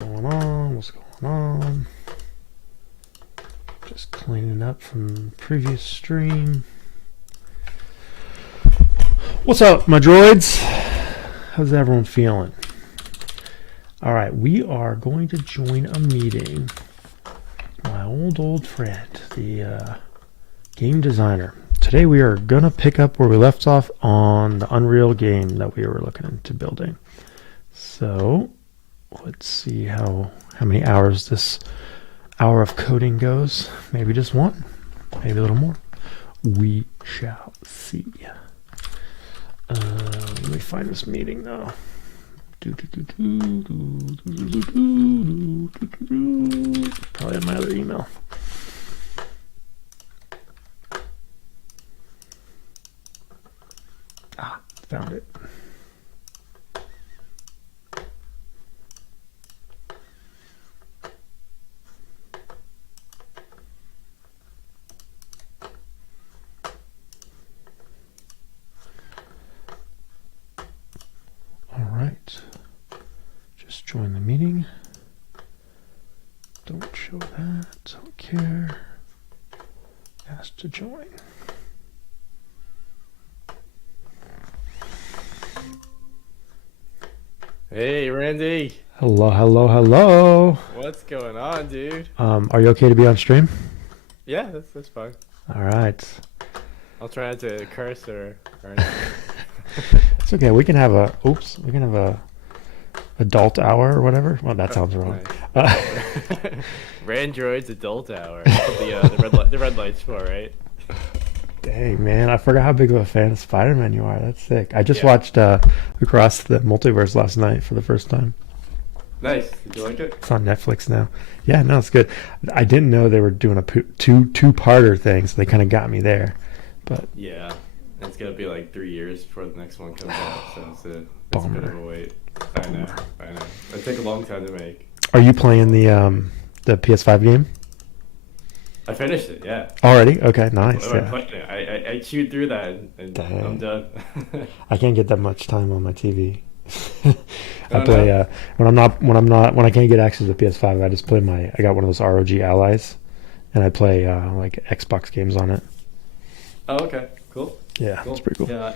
Going on? What's going on? Just cleaning up from the previous stream. What's up, my droids? How's everyone feeling? All right, we are going to join a meeting. My old friend, the game designer. Today we are gonna pick up where we left off on the Unreal game that we were looking into building. So let's see how many hours this hour of coding goes. Maybe just one, maybe a little more. We shall see. Let me find this meeting though. Probably in my other email. Ah, found it. All right. Just join the meeting. Don't show that. Don't care. Ask to join. Hey, Randy. Hello, hello, hello. What's going on, dude? Are you okay to be on stream? Yeah, that's fine. All right. I'll try not to curse or anything. It's okay. We can have a adult hour or whatever. Well, that sounds wrong. Nice. Randroid's adult hour. The red light's for, right? Dang, man. I forgot how big of a fan of Spider-Man you are. That's sick. I just watched Across the Multiverse last night for the first time. Nice. Did you like it? It's on Netflix now. Yeah, no, it's good. I didn't know they were doing a two-parter thing, so they kind of got me there. But yeah, it's gonna be like 3 years before the next one comes out, so it's a bit of a wait. I know. It took a long time to make. Are you playing the PS5 game? I finished it, yeah. Already? Okay, nice. Yeah. I chewed through that and I'm done. I can't get that much time on my TV. I play when I can't get access to the PS5. I just play I got one of those ROG Allies, and I play like Xbox games on it. Oh, okay, cool. Yeah, cool. It's pretty cool. Yeah,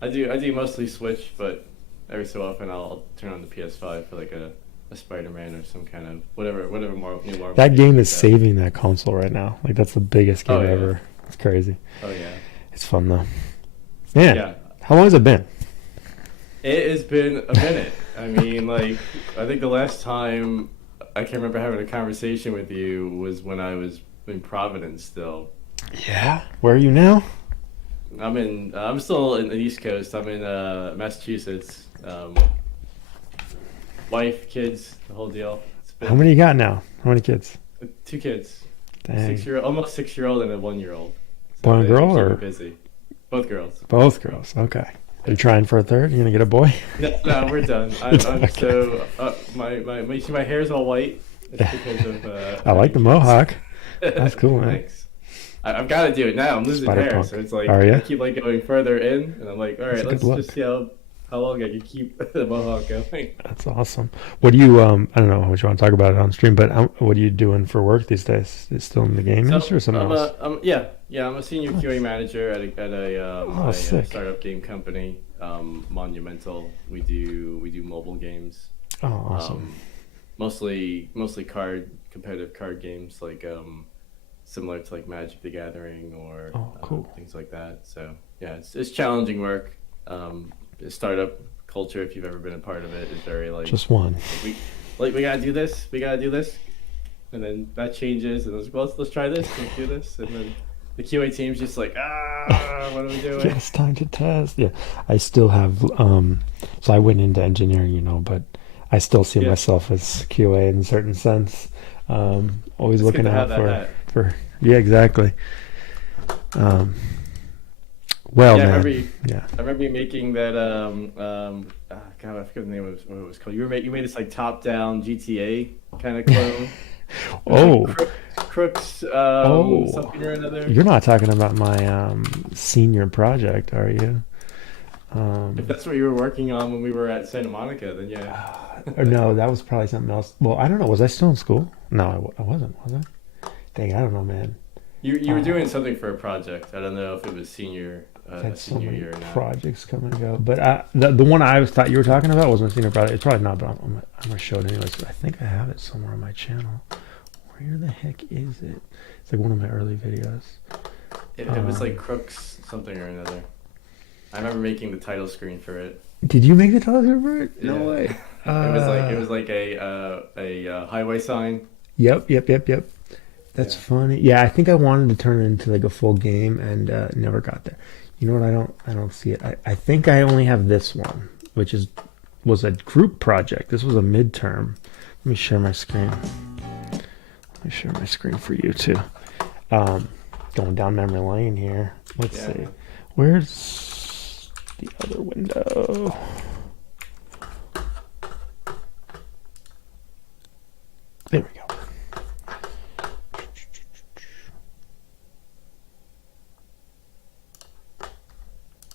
I do mostly Switch, but every so often I'll turn on the PS5 for like a Spider-Man or some kind of whatever more new Marvel. That game is saving that console right now. Like that's the biggest game ever. It's crazy. Oh yeah. It's fun though. Man, yeah. How long has it been? It has been a minute. I mean, like I think the last time I can remember having a conversation with you was when I was in Providence still. Yeah. Where are you now? I'm still in the East Coast. I'm in Massachusetts. Wife, kids, the whole deal. How many you got now? How many kids? 2 kids. Dang. Almost 6-year-old and a 1-year-old. So boy and girl or busy? Both girls. Both girls. Okay. Are you trying for a third? You gonna get a boy? No, we're done. I'm so you see my hair's all white. It's because of. I like the mohawk. That's cool, man. Thanks. I've got to do it now. I'm losing hair, so it's like I keep like going further in, and I'm like, all right, let's just see how long I can keep the mohawk going. That's awesome. What do you I don't know how much you want to talk about it on stream, but what are you doing for work these days? Is it still in the game industry or something else? I'm a senior QA manager at a startup game company, Monumental. We do mobile games. Oh, awesome. Mostly competitive card games like similar to like Magic the Gathering or cool. Things like that. So yeah, it's challenging work. The startup culture, if you've ever been a part of it, is very like just one. We gotta do this, and then that changes, and let's try this, let's do this, and then the QA team's just like, what are we doing? It's time to test. Yeah, I still have. So I went into engineering, but I still see myself as QA in a certain sense. Always it's looking out for yeah, exactly. Well, yeah, man. I remember you making that. God, I forget the name of what it was called. You made this like top-down GTA kind of clone. Crooks. Something or another. You're not talking about my senior project, are you? If that's what you were working on when we were at Santa Monica, then yeah. Or no, that was probably something else. Well, I don't know. Was I still in school? No, I wasn't. Was I? Dang, I don't know, man. You were doing something for a project. I don't know if it was I've had so senior many year or not. projects come and go. But the one I thought you were talking about was my senior project. It's probably not, but I'm gonna show it anyways. I think I have it somewhere on my channel. Where the heck is it? It's like one of my early videos. It was like Crooks something or another. I remember making the title screen for it. Did you make the title screen for it? No Yeah. way. It was like a highway sign. Yep. That's funny. Yeah, I think I wanted to turn it into like a full game and never got there. You know what? I don't see it. I think I only have this one, which was a group project. This was a midterm. Let me share my screen. Let me share my screen for you too. Going down memory lane here. Let's see. Where's the other window? There we go.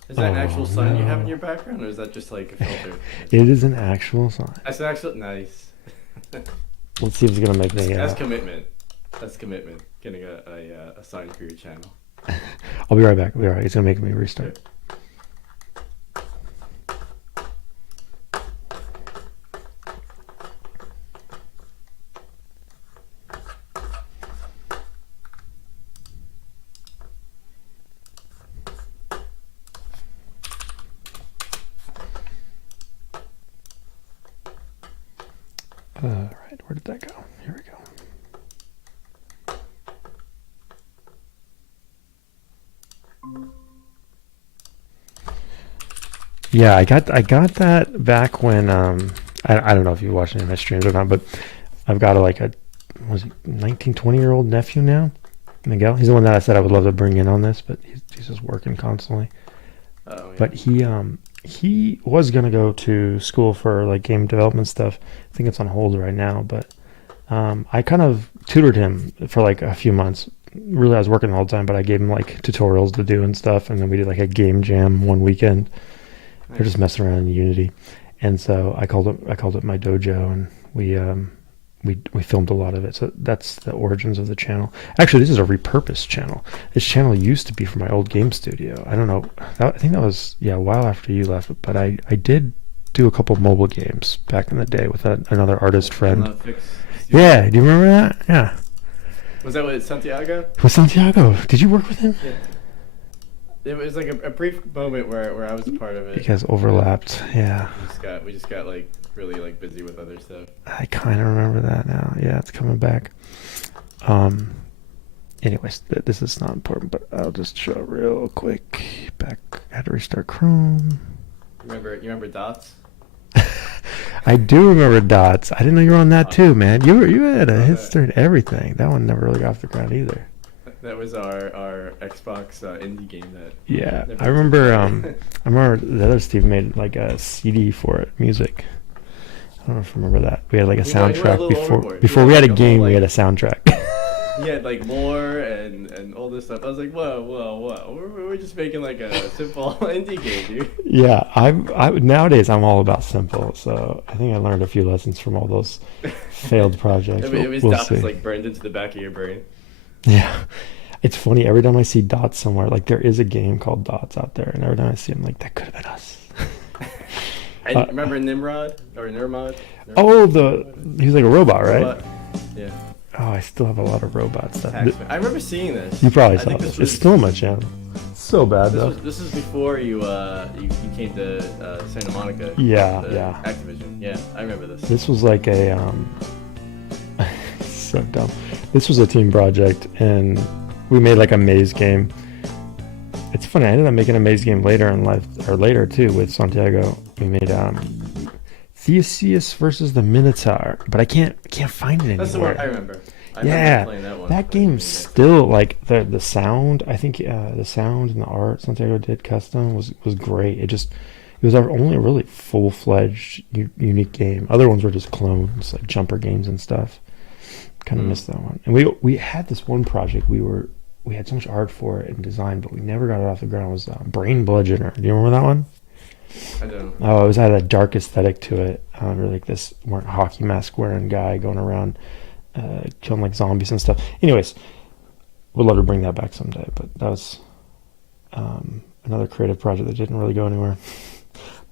Is that an actual sign you have in your background, or is that just like a filter? It is an actual sign. That's actually nice. Let's see if it's gonna make me. That's commitment. That's commitment. Getting a sign for your channel. I'll be right back. I'll be all right. It's gonna make me restart. All right, where did that go? Here we go. Yeah, I got that back when I don't know if you watched any of my streams or not, but I've got was he 19, 20-year-old nephew now, Miguel. He's the one that I said I would love to bring in on this, but he's just working constantly. Oh, yeah. But he was gonna go to school for like game development stuff. I think it's on hold right now, but I kind of tutored him for like a few months. Really, I was working the whole time, but I gave him like tutorials to do and stuff, and then we did like a game jam one weekend. Nice. They're just messing around in Unity, and so I called it my dojo, and we filmed a lot of it. So that's the origins of the channel. Actually, this is a repurposed channel. This channel used to be from my old game studio. I don't know. I think that was a while after you left, but I did do a couple mobile games back in the day with another artist friend. Yeah, do you remember that? Yeah. Was that with Santiago? With Santiago. Did you work with him? Yeah. It was like a brief moment where I was a part of it. You guys overlapped. Yeah. We just got like really like busy with other stuff. I kind of remember that now. Yeah, it's coming back. Anyways, this is not important, but I'll just show it real quick. Back. I had to restart Chrome. You remember Dots? I do remember Dots. I didn't know you were on that too, man. You had a history and everything. That one never really got off the ground either. That was our Xbox indie game that. Yeah, I remember. I remember the other Steve made like a CD for it, music. I don't know if you remember that. We had like a soundtrack before we had a game. We had a soundtrack. He had like lore and all this stuff. I was like, whoa. We're just making like a simple indie game, dude. Yeah, I nowadays I'm all about simple. So I think I learned a few lessons from all those failed projects. It was Dots like burned into the back of your brain. Yeah, it's funny. Every time I see Dots somewhere, like there is a game called Dots out there, and every time I see him, like that could have been us. And remember Nimrod or Nirmod? Oh, he's like a robot, right? Robot. Yeah. Oh, I still have a lot of robot stuff. I remember seeing this. You probably saw this. It's still on my channel. It's so bad though. This is before you came to Santa Monica. Yeah. Activision. Yeah, I remember this. This was like a so dumb. This was a team project, and we made like a maze game. It's funny. I ended up making a maze game later in life, or later too, with Santiago. We made Theseus versus the Minotaur, but I can't find it anymore. That's the one I remember. I remember playing that one. That game's still like the sound. I think the sound and the art Santiago did custom was great. It was our only really full-fledged unique game. Other ones were just clones, like jumper games and stuff. Kind of missed that one. And we had this one project. We had so much art for it and design, but we never got it off the ground. It was Brain Bludgeoner. Do you remember that one? I don't. Oh, it had a dark aesthetic to it. Really like this hockey mask wearing guy going around killing like zombies and stuff. Anyways, would love to bring that back someday, but that was another creative project that didn't really go anywhere.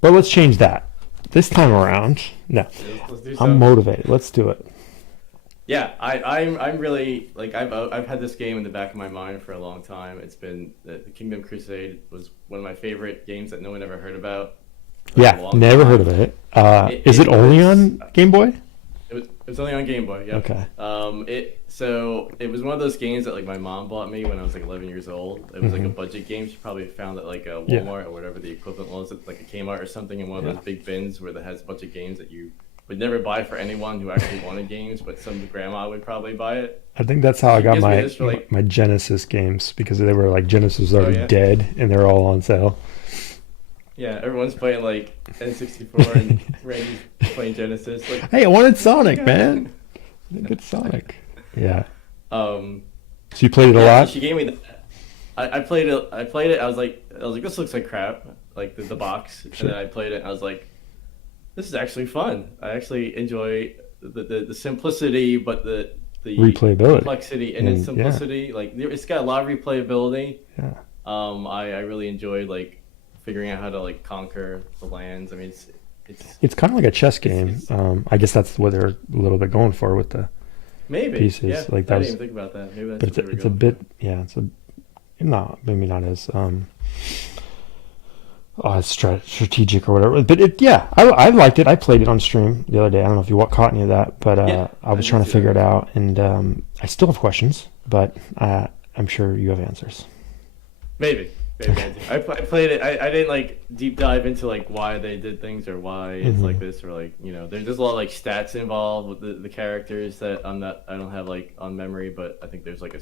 But let's change that this time around. No, Let's do I'm something. motivated. Let's do it. Yeah, I'm really like I've had this game in the back of my mind for a long time. It's been the Kingdom Crusade was one of my favorite games that no one ever heard about for a Yeah, long never heard of time. it. Is it only Was on Game Boy? it was only on Game Boy. Yep. Okay. It was one of those games that like my mom bought me when I was like 11 years old. It was like a budget game. She probably found it like a Yeah. Walmart or whatever the equivalent was, like a Kmart or something, in one of Yeah. those big bins where that has a bunch of games that you would never buy for anyone who actually wanted games, but some grandma would probably buy it. I think that's how I She got gives me my this for like, my Genesis games because they were like Genesis was already yeah? dead and they were all on sale. Yeah, everyone's playing like N64 and Randy's playing Genesis. Like, Hey, I wanted Sonic, man. I think it's Sonic. Yeah. um, So you played it a yeah, lot? she gave me the. I played it. I played it. I was like, this looks like crap, like the box. Sure. And then I played it. And I was like, this is actually fun. I actually enjoy the simplicity, but the Replayability. complexity and its And, yeah. simplicity. Like it's got a lot of replayability. Yeah. I really enjoyed like figuring out how to like conquer the lands. I mean, it's It's kind of like a chess game. it's- I guess that's what they're a little bit going for with the maybe pieces. Yeah, Like I that didn't was, even think about that. Maybe that's but what they were it's a going bit, for. yeah, it's a, no, maybe not as, strategic or whatever. But yeah, I liked it. I played it on stream the other day. I don't know if you caught any of that, but Yeah, I was I trying did to see figure it that. out, and I still have questions, but I'm sure you have answers. Maybe. Maybe I do. I played it. I didn't like deep dive into like why they did things or why it's like this or like there's a lot of like stats involved with the characters that I don't have like on memory, but I think there's like a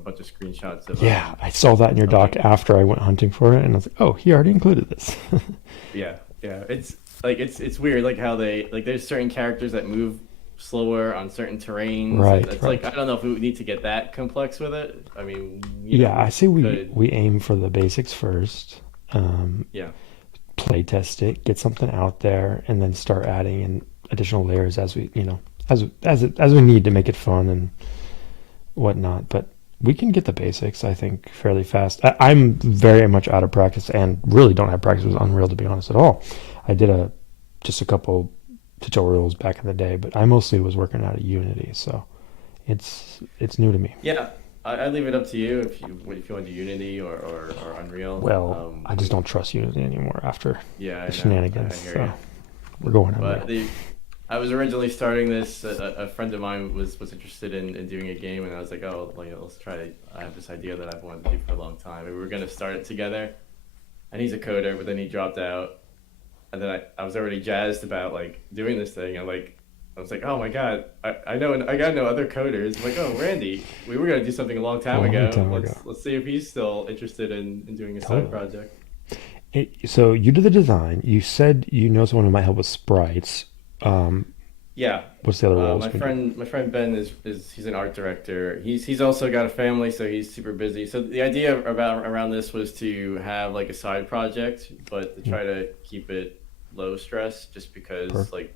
bunch of screenshots of Yeah, I saw that in your doc like- after I went hunting for it, and I was like, oh, he already included this. yeah. It's like it's weird like how they like there's certain characters that move slower on certain terrains. Right, And it's right. like I don't know if we need to get that complex with it. I mean, Yeah, I say we could. we aim for the basics first. Yeah. Play test it, get something out there, and then start adding in additional layers as we, as we need to make it fun and whatnot. But we can get the basics, I think, fairly fast. I'm very much out of practice and really don't have practice with Unreal, to be honest, at all. I did just a couple tutorials back in the day, but I mostly was working out of Unity, so it's new to me. Yeah, I leave it up to you if you want to do Unity or Unreal. Well, I just don't trust Unity anymore after Yeah, I the know. shenanigans. I hear So you. we're going But Unreal. I was originally starting this. A friend of mine was interested in doing a game, and I was like, oh, let's try it. I have this idea that I've wanted to do for a long time, and we were gonna start it together. And he's a coder, but then he dropped out, and then I was already jazzed about like doing this thing. I was like, oh my god, I gotta know other coders. I'm like, oh, Randy, we were gonna do something a long time A long ago. time let's ago. let's see if he's still interested in doing a Totally. side project. So you did the design. You said you know someone who might help with sprites. Yeah. What's the other roles? My friend Ben is he's an art director. He's also got a family, so he's super busy. So the idea around this was to have like a side project, but to try to keep it low stress, just because Perfect. like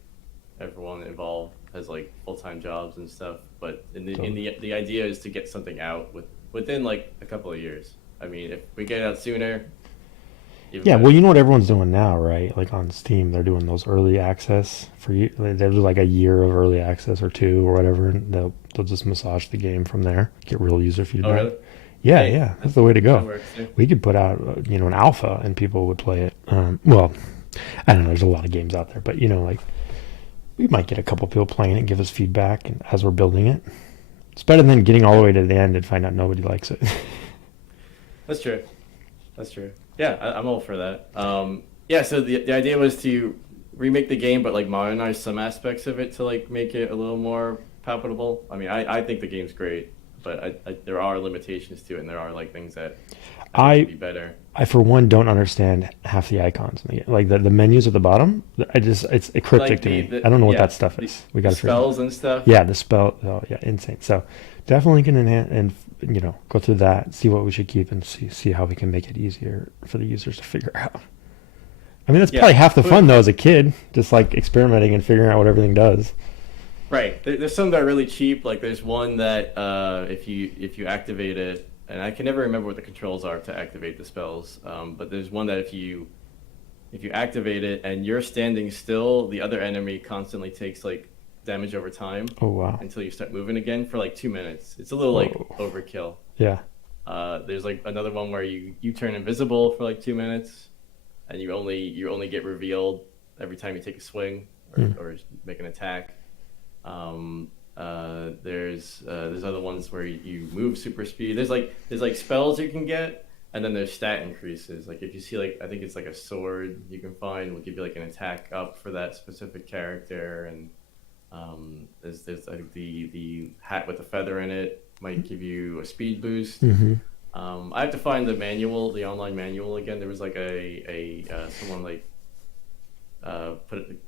everyone involved has like full-time jobs and stuff. But the idea is to get something out within like a couple of years. I mean, if we get it out sooner, even Yeah, better. well, you know what everyone's doing now, right? Like on Steam, they're doing those early access for you. There's like a year of early access or two or whatever, and they'll just massage the game from there, get real user feedback. Oh really? Yeah, Hey, yeah, that's the way to That go. works too. We could put out, an alpha, and people would play it. Well, I don't know. There's a lot of games out there, but like we might get a couple people playing it, give us feedback, and as we're building it, it's better than getting all the way to the end and find out nobody likes it. That's true. That's true. Yeah, I'm all for that. Yeah, so the idea was to remake the game, but like modernize some aspects of it to like make it a little more palpable. I mean, I think the game's great, but there are limitations to it, and there are like things that I think I could be better. I for one don't understand half the icons in the game. Like the menus at the bottom. It's cryptic Like to me. I don't know what that stuff is. We got the to figure it out. spells and stuff. Yeah, the spell. Oh yeah, insane. So definitely can enhance and go through that, see what we should keep, and see how we can make it easier for the users to figure out. I mean, that's Yeah, probably half the but fun though as a kid, just like experimenting and figuring out what everything does. right. There's some that are really cheap. Like there's one that if you activate it, and I can never remember what the controls are to activate the spells. But there's one that if you activate it and you're standing still, the other enemy constantly takes like damage over time Oh wow. until you start moving again for like 2 minutes. It's a little like Whoa. overkill. Yeah. There's like another one where you turn invisible for like 2 minutes, and you only get revealed every time you take a swing Hmm. or make an attack. There's other ones where you move super speed. There's like spells you can get, and then there's stat increases. Like if you see like I think it's like a sword you can find will give you like an attack up for that specific character, and there's I think the hat with the feather in it might give you a speed boost. Hmm. I have to find the manual, the online manual again. There was like someone like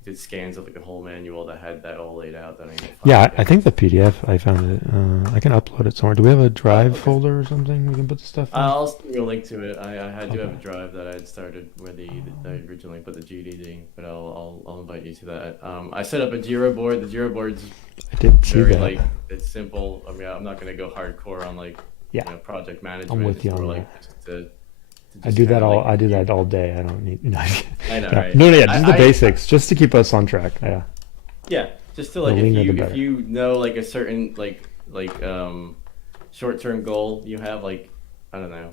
did scans of like the whole manual that had that all laid out that I need to find Yeah, I again. think the PDF I found it. I can upload it somewhere. Do we have a drive Okay. folder or something we can put the stuff in? I'll send you a link to it. Do have Okay. a drive that I had started where I originally put the GDD, but I'll invite you to that. I set up a Jira board. The Jira board's I did see very that. like it's simple. I mean, I'm not gonna go hardcore on like Yeah, project I'm management. with you It's more on like that. just to I just do kind that of all. like I do that all day. I don't need. No, I know, no, right? no, yeah, just the I basics, just to keep us on track. Yeah, Yeah, just to the like leaner the if better. you know like a certain short term goal you have like I don't know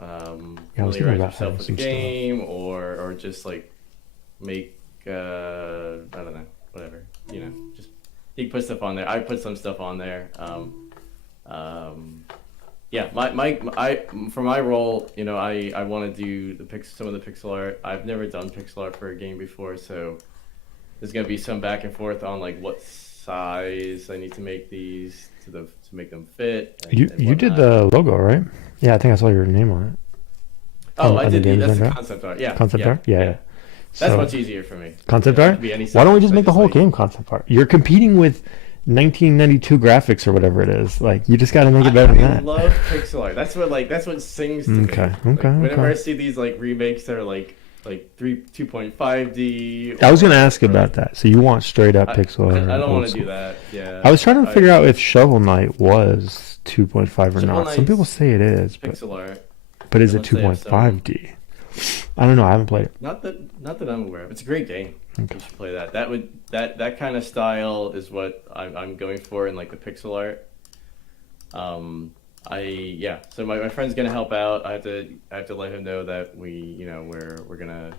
Yeah, I was thinking familiarize about yourself having with the some stuff. game or just like make I don't know whatever just you can put stuff on there. I put some stuff on there. Yeah, my I for my role, I want to do some of the pixel art. I've never done pixel art for a game before, so there's gonna be some back and forth on like what size I need to make these to make them fit and You did whatnot. the logo, right? Yeah, I think I saw your name on it Oh, I on the did games that's like the that. concept art. Yeah, Concept yeah, art. Yeah, yeah. yeah. That's So much easier for me. concept It art. could be any Why don't we size. just I make the just whole like game concept art? You're competing with 1992 graphics or whatever it is. Like you just got to make it better than I that. love pixel art. That's what sings to me. Okay, okay, Like whenever I okay. see these like remakes that are like 2.5D I was gonna ask or about like that. So you want straight up I pixel I art, don't old want to do school? that. I Yeah, was trying to I figure out if Shovel Knight was 2.5 or Shovel not. Some people Knight's say it is, pixel art but is it unless they have some. 2.5D? I don't know. I haven't played it. Not that I'm aware of. It's a great game. Okay. You should play that. That kind of style is what I'm going for in like the pixel art. Yeah. So my friend's gonna help out. I have to let him know that we're gonna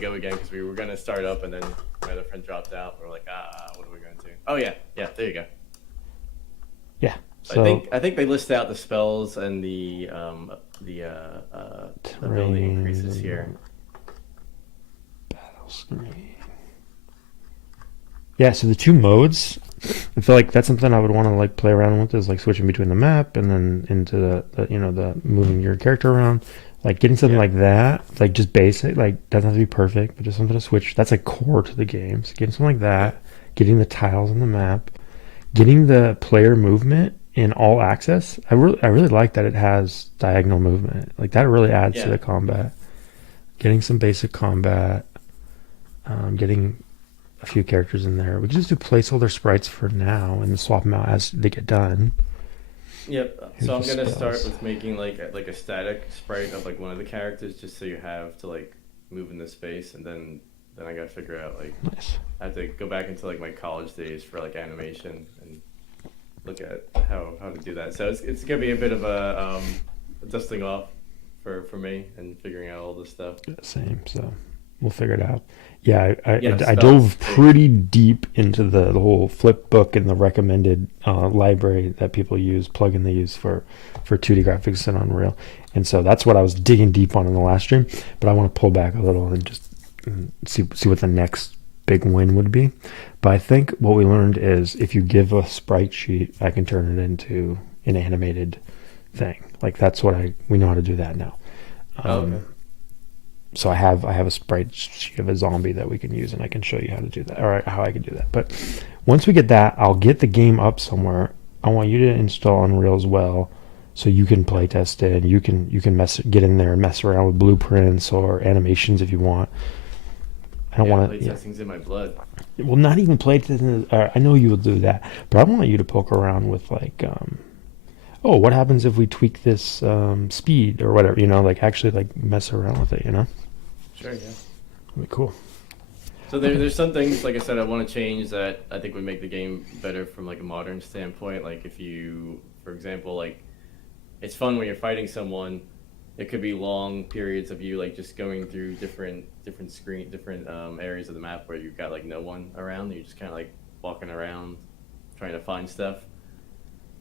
go again because we were gonna start up and then my other friend dropped out. We're like what are we gonna do? Oh yeah. There you go. Yeah. I So think they list out the spells and the ability terrain increases here. and battle screen. Yeah. So the two modes. I feel like that's something I would want to like play around with is like switching between the map and then into the moving your character around, like getting something Yeah. like that, like just basic, like doesn't have to be perfect, but just something to switch. That's like core to the game. So getting something like Yeah. that, getting the tiles on the map, getting the player movement in all access. I really like that it has diagonal movement. Like that really adds to Yeah. the combat. Getting some basic combat, getting a few characters in there. We can just do placeholder sprites for now and swap them out as they get done. Yep. Here's So I'm the gonna start spells. with making like a static sprite of like one of the characters, just so you have to like move in the space, and then I gotta figure out like Nice. I have to go back into like my college days for like animation and look at how to do that. So it's gonna be a bit of a dusting off for me and figuring out all this stuff. Same. So we'll figure it out. Yeah, Yeah, I spells. dove pretty deep into the whole flip book and the recommended library that people use, plugin they use for 2D graphics in Unreal. And so that's what I was digging deep on in the last stream. But I want to pull back a little and just see what the next big win would be. But I think what we learned is if you give a sprite sheet, I can turn it into an animated thing. Like that's what we know how to do that now. Oh, okay. So I have a sprite sheet of a zombie that we can use, and I can show you how to do that, or how I can do that. But once we get that, I'll get the game up somewhere. I want you to install Unreal as well, So you can play test it, and you can get in there and mess around with blueprints or animations if you want. I don't Yeah, want to. Yeah. playtesting's in my blood. Well, not even play test. I know you will do that, but I want you to poke around with like, oh, what happens if we tweak this speed or whatever? Like actually like mess around with it. Sure, yeah. That'd be cool. So there's some things, like I said, I want to change that I think would make the game better from like a modern standpoint. Like if you, for example, like it's fun when you're fighting someone. It could be long periods of you like just going through different areas of the map where you've got like no one around. You're just kind of like walking around, trying to find stuff.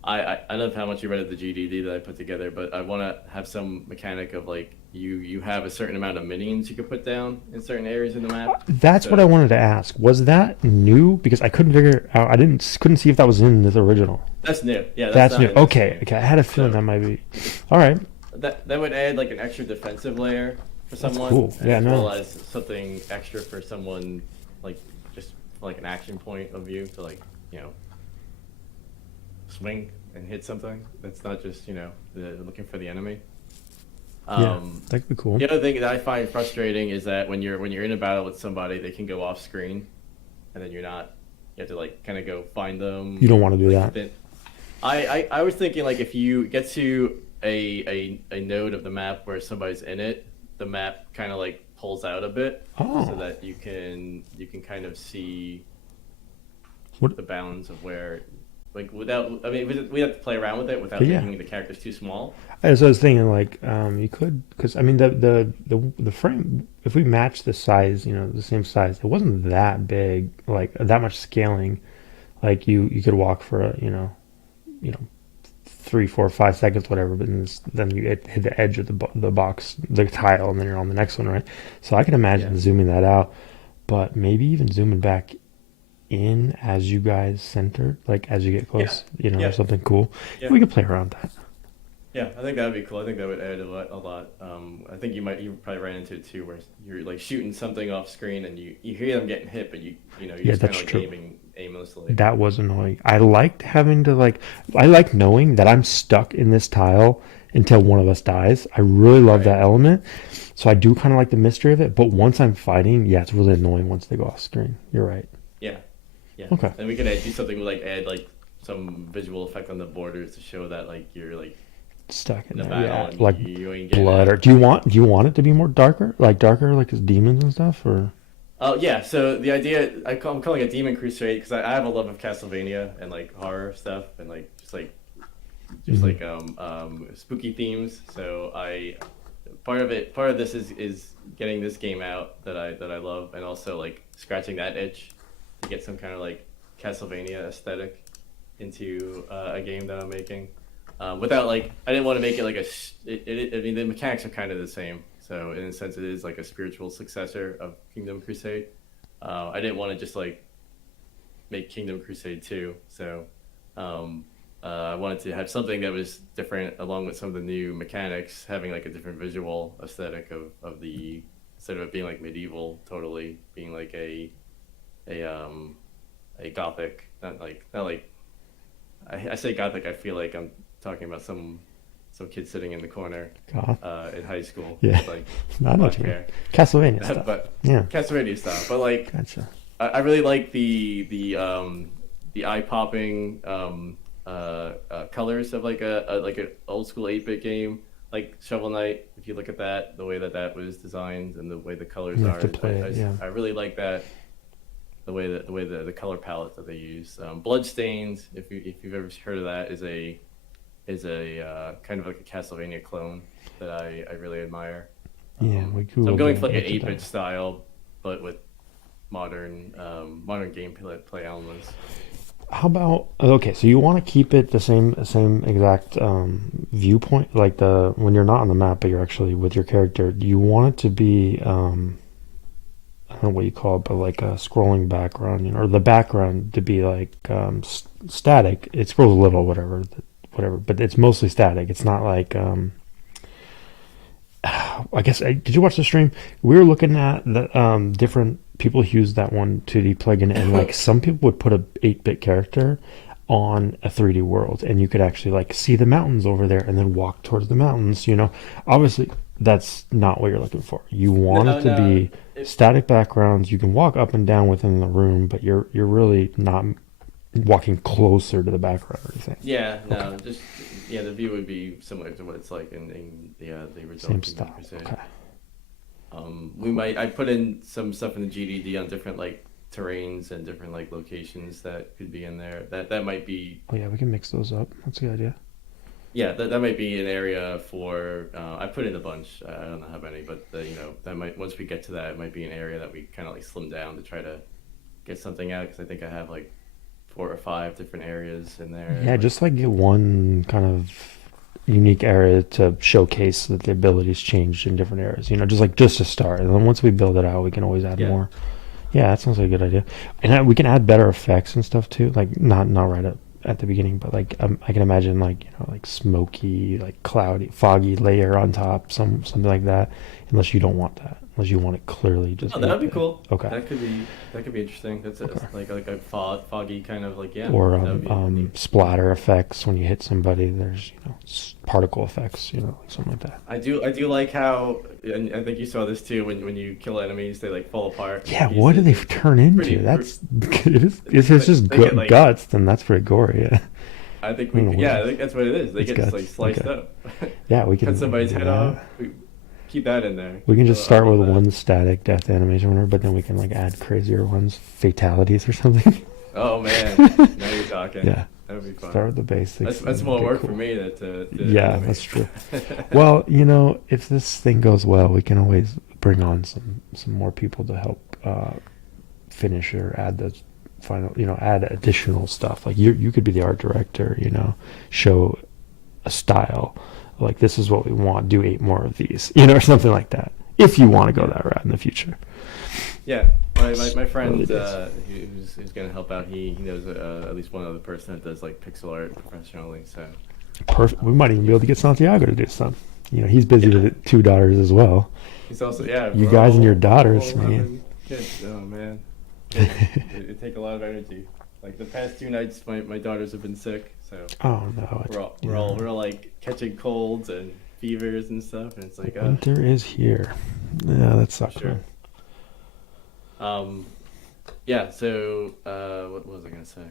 I love how much you read of the GDD that I put together, but I want to have some mechanic of like you have a certain amount of minions you could put down in certain areas in the map. That's what I So wanted to ask. Was that new? Because I couldn't figure out. Couldn't see if that was in this original. that's new. Yeah, that's That's not new. in this Okay. game. Okay. I had a feeling So that might be. All right. that would add like an extra defensive layer for That's someone, cool. and Yeah. as well No. as something extra for someone like just like an action point of view to like you know swing and hit something. That's not just looking for the enemy. Yeah. Um, That could be cool. the other thing that I find frustrating is that when you're in a battle with somebody, they can go off screen, and then you're not. You have to like kind of go find them. You don't want to do Like that. then, I was thinking like if you get to a node of the map where somebody's in it, the map kind of like pulls out a bit so Oh. that you can kind of see What? the bounds of where like without I mean we have to play around with it without Yeah. making the characters too small. As I was thinking, like, you could, because I mean, the frame, if we match the size, the same size, it wasn't that big, like that much scaling. Like you could walk for you know, 3, 4, 5 seconds, whatever, but then you hit the edge of the box, the tile, and then you're on the next one, right? So I can Yeah. imagine zooming that out, but maybe even zooming back in as you guys center, like as you get Yeah. close, or Yeah. something cool. Yeah. We could play around that. Yeah, I think that would be cool. I think that would add a lot. A lot. I think you probably ran into it too, where you're like shooting something off screen and you hear them getting hit, but you're Yeah, just kind that's of like true. aiming aimlessly. That was annoying. I liked having to I like knowing that I'm stuck in this tile until one of us dies. I really love Right. that element. So I do kind of like the mystery of it. But once I'm fighting, yeah, it's really annoying once they go off screen. You're right. Yeah. Yeah. Okay. And we could do something with add like some visual effect on the borders to show that like you're like Stuck in in a there. battle Yeah. and Like you ain't getting blood, or out. do you want it to be more darker? Like darker like as demons and stuff, or Oh yeah, so the idea I'm calling it Demon Crusade because I have a love of Castlevania and like horror stuff and like just Mhm. like spooky themes. So I part of this is getting this game out that I love and also like scratching that itch to get some kind of like Castlevania aesthetic into a game that I'm making. Without like I didn't want to make it like I mean the mechanics are kind of the same. So in a sense it is like a spiritual successor of Kingdom Crusade. I didn't want to just like make Kingdom Crusade 2. So I wanted to have something that was different along with some of the new mechanics, having like a different visual aesthetic of the instead of it being like medieval, totally being like a a gothic, not like I say gothic, I feel like I'm talking about some kid sitting in the corner goth. in high school Yeah. with like I know what black you mean. hair. Castlevania stuff. But Yeah. Castlevania style. But like Gotcha. I really like the eye popping colors of like a like an old school 8-bit game like Shovel Knight. If you look at that, the way that was designed and the way the colors You are, have to play it, yeah. I really like that. The way the color palette that they use. Bloodstains, if you've ever heard of that, is a kind of like a Castlevania clone that I really admire. Yeah, we So I'm Googled going it. for like an Looked at 8-bit that. style, but with modern gameplay elements. How about okay? So you want to keep it the same exact viewpoint, like the when you're not on the map, but you're actually with your character. Do you want it to be I don't know what you call it, but like a scrolling background, or the background to be like static. It scrolls a little, whatever, but it's mostly static. It's not like I guess did you watch the stream? We were looking at the different people use that one 2D plugin, and like some people would put a 8-bit character. on a 3D world, and you could actually like see the mountains over there and then walk towards the mountains. Obviously that's not what you're looking for. You want No, it to no. be It, static backgrounds. You can walk up and down within the room, but you're really not walking closer to the background or anything. yeah, Okay, no, just yeah, the view would be similar to what it's like in the original same Kingdom style. Crusade. Okay. I put in some stuff in the GDD on different like terrains and different like locations that could be in there. That might be Oh yeah, we can mix those up. That's a good idea. yeah, that might be an area for. I put in a bunch. I don't know how many, but that might once we get to that, it might be an area that we kind of like slim down to try to get something out because I think I have like 4 or 5 different areas in there. Yeah, Like just like get one kind of unique area to showcase that the abilities changed in different areas. Just to start, and then once we build it out, we can always add yeah, more. Yeah, that sounds like a good idea. And we can add better effects and stuff too. Like not right at the beginning, but like I can imagine like like smoky, like cloudy, foggy layer on top, something like that. Unless you don't want that, unless you want it clearly just oh, that'd be lit. cool. Okay. That could be interesting. That's Okay. like a foggy kind of like yeah. Or That would be neat. splatter effects when you hit somebody. There's particle effects, like something like that. I do like how, and I think you saw this too when you kill enemies, they like fall apart in Yeah, what do pieces. they It's turn pretty. into? That's if it's just They get like guts, then that's pretty gory. Yeah. I think I don't know what yeah, it I is. think that's what it is. They It's get just like guts. sliced Okay. up. Yeah, we Cut can somebody's do head off. that. Keep that in there. We can just I start love with that. one static death animation, or whatever, but then we can like add crazier ones, fatalities or something. Oh man, now you're talking. Yeah, That would be fun. start with the basics. That's and more get work cool. for me to Yeah, animate. that's true. Well, if this thing goes well, we can always bring on some more people to help finish or add the final, add additional stuff. Like you could be the art director, show a style. Like this is what we want. Do 8 more of these, or something like that. If you want to go Yeah. that route in the future. Yeah, my friend Early days. who's gonna help out. He knows at least one other person that does like pixel art professionally. So Perfect. We might even be able to get Santiago to do some. He's busy yeah, with 2 daughters as well. he's also yeah. You We're guys and your all daughters, man. having kids. Oh man, kids, it take a lot of energy. Like the past 2 nights, my daughters have been sick, so Oh no! we're all like catching colds and fevers and stuff, and it's like Winter is here. Yeah, that sucks, sure. man. Yeah. So what was I gonna say?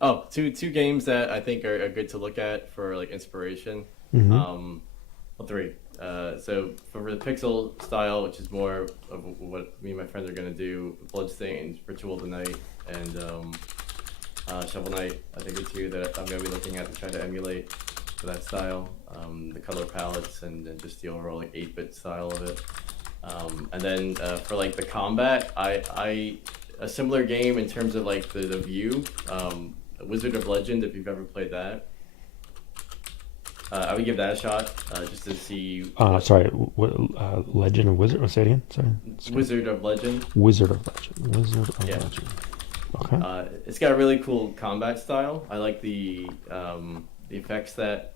Oh, two games that I think are good to look at for like inspiration. Hmm. Well, 3. So for the pixel style, which is more of what me and my friends are gonna do, Bloodstained, Ritual of the Night, and Shovel Knight. I think are 2 that I'm gonna be looking at to try to emulate for that style. The color palettes and just the overall like 8-bit style of it. And then for like the combat, I a similar game in terms of like the view. Wizard of Legend, if you've ever played that. I would give that a shot just to see Sorry. What? Legend of Wizard? Say it again. Sorry. Wizard of Legend. Wizard of Legend. Wizard of Yeah. Legend. Okay. It's got a really cool combat style. I like the effects that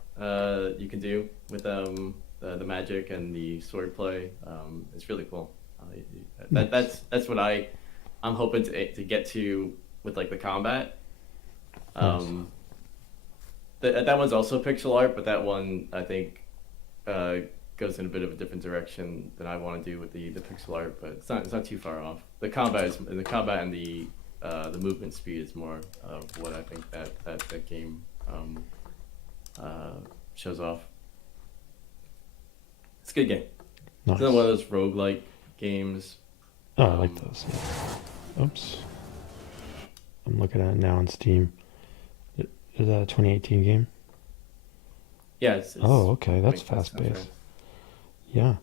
you can do with the magic and the swordplay. It's really cool. That's what I'm hoping to get to with like the combat. Nice. That one's also pixel art, but that one I think goes in a bit of a different direction than I want to do with the pixel art, but it's not too far off. The combat and the movement speed is more of what I think that game shows off. It's a good game. Nice. It's another one of those roguelike games. Oh, I like those. Yeah. Oops. I'm looking at it now on Steam. Is that a 2018 game? Yeah, it's Oh, okay. That's that sounds fast paced. right. Yeah.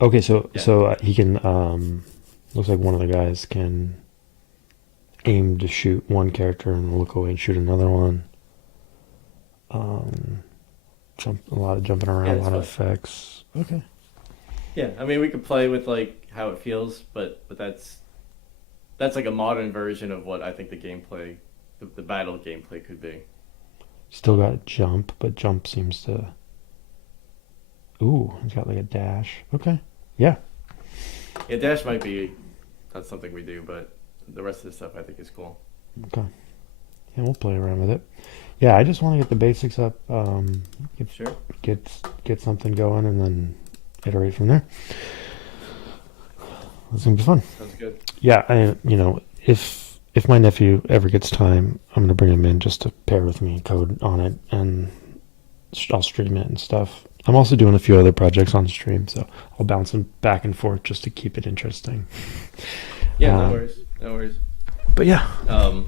Okay, so Yeah. he can looks like one of the guys can aim to shoot one character and look away and shoot another one. Um, a lot of jumping around, Yeah, a it's lot of fun. effects. Okay. Yeah, I mean we could play with like how it feels, but that's like a modern version of what I think the gameplay, the battle gameplay could be. Still got jump, but jump seems to. Ooh, he's got like a dash. Okay. Yeah. Yeah, dash might be not something we do, but the rest of the stuff I think is cool. Okay. Yeah, we'll play around with it. Yeah, I just want to get the basics up, get Sure. get something going, and then iterate from there. It's gonna be fun. Sounds good. Yeah, if my nephew ever gets time, I'm gonna bring him in just to pair with me, code on it, and I'll stream it and stuff. I'm also doing a few other projects on stream, so I'll bounce them back and forth just to keep it interesting. Yeah, no Um, worries. No worries. but yeah, Um,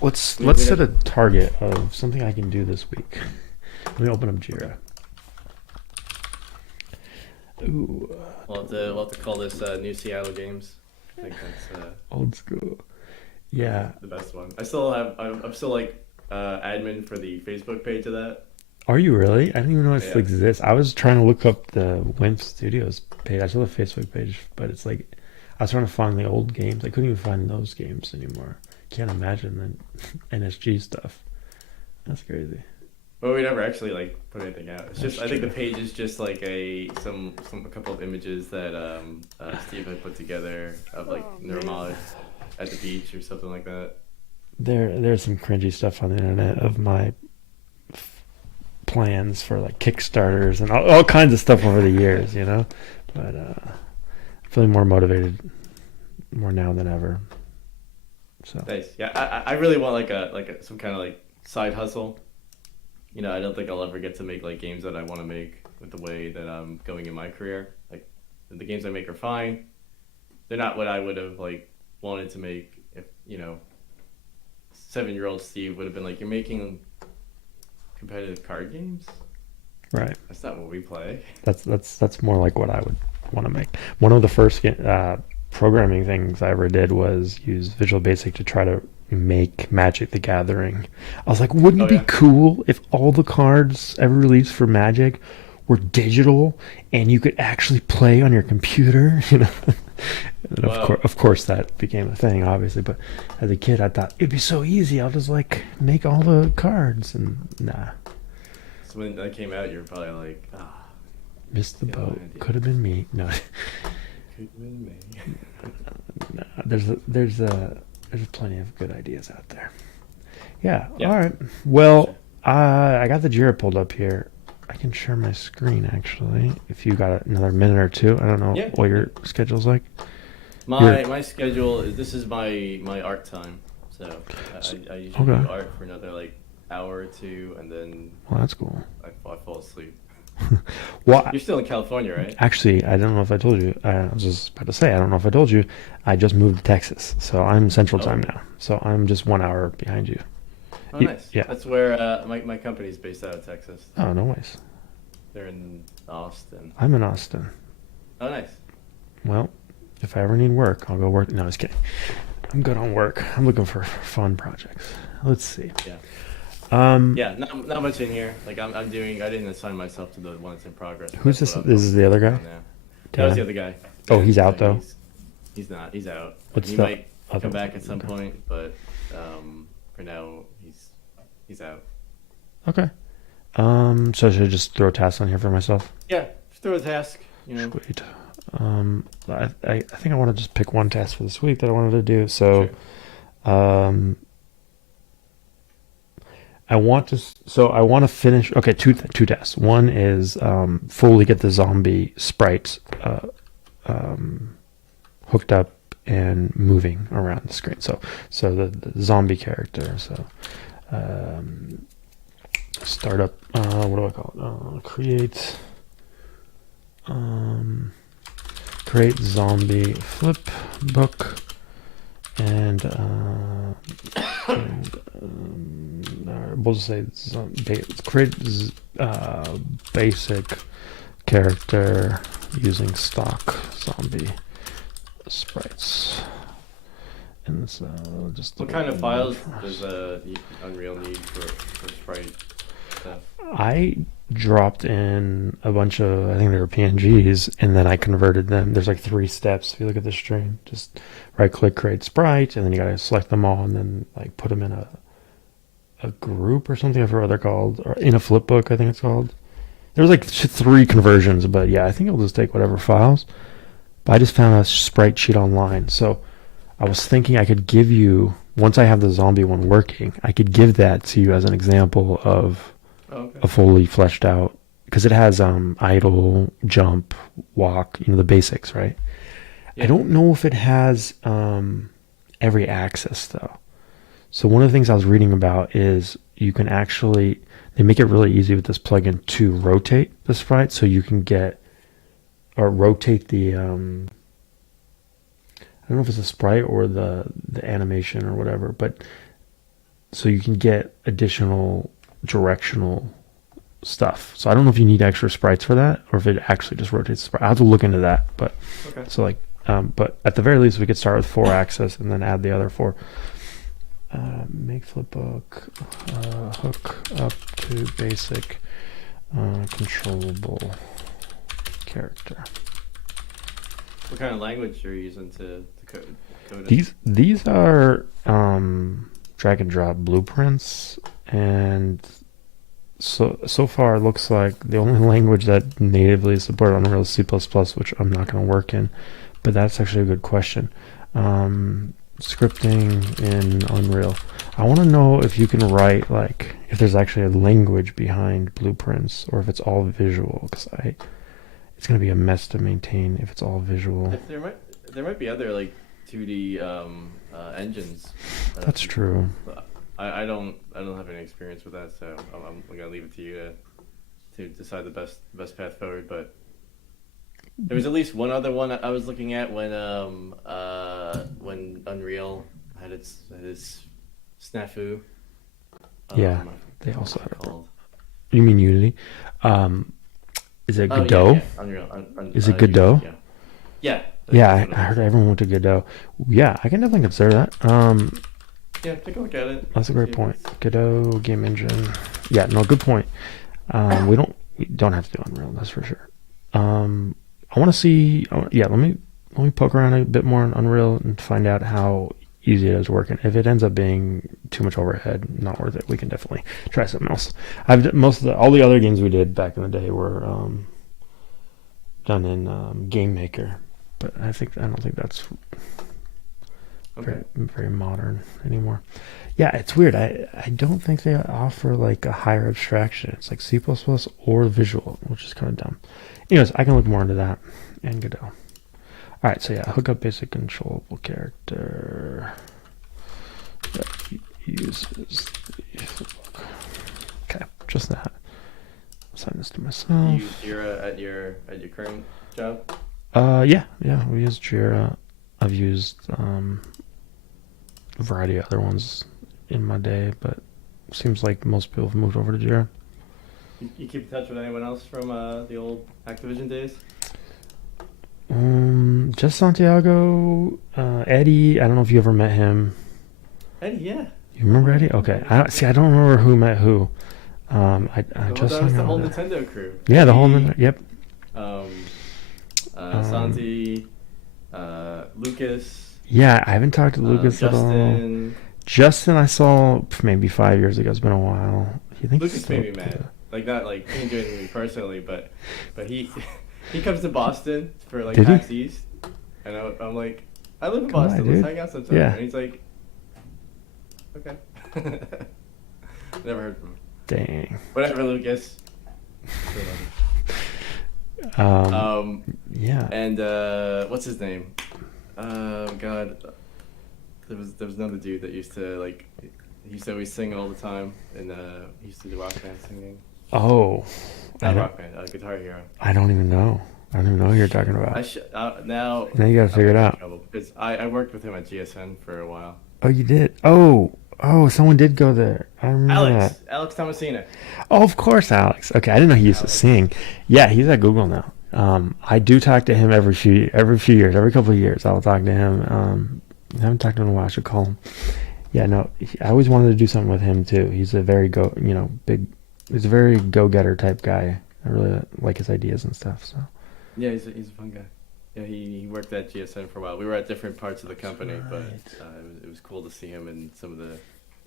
let's set a target of something I can do this week. Let me open up Jira. Ooh, we'll have to call this New Seattle Games. I think that's old school. Yeah. the best one. I'm still like admin for the Facebook page of that. Are you really? I didn't even know it Yeah. still exists. I was trying to look up the Wimp Studios page. I saw the Facebook page, but it's like I was trying to find the old games. I couldn't even find those games anymore. Can't imagine the NSG stuff. That's crazy. But we never actually like put anything out. It's That's just I think the true. page is just like a couple of images that Steve had put together of like neuromod at the beach or something like that. There's some cringy stuff on the internet of my plans for like Kickstarters and all kinds of stuff over the years, you know. But I'm feeling more motivated more now than ever. So Nice. Yeah, I really want like some kind of like side hustle. You know, I don't think I'll ever get to make like games that I want to make with the way that I'm going in my career. Like the games I make are fine. They're not what I would have like wanted to make if, 7-year-old Steve would have been like, "You're making competitive card games? right. That's not what we play." That's more like what I would want to make. One of the first programming things I ever did was use Visual Basic to try to make Magic the Gathering. I was like, wouldn't Oh it be yeah. cool if all the cards ever released for Magic were digital and you could actually play on your computer? You know. And Well, of course, that became a thing, obviously. But as a kid, I thought it'd be so easy. I'll just like make all the cards, and nah, so when that came out, you were probably like, missed the got boat. an idea. Could have been me. No, Could have been me. no, there's plenty of good ideas out there. Yeah. Yeah. All right. Well, Sure. I got the Jira pulled up here. I can share my screen actually. If you got another minute or two, I don't know Yeah. what your schedule's like. My schedule is this is my art time, so I usually Okay. do art for another like hour or two, and then Well, that's cool. I fall asleep. Well, You're still in California, right? actually, I don't know if I told you. I was just about to say, I don't know if I told you. I just moved to Texas, so I'm Central Time Oh, now. So I'm just 1 hour behind you. oh, nice. Yeah. That's where my company's based out of Texas. Oh, no ways. They're in Austin. I'm in Austin. Oh, nice. Well, if I ever need work, I'll go work. No, just kidding. I'm good on work. I'm looking for fun projects. Let's see. Yeah. Um, Yeah. Not much in here. Like I'm doing. I didn't assign myself to the one that's in progress. who's That's this? what I'm This is the other guy? focusing on now. That was the Dan? other guy. Oh, he's Yeah, out though. He's not. He's out. What's He the might other come back at some okay. point, but for now he's out. Okay. So should I just throw tasks on here for myself? Yeah, just throw a task. You know. Sweet. I think I want to just pick one task for this week that I wanted to do. So, Sure. um, I want to finish. Okay, two tasks. One is fully get the zombie sprites hooked up and moving around the screen. So the zombie character. So start up. What do I call it? Create zombie flip book and we'll just say create basic character using stock zombie sprites. And it's just What kind of files does Unreal need for sprite stuff? I dropped in a bunch of, I think they were PNGs, and then I converted them. There's like 3 steps. If you look at the stream, just right click, create sprite, and then you gotta select them all, and then like put them in a group or something. I forget what they're called, or in a flipbook, I think it's called. There's like 3 conversions, but yeah, I think it'll just take whatever files. But I just found a sprite sheet online, so I was thinking I could give you once I have the zombie one working, I could give that to you as an example of Okay. a fully fleshed out, because it has idle, jump, walk, the basics, right? I Yeah. don't know if it has every access though. So one of the things I was reading about is you can actually, they make it really easy with this plugin to rotate the sprite, so you can get or rotate the I don't know if it's a sprite or the animation or whatever, but so you can get additional directional stuff. So I don't know if you need extra sprites for that or if it actually just rotates the sprite. I have to look into that, but Okay. so like but at the very least we could start with 4 axis and then add the other 4. Make flipbook hook up to basic controllable character. What kind of language are you using to code it? These are drag and drop blueprints, and so far it looks like the only language that natively is supported on Unreal is C++, which I'm not going to work in, but that's actually a good question. Scripting in Unreal. I want to know if you can write, like, if there's actually a language behind blueprints or if it's all visual, because it's going to be a mess to maintain if it's all visual. There might be other like 2D engines. That's true. I don't have any experience with that, so I'm gonna leave it to you to decide the best path forward. But there was at least one other one I was looking at when Unreal had its snafu. Yeah, they also had it. Called. You mean Unity? Is it Godot? Yeah. Unreal. Is it Godot? Yeah. Yeah, I heard everyone went to Godot. Yeah, I can definitely consider that. Yeah, take a look at it. That's a great point. Godot game engine. Yeah, no, good point. We don't have to do Unreal, that's for sure. I want to see. Yeah, let me poke around a bit more on Unreal and find out how easy it is working. If it ends up being too much overhead, not worth it, we can definitely try something else. All the other games we did back in the day were done in Game Maker, but I don't think that's very modern anymore. Yeah, it's weird. I don't think they offer like a higher abstraction. It's like C++ or visual, which is kind of dumb. Anyways, I can look more into that and Godot. All right, so yeah, hook up basic controllable character that uses the flipbook. Okay, just that. Assign this to myself. You use Jira at your current job? Yeah, we use Jira. I've used a variety of other ones in my day, but it seems like most people have moved over to Jira. You keep in touch with anyone else from the old Activision days? Just Santiago, Eddie. I don't know if you ever met him. Eddie, yeah. You remember Eddie? Okay. I don't remember who met who. I just that was the hung whole out Nintendo crew. Yeah, the whole Yep. Santi, Lucas. Yeah, I haven't talked to Lucas at all. Justin, I saw maybe 5 years ago. It's been a while. You think Lucas made me mad. Like not like he didn't do anything to me personally, but he he comes to Boston for like PAX East, and I'm like, I live in Boston. Let's hang out sometime. Yeah. And he's like, okay. Never heard from him. Dang. Whatever, Lucas. Yeah. And what's his name? God, there was another dude that used to like. He used to always sing all the time, and he used to do rock band singing. Oh. Not rock band, Guitar Hero. I don't even know. I don't even know who you're talking about. Now you gotta figure it out. Because I worked with him at GSN for a while. Oh, you did? Oh, someone did go there. I remember Alex Tomasina. Oh, of course, Alex. Okay, I didn't know he used to sing. Yeah, he's at Google now. I do talk to him every few years, every couple of years. I'll talk to him. I haven't talked to him in a while. I should call him. Yeah, no, I always wanted to do something with him too. He's a very he's a very go-getter type guy. I really like his ideas and stuff. So. Yeah, he's a fun guy. Yeah, he worked at GSN for a while. We were at different parts of the company, but it was cool to see him in some of the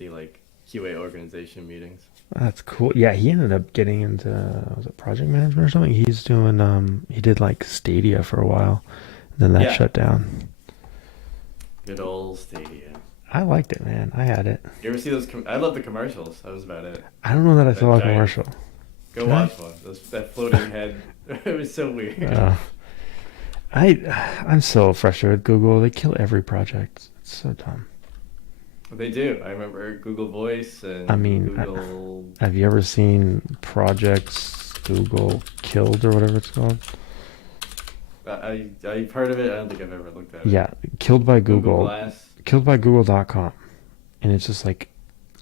like QA organization meetings. That's cool. Yeah, he ended up getting into was it project management or something. He's doing he did like Stadia for a while, then that shut down. Good old Stadia. I liked it, man. I had it. You ever see those? I love the commercials. That was about it. I don't know that I That saw a giant- commercial. Go Did I? watch one. That floating head. It was so weird. I'm so frustrated with Google. They kill every project. It's so dumb. They do. I remember Google Voice and I mean, Google. Have you ever seen projects Google killed or whatever it's called? I've heard of it. I don't think I've ever looked at it. Yeah, killed by Google Google. Glass. Killed by Google.com. And it's just like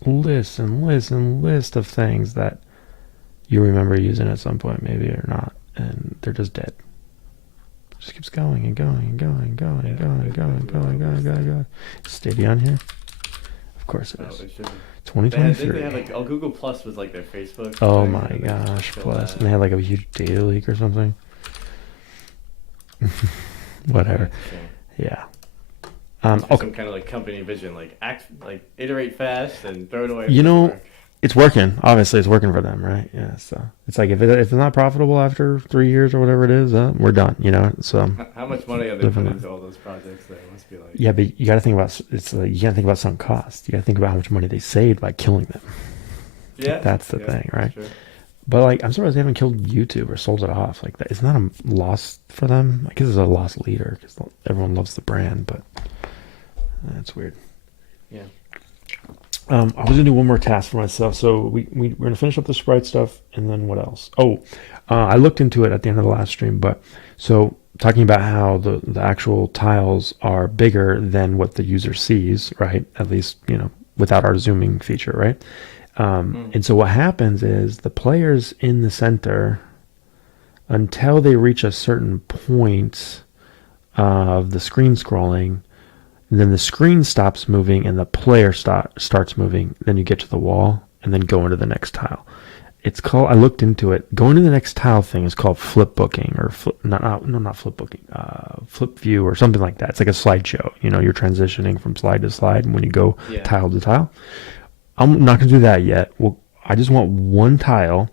lists and lists and lists of things that you remember using at some point, maybe or not, and they're just dead. It just keeps going and going and going and going and going and going and going and going and going and going. Stadia on here? Of course it Oh, is. it should be. Didn't 2023. they have like Google Plus was like their Facebook? Oh thing, my and they gosh, killed plus. that. And they had like a huge data leak or something. Whatever. That's a shame. Yeah. For Okay. some kind of like company vision, like iterate fast and throw it away. You if it know, doesn't work. It's working. Obviously, it's working for them, right? Yeah. So it's like if it's not profitable after 3 years or whatever it is, we're done. You know. So How much money are they Living putting life. into all those projects? There must be like. yeah, but you got to think about you got to think about sunk cost. You got to think about how much money they saved by killing them. Yeah. That's the yeah, thing, that's right? true. But like, I'm surprised they haven't killed YouTube or sold it off. Like that, it's not a loss for them. I guess it's a loss leader because everyone loves the brand, but that's weird. Yeah. I was gonna do one more task for myself, so we're gonna finish up the sprite stuff, and then what else? I looked into it at the end of the last stream, but so talking about how the actual tiles are bigger than what the user sees, right? At least without our zooming feature, right? And so what happens is the players in the center, until they reach a certain point of the screen scrolling, and then the screen stops moving and the player starts moving. Then you get to the wall and then go into the next tile. It's called. I looked into it. Going to the next tile thing is called flip booking or not flip booking. Flip view or something like that. It's like a slideshow. You're transitioning from slide to slide when you go Yeah. tile to tile. I'm not gonna do that yet. Well, I just want one tile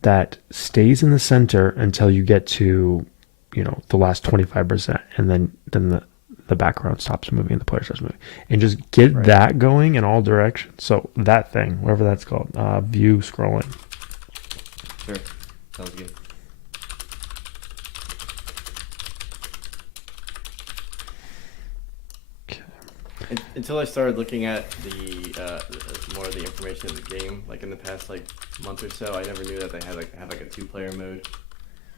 that stays in the center until you get to, the last 25%, and then the background stops moving and the player starts moving, and just get Right. that going in all directions. So that thing, whatever that's called, view scrolling. Sure. Sounds good. Okay. Until I started looking at the more of the information of the game, like in the past month or so, I never knew that they had have a 2-player mode.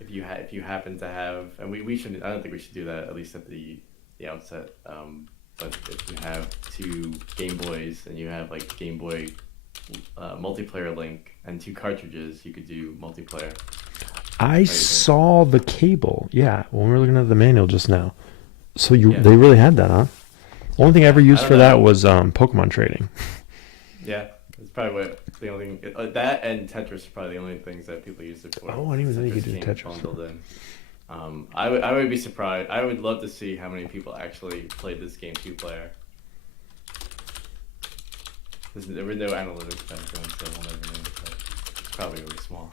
If you happen to have, and we shouldn't, I don't think we should do that, at least at the outset. But if you have 2 Game Boys and you have Game Boy multiplayer link and 2 cartridges, you could do multiplayer. I saw the cable. Yeah, when we were looking at the manual just now. So Yeah. they really had that, huh? Only thing I ever used I for don't that know. was Pokemon trading. Yeah, it's probably the only thing. That and Tetris are probably the only things that people use it for. Oh, I didn't even know you could do came Tetris. bundled in. I would be surprised. I would love to see how many people actually played this game 2-player. There were no analytics back then, so we'll never know. But it's probably really small.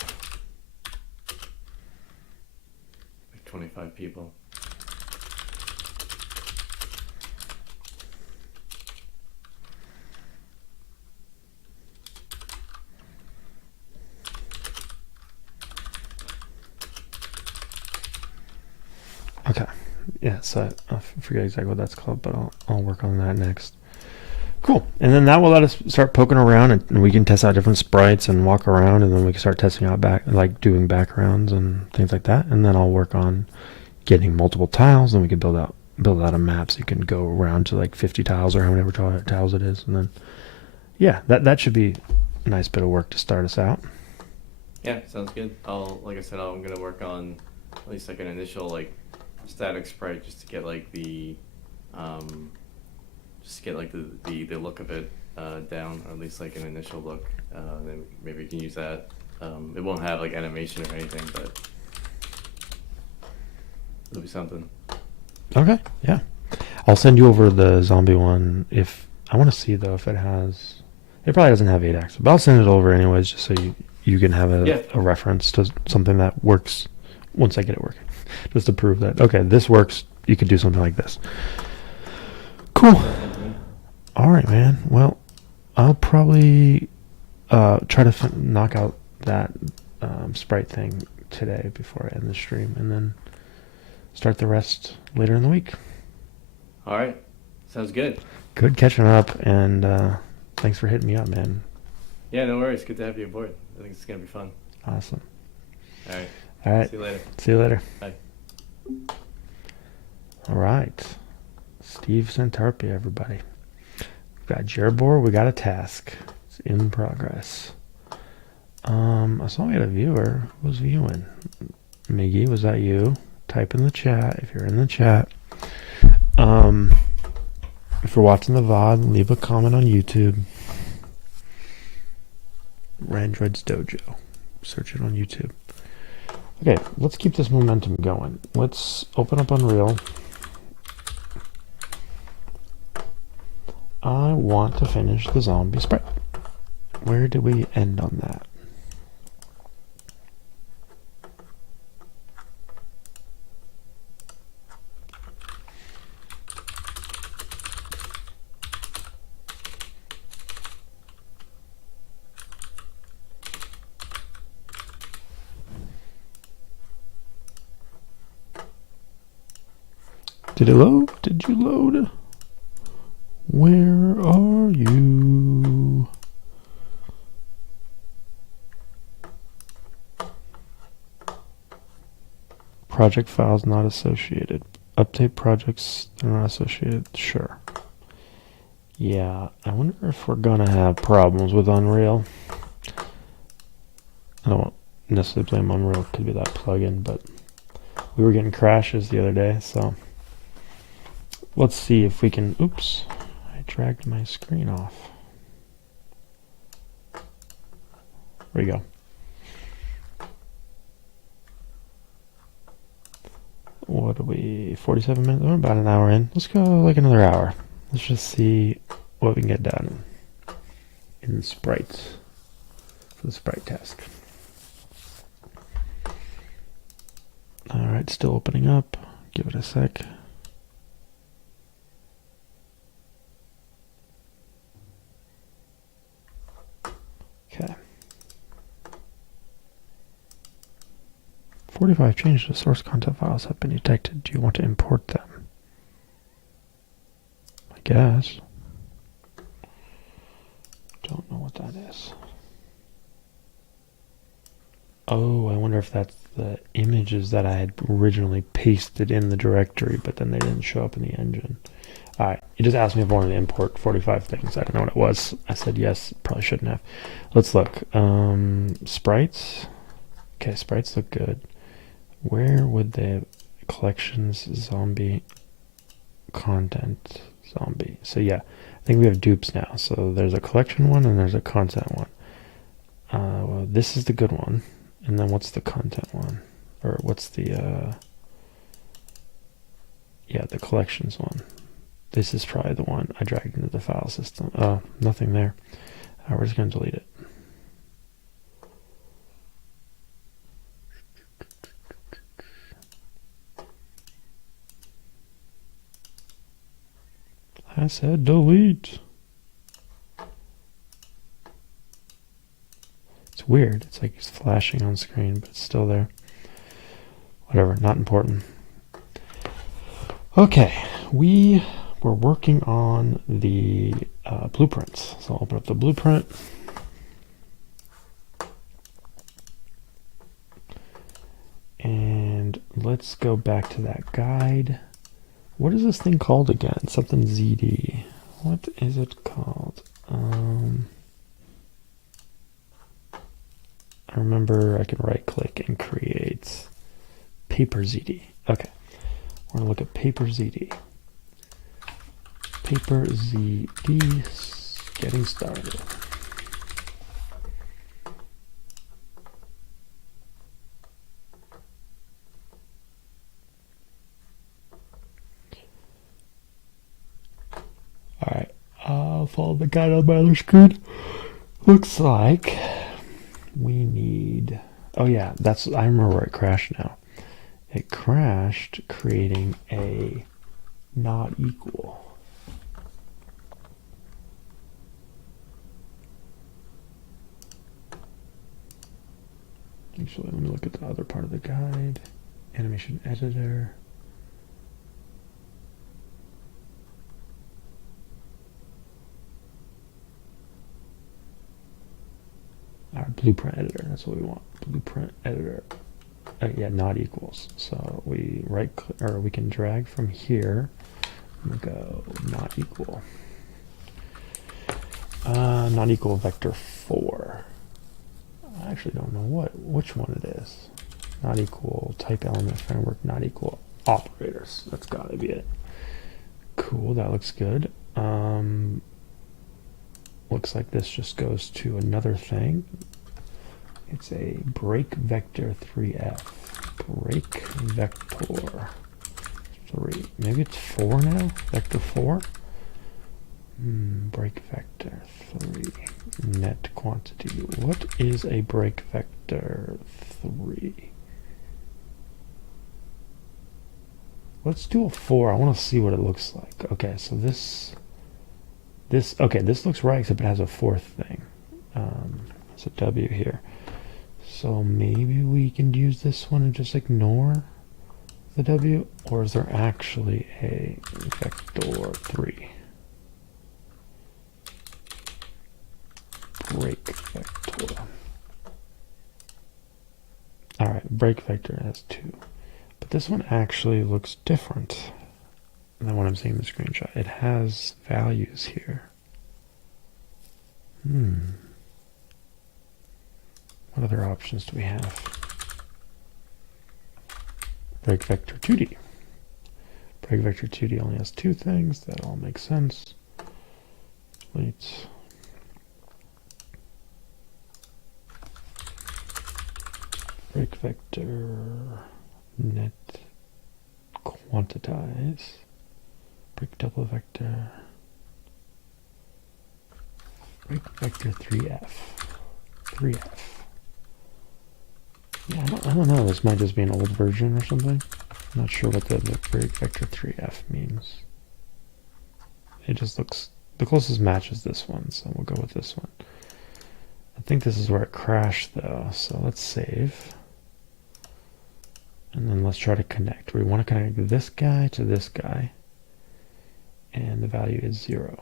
25 people. Okay. Yeah, so I forget exactly what that's called, but I'll work on that next. Cool. And then that will let us start poking around, and we can test out different sprites and walk around, and then we can start testing out doing backgrounds and things like that. And then I'll work on getting multiple tiles, and we can build out a map so you can go around to 50 tiles or however tiles it is, and then that should be a nice bit of work to start us out. Yeah, sounds good. Like I said, I'm gonna work on at least an initial static sprite just to get the look of it down, or at least an initial look. Then maybe you can use that. It won't have animation or anything, but it'll be something. Okay, yeah. I'll send you over the zombie one if I want to see though if it has. It probably doesn't have 8 axis, but I'll send it over anyways, just so you can have a reference to something that works once I get it working, just to prove that okay, this works. You could do something like this. Cool. All right, man. Well, I'll probably try to knock out that sprite thing today before I end the stream, and then start the rest later in the week. All right. Sounds good. Good catching up, and thanks for hitting me up, man. Yeah, no worries. Good to have you aboard. I think it's going to be fun. Awesome. All right. All right. See you later. See you later. Bye. All right. Steve Santarpia, everybody. We've got Jerbor. We got a task. It's in progress. I saw we had a viewer. Who was viewing? Miggy, was that you? Type in the chat if you're in the chat. If you're watching the VOD, leave a comment on YouTube. Randroid's Dojo. Search it on YouTube. Okay, let's keep this momentum going. Let's open up Unreal. I want to finish the zombie sprite. Where did we end on that? Did it load? Did you load? Where are you? Project files not associated. Update projects that are not associated. Sure. Yeah, I wonder if we're gonna have problems with Unreal. I don't necessarily blame Unreal. It could be that plugin, but we were getting crashes the other day, so let's see if we can. Oops, I dragged my screen off. There we go. What are we, 47 minutes? We're about an hour in. Let's go like another hour. Let's just see what we can get done in sprites for the sprite task. Alright, still opening up. Give it a sec. Okay. 45 changes to source content files have been detected. Do you want to import them? I guess. Don't know what that is. Oh, I wonder if that's the images that I had originally pasted in the directory, but then they didn't show up in the engine. Alright, you just asked me if I wanted to import 45 things. I don't know what it was. I said yes, probably shouldn't have. Let's look. Sprites. Okay, sprites look good. Where would the collections zombie content zombie? So yeah, I think we have dupes now. So there's a collection one and there's a content one. Well, this is the good one. And then what's the content one? Or what's the, yeah, the collections one. This is probably the one I dragged into the file system. Oh, nothing there. We're just going to delete it. I said delete. It's weird. It's like it's flashing on screen, but it's still there. Whatever, not important. Okay, we were working on the blueprints. So I'll open up the blueprint. And let's go back to that guide. What is this thing called again? Something ZD. What is it called? I remember I can right click and create paper ZD. Okay, we're gonna look at paper ZD. Paper ZD, getting started. Alright, I'll follow the guide on my other screen. Looks like we need, oh yeah, that's, I remember where it crashed now. It crashed creating a not equal. Actually, let me look at the other part of the guide. Animation editor. Our blueprint editor, that's what we want. Blueprint editor. Yeah, not equals. So we right click, or we can drag from here and go not equal. Not equal vector 4. I actually don't know which one it is. Not equal type element framework, not equal operators. That's gotta be it. Cool, that looks good. Looks like this just goes to another thing. It's a break vector 3f. Break vector 3. Maybe it's 4 now? Vector 4? Break vector 3. Net quantity. What is a break vector 3? Let's do a 4. I want to see what it looks like. Okay, so this looks right, except it has a fourth thing. It's a W here. So maybe we can use this one and just ignore the W, or is there actually a vector 3? Break vector. Alright, break vector has 2. But this one actually looks different than what I'm seeing in the screenshot. It has values here. What other options do we have? Break vector 2D. Break vector 2D only has 2 things. That all makes sense. Wait. Break vector net quantize. Break double vector. Break vector 3f. 3f. Yeah, I don't know. This might just be an old version or something. I'm not sure what the break vector 3f means. It just looks, the closest match is this one, so we'll go with this one. I think this is where it crashed though, so let's save. And then let's try to connect. We want to connect this guy to this guy. And the value is 0,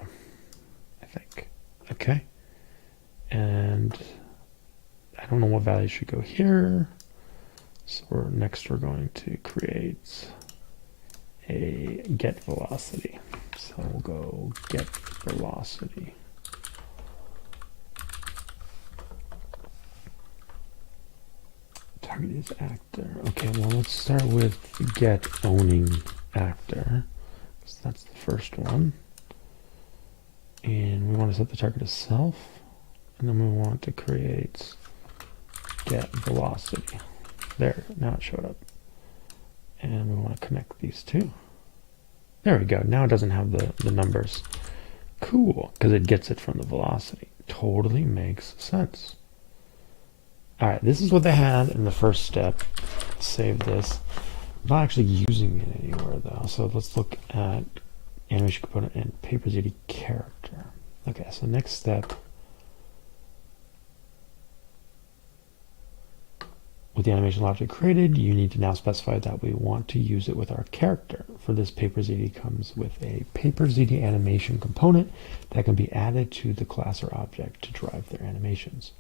I think. Okay. And I don't know what value should go here. So next we're going to create a get velocity. So we'll go get velocity. Target is actor. Okay, well let's start with get owning actor. So that's the first one. And we want to set the target as self. And then we want to create get velocity. There, now it showed up. And we want to connect these two. There we go. Now it doesn't have the numbers. Cool, because it gets it from the velocity. Totally makes sense. Alright, this is what they had in the first step. Save this. I'm not actually using it anywhere though. So let's look at animation component and PaperZD character. Okay, so next step. With the animation logic created, you need to now specify that we want to use it with our character. For this, PaperZD comes with a PaperZD animation component that can be added to the class or object to drive their animations.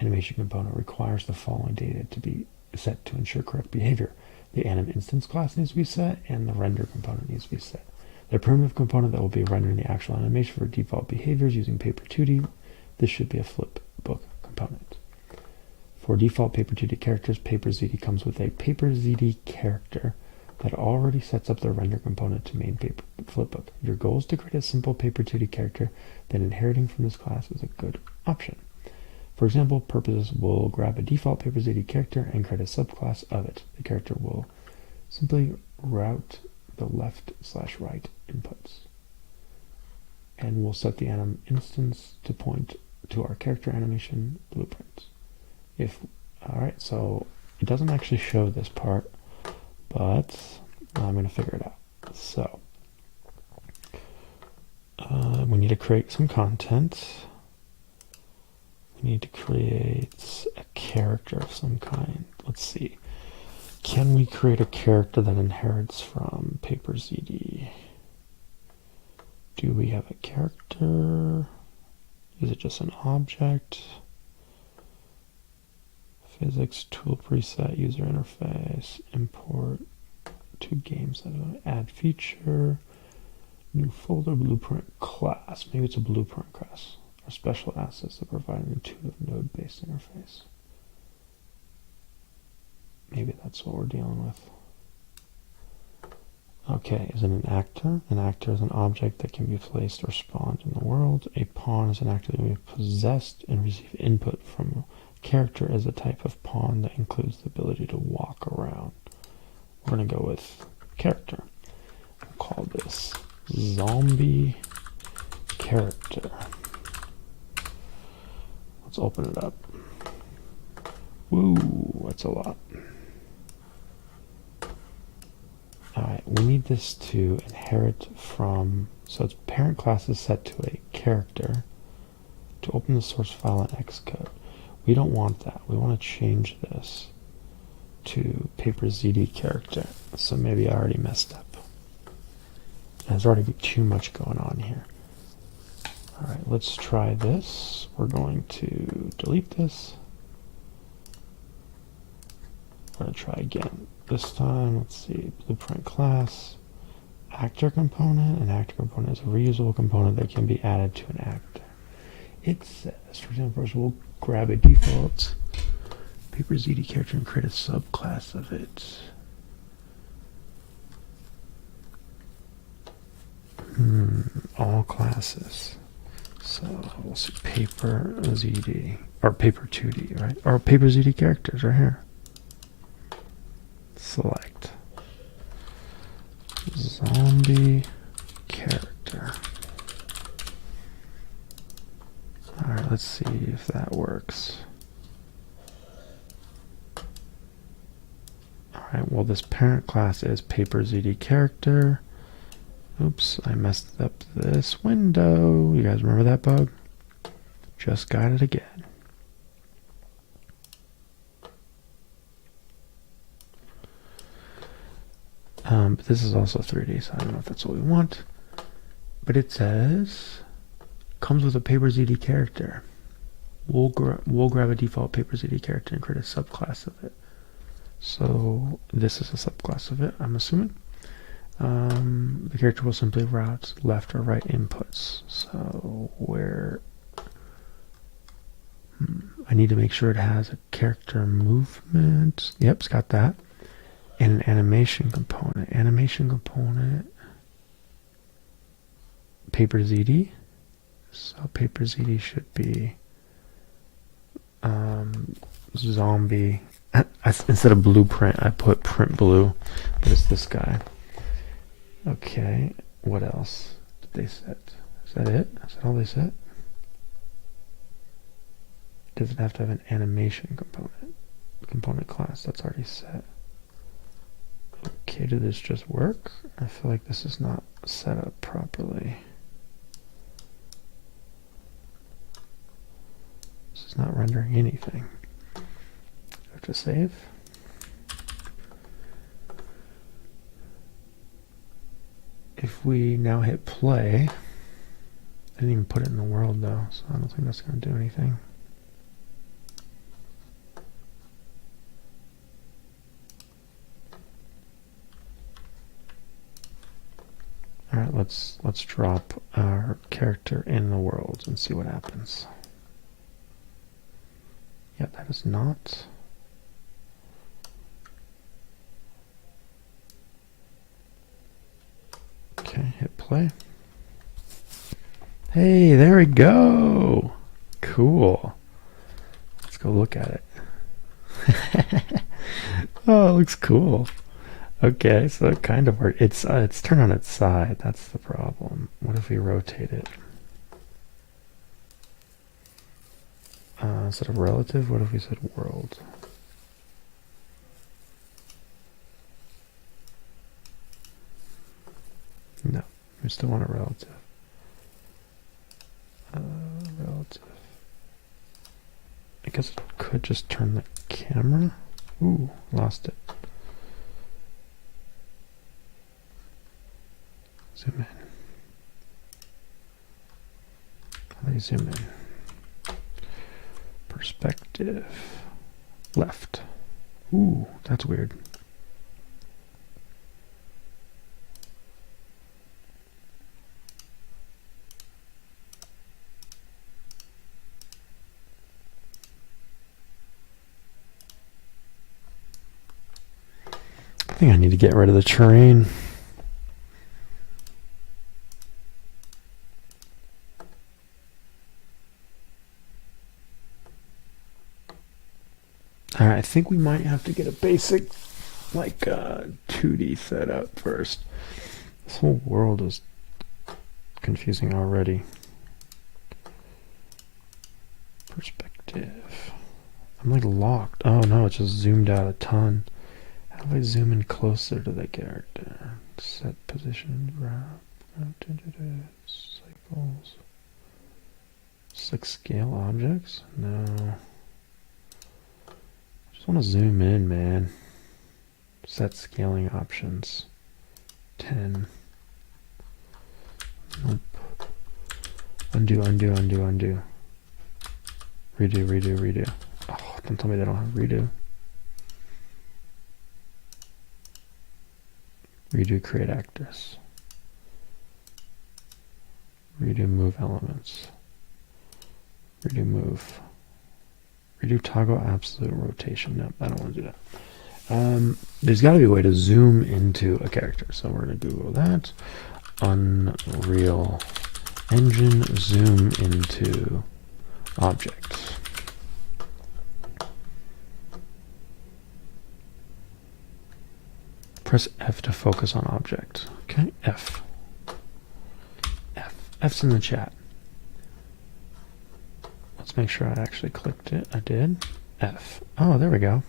Animation component requires the following data to be set to ensure correct behavior. The anim instance class needs to be set, and the render component needs to be set. The primitive component that will be rendering the actual animation for default behaviors using Paper 2D, this should be a flipbook component. For default Paper 2D characters, PaperZD comes with a PaperZD character that already sets up the render component to main paper flipbook. If your goal is to create a simple Paper 2D character, then inheriting from this class is a good option. For example purposes, we'll grab a default PaperZD character and create a subclass of it. The character will simply route the left/right inputs. And we'll set the anim instance to point to our character animation blueprint. Alright, so it doesn't actually show this part, but I'm going to figure it out. So, we need to create some content. We need to create a character of some kind. Let's see. Can we create a character that inherits from PaperZD? Do we have a character? Is it just an object? Physics, tool preset, user interface, import to games, add feature, new folder, blueprint class. Maybe it's a blueprint class. Or special assets that provide an intuitive node-based interface. Maybe that's what we're dealing with. Okay, is it an actor? An actor is an object that can be placed or spawned in the world. A pawn is an actor that can be possessed and receive input from a character as a type of pawn that includes the ability to walk around. We're going to go with character. We'll call this zombie character. Let's open it up. Woo, that's a lot. Alright, we need this to inherit from, so its parent class is set to a character to open the source file in Xcode. We don't want that. We want to change this to PaperZD character. So maybe I already messed up. There's already too much going on here. Alright, let's try this. We're going to delete this. We're going to try again. This time, let's see, blueprint class, actor component. An actor component is a reusable component that can be added to an actor. It says, for example, we'll grab a default PaperZD character and create a subclass of it. All classes. So we'll see PaperZD, or Paper2D, right? Or PaperZD characters right here. Select zombie character. Alright, let's see if that works. Alright, well, this parent class is PaperZD character. Oops, I messed up this window. You guys remember that bug? Just got it again. But this is also 3D, so I don't know if that's what we want. But it says, comes with a PaperZD character. We'll grab a default PaperZD character and create a subclass of it. So this is a subclass of it, I'm assuming. The character will simply route left or right inputs. So where I need to make sure it has a character movement. Yep, it's got that. And an animation component. Animation component. PaperZD. So PaperZD should be zombie. Instead of blueprint, I put print blue, but it's this guy. Okay, what else did they set? Is that it? Is that all they set? Does it have to have an animation component class? That's already set. Okay, did this just work? I feel like this is not set up properly. This is not rendering anything. I have to save. If we now hit play, I didn't even put it in the world though, so I don't think that's going to do anything. Alright, let's drop our character in the world and see what happens. Yeah, that is not. Okay, hit play. Hey, there we go. Cool. Let's go look at it. Oh, it looks cool. Okay, so it kind of worked. It's turned on its side. That's the problem. What if we rotate it? Instead of relative, what if we said world? No, we still want a relative. Relative. I guess I could just turn the camera. Ooh, lost it. Zoom in. How do you zoom in? Perspective. Left. Ooh, that's weird. I think I need to get rid of the terrain. All right, I think we might have to get a basic, like, 2D setup first. This whole world is confusing already. Perspective. I'm like locked. Oh no, it just zoomed out a ton. How do I zoom in closer to the character? Set position, grab, cycles. Just like scale objects? No. Just want to zoom in, man. Set scaling options. 10. Nope. Undo, undo, undo, undo. Redo, redo, redo. Oh, don't tell me they don't have redo. Redo create actors. Redo move elements. Redo move. Redo toggle absolute rotation. Nope, I don't want to do that. There's got to be a way to zoom into a character. So we're going to Google that. Unreal Engine zoom into objects. Press F to focus on object. Okay, F. F. F's in the chat. Let's make sure I actually clicked it. I did. F. Oh, there we go.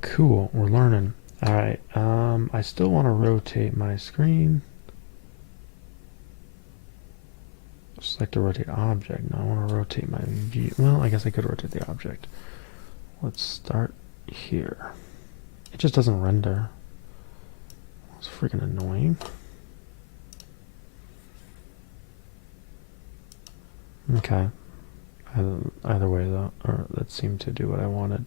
Cool, we're learning. All right, I still want to rotate my screen. Select to rotate object. Now I want to rotate my view. Well, I guess I could rotate the object. Let's start here. It just doesn't render. It's freaking annoying. Okay. Either way, though, or that seemed to do what I wanted.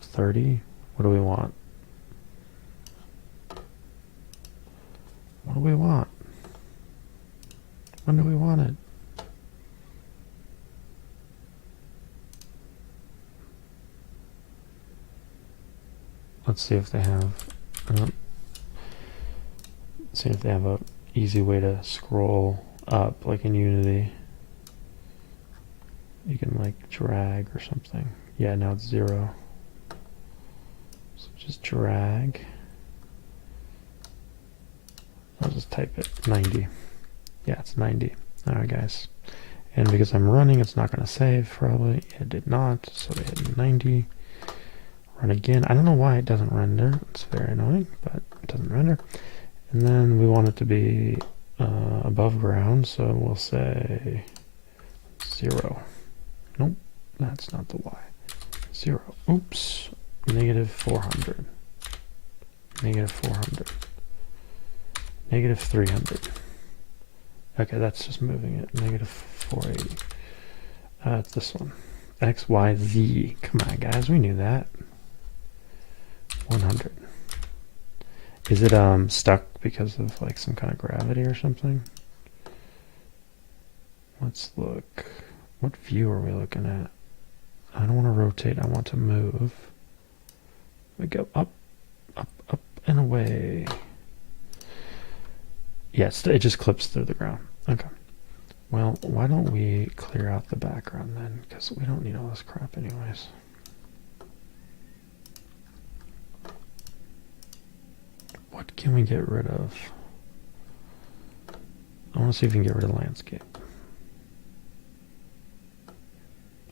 30. What do we want? What do we want? When do we want it? Let's see if they have. See if they have a easy way to scroll up, like in Unity. You can like drag or something. Yeah, now it's 0. So just drag. I'll just type it 90. Yeah, it's 90. Alright, guys. And because I'm running, it's not going to save, probably. It did not, so we hit 90. Run again. I don't know why it doesn't render. It's very annoying, but it doesn't render. And then we want it to be above ground, so we'll say 0. Nope, that's not the Y. 0. Oops. Negative 400. Negative 400. Negative 300. Okay, that's just moving it. Negative 480. It's this one. X, Y, Z. Come on, guys, we knew that. 100. Is it stuck because of like some kind of gravity or something? Let's look. What view are we looking at? I don't want to rotate. I want to move. We go up, up, up, and away. Yes, it just clips through the ground. Okay. Well, why don't we clear out the background then? Because we don't need all this crap anyways. What can we get rid of? I want to see if we can get rid of landscape.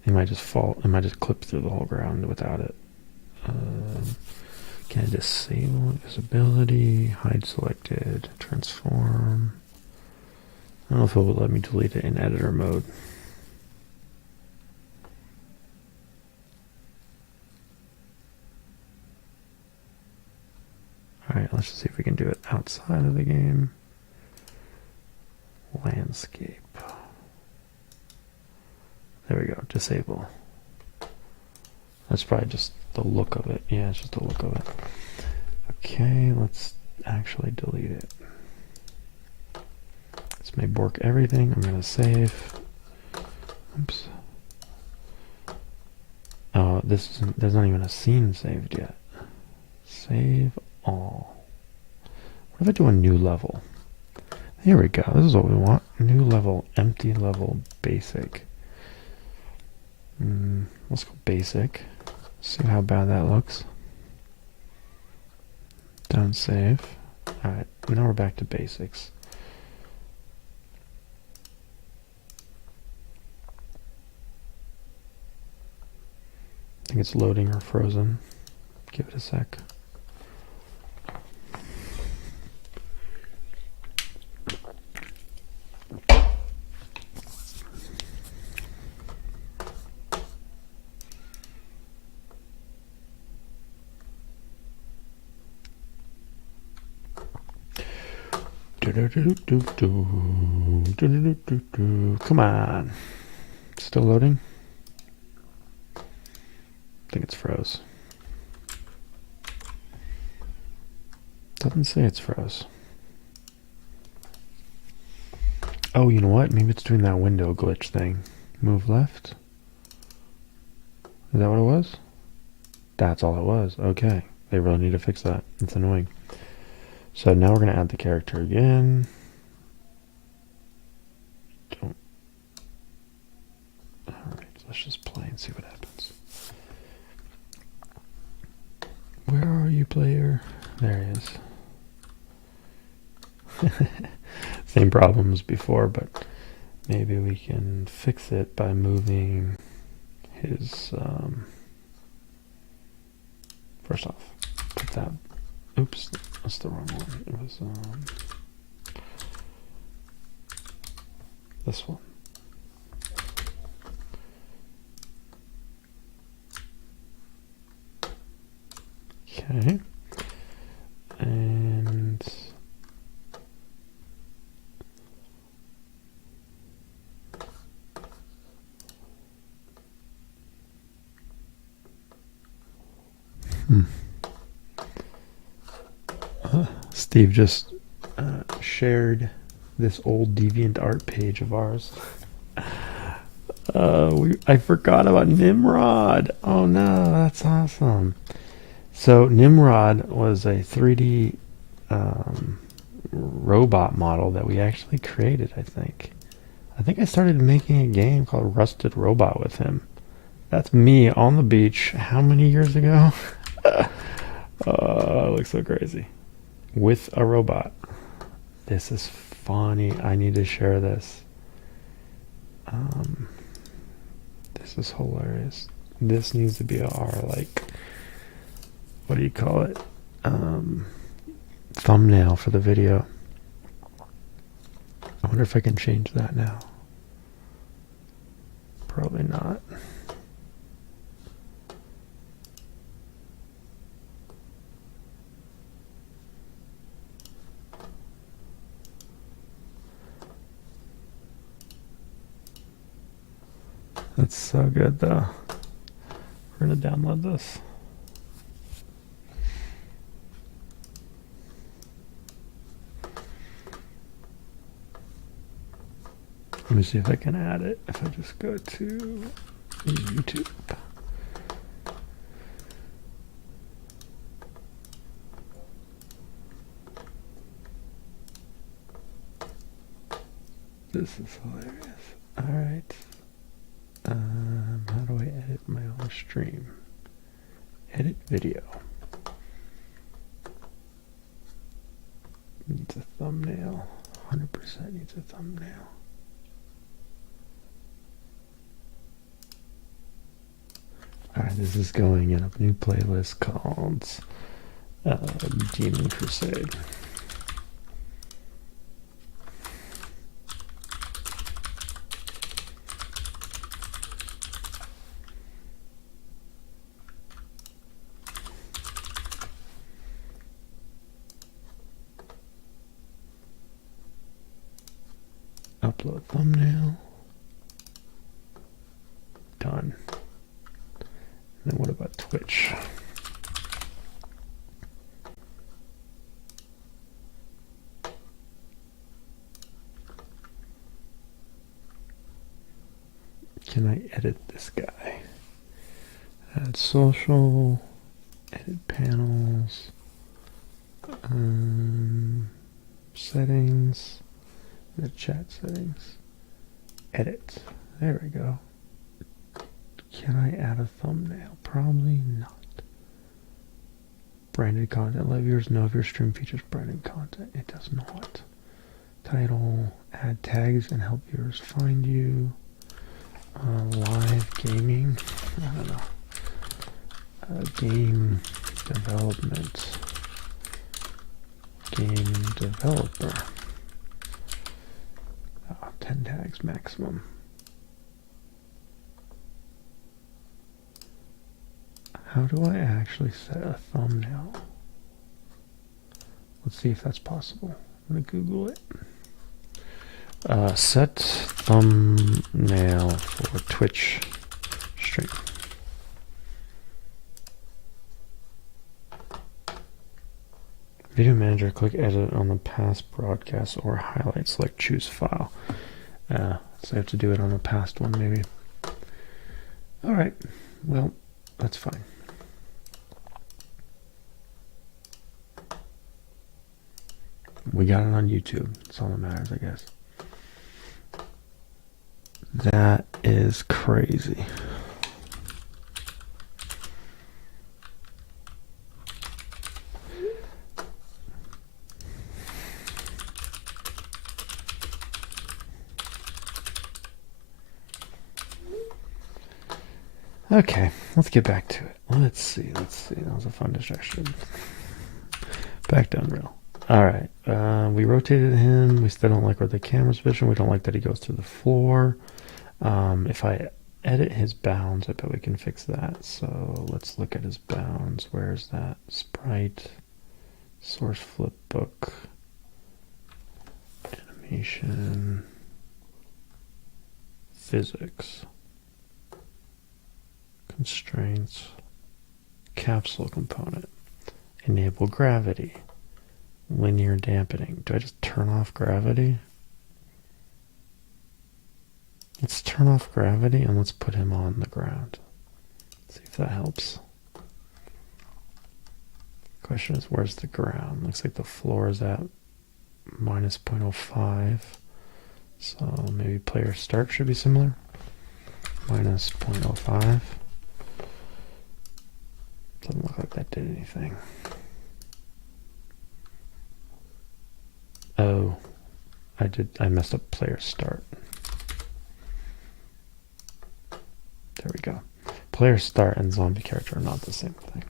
It might just fall. It might just clip through the whole ground without it. Can I disable visibility? Hide selected. Transform. don't know if it will let me delete it in editor mode. Alright, let's just see if we can do it outside of the game. Landscape. There we go, disable. That's probably just the look of it. Yeah, it's just the look of it. Okay, let's actually delete it. This may bork everything. I'm going to save. Oops. Oh, there's not even a scene saved yet. Save all. What if I do a new level? Here we go. This is what we want. New level, empty level, basic. Let's go basic. See how bad that looks. Don't save. Alright, now we're back to basics. I think it's loading or frozen. Give it a sec. Come on. Still loading? I think it's froze. Doesn't say it's froze. Oh, you know what? Maybe it's doing that window glitch thing. Move left. Is that what it was? That's all it was. Okay. They really need to fix that. It's annoying. So now we're going to add the character again. Alright, let's just play and see what happens. Where are you, player? There he is. Same problem as before, but maybe we can fix it by moving his... first off, put that... Oops, that's the wrong one. It was this one. Okay. And Steve just shared this old DeviantArt page of ours. I forgot about Nimrod. Oh no, that's awesome. So Nimrod was a 3D robot model that we actually created, I think. I think I started making a game called Rusted Robot with him. That's me on the beach. How many years ago? Oh, it looks so crazy. With a robot. This is funny. I need to share this. This is hilarious. This needs to be our, like, what do you call it? Thumbnail for the video. I wonder if I can change that now. Probably not. That's so good though. We're gonna download this. Let me see if I can add it. If I just go to YouTube. This is hilarious. All right. How do I edit my own stream? Edit video. Needs a thumbnail. 100% needs a thumbnail. Alright, this is going in a new playlist called Demon Crusade. Upload thumbnail. Done. Then what about Twitch? Can I edit this guy? Add social, edit panels, settings, the chat settings, edit. There we go. Can I add a thumbnail? Probably not. Branded content. Let viewers know if your stream features branded content. It does not. Title, add tags and help viewers find you. Live gaming. I don't know. Game development. Game developer. 10 tags maximum. How do I actually set a thumbnail? Let's see if that's possible. I'm going to Google it. Set thumbnail for Twitch stream. Video manager, click edit on the past broadcast or highlight, select choose file. So I have to do it on the past one maybe. Alright, well, that's fine. We got it on YouTube. That's all that matters, I guess. That is crazy. Okay, let's get back to it. Let's see. That was a fun distraction. Back to Unreal. Alright, we rotated him. We still don't like where the camera's positioned. We don't like that he goes through the floor. If I edit his bounds, I bet we can fix that. So let's look at his bounds. Where is that? Sprite, source flipbook, animation, physics, constraints, capsule component, enable gravity, linear dampening. Do I just turn off gravity? Let's turn off gravity and let's put him on the ground. See if that helps. Question is, where's the ground? Looks like the floor is at minus 0.05. So maybe player start should be similar. Minus 0.05. Doesn't look like that did anything. Oh, I messed up player start. There we go. Player start and zombie character are not the same thing.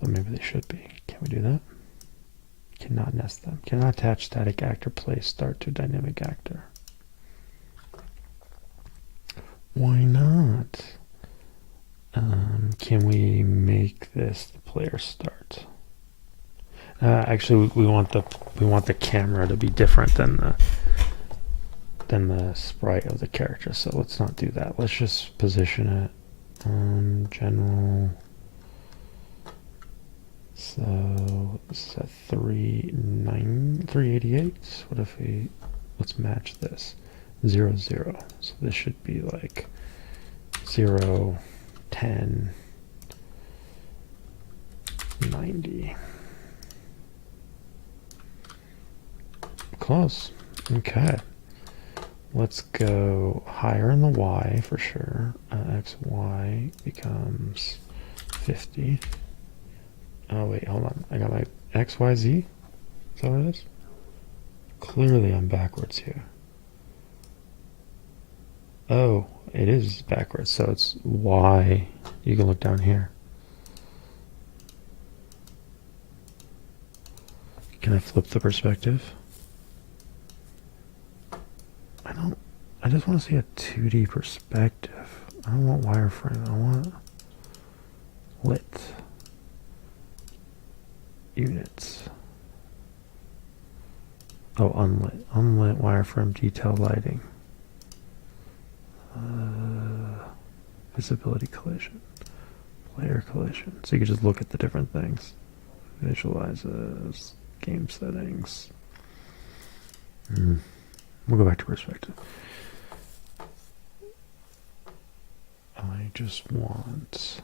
But maybe they should be. Can we do that? Cannot nest them. Cannot attach static actor play start to dynamic actor. Why not? Can we make this the player start? Actually, we want the camera to be different than the sprite of the character. So let's not do that. Let's just position it. General. So this is at 388. What if let's match this 0 0. So this should be like 0 10 90. Close. Okay. Let's go higher in the Y for sure. XY becomes 50. Oh wait, hold on. I got my XYZ. Is that what it is? Clearly I'm backwards here. Oh, it is backwards. So it's Y. You can look down here. Can I flip the perspective? I just want to see a 2D perspective. I don't want wireframe. I want lit units. Oh, unlit wireframe detail lighting. Visibility collision. Player collision. So you can just look at the different things. Visualizes. Game settings. We'll go back to perspective. I just want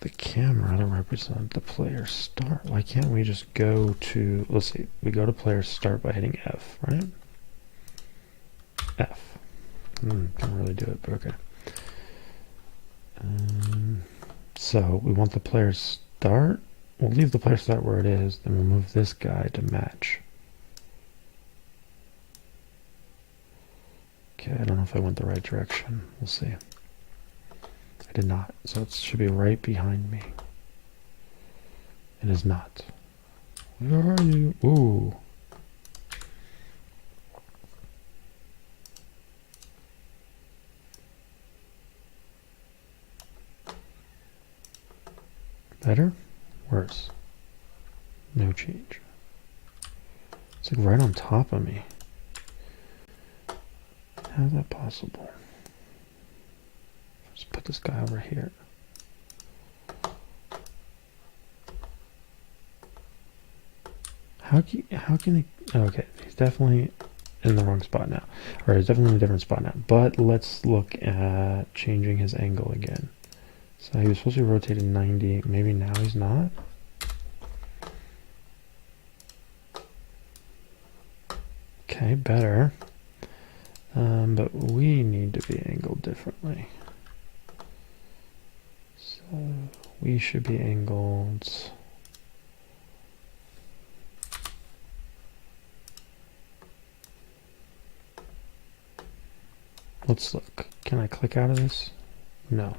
the camera to represent the player start. Why can't we just go to, let's see, we go to player start by hitting F, right? F. Can't really do it, but okay. So we want the player start. We'll leave the player start where it is, then we'll move this guy to match. Okay, I don't know if I went the right direction. We'll see. I did not, so it should be right behind me. It is not. Where are you? Ooh. Better? Worse? No change. It's like right on top of me. How is that possible? Just put this guy over here. How can he? Okay, he's definitely in the wrong spot now. Or he's definitely in a different spot now. But let's look at changing his angle again. So he was supposed to be rotated 90. Maybe now he's not. Okay, better. But we need to be angled differently. So we should be angled. Let's look. Can I click out of this? No.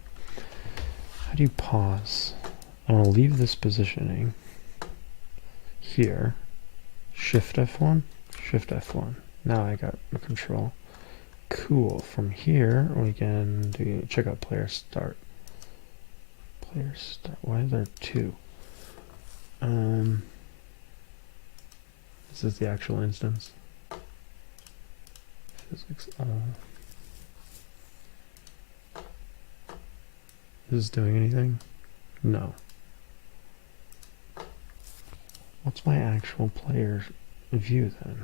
How do you pause? I want to leave this positioning here. Shift F1. Shift F1. Now I got the control. Cool. From here we can do check out player start. Player start. Why is there two? This is the actual instance. Physics. Is this doing anything? No. What's my actual player view then?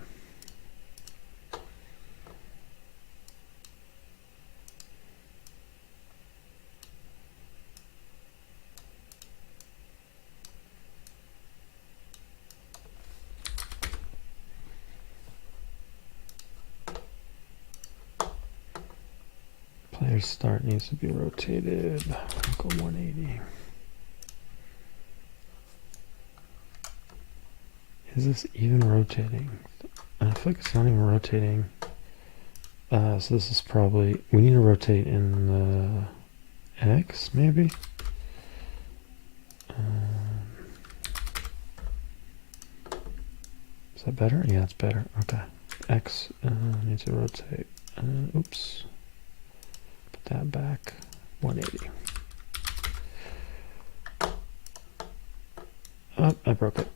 Player start needs to be rotated. I'll go 180. Is this even rotating? I feel like it's not even rotating. So this is probably, we need to rotate in the X maybe? Is that better? Yeah, it's better. Okay. X needs to rotate. Oops. Put that back. 180. Oh, I broke it.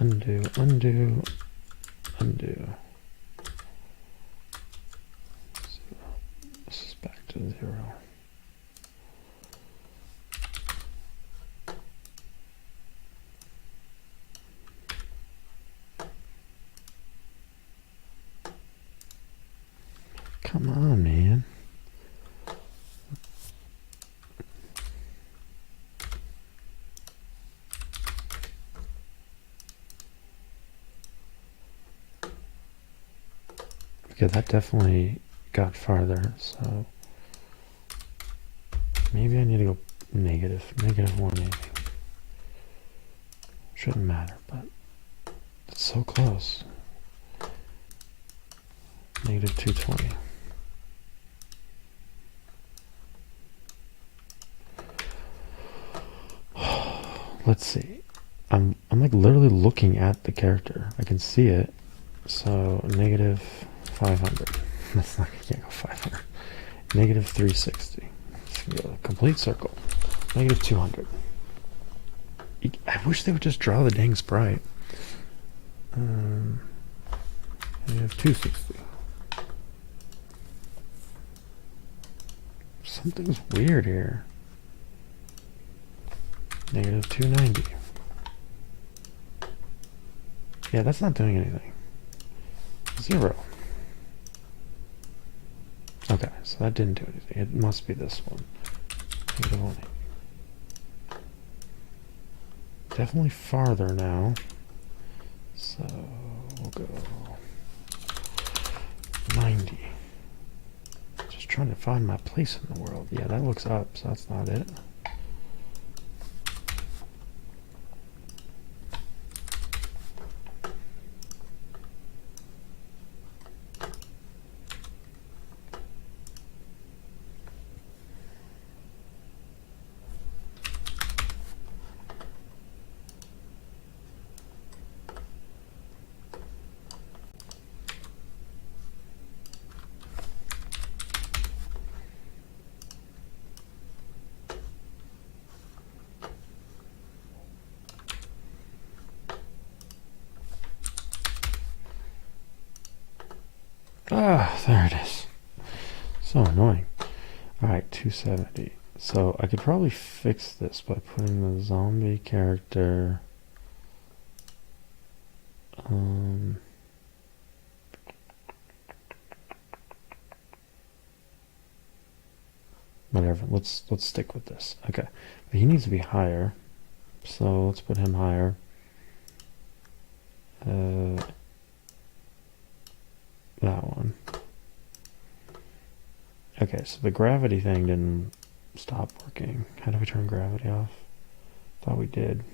Undo, undo, undo. This is back to 0. Come on, man. Okay, that definitely got farther, so maybe I need to go negative 180. Shouldn't matter, but it's so close. Negative 220. Let's see. I'm like literally looking at the character. I can see it. So negative 500. That's not, I can't go 500. Negative 360. It's gonna go a complete circle. Negative 200. I wish they would just draw the dang sprite. Negative 260. Something's weird here. Negative 290. Yeah, that's not doing anything. 0. Okay, so that didn't do anything. It must be this one. Negative 180. Definitely farther now. So we'll go 90. Just trying to find my place in the world. Yeah, that looks up, so that's not it. Ah, there it is. So annoying. Alright, 270. So I could probably fix this by putting the zombie character whatever. Let's stick with this. Okay. But he needs to be higher. So let's put him higher. That one. Okay, so the gravity thing didn't stop working. How do we turn gravity off? Thought we did.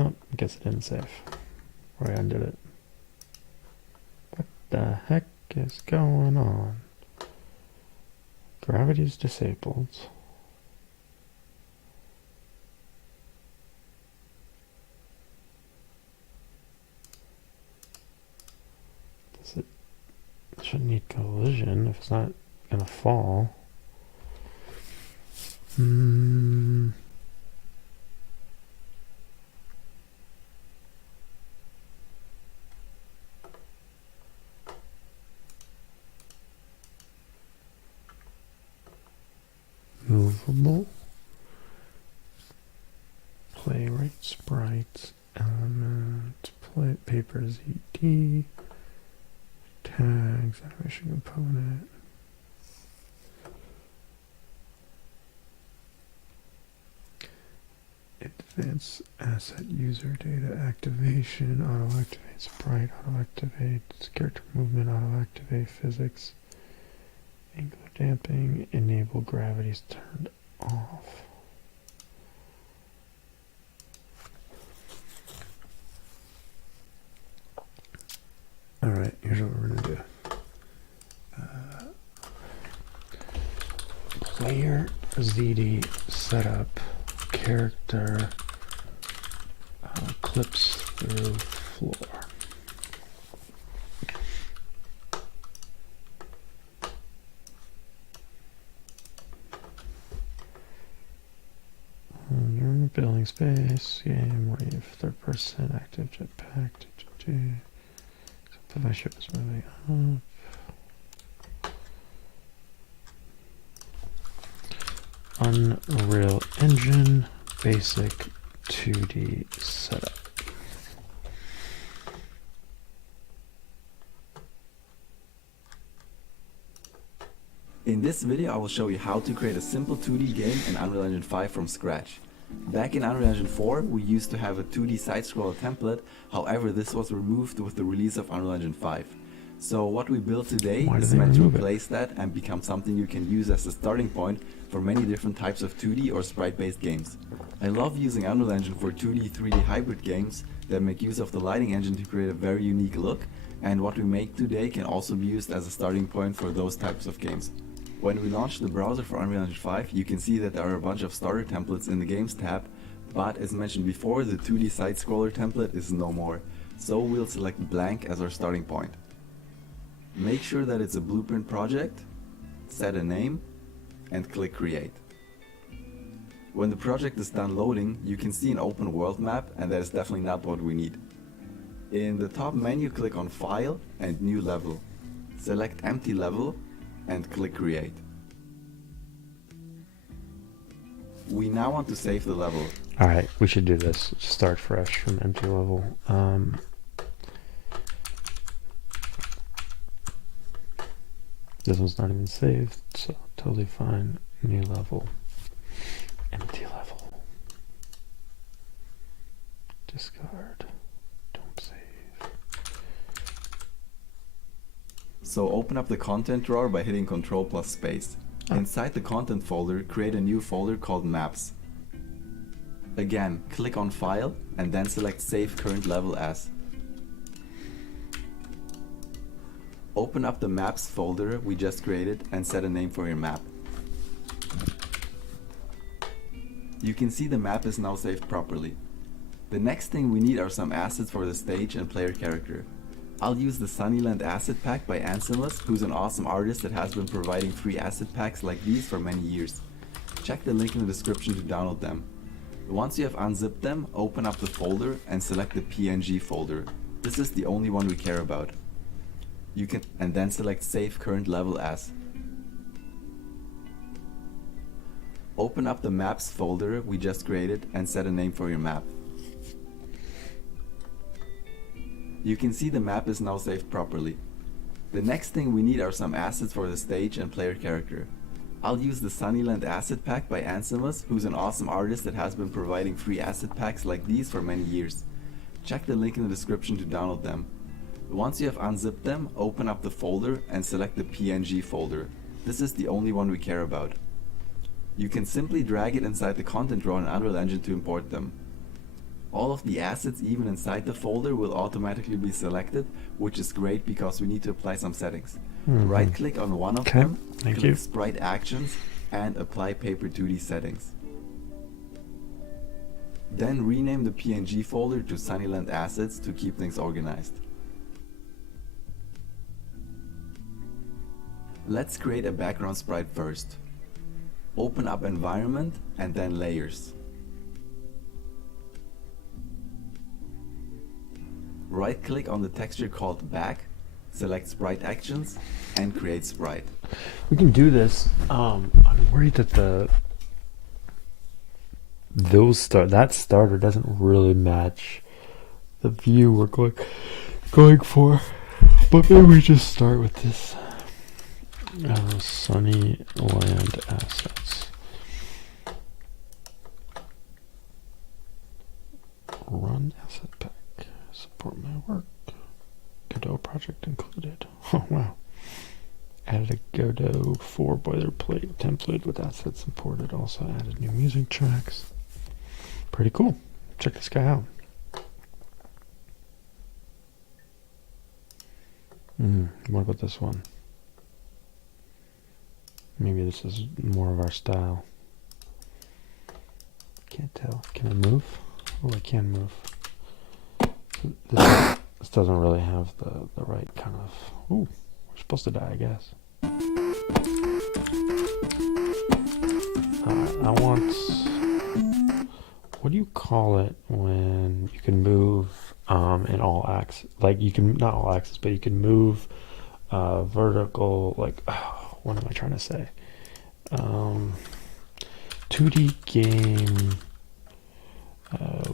Oh, I guess it didn't save. Or I undid it. What the heck is going on? Gravity's disabled. It shouldn't need collision if it's not gonna fall. Movable. Playwright sprites. Element. Play paper ZD. Tags. Animation component. Advanced asset user data activation. Auto activate sprite. Auto activate character movement. Auto activate physics. Angular damping. Enable gravity's turned off. Alright, here's what we're going to do. Player ZD setup character clips through floor. You're in the building space, game, wave, third person, active jetpack, if I show this moving up. Unreal Engine, basic 2D setup. In this video I will show you how to create a simple 2D game in Unreal Engine 5 from scratch. Back in Unreal Engine 4 we used to have a 2D side-scroller template, however this was removed with the release of Unreal Engine 5. So what we built today is meant to replace that and become something you can use as a starting point for many different types of 2D or sprite-based games. I love using Unreal Engine for 2D, 3D hybrid games that make use of the lighting engine to create a very unique look, and what we make today can also be used as a starting point for those types of games. When we launch the browser for Unreal Engine 5, you can see that there are a bunch of starter templates in the Games tab, but as mentioned before, the 2D side-scroller template is no more, so we'll select blank as our starting point. Make sure that it's a blueprint project, set a name, and click create. When the project is done loading, you can see an open world map, and that is definitely not what we need. In the top menu, click on File and New Level. Select Empty Level and click Create. We now want to save the level. All right, we should do this. Start fresh from empty level. This one's not even saved, so totally fine. New level. Empty level. Discard. Don't save. So open up the content drawer by hitting Ctrl plus space. Inside the content folder, create a new folder called Maps. Again, click on File and then select Save Current Level As. Open up the Maps folder we just created and set a name for your map. You can see the map is now saved properly. The next thing we need are some assets for the stage and player character. I'll use the Sunnyland asset pack by Anselmus, who's an awesome artist that has been providing free asset packs like these for many years. Check the link in the description to download them. Once you have unzipped them, open up the folder and select the PNG folder. This is the only one we care about. And then select Save Current Level As. Open up the Maps folder we just created and set a name for your map. You can see the map is now saved properly. The next thing we need are some assets for the stage and player character. I'll use the Sunnyland asset pack by Anselmus, who's an awesome artist that has been providing free asset packs like these for many years. Check the link in the description to download them. Once you have unzipped them, open up the folder and select the PNG folder. This is the only one we care about. You can simply drag it inside the content drawer in Unreal Engine to import them. All of the assets, even inside the folder, will automatically be selected, which is great because we need to apply some settings. Right click on one of them, thank click you. Sprite Actions, and apply Paper 2D settings. Then rename the PNG folder to Sunnyland Assets to keep things organized. Let's create a background sprite first. Open up Environment and then Layers. Right click on the texture called Back, select Sprite Actions, and create Sprite. We can do this. I'm worried that that starter doesn't really match the view we're going for. But maybe we just start with this. Sunny Land Assets. Run asset pack. Support my work. Godot project included. Oh wow. Added a Godot 4 boilerplate template with assets imported. Also added new music tracks. Pretty cool. Check this guy out. What about this one? Maybe this is more of our style. Can't tell. Can I move? Oh, I can move. This doesn't really have the right kind of... Ooh, we're supposed to die, I guess. I want... What do you call it when you can move in all axes? Like, you can... Not all axes, but you can move vertical... Like... what am I trying to say? 2D game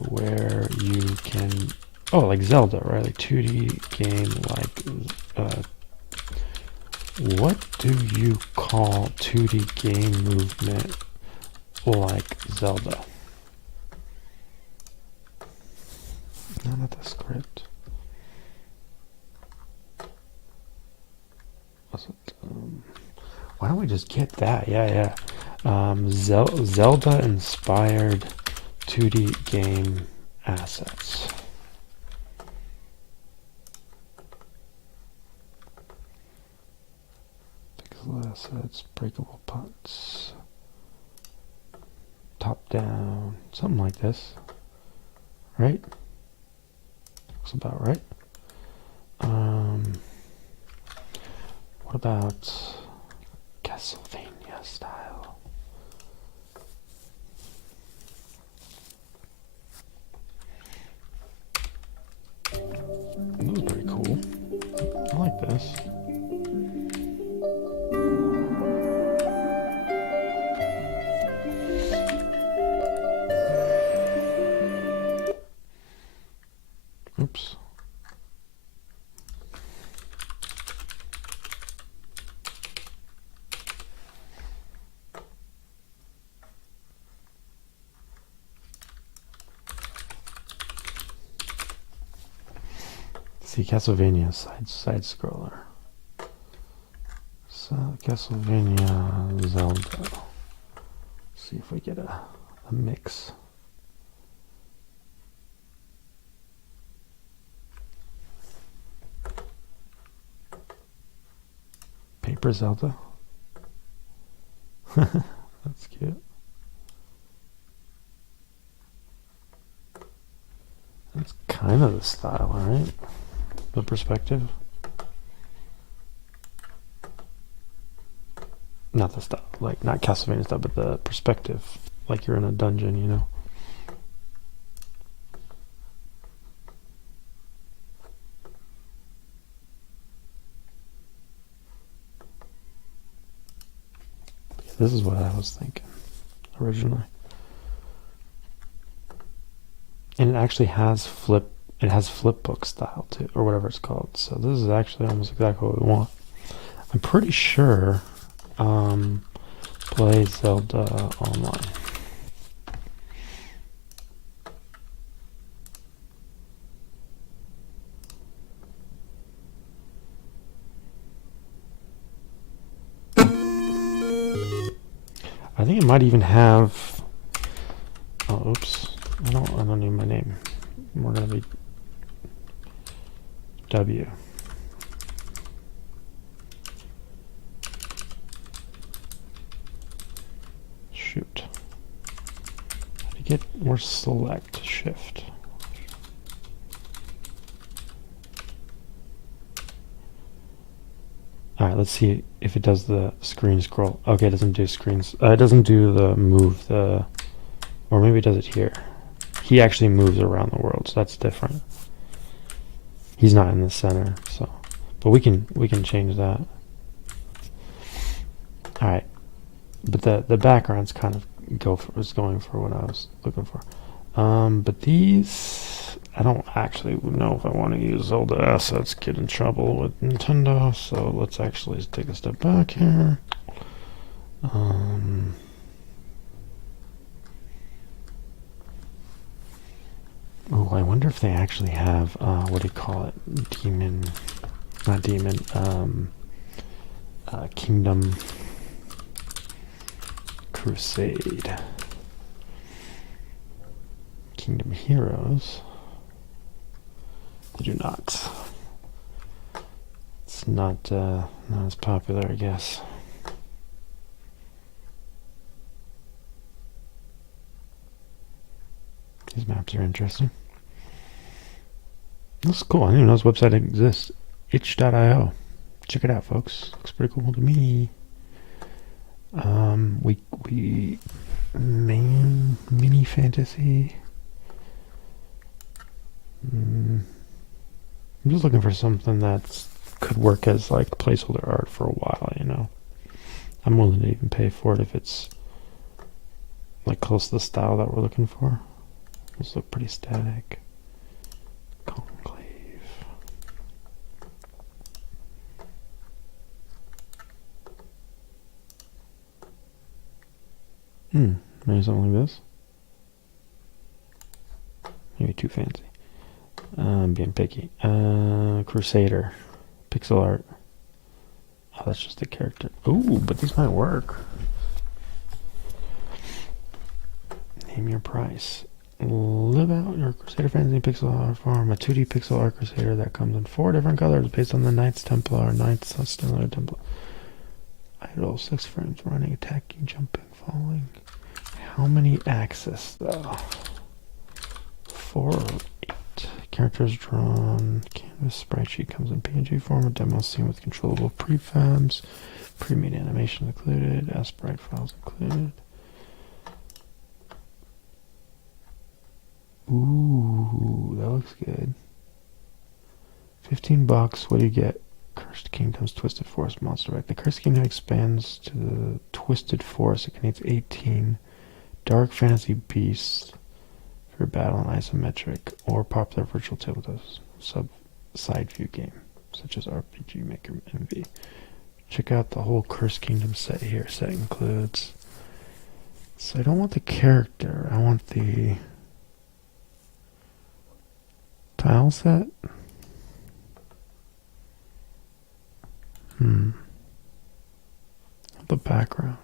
where you can... Oh, like Zelda, right? Like 2D game like... what do you call 2D game movement like Zelda? No, not the script. What's it? Why don't we just get that? Yeah. Zelda-inspired 2D game assets. Pixel assets, breakable putts, top down, something like this, right? Looks about right. What about Castlevania style? this. Oops. See, Castlevania side scroller. So Castlevania Zelda. See if we get a mix. Paper Zelda. That's cute. That's kind of the style, right? The perspective. Not the style, like not Castlevania style, but the perspective, like you're in a dungeon, you know. This is what I was thinking originally. And it actually has flip book style too, or whatever it's called. So this is actually almost exactly what we want. I'm pretty sure play Zelda online. I think it might even have. Oh, oops! I don't need my name. We're gonna be W. Shoot. How do you get more select shift? Alright, let's see if it does the screen scroll. Okay, it doesn't do screens. It doesn't do the move, or maybe it does it here. He actually moves around the world, so that's different. He's not in the center, so, but we can change that. Alright, but the background's kind of was going for what I was looking for. But these, I don't actually know if I want to use Zelda assets, get in trouble with Nintendo, so let's actually take a step back here. Oh, I wonder if they actually have, what do you call it? Kingdom Crusade. Kingdom Heroes. They do not. It's not as popular, I guess. These maps are interesting. This is cool. I didn't even know this website exists. itch.io. Check it out, folks. Looks pretty cool to me. We mini fantasy. I'm just looking for something that could work as like placeholder art for a while, you know. I'm willing to even pay for it if it's like close to the style that we're looking for. These look pretty static. Conclave. Maybe something like this. Maybe too fancy. I'm being picky. Crusader. Pixel art. Oh, that's just a character. Ooh, but these might work. Name your price. Live out your Crusader fantasy pixel art form. A 2D pixel art Crusader that comes in 4 different colors based on the Knights Templar, Knights Similar Templar. Idle, 6 frames running, attacking, jumping, falling. How many axes though? 4 or 8. Characters drawn. Canvas sprite sheet comes in PNG form. A demo scene with controllable prefabs. Pre-made animation included. Sprite files included. Ooh, that looks good. $15. What do you get? Cursed Kingdom's Twisted Forest monster deck. The Cursed Kingdom expands to the Twisted Forest. It contains 18 dark fantasy beasts for battle and isometric or popular virtual tabletop sub side view game, such as RPG Maker MV. Check out the whole Cursed Kingdom set here. Set includes. So I don't want the character. I want the tile set. The background.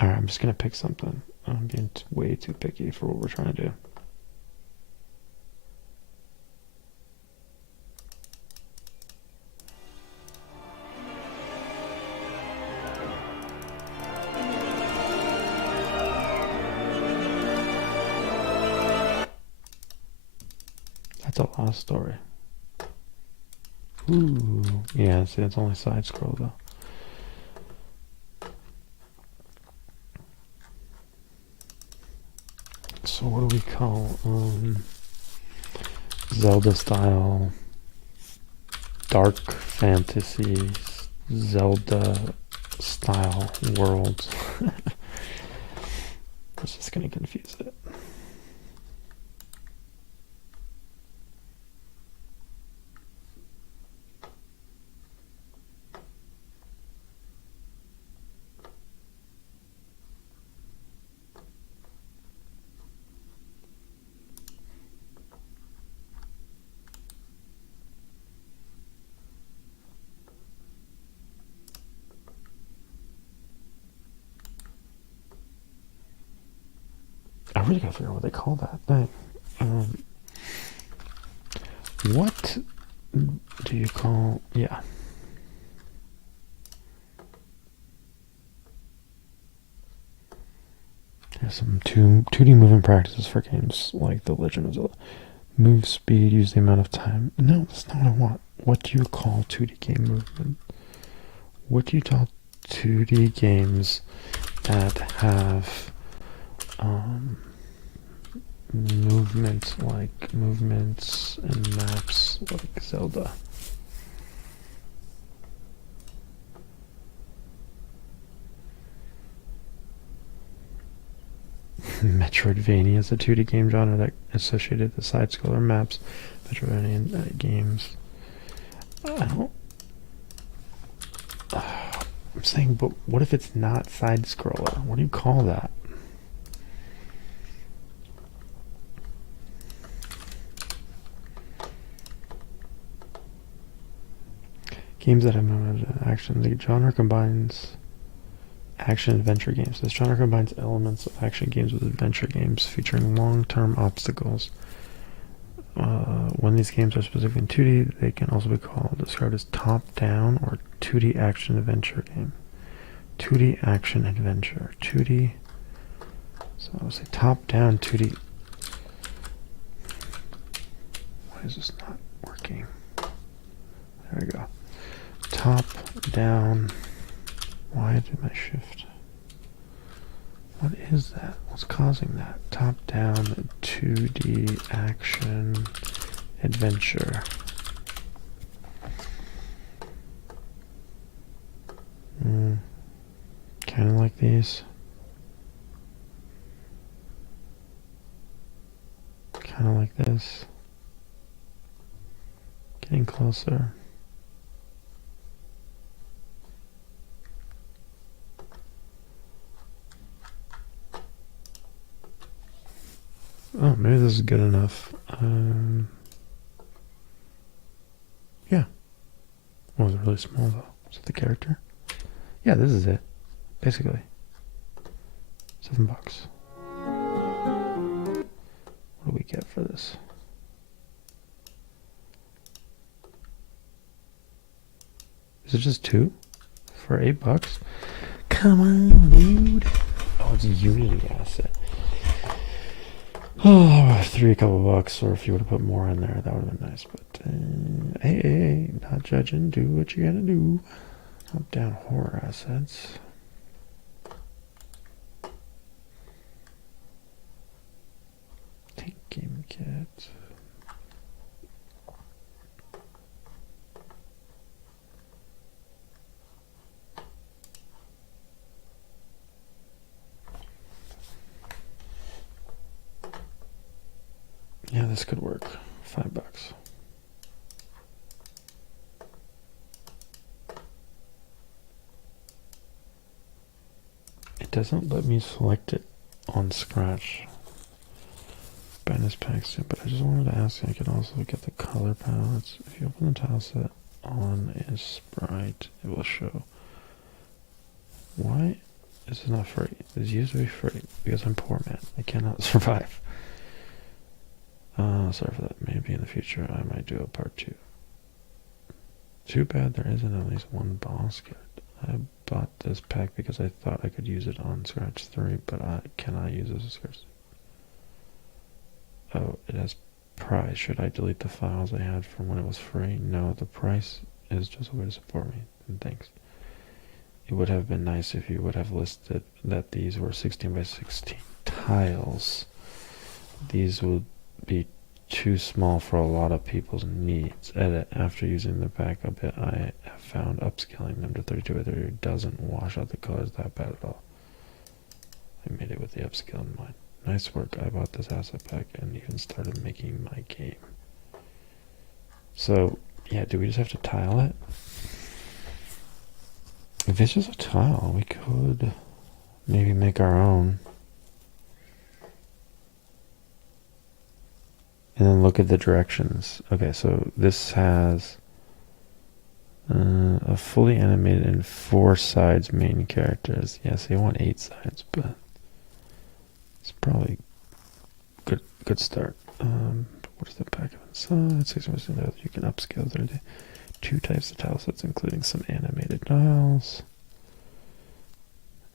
Alright, I'm just gonna pick something. I'm being way too picky for what we're trying to do. That's a lost story. Ooh, yeah, see, that's only side scroll though. So what do we call Zelda style dark fantasy Zelda style worlds? It's just gonna confuse it. I really gotta figure out what they call that thing. What do you call? Yeah. There's some 2D movement practices for games like The Legend of Zelda. Move speed, use the amount of time. No, that's not what I want. What do you call 2D game movement? What do you call 2D games that have movement, like movements and maps like Zelda? Metroidvania is a 2D game genre that associated the side-scroller maps. Metroidvania games. I don't. I'm saying, but what if it's not side-scroller? What do you call that? Games that have action. The genre combines action adventure games. This genre combines elements of action games with adventure games featuring long-term obstacles. When these games are specifically in 2D, they can also be described as top-down or 2D action adventure game. 2D action adventure. 2D. So I'll say top-down 2D. Why is this not working? There we go. Top-down. Why did my shift? What is that? What's causing that? Top-down 2D action adventure. Kind of like these. Kind of like this. Getting closer. Oh, maybe this is good enough. Yeah. Oh, it's really small though. Is it the character? Yeah, this is it. Basically. $7. What do we get for this? Is it just 2? For $8? Come on, dude. Oh, it's a Unity asset. Oh, a couple bucks, or if you would have put more in there, that would have been nice. But hey, not judging. Do what you gotta do. Up down horror assets. Tank game kit. Yeah, this could work. $5. It doesn't let me select it on Scratch. Bonus packs too, but I just wanted to ask you, I could also get the color palettes. If you open the tile set on a sprite, it will show. Why is it not free? This used to be free because I'm poor, man. I cannot survive. Sorry for that. Maybe in the future I might do a part 2. Too bad there isn't at least one boss kit. I bought this pack because I thought I could use it on Scratch 3, but I cannot use it as a Scratch. Oh, it has price. Should I delete the files I had from when it was free? No, the price is just a way to support me, and thanks. It would have been nice if you would have listed that these were 16 by 16 tiles. These would be too small for a lot of people's needs. Edit. After using the pack a bit, I have found upscaling them to 32 by 32 doesn't wash out the colors that bad at all. I made it with the upscale in mind. Nice work. I bought this asset pack and even started making my game. So, yeah, do we just have to tile it? If it's just a tile, we could maybe make our own. And then look at the directions. Okay, so this has a fully animated and 4 sides main characters. Yes, they want 8 sides, but it's probably good start. What is the pack of inside? 6% you can upscale 30. 2 types of tile sets, including some animated tiles.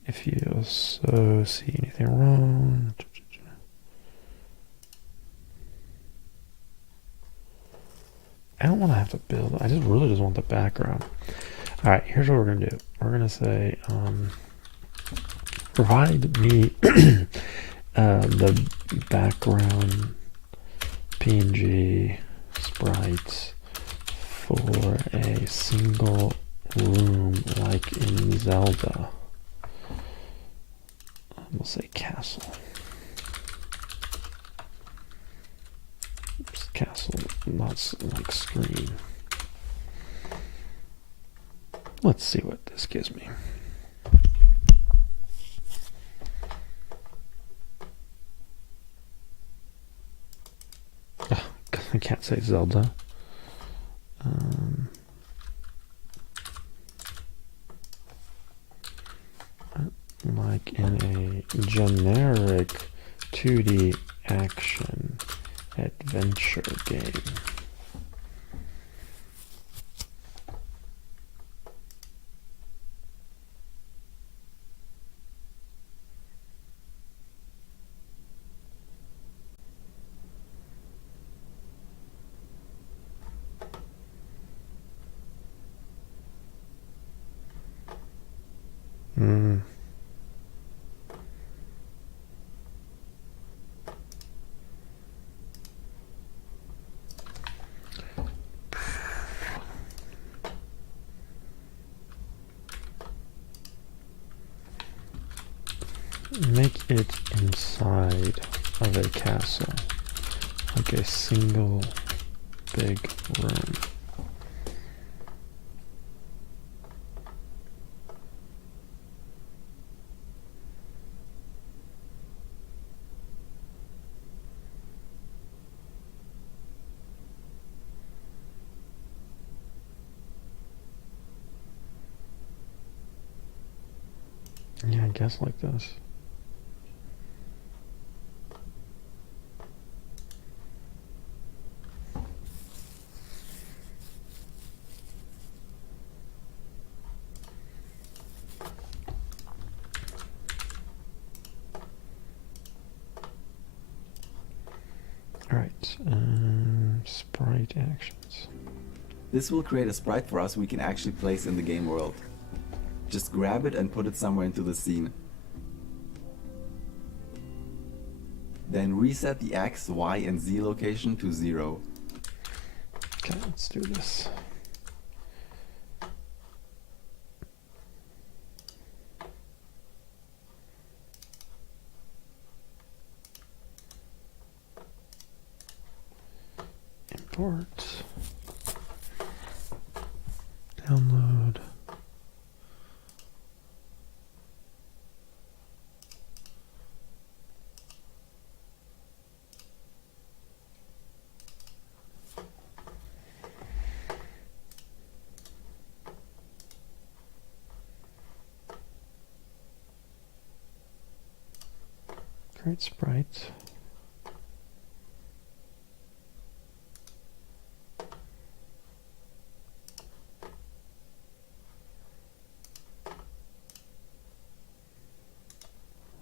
If you also see anything wrong, I don't want to have to build. I really just want the background. All right, here's what we're gonna do. We're gonna say, provide me the background PNG sprites for a single room, like in Zelda. We'll say castle. Castle, not like screen. Let's see what this gives me. Oh, I can't say Zelda. Like in a generic 2D action adventure game. Make it inside of a castle, like a single big room. Yeah, I guess like this. Sprite actions. This will create a sprite for us we can actually place in the game world. Just grab it and put it somewhere into the scene. Then reset the X, Y, and Z location to 0. Okay, let's do this. Import. Download. Create sprite.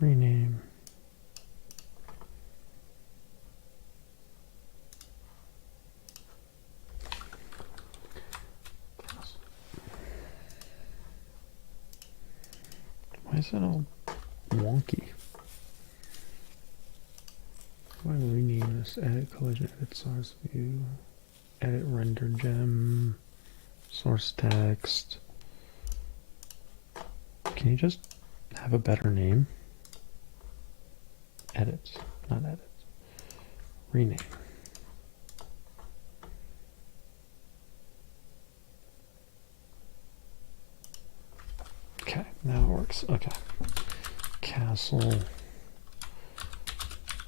Rename. Why is that all wonky? How do I rename this? Edit collision, edit source view, edit render gem, source text. Can you just have a better name? Edit, not edit. Rename. Okay, now it works. Okay. Castle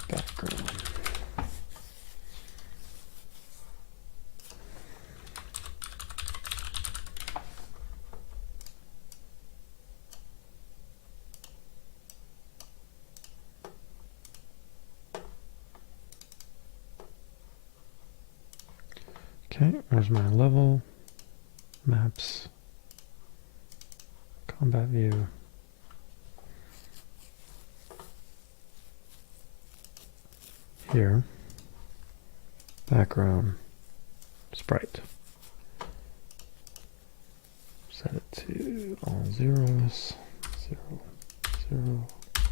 background. Okay, where's my level? Maps. Combat view. Here. Background. Sprite. Set it to all zeros. 0, 0,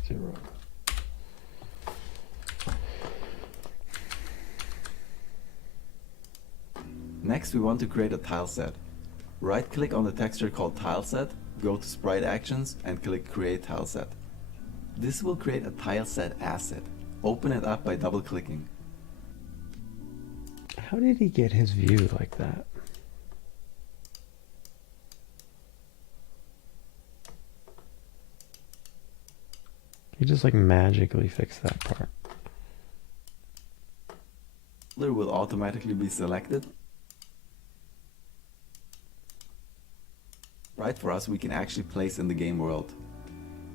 0. Next we want to create a tile set. Right click on the texture called tile set, go to sprite actions and click create tile set. This will create a tile set asset. Open it up by double clicking. How did he get his view like that? He just like magically fixed that part. Color will automatically be selected. Right for us we can actually place in the game world.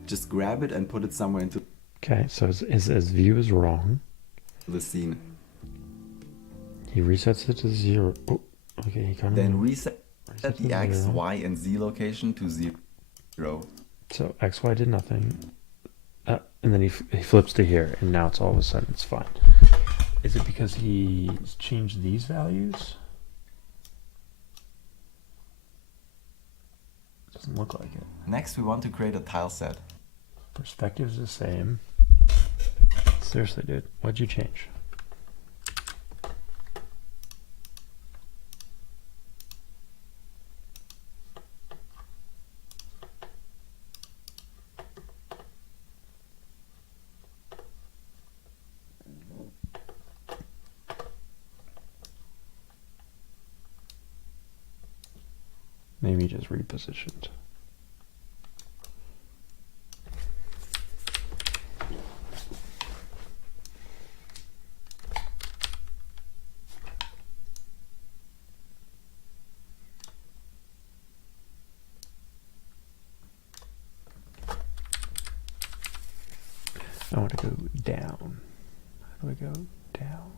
Just grab it and put it somewhere into Okay, so his view is wrong. the scene. He resets it to 0. Oh, okay, he kind of... Then reset to the X, 0. Y, and Z location to 0. So XY did nothing. And then he flips to here, and now it's all of a sudden it's fine. Is it because he's changed these values? Doesn't look like it. Next we want to create a tile set. Perspective's the same. Seriously, dude, what'd you change? Maybe just repositioned. I want to go down. How do I go down?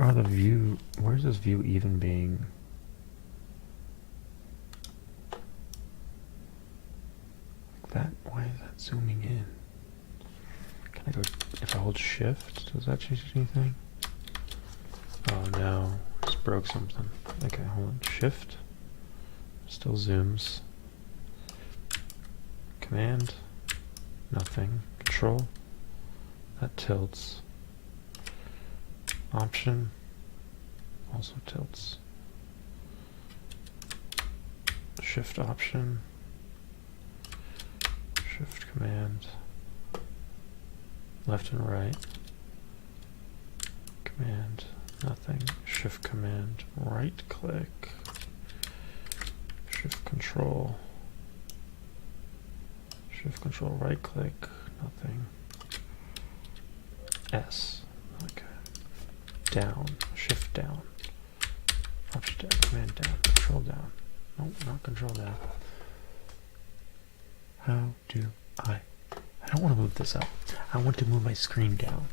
are the view? Where's this view even being? That, why is that zooming in? Can I go, if I hold shift, does that change anything? Oh no, just broke something. Okay, hold on, shift, still zooms. Command, nothing. Control, that tilts. Option, also tilts. Shift option, shift command, left and right, command, nothing, shift command, right click, shift control, right click, nothing, S, okay, down, shift down, option down, command down, control down, nope, not control down. How do I don't want to move this up. I want to move my screen down.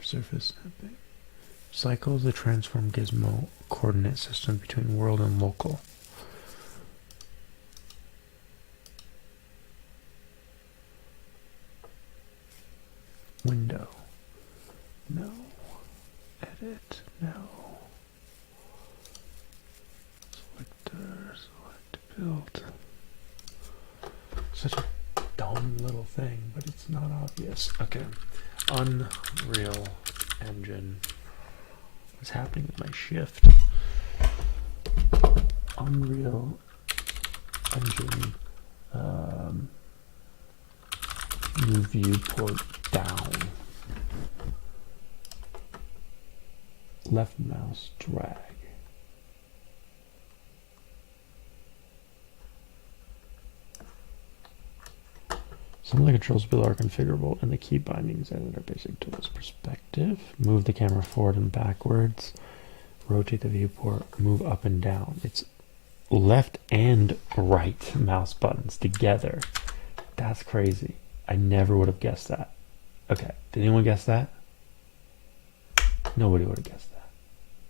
Surface mapping. Cycles the transform gizmo coordinate system between world and local. Window. No. Edit. No. Selector. Select. Build. Such a dumb little thing, but it's not obvious. Okay. Unreal Engine. What's happening with my shift? Unreal Engine. Move viewport down. Left mouse drag. Some of the controls below are configurable, and the key bindings added are basic tools. Perspective, move the camera forward and backwards, rotate the viewport, move up and down. It's left and right mouse buttons together. That's crazy. I never would have guessed that. Okay, did anyone guess that? Nobody would have guessed that.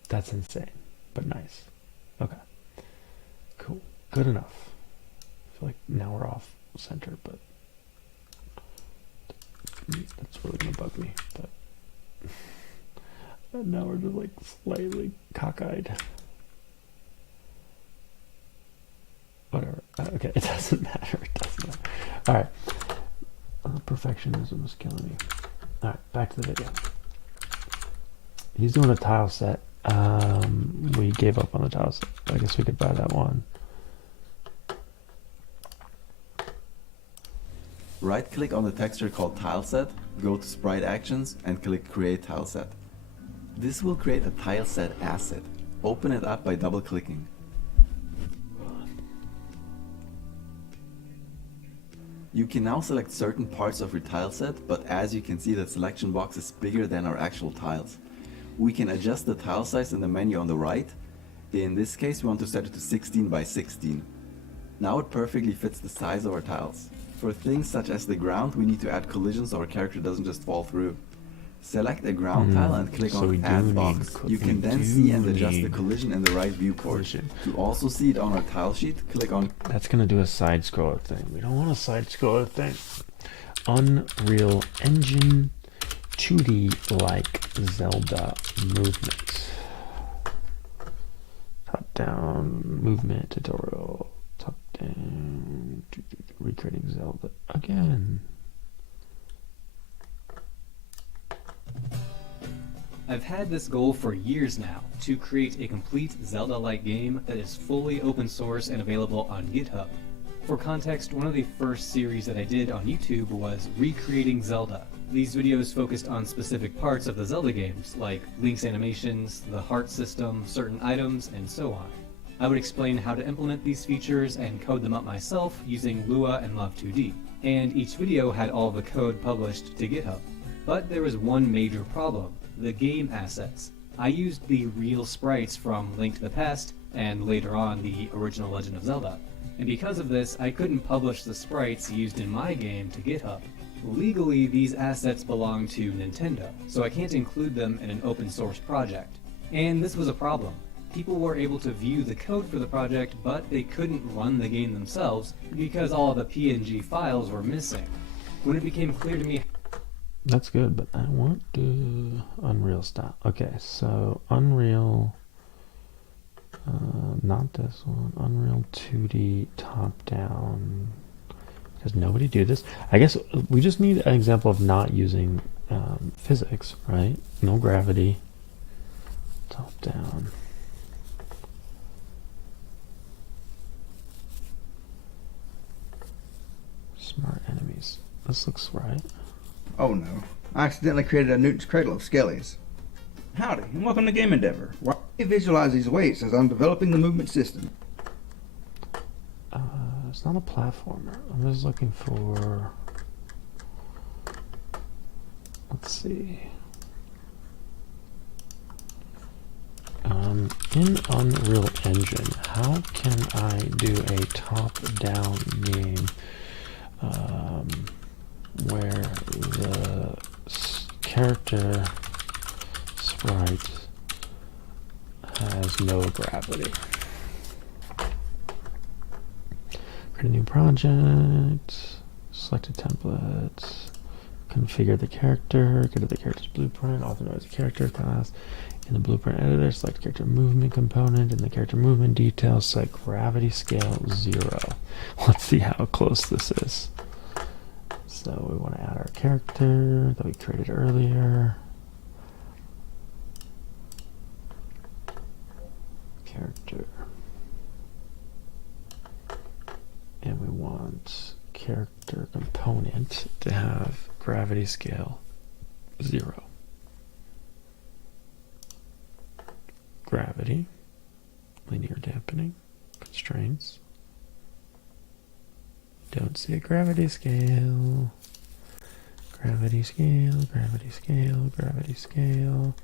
That's insane, but nice. Okay, cool, good enough. I feel like now we're off center, but that's really gonna bug me. But now we're just like slightly cockeyed. Whatever. Okay, it doesn't matter. It doesn't matter. All right. Perfectionism is killing me. All right, back to the video. He's doing a tile set. We gave up on the tile set. I guess we could buy that one. Right click on the texture called tile set, go to sprite actions and click create tile set. This will create a tile set asset. Open it up by double clicking. You can now select certain parts of your tile set, but as you can see, the selection box is bigger than our actual tiles. We can adjust the tile size in the menu on the right. In this case, we want to set it to 16 by 16. Now it perfectly fits the size of our tiles. For things such as the ground, we need to add collisions so our character doesn't just fall through. Select a ground tile and click on Add Box. You can then see and adjust the collision in the right viewport. To also see it on our tile sheet, click on... That's going to do a side scroller thing. We don't want a side scroller thing. Unreal Engine 2D like Zelda movement. Top down movement tutorial. Top down. Recreating Zelda again. I've had this goal for years now, to create a complete Zelda-like game that is fully open source and available on GitHub. For context, one of the first series that I did on YouTube was Recreating Zelda. These videos focused on specific parts of the Zelda games, like Link's animations, the heart system, certain items, and so on. I would explain how to implement these features and code them up myself using Lua and Love2D, and each video had all the code published to GitHub. But there was one major problem: the game assets. I used the real sprites from Link to the Past and later on the original Legend of Zelda. And because of this, I couldn't publish the sprites used in my game to GitHub. Legally, these assets belong to Nintendo, so I can't include them in an open source project. And this was a problem. People were able to view the code for the project, but they couldn't run the game themselves because all of the PNG files were missing. When it became clear to me... That's good, but I want to Unreal style. Okay, so Unreal, not this one, Unreal 2D top-down. Does nobody do this? I guess we just need an example of not using physics, right? No gravity, top-down. Smart enemies. This looks right. Oh no, I accidentally created a Newton's Cradle of Skellies. Howdy, and welcome to Game Endeavor. Why do you visualize these weights as I'm developing the movement system? It's not a platformer. I'm just looking for... Let's see. In Unreal Engine, how can I do a top-down game where the character sprite has no gravity? Create a new project, select a template, configure the character, go to the character's blueprint, authorize the character class. In the blueprint editor, select character movement component. In the character movement details, select gravity scale 0. Let's see how close this is. So we want to add our character that we created earlier. Character. And we want character component to have gravity scale 0. Gravity, linear dampening, constraints. Don't see a gravity scale. Gravity scale, gravity scale, gravity scale.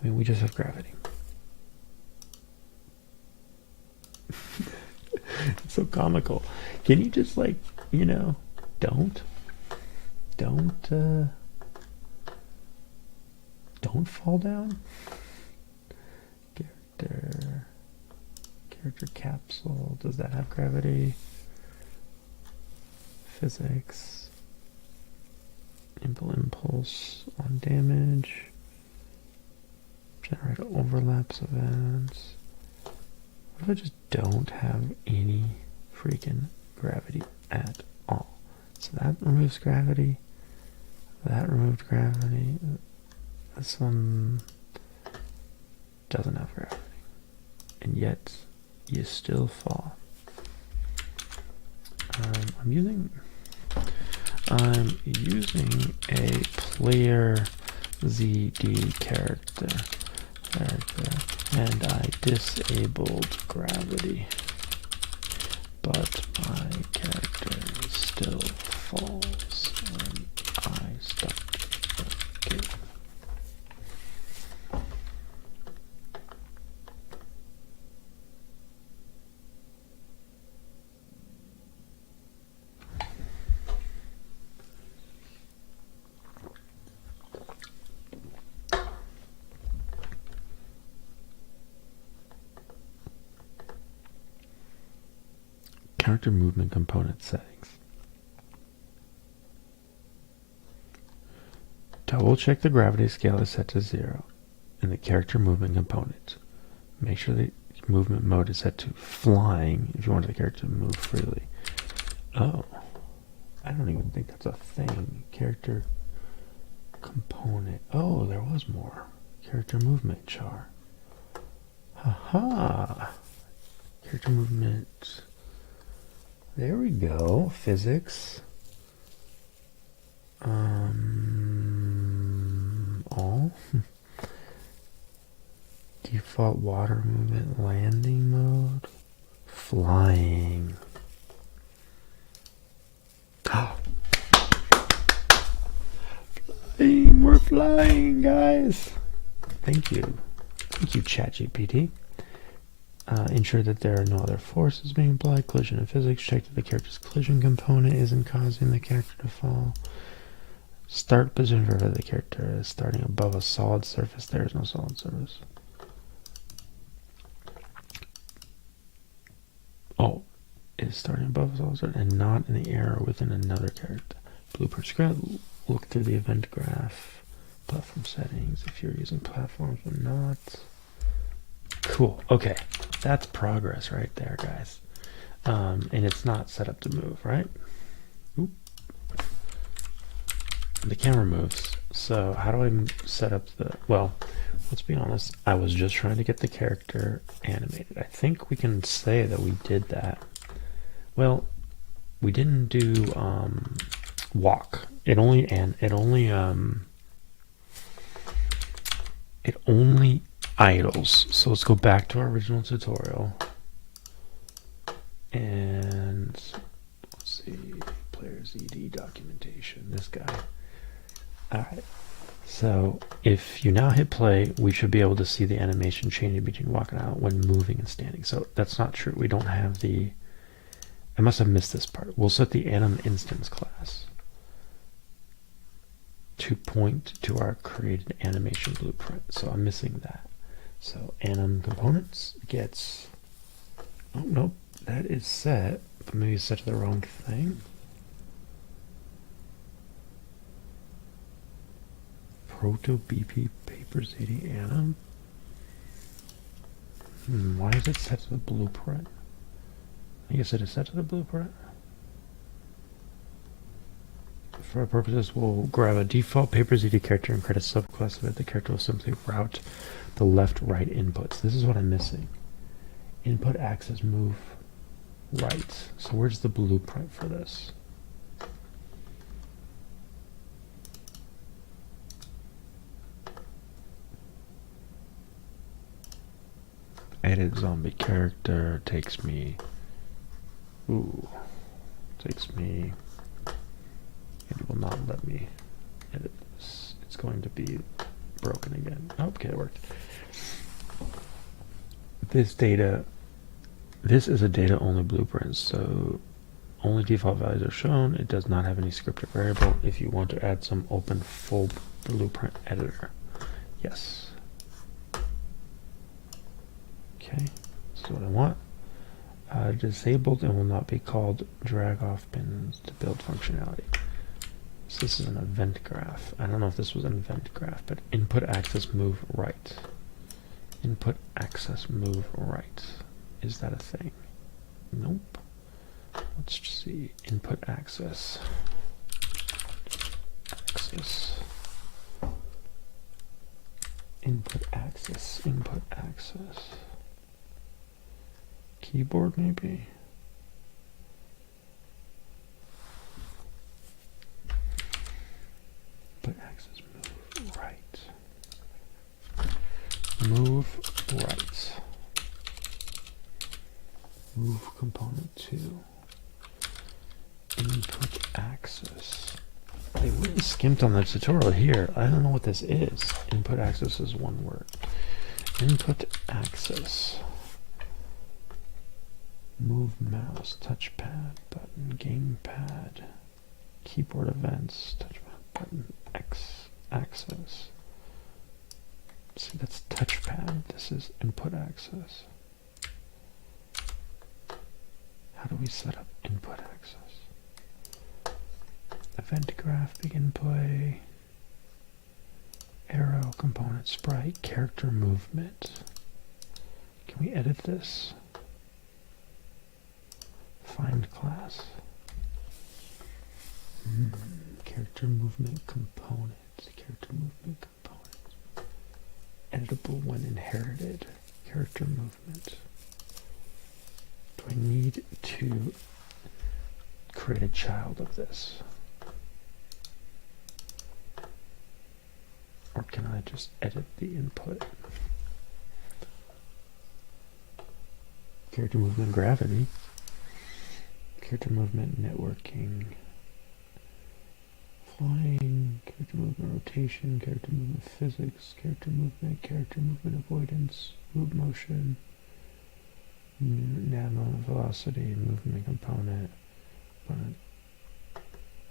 I mean, we just have gravity. It's so comical. Can you just, like, you know, don't fall down? Character capsule, does that have gravity? Physics. Impulse on damage. Generate overlaps events. What if I just don't have any freaking gravity at all? So that removes gravity. That removed gravity. This one doesn't have gravity. And yet, you still fall. I'm using a player ZD character, and I disabled gravity, but my character still falls when I start the game. Character movement component settings. Double check the gravity scale is set to 0 in the character movement component. Make sure the movement mode is set to flying if you want the character to move freely. Oh, I don't even think that's a thing. Character component. Oh, there was more. Character movement char. Haha. Character movement. There we go. Physics. All. Default water movement landing mode. Flying. Flying. We're flying, guys. Thank you. Thank you, ChatGPT. Ensure that there are no other forces being applied. Collision in physics. Check that the character's collision component isn't causing the character to fall. Start position for the character is starting above a solid surface. There is no solid surface. Oh, is starting above a solid surface and not in the air or within another character. Blueprint script. Look through the event graph. Platform settings. If you're using platforms or not. Cool. Okay, that's progress right there, guys. And it's not set up to move, right? Oop. The camera moves. So how do I set up the... Well, let's be honest. I was just trying to get the character animated. I think we can say that we did that. Well, we didn't do walk. It only idles. So let's go back to our original tutorial. And let's see, player's ED documentation, this guy. Alright, so if you now hit play, we should be able to see the animation changing between walking out when moving and standing. So that's not true. We don't have the... I must have missed this part. We'll set the anim instance class to point to our created animation blueprint. So I'm missing that. So anim components gets... Oh, nope. That is set, but maybe it's set to the wrong thing. Proto BP Papers 80 anim. Why is it set to the blueprint? I guess it is set to the blueprint. For our purposes, we'll grab a default PaperZD character and create a subclass of it. The character will simply route the left-right inputs. This is what I'm missing. Input axis move right. So where's the blueprint for this? Edit zombie character takes me... Ooh. Takes me... It will not let me edit this. It's going to be broken again. Oh, okay, it worked. This is a data only blueprint, so only default values are shown. It does not have any scripted variable. If you want to add some, open full blueprint editor. Yes. Okay, that's what I want. Disabled and will not be called drag off pins to build functionality. So this is an event graph. I don't know if this was an event graph, but input axis move right. Input axis move right. Is that a thing? Nope. Let's just see. Input axis. Axis. Input axis. Input axis. Keyboard maybe? Input axis move right. Move right. Move component 2. Input axis. They really skimped on the tutorial here. I don't know what this is. Input axis is one word. Input axis. Move mouse, touchpad, button, gamepad, keyboard events, touchpad, button, X axis. See, that's touchpad. This is input axis. How do we set up input axis? Event graph, begin play, arrow, component, sprite, character movement. Can we edit this? Find class. Character movement component. Character movement component. Editable when inherited. Character movement. Do I need to create a child of this? Or can I just edit the input? Character movement gravity. Character movement networking. Flying, character movement rotation, character movement physics, character movement avoidance, move motion, Nano velocity, movement component,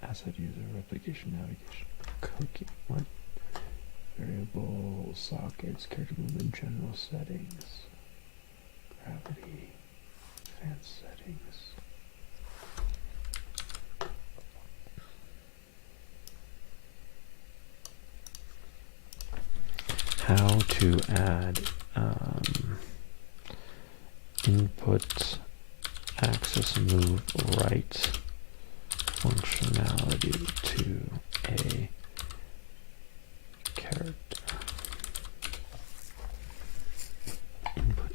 asset user, replication, navigation, cookie, what? Variable, sockets, character movement, general settings, gravity, advanced settings. How to add input axis move right functionality to a character. Input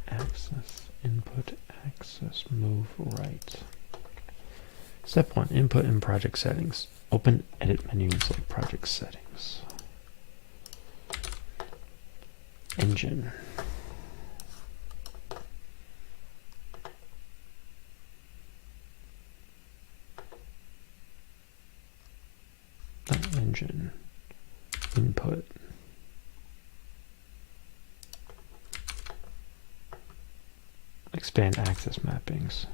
axis move right. Step 1, input in project settings. Open edit menu and select project settings. Engine. Engine. Input. Expand axis mappings.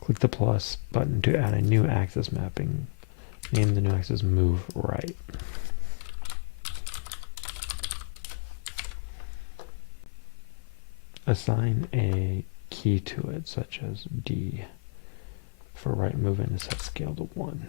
Click the plus button to add a new axis mapping. Name the new axis move right. Assign a key to it, such as D, for right movement and set scale to 1.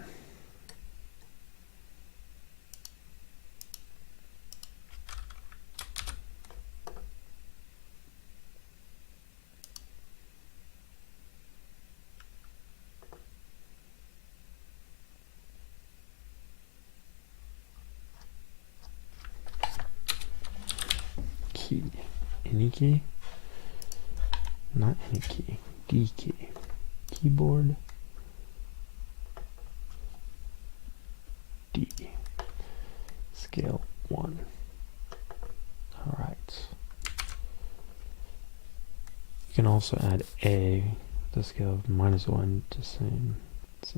Key. Any key? Not any key. D key. Keyboard. D. Scale 1. Alright. You can also add A, the scale of -1 to same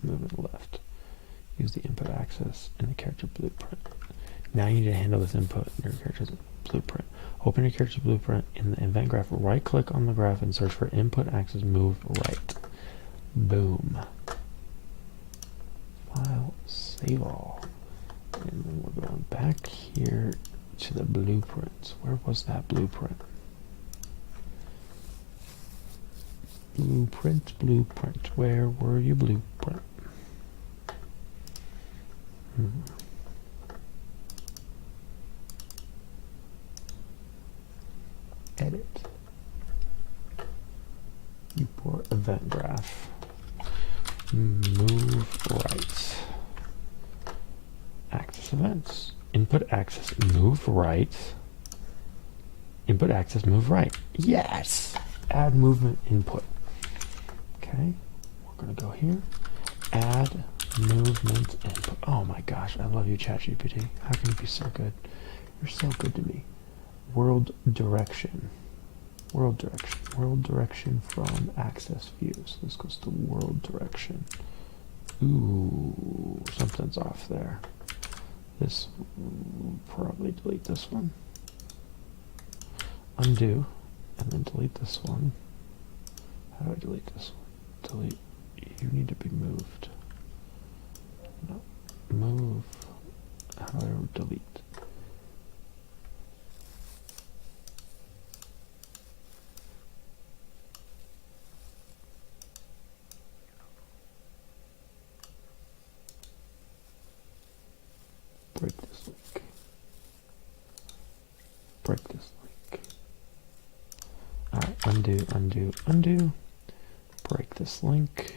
movement left. Use the input axis in the character blueprint. Now you need to handle this input in your character's blueprint. Open your character blueprint in the event graph. Right click on the graph and search for input axis move right. Boom. File, save all. And then we're going back here to the blueprint. Where was that blueprint? Blueprint. Where were you, blueprint? Edit. Import event graph. Move right. Axis events. Input axis move right. Input axis move right. Yes! Add movement input. Okay. We're going to go here. Add movement input. Oh my gosh, I love you, ChatGPT. How can you be so good? You're so good to me. World direction. World direction from axis views. This goes to world direction. Ooh, something's off there. This, probably delete this one. Undo, and then delete this one. How do I delete this one? Delete. You need to be moved. No. Move. How do I delete? Break this link. Break this link. Alright, undo. Break this link.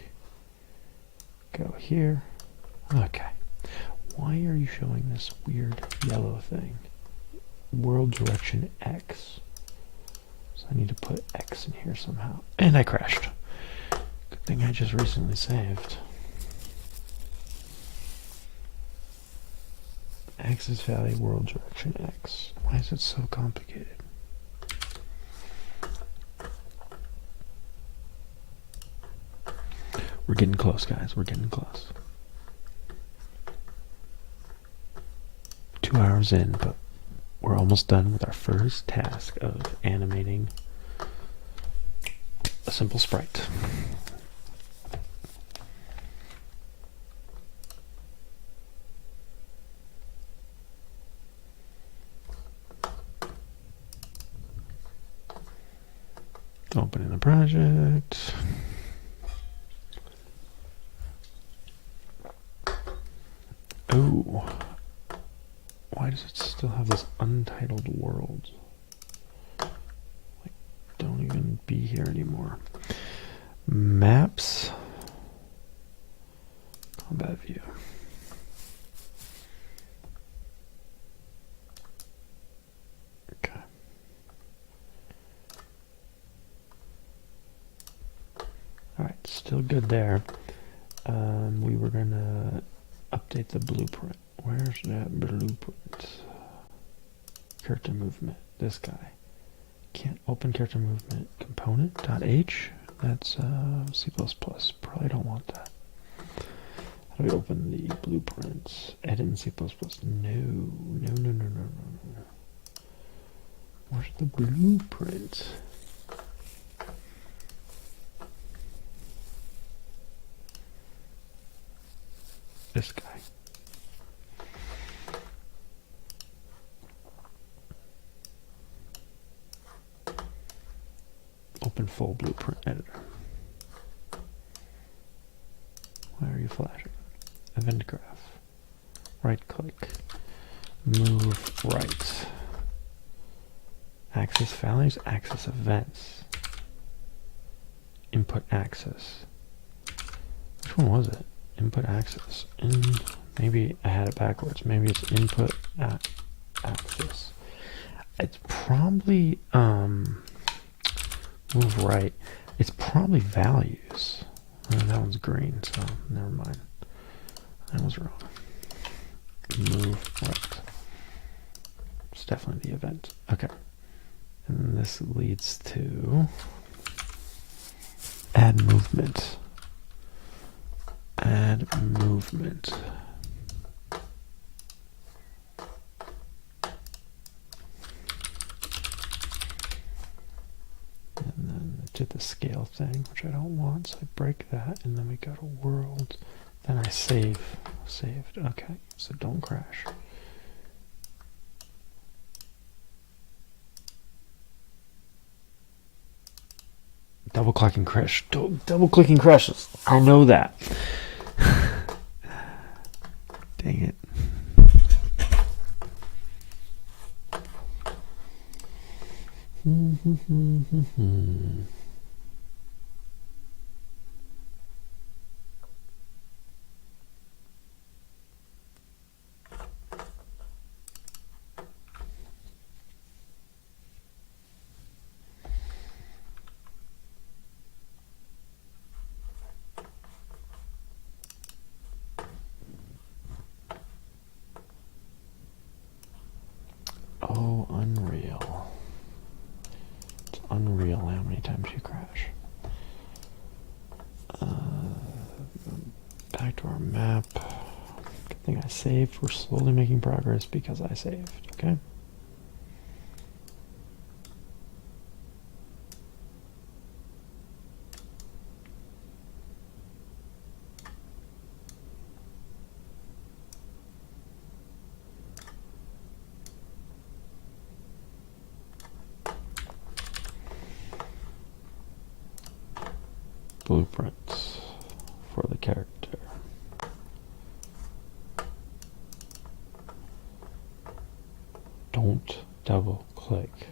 Go here. Okay. Why are you showing this weird yellow thing? World direction X. So I need to put X in here somehow. And I crashed. Good thing I just recently saved. Axis value world direction X. Why is it so complicated? We're getting close, guys. We're getting close. 2 hours in, but we're almost done with our first task of animating a simple sprite. Opening the project. Oh, why does it still have this untitled world? Like, don't even be here anymore. Maps. Combat view. Okay. Alright, still good there. We were gonna update the blueprint. Where's that blueprint? Character movement. This guy. Can't open character movement component.h. That's C++. Probably don't want that. How do we open the blueprints? Edit in C++. No. Where's the blueprint? This guy. Open full blueprint editor. Why are you flashing? Event graph. Right click. Move right. Access values, access events. Input access. Which one was it? Input access. Maybe I had it backwards. Maybe it's input access. It's probably move right. It's probably values. Oh, that one's green, so never mind. I was wrong. Move right. It's definitely the event. Okay. And this leads to add movement. Add movement. And then do the scale thing, which I don't want, so I break that, and then we go to world. Then I save. Saved. Okay, so don't crash. Double clicking crash. Double clicking crashes. I know that. Dang it. Oh, unreal. It's unreal how many times you crash. Back to our map. Good thing I saved. We're slowly making progress because I saved, okay? Blueprints for the character. Don't double click.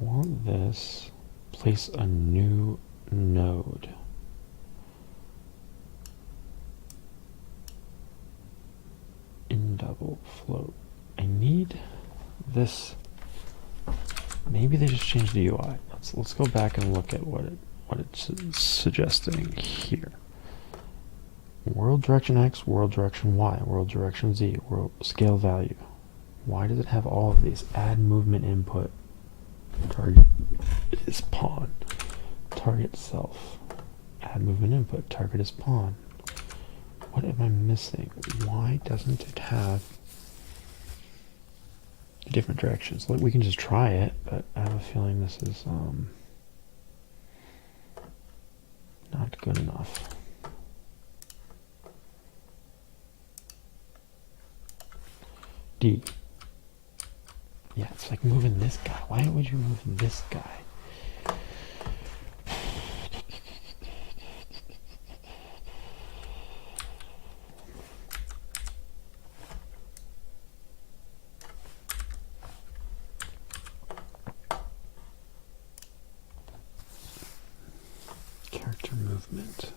Want this. Place a new node. In double float. I need this. Maybe they just changed the UI. Let's go back and look at what it's suggesting here. World direction X, world direction Y, world direction Z, world scale value. Why does it have all of these? Add movement input. Target is pawn. Target self. Add movement input. Target is pawn. What am I missing? why doesn't it have different directions? Like, we can just try it, but I have a feeling this is not good enough. D. Yeah, it's like moving this guy. Why would you move this guy? Character movement.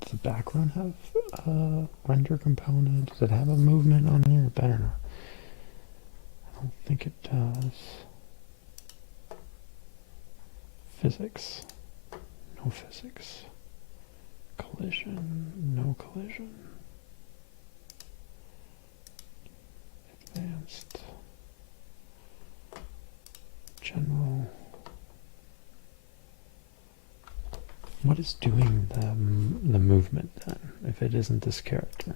Does the background have a render component? Does it have a movement on here? It better not. I don't think it does. Physics. No physics. Collision. No collision. Advanced. General. What is doing the movement then, if it isn't this character?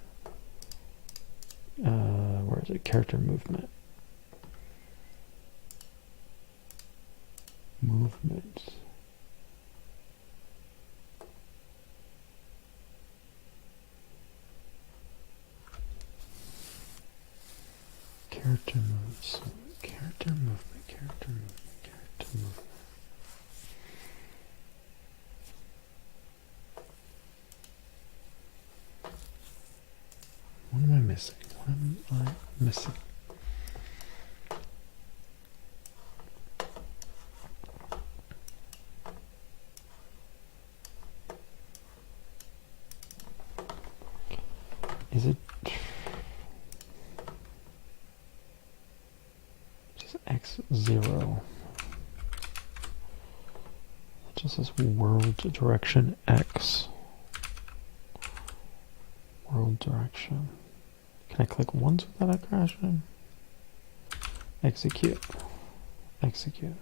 Where is it? Character movement. Movement. Character moves. Character movement. Character movement. Character movement. What am I missing? What am I missing? Is it just X0? It just says world direction X. World direction. Can I click once without it crashing? Execute. Execute.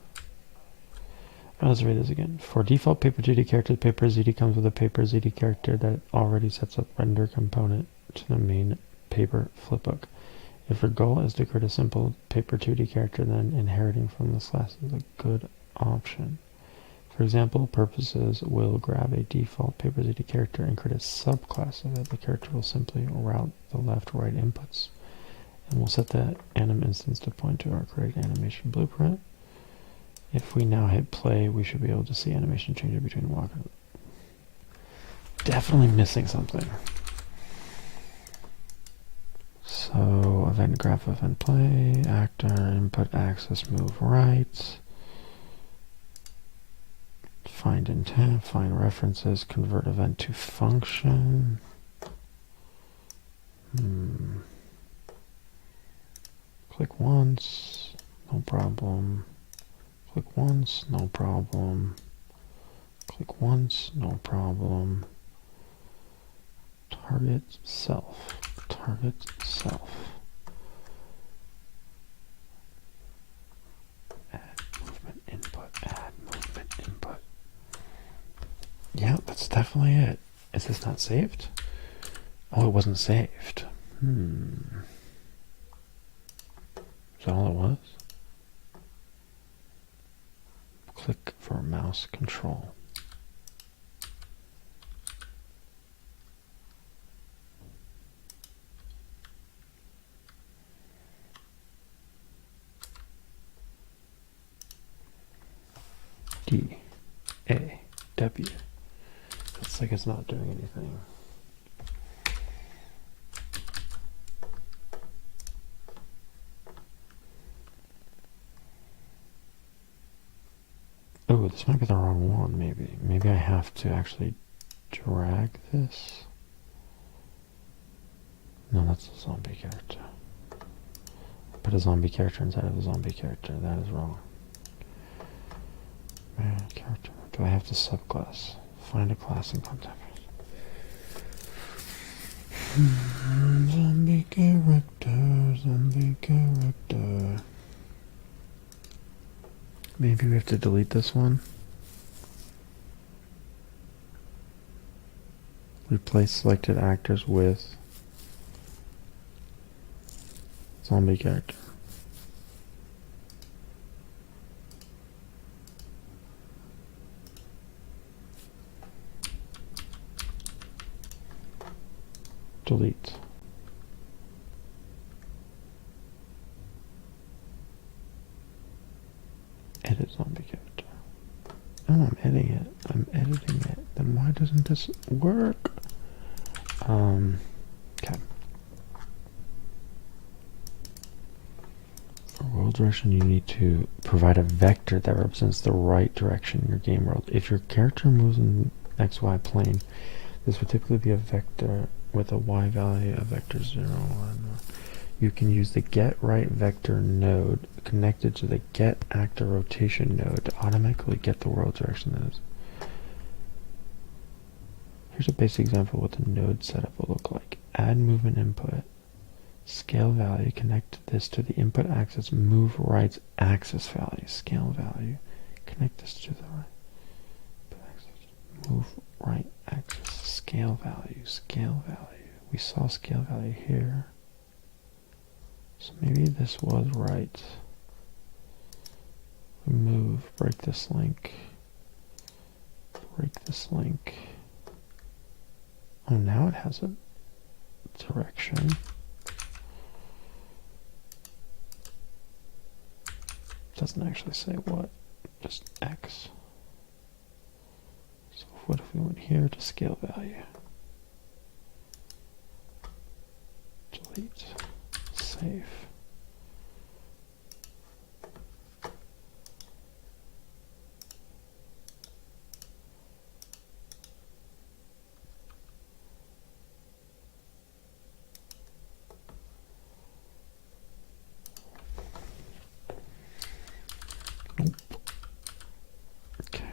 Let's read this again. For default paper 2D characters, paper ZD comes with a paper ZD character that already sets up render component to the main paper flipbook. If your goal is to create a simple paper 2D character, then inheriting from this class is a good option. For example purposes, we'll grab a default paper ZD character and create a subclass of it. The character will simply route the left-right inputs, and we'll set the anim instance to point to our create animation blueprint. If we now hit play, we should be able to see animation changing between walk and... Definitely missing something. So, event graph, event play, actor, input, axis, move right. Find intent, find references, convert event to function. Click once, no problem. Click once, no problem. Click once, no problem. Target self. Target self. Add movement input. Add movement input. Yeah, that's definitely it. Is this not saved? Oh, it wasn't saved. Is that all it was? Click for mouse control. D, A, W. Looks like it's not doing anything. Oh, this might be the wrong one, maybe. Maybe I have to actually drag this. No, that's a zombie character. Put a zombie character inside of a zombie character. That is wrong. Man, character. Do I have to subclass? Find a class and contact. Zombie character, zombie character. Maybe we have to delete this one. Replace selected actors with zombie character. Delete. Edit zombie character. Oh, I'm editing it. I'm editing it. Then why doesn't this work? Okay. For world direction, you need to provide a vector that represents the right direction in your game world. If your character moves in XY plane, this would typically be a vector with a Y value of vector 0, 1. You can use the get right vector node connected to the get actor rotation node to automatically get the world direction that is. Here's a basic example of what the node setup will look like. Add movement input, scale value, connect this to the input axis, move right's axis value, scale value, connect this to the right input axis, move right axis, scale value, scale value. We saw scale value here. So maybe this was right. Remove, break this link. Break this link. Oh, now it has a direction. Doesn't actually say what, just X. So what if we went here to scale value? Delete. Save. Nope. Okay.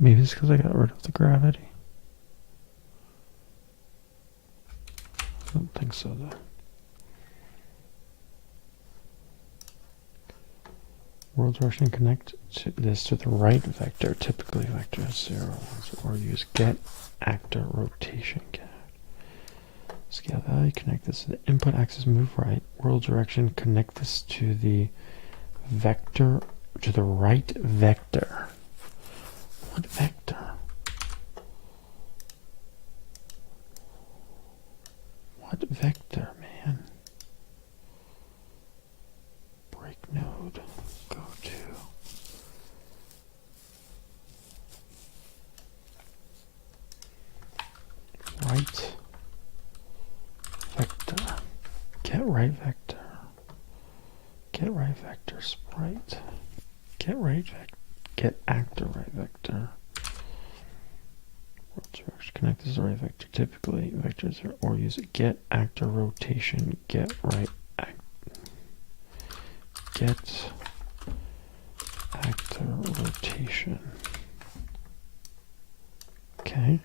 Maybe it's because I got rid of the gravity. I don't think so, though. World direction, connect this to the right vector, typically vector 0, or use get actor rotation. Scale value, connect this to the input axis, move right. World direction, connect this to the vector, to the right vector. What vector? What vector, man? Break node. Go to. Right vector. Get right vector. Get right vector sprite. Get right vector. Get actor right vector. World direction. Connect this to the right vector. Typically vectors are, or use it. Get actor rotation. Get right get actor rotation. Okay.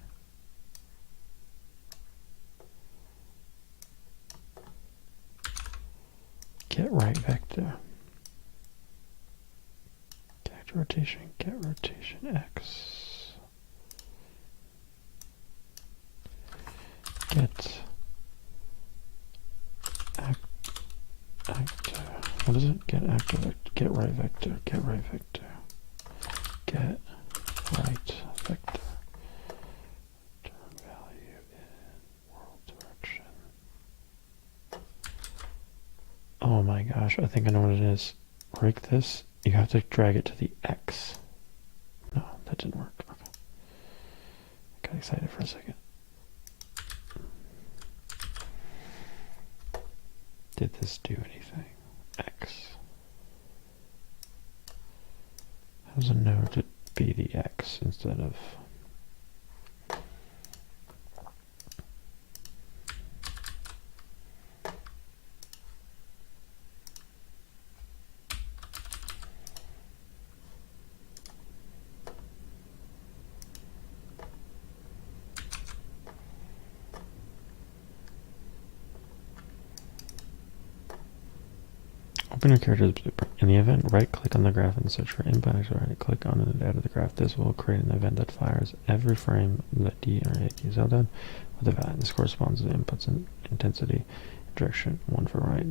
Get right vector. Get rotation X. Get actor. What is it? Get actor vector. Get right vector. Get right vector. Get right vector. Turn value in world direction. Oh my gosh, I think I know what it is. break this, you have to drag it to the X. No, that didn't work. Okay. Got excited for a second. Did this do anything? X. How's a node to be the X instead of... Open your character's blueprint. In the event, right-click on the graph and search for impacts, or right-click on it out of the graph. This will create an event that fires every frame that D or A keys out done with a value. This corresponds to the input's intensity direction, 1 for right.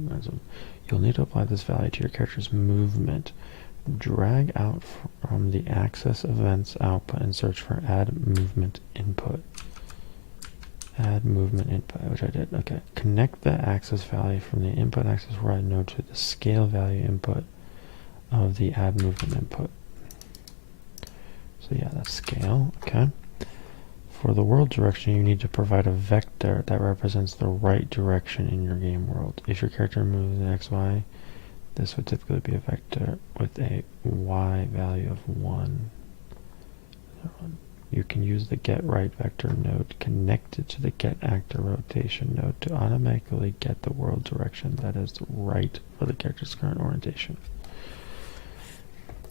You'll need to apply this value to your character's movement. Drag out from the axis events output and search for add movement input. Add movement input, which I did. Okay. Connect the axis value from the input axis right node to the scale value input of the add movement input. So yeah, that's scale. Okay. For the world direction, you need to provide a vector that represents the right direction in your game world. If your character moves in XY, this would typically be a vector with a Y value of 1. You can use the getRightVector node connected to the getActorRotation node to automatically get the world direction that is right for the character's current orientation.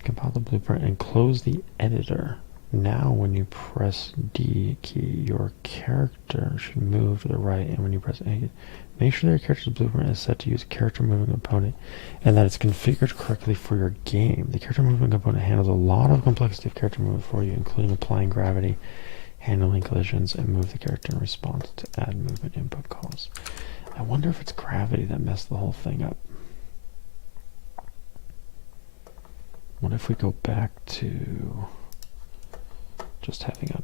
Compile the blueprint and close the editor. Now when you press D key, your character should move to the right, and when you press A, make sure that your character's blueprint is set to use character moving component and that it's configured correctly for your game. The character movement component handles a lot of complexity of character movement for you, including applying gravity, handling collisions, and move the character in response to add movement input calls. I wonder if it's gravity that messed the whole thing up. What if we go back to just having a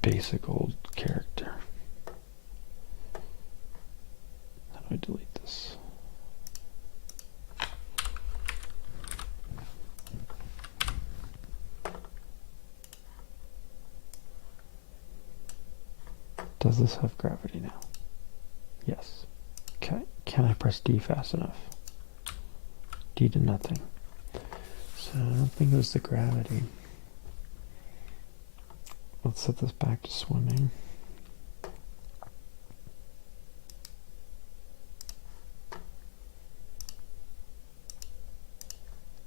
basic old character? How do I delete this? Does this have gravity now? Yes. Okay. Can I press D fast enough? D did nothing. So I don't think it was the gravity. Let's set this back to swimming.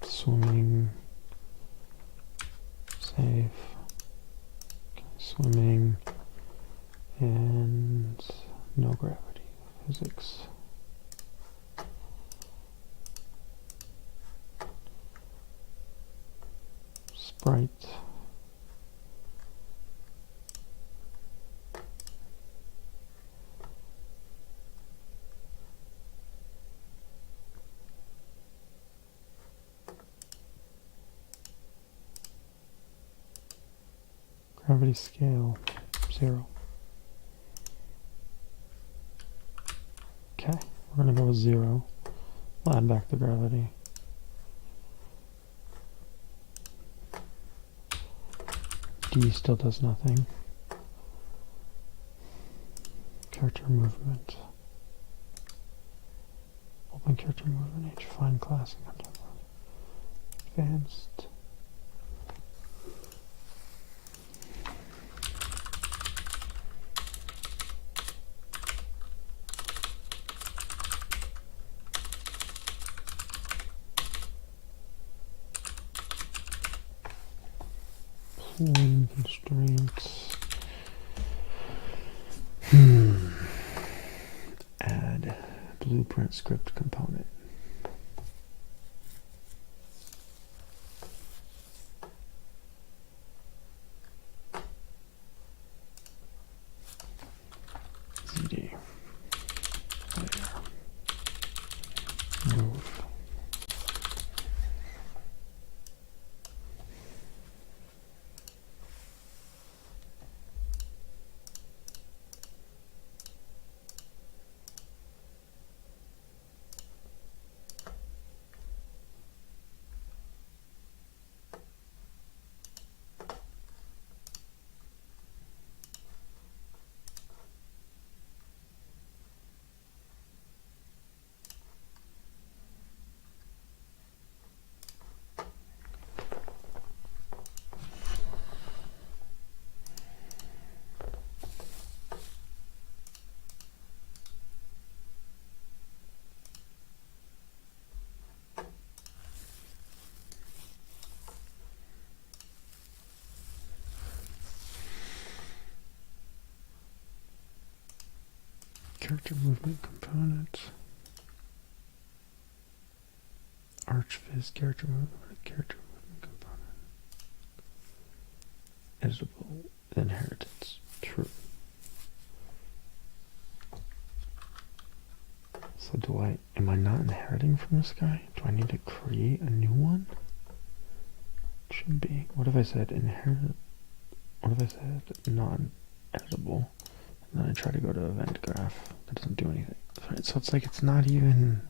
Swimming. Save. Okay, swimming. And no gravity. Physics. Sprite. Gravity scale 0. Okay, we're going to go with 0. We'll add back the gravity. D still does nothing. Character movement. Open character movement H. Find class and content. Advanced. Pulling constraints. Add blueprint script component. ZD. Layer. Move. Character movement component. Archviz character movement component. Editable inheritance. True. So am I not inheriting from this guy? Do I need to create a new one? Should be. What if I said inherit? What if I said non-editable? And then I try to go to event graph. That doesn't do anything. Right, so it's like it's not even...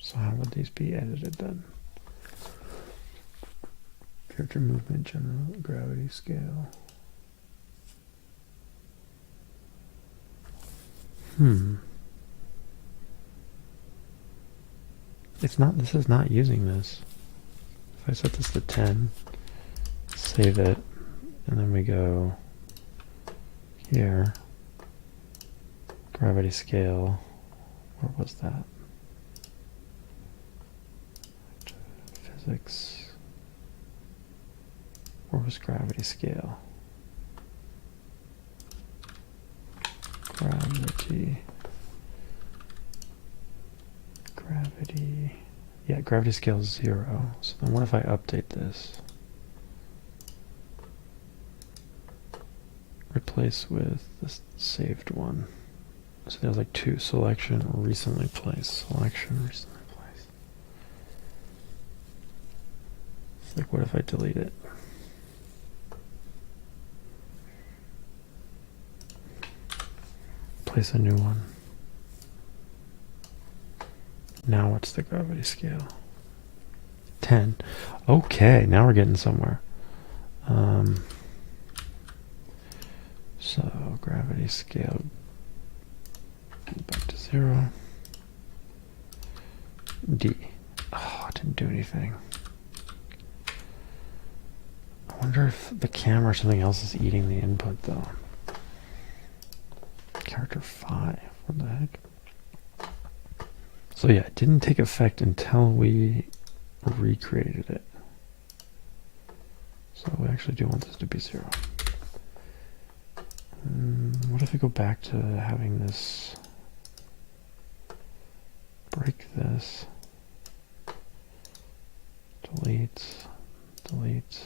So how would these be edited then? Character movement, general, gravity, scale. It's not, this is not using this. If I set this to 10, save it, and then we go here, gravity scale, where was that? Physics, where was gravity scale? Gravity, yeah, gravity scale is 0. So then what if I update this? Replace with the saved one. So there's like 2, selection, recently placed, selection, recently placed. It's like, what if I delete it? Place a new one. Now what's the gravity scale? 10. Okay, now we're getting somewhere. So gravity scale back to 0. D. Oh, it didn't do anything. I wonder if the camera or something else is eating the input though. Character 5. What the heck? So yeah, it didn't take effect until we recreated it. So we actually do want this to be 0. What if we go back to having this, break this, delete, delete.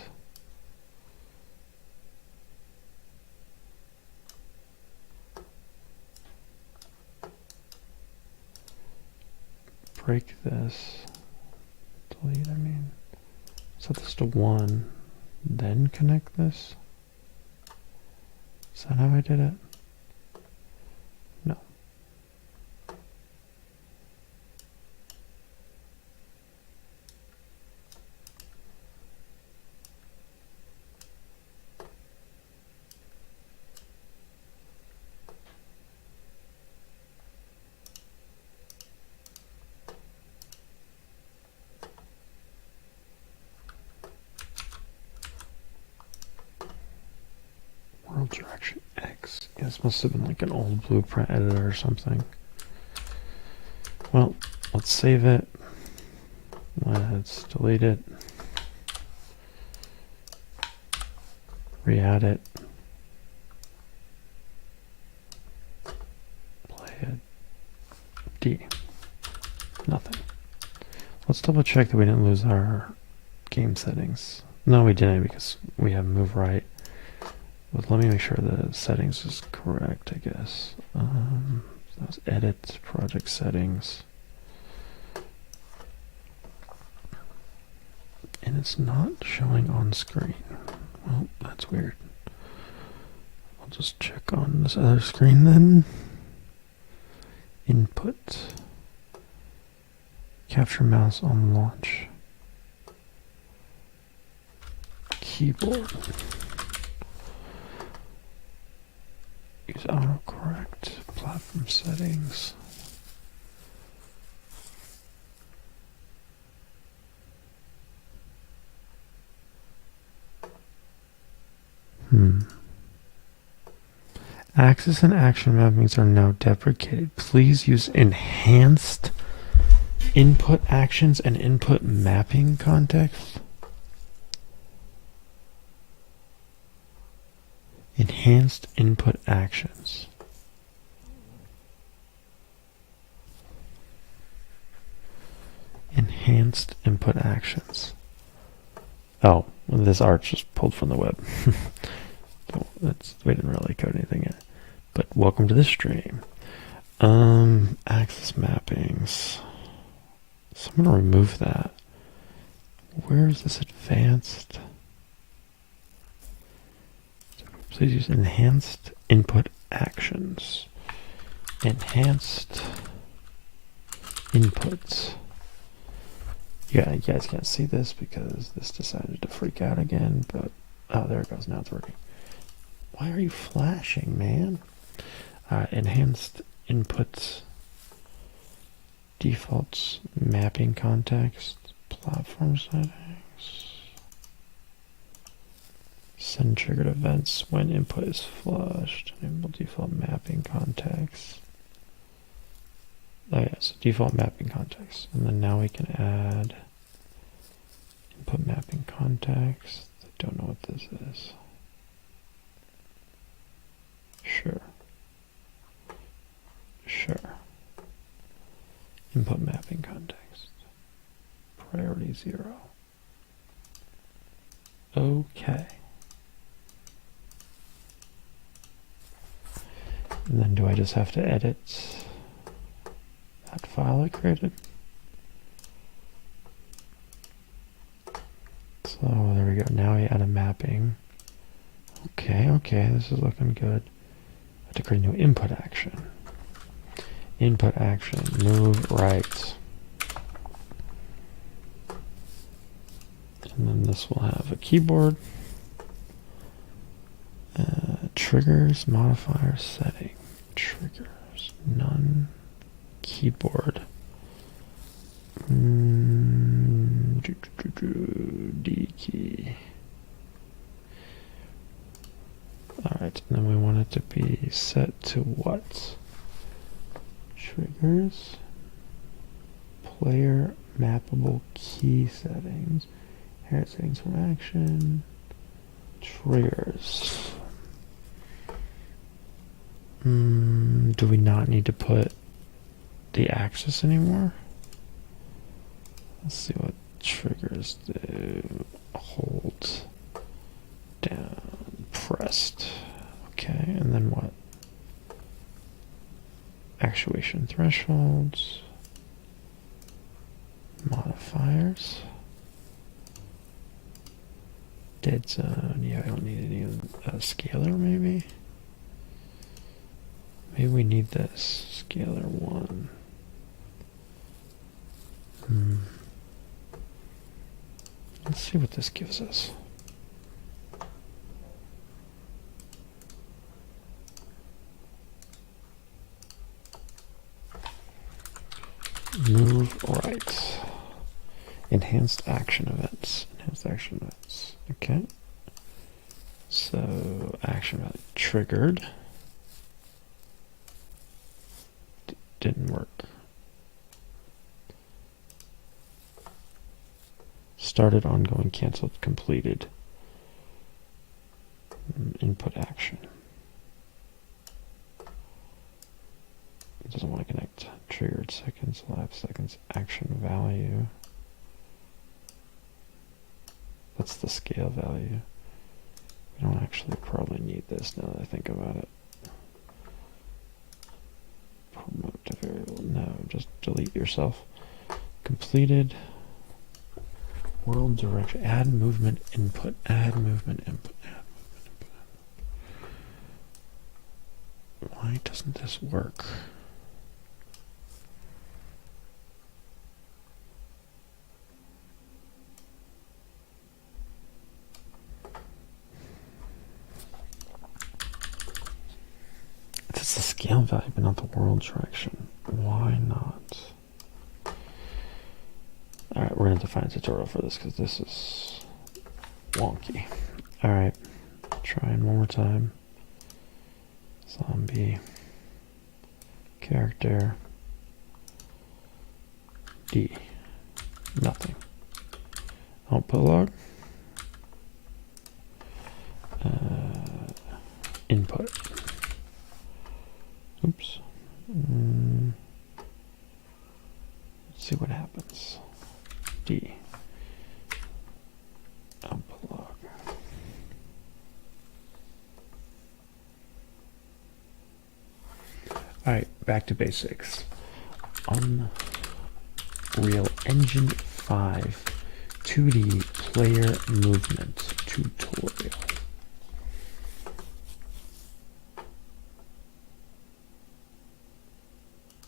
Break this, delete, I mean, set this to 1, then connect this? Is that how I did it? No. World direction X. Yeah, this must have been like an old blueprint editor or something. Well, let's save it. Let's delete it. Re-add it. Play it. D. Nothing. Let's double check that we didn't lose our game settings. No, we didn't because we have move right. But let me make sure the settings is correct, I guess. That was edit, project settings. And it's not showing on screen. Well, that's weird. I'll just check on this other screen then. Input. Capture mouse on launch. Keyboard. Use autocorrect. Platform settings. Axis and action mappings are now deprecated. Please use enhanced Input actions and input mapping context. Enhanced input actions. Enhanced input actions. Oh, well, this art's just pulled from the web. We didn't really code anything yet. But welcome to the stream. Axis mappings. So I'm going to remove that. Where is this advanced? Please use enhanced input actions. Enhanced inputs. Yeah, you guys can't see this because this decided to freak out again, but oh, there it goes. Now it's working. Why are you flashing, man? Enhanced inputs, defaults, mapping context, platform settings, send triggered events when input is flushed, enable default mapping context. Oh yeah, so default mapping context. And then now we can add input mapping context. I don't know what this is. Sure. Input mapping context. Priority 0. Okay. And then do I just have to edit that file I created? So there we go. Now we add a mapping. Okay, this is looking good. I have to create a new input action. Input action, move right. And then this will have a keyboard. Triggers, modifier, setting. Triggers, none. Keyboard. D key. Alright, and then we want it to be set to what? Triggers. Player mappable key settings. Inherit settings from action. Triggers. Do we not need to put the axis anymore? Let's see what triggers do. Hold down, pressed. Okay, and then what? Actuation thresholds. Modifiers. Dead zone. Yeah, I don't need any of scalar maybe. Maybe we need this. Scalar 1. Let's see what this gives us. Move right. Enhanced action events. Enhanced action events. Okay. So action value triggered. Didn't work. Started, ongoing, canceled, completed. Input action. It doesn't want to connect. Triggered seconds, elapsed seconds, action value. That's the scale value. We don't actually probably need this now that I think about it. Promote to variable. No, just delete yourself. Completed. World direction. Add movement input. Add movement input. Add movement input. Why doesn't this work? It's the scale value, but not the world direction. Why not? Alright, we're going to define a tutorial for this because this is wonky. Alright, trying one more time. Zombie. Character. D. Nothing. Output log. Input. Oops. Let's see what happens. D. Output log. Alright, back to basics. Unreal Engine 5 2D player movement tutorial.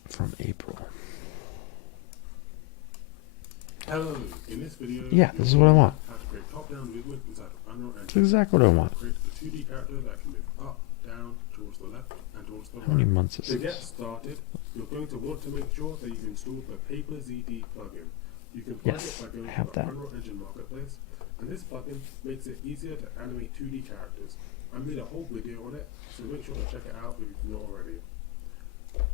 From April. Hello, in this video, Yeah, this is what I want. how to create top-down movement inside of Unreal That's Engine. exactly what I want. Create a 2D character that can move up, down, towards the left, and towards the How many right. months is To get this? started, you're going to want to make sure that you install the Paper ZD plugin. You can find Yes, it by going I have to the that. Unreal Engine Marketplace, and this plugin makes it easier to animate 2D characters. I made a whole video on it, so make sure to check it out if you've not already.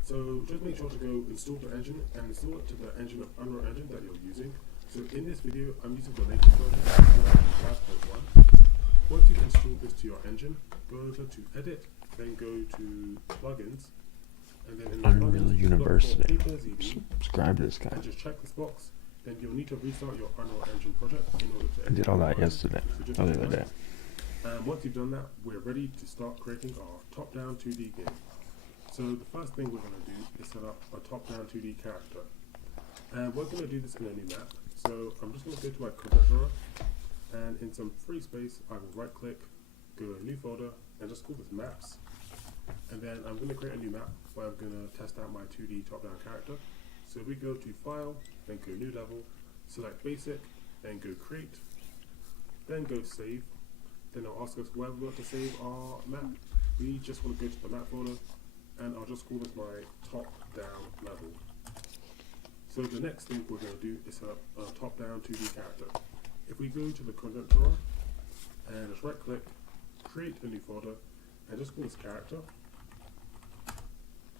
So just make sure to go install the engine and install it to the engine of Unreal Engine that you're using. So in this video, I'm using the latest version, 5.1. Once you've installed this to your engine, go over to Edit, then go to Plugins, and then in the Unreal plugins, look for University. Paper ZD, Subscribe to this guy. and just check this box. Then you'll need to restart your Unreal Engine project in order to I did all that edit your yesterday. So just Oh, the do other that. day. And once you've done that, we're ready to start creating our top-down 2D game. So the first thing we're going to do is set up a top-down 2D character. And we're going to do this in a new map. So I'm just going to go to my content drawer, and in some free space, I will right-click, go to a new folder, and just call this Maps. And then I'm going to create a new map where I'm going to test out my 2D top-down character. So we go to File, then go New Level, select Basic, then go Create, then go Save. Then it'll ask us where we want to save our map. We just want to go to the map folder, and I'll just call this my top-down level. So the next thing we're going to do is set up a top-down 2D character. If we go to the content drawer, and just right-click, create a new folder, and just call this character.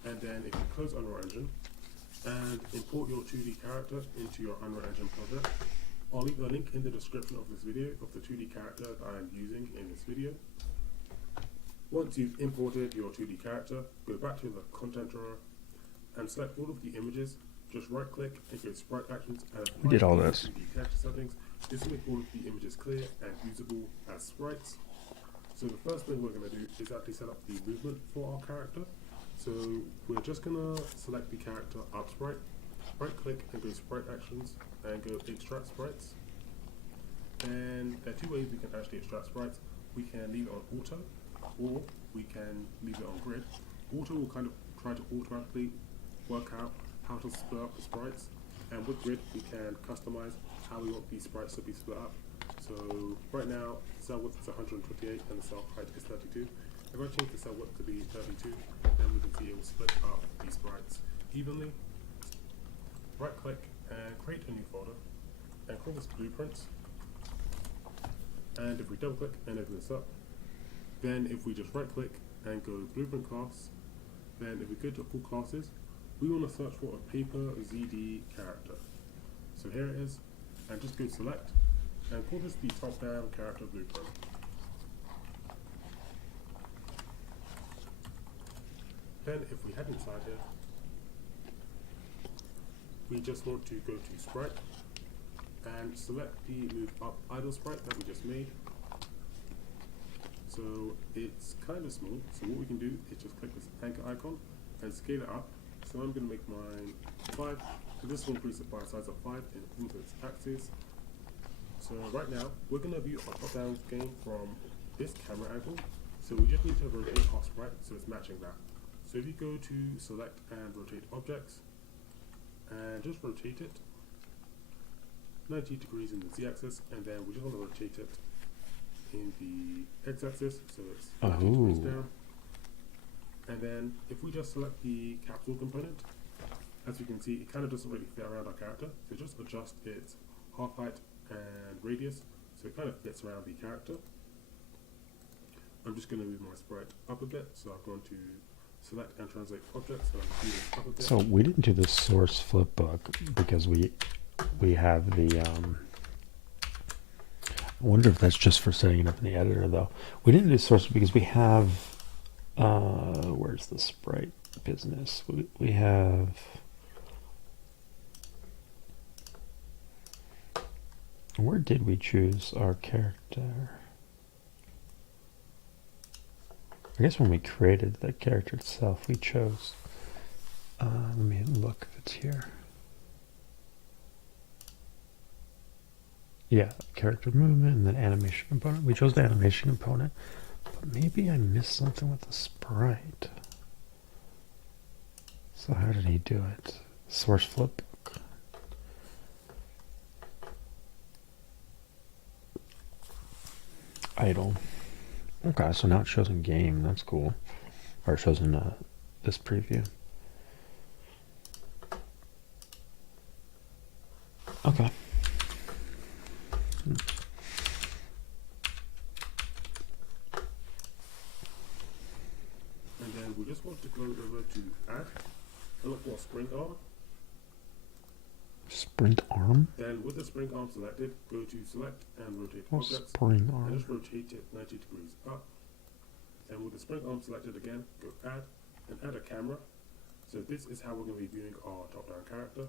And then if you close Unreal Engine, and import your 2D character into your Unreal Engine project, I'll leave a link in the description of this video of the 2D character that I'm using in this video. Once you've imported your 2D character, go back to the content drawer and select all of the images. Just right click and go Sprite Actions and apply We did all the this. 2D character settings. This will make all of the images clear and usable as sprites. So the first thing we're going to do is actually set up the movement for our character. So we're just going to select the character up sprite, right click and go Sprite Actions and go Extract Sprites. And there are two ways we can actually extract sprites. We can leave it on auto, or we can leave it on grid. Auto will kind of try to automatically work out how to split up the sprites, and with grid we can customize how we want these sprites to be split up. So right now the cell width is 128 and the cell height is 32. If I change the cell width to be 32, then we can see it will split up these sprites evenly. Right click and create a new folder and call this Blueprints. And if we double click and open this up, then if we just right click and go Blueprint Class, then if we go to all classes, we want to search for a Paper ZD character. So here it is, and just go select and call this the top-down character blueprint. Then if we head inside here, we just want to go to Sprite and select the Move Up Idle Sprite that we just made. So it's kind of small, so what we can do is just click this anchor icon and scale it up. So I'm going to make mine 5, so this will increase it by a size of 5 in all of its axes. So right now, we're going to view our top-down game from this camera angle, so we just need to rotate our sprite so it's matching that. So if you go to Select and Rotate Objects, and just rotate it 90 degrees in the Z-axis, and then we just want to rotate it in the X-axis, so it's 90 degrees down. And then if we just select the capsule component, as you can see, it kind of doesn't really fit around our character, so just adjust its half height and radius so it kind of fits around the character. I'm just going to move my sprite up a bit, so I've gone to select and translate objects. So I'm using uppercase. So we didn't do the source flip book because we have the I wonder if that's just for setting it up in the editor though. We didn't do source because we have where's the sprite business? We have where did we choose our character? I guess when we created the character itself, we chose. Let me look if it's here. Yeah, character movement and then animation component. We chose the animation component, but maybe I missed something with the sprite. So how did he do it? Source flip book. Idle. Okay, so now it shows in game. That's cool. Or it shows in this preview. Okay. And then we just want to go over to add and look for spring arm. Sprint arm? Then with the spring arm selected, go to select and rotate Oh, objects. spring And arm. just rotate it 90 degrees up. And with the spring arm selected again, go add and add a camera. So this is how we're going to be viewing our top-down character.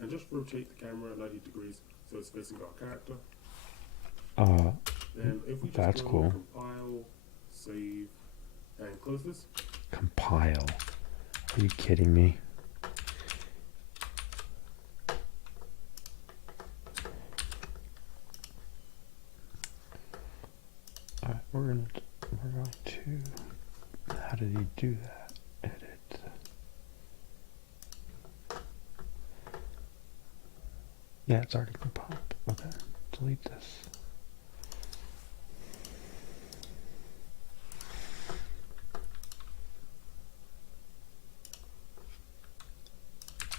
And just rotate the camera 90 degrees so it's facing our character. Then if we just That's go cool. compile, save, and close this. Compile. Are you kidding me? Alright, we're going to, how did he do that? Edit. Yeah, it's already compiled. Okay, delete this.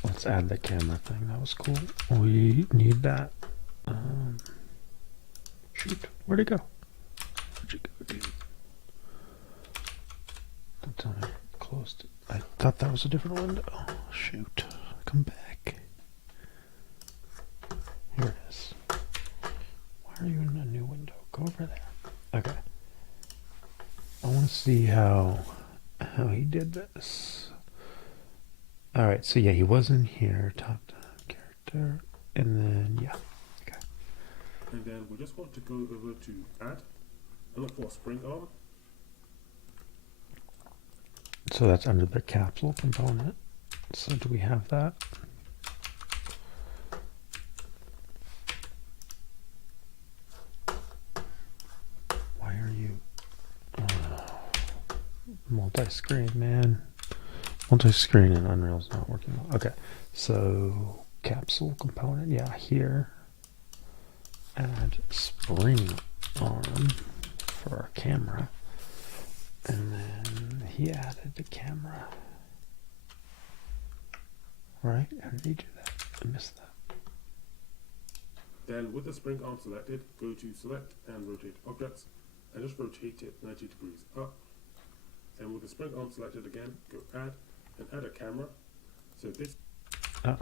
Let's add the camera thing. That was cool. We need that. Shoot, where'd it go? Where'd you go, dude? Don't tell me I closed it. I thought that was a different window. Shoot, come back. Here it is. Why are you in a new window? Go over there. Okay. I want to see how he did this. All right, so yeah, he was in here, top down character, and then yeah, okay. And then we just want to go over to add and look for spring arm. So that's under the capsule component. So do we have that? Why are you multi-screen, man? Multi-screen and Unreal's not working well. Okay, so capsule component, yeah, here. Add spring arm for our camera. And then he added the camera. Right? How did he do that? I missed that. Then with the spring arm selected, go to select and rotate objects and just rotate it 90 degrees up. And with the spring arm selected again, go add and add a camera. So this Oh.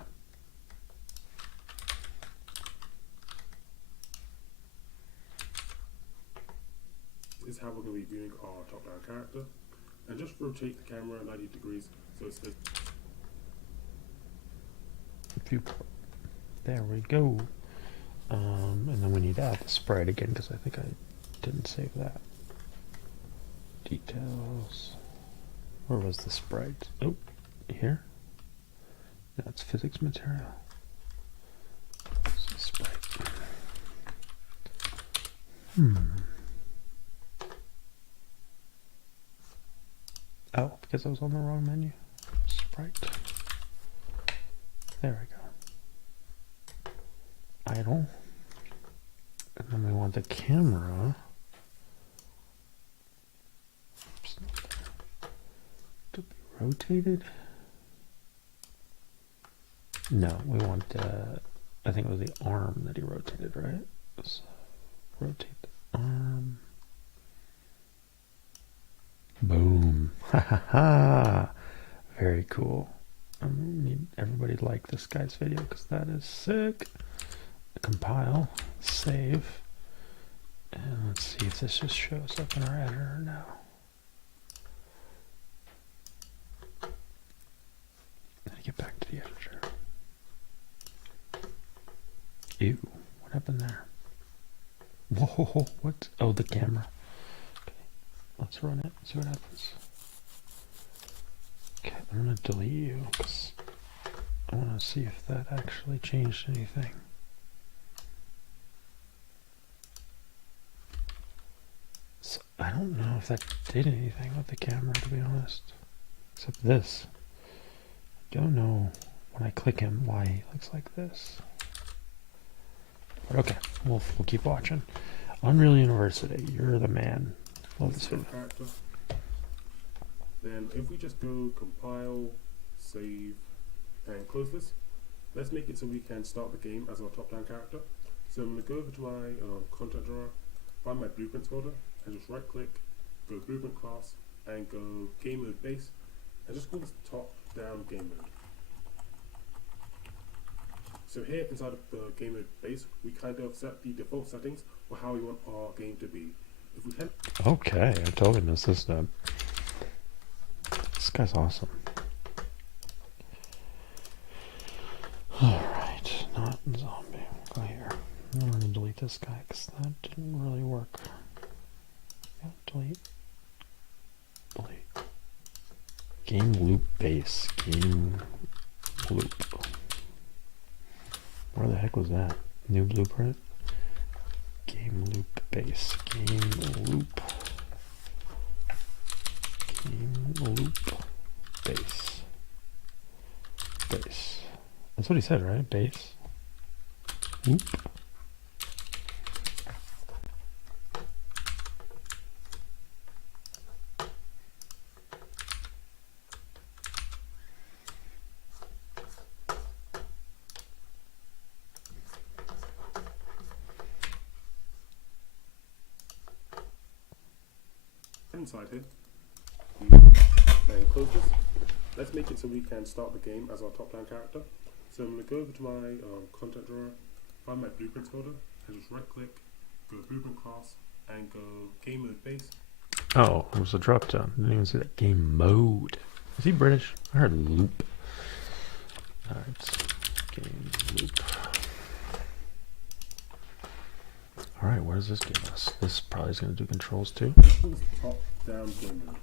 is how we're going to be viewing our top-down character. And just rotate the camera 90 degrees so it's facing. Viewport. There we go. And then we need to add the sprite again because I think I didn't save that. Details. Where was the sprite? Oh, here. That's physics material. It's a sprite. Oh, because I was on the wrong menu. Sprite. There we go. Idle. And then we want the camera. Oops, not there. To be rotated. No, we want, I think it was the arm that he rotated, right? So rotate the arm. Boom. Ha ha ha. Very cool. I need everybody to like this guy's video because that is sick. Compile, save, and let's see if this just shows up in our editor now. Let me get back to the editor. Ew, what happened there? Whoa, what? Oh, the camera. Okay, let's run it, see what happens. Okay, I'm gonna delete you because I want to see if that actually changed anything. So I don't know if that did anything with the camera, to be honest. Except this. I don't know when I click him why he looks like this. But okay, we'll keep watching. Unreal University, you're the man. Love this video. Character. Then if we just go compile, save, and close this, let's make it so we can start the game as our top-down character. So I'm going to go over to my content drawer, find my blueprints folder, and just right-click, go blueprint class, and go game mode base, and just call this top-down game mode. So here inside of the game mode base, we kind of set the default settings for how we want our game to be. If we head Okay, I totally missed this step. This guy's awesome. Alright, not zombie. We'll go here. I'm going to delete this guy because that didn't really work. Yeah, delete. Delete. Game loop base. Game loop. Where the heck was that? New blueprint? Game loop base. Game loop. Game loop base. Base. That's what he said, right? Base. Loop. inside here, and close this. Let's make it so we can start the game as our top-down character. So I'm going to go over to my content drawer, find my blueprints folder, and just right-click, go blueprint class, and go game mode base. Oh, it was a drop down. Didn't even see that. Game mode. Is he British? I heard loop. Alright. Game loop. Alright, what does this give us? This probably is going to do controls too. This is top-down game mode.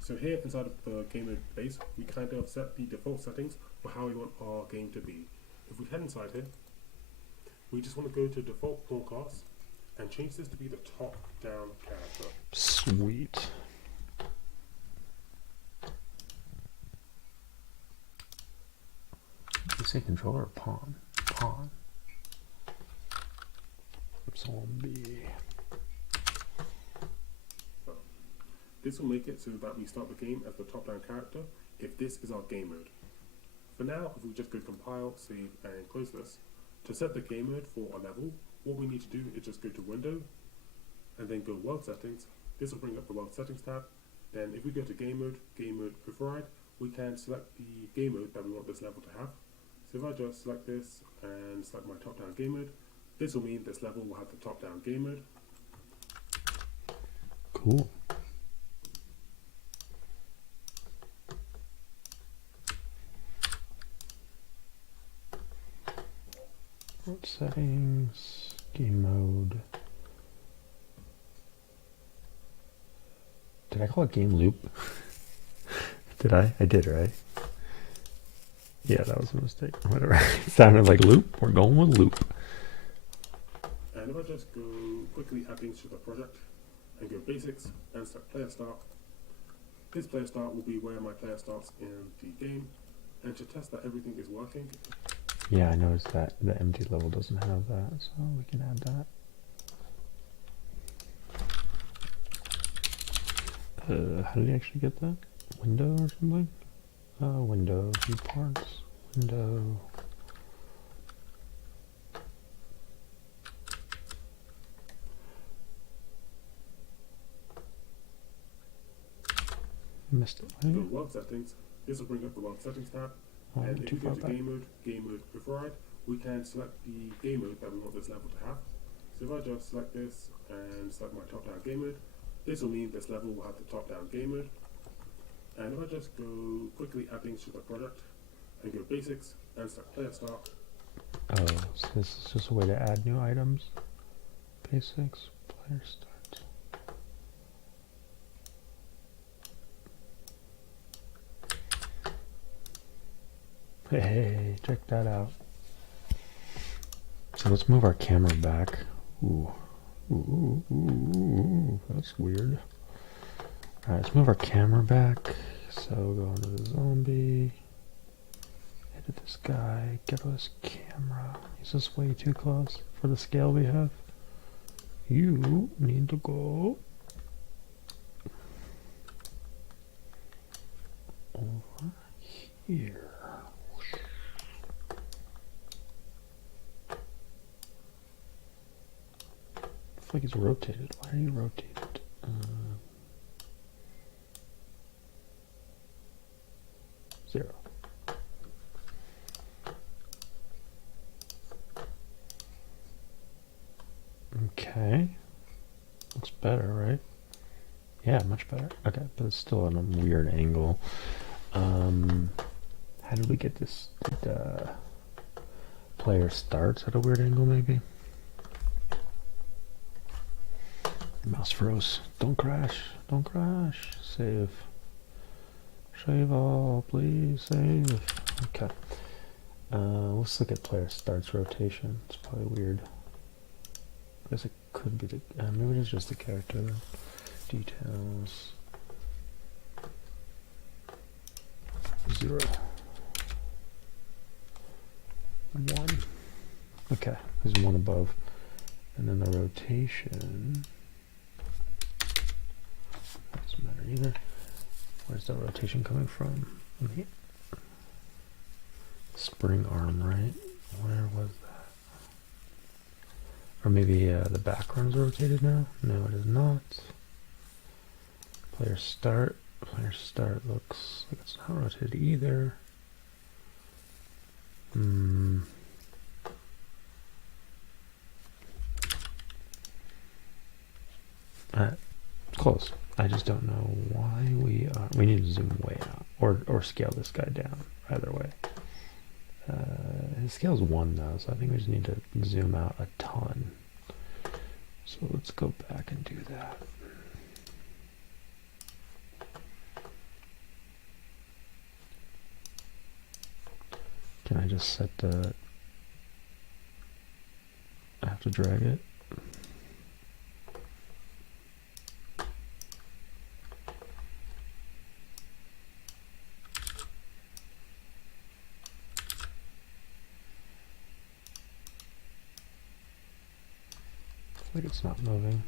So here inside of the game mode base, we kind of set the default settings for how we want our game to be. If we head inside here, we just want to go to default pawn class and change this to be the top-down character. Sweet. Did you say controller or pawn? Pawn. Zombie. This will make it so that we start the game as the top-down character if this is our game mode. For now, if we just go compile, save, and close this, to set the game mode for a level, what we need to do is just go to Window, and then go World Settings. This will bring up the World Settings tab. Then if we go to Game Mode Override, we can select the game mode that we want this level to have. So if I just select this and select my top-down game mode, this will mean this level will have the top-down game mode. Cool. Settings, game mode. Did I call it game loop? Did I? I did, right? Yeah, that was a mistake. Whatever. It sounded like loop. We're going with loop. And if I just go quickly add things to the project and go basics and select player start, this player start will be where my player starts in the game. And to test that everything is working, Yeah, I noticed that the empty level doesn't have that, so we can add that. How did he actually get that? Window or something? Window, viewports, window. Missed it. Go to world settings. This will bring up the world settings tab. Oh, And if too we go far to back. game mode override, we can select the game mode that we want this level to have. So if I just select this and select my top down game mode, this will mean this level will have the top down game mode. And if I just go quickly add things to the product and go basics and select player start, Oh, so this is just a way to add new items. Basics, player start. Hey, check that out. So let's move our camera back. Ooh. Ooh, ooh, ooh, ooh. That's weird. Alright, let's move our camera back. So go into the zombie. Edit this guy. Get this camera. Is this way too close for the scale we have? You need to go over here. It's like it's rotated. Why are you rotated? Zero. Okay. Looks better, right? Yeah, much better. Okay, but it's still on a weird angle. How did we get this? Did player starts at a weird angle, maybe? Mouse froze. Don't crash. Don't crash. Save. Save all, please. Save. Okay. Let's look at player starts rotation. It's probably weird. I guess it could be the. Maybe it's just the character. Details. 0. 1. Okay, there's one above. And then the rotation. Doesn't matter either. Where's the rotation coming from? From here. Spring arm, right? Where was that? Or maybe the background's rotated now? No, it is not. Player start. Player start looks like it's not rotated either. Close. I just don't know why we need to zoom way out or scale this guy down. Either way. His scale's 1 now, so I think we just need to zoom out a ton. So let's go back and do that. Can I just set the... I have to drag it. Like it's not moving.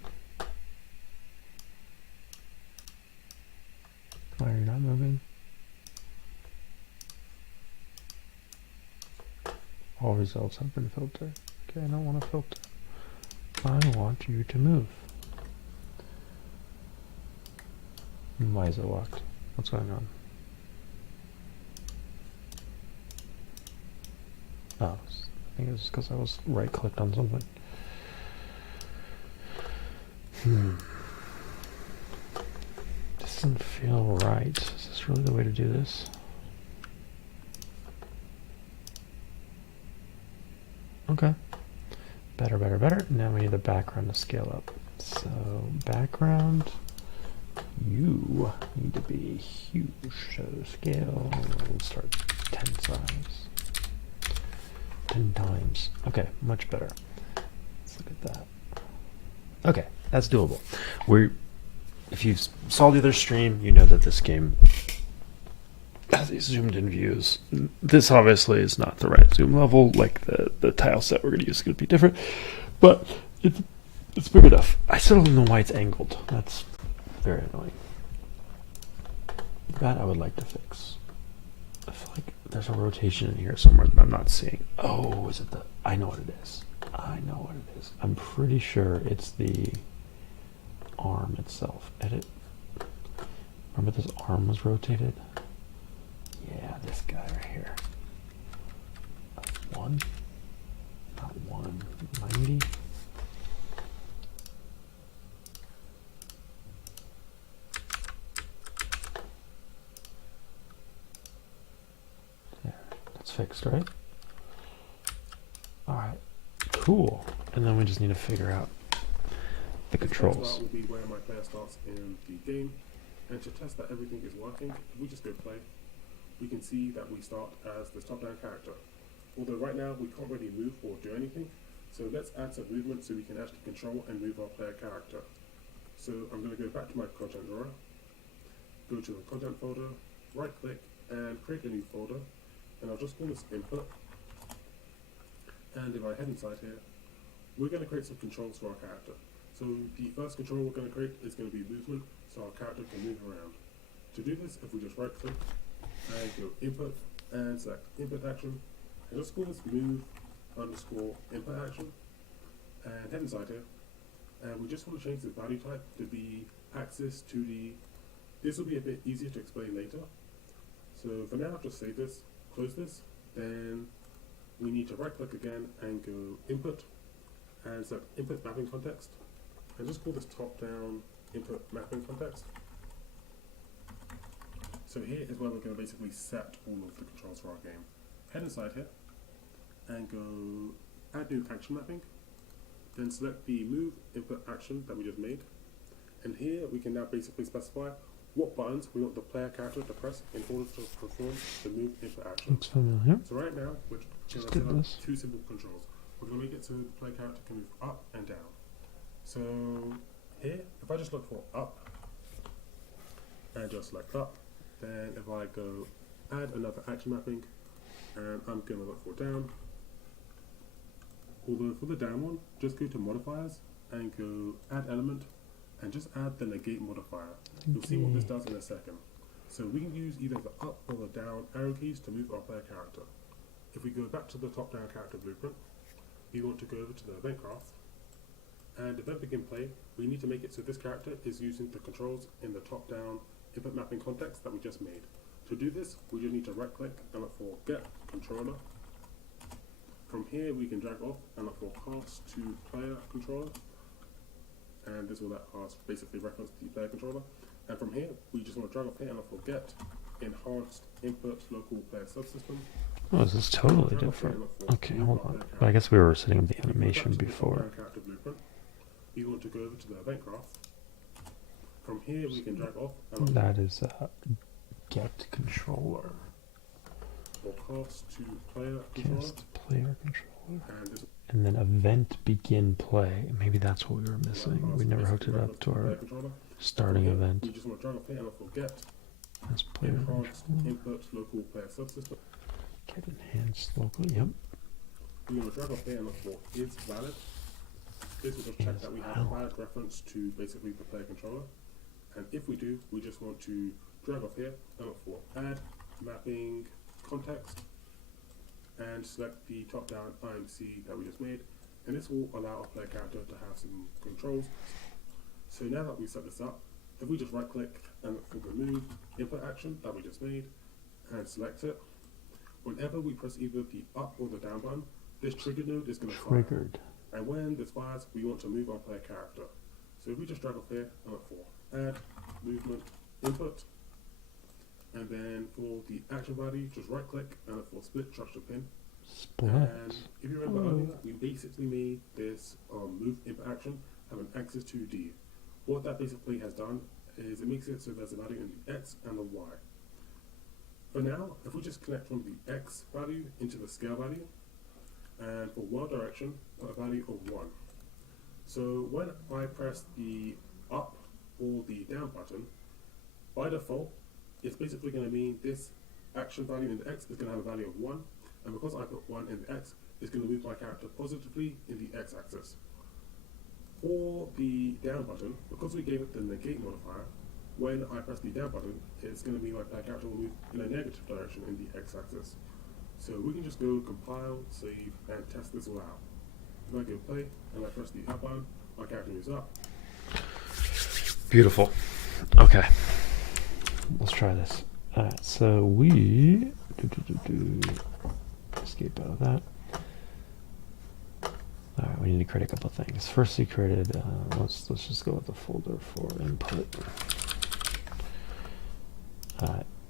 Why are you not moving? All results have been filtered. Okay, I don't want to filter. I want you to move. Why is it locked? What's going on? Oh, I think it's because I was right-clicked on something. This doesn't feel right. Is this really the way to do this? Okay. Better, better, better. Now we need the background to scale up. So, background, you need to be huge. So, scale, we'll start 10 size. 10 times. Okay, much better. Let's look at that. Okay, that's doable. If you saw the other stream, you know that this game has these zoomed in views. This obviously is not the right zoom level, like the tile set we're going to use is going to be different, but it's big enough. I still don't know why it's angled. That's very annoying. That I would like to fix. I feel like there's a rotation in here somewhere that I'm not seeing. Oh, is it the... I know what it is. I know what it is. I'm pretty sure it's the arm itself. Edit. Remember this arm was rotated? Yeah, this guy right here. 1, not 190. There, that's fixed, right? All right, cool. And then we just need to figure out the This controls. first part will be where my player starts in the game, and to test that everything is working, if we just go play, we can see that we start as the top-down character. Although right now we can't really move or do anything, so let's add some movement so we can actually control and move our player character. So I'm going to go back to my content drawer, go to the content folder, right click and create a new folder, and I'll just call this input. And if I head inside here, we're going to create some controls for our character. So the first control we're going to create is going to be movement, so our character can move around. To do this, if we just right click and go input and select input action, and just call this move underscore input action, and head inside here, and we just want to change the value type to be axis 2D. This will be a bit easier to explain later. So for now, just save this, close this, then we need to right click again and go input and select input mapping context, and just call this top down input mapping context. So here is where we're going to basically set all of the controls for our game. Head inside here and go add new action mapping, then select the move input action that we just made, and here we can now basically specify what buttons we want the player character to press in order to perform the move input action. Looks familiar. So right now we're going to Just set did up this. 2 simple controls. We're going to make it so the player character can move up and down. So here, if I just look for up and just select up, then if I go add another action mapping, and I'm going to look for down. Although for the down one, just go to modifiers and go add element and just add the negate modifier. You'll see what this does in a second. So we can use either the up or the down arrow keys to move our player character. If we go back to the top down character blueprint, we want to go over to the event graph, and event begin play, we need to make it so this character is using the controls in the top down input mapping context that we just made. To do this, we just need to right click and look for get controller. From here we can drag off and look for cast to player controller, and this will let us basically reference the player controller. And from here we just want to drag off here and look for get enhanced input local player subsystem. Oh, this is totally different. Okay, hold on. But I guess we were setting up the animation before. We want to go over to the event graph. From here we can drag off and look That is get controller. for cast to player controller. Cast player controller. And this And then event begin play. Maybe that's what we were missing. We never hooked it up to our starting event. We just want to drag off here and look for get As player enhanced controller. input local player subsystem. Get enhanced local. Yep. We want to drag off here and look for is valid. This will just check that we have a valid reference to basically the player controller. And if we do, we just want to drag off here and look for add mapping context and select the top down IMC that we just made. And this will allow our player character to have some controls. So now that we set this up, if we just right click and look for the move input action that we just made and select it, whenever we press either the up or the down button, this trigger node is going to fire. Triggered. And when this fires, we want to move our player character. So if we just drag off here and look for add movement input, and then for the action value, just right click and look for split structure pin. Split. And if you remember earlier, we basically made this move input action have an axis 2D. What that basically has done is it makes it so there's a value in the X and the Y. For now, if we just connect from the X value into the scale value, and for Y direction, put a value of 1. So when I press the up or the down button, by default, it's basically going to mean this action value in the X is going to have a value of 1, and because I put 1 in the X, it's going to move my character positively in the X axis. For the down button, because we gave it the negate modifier, when I press the down button, it's going to mean my player character will move in a negative direction in the X axis. So we can just go compile, save, and test this all out. If I go play and I press the up button, my character moves up. Beautiful. Okay. let's try this. Alright, so we escape out of that. Alright, we need to create a couple things. First we created let's just go with the folder for input.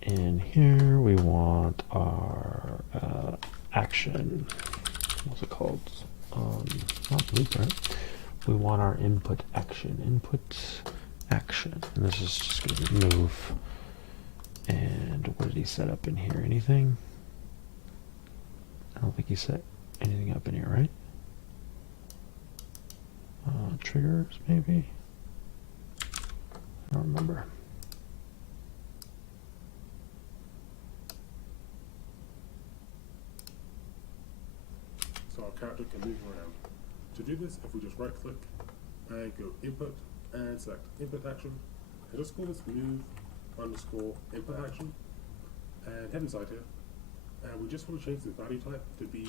In here we want our action. What's it called? Not blueprint. We want our input action. Input action. And this is just going to be move. And what did he set up in here? Anything? I don't think he set anything up in here, right? Triggers, maybe? I don't remember. So our character can move around. To do this, if we just right click and go input and select input action, and just call this move underscore input action, and head inside here, and we just want to change the value type to be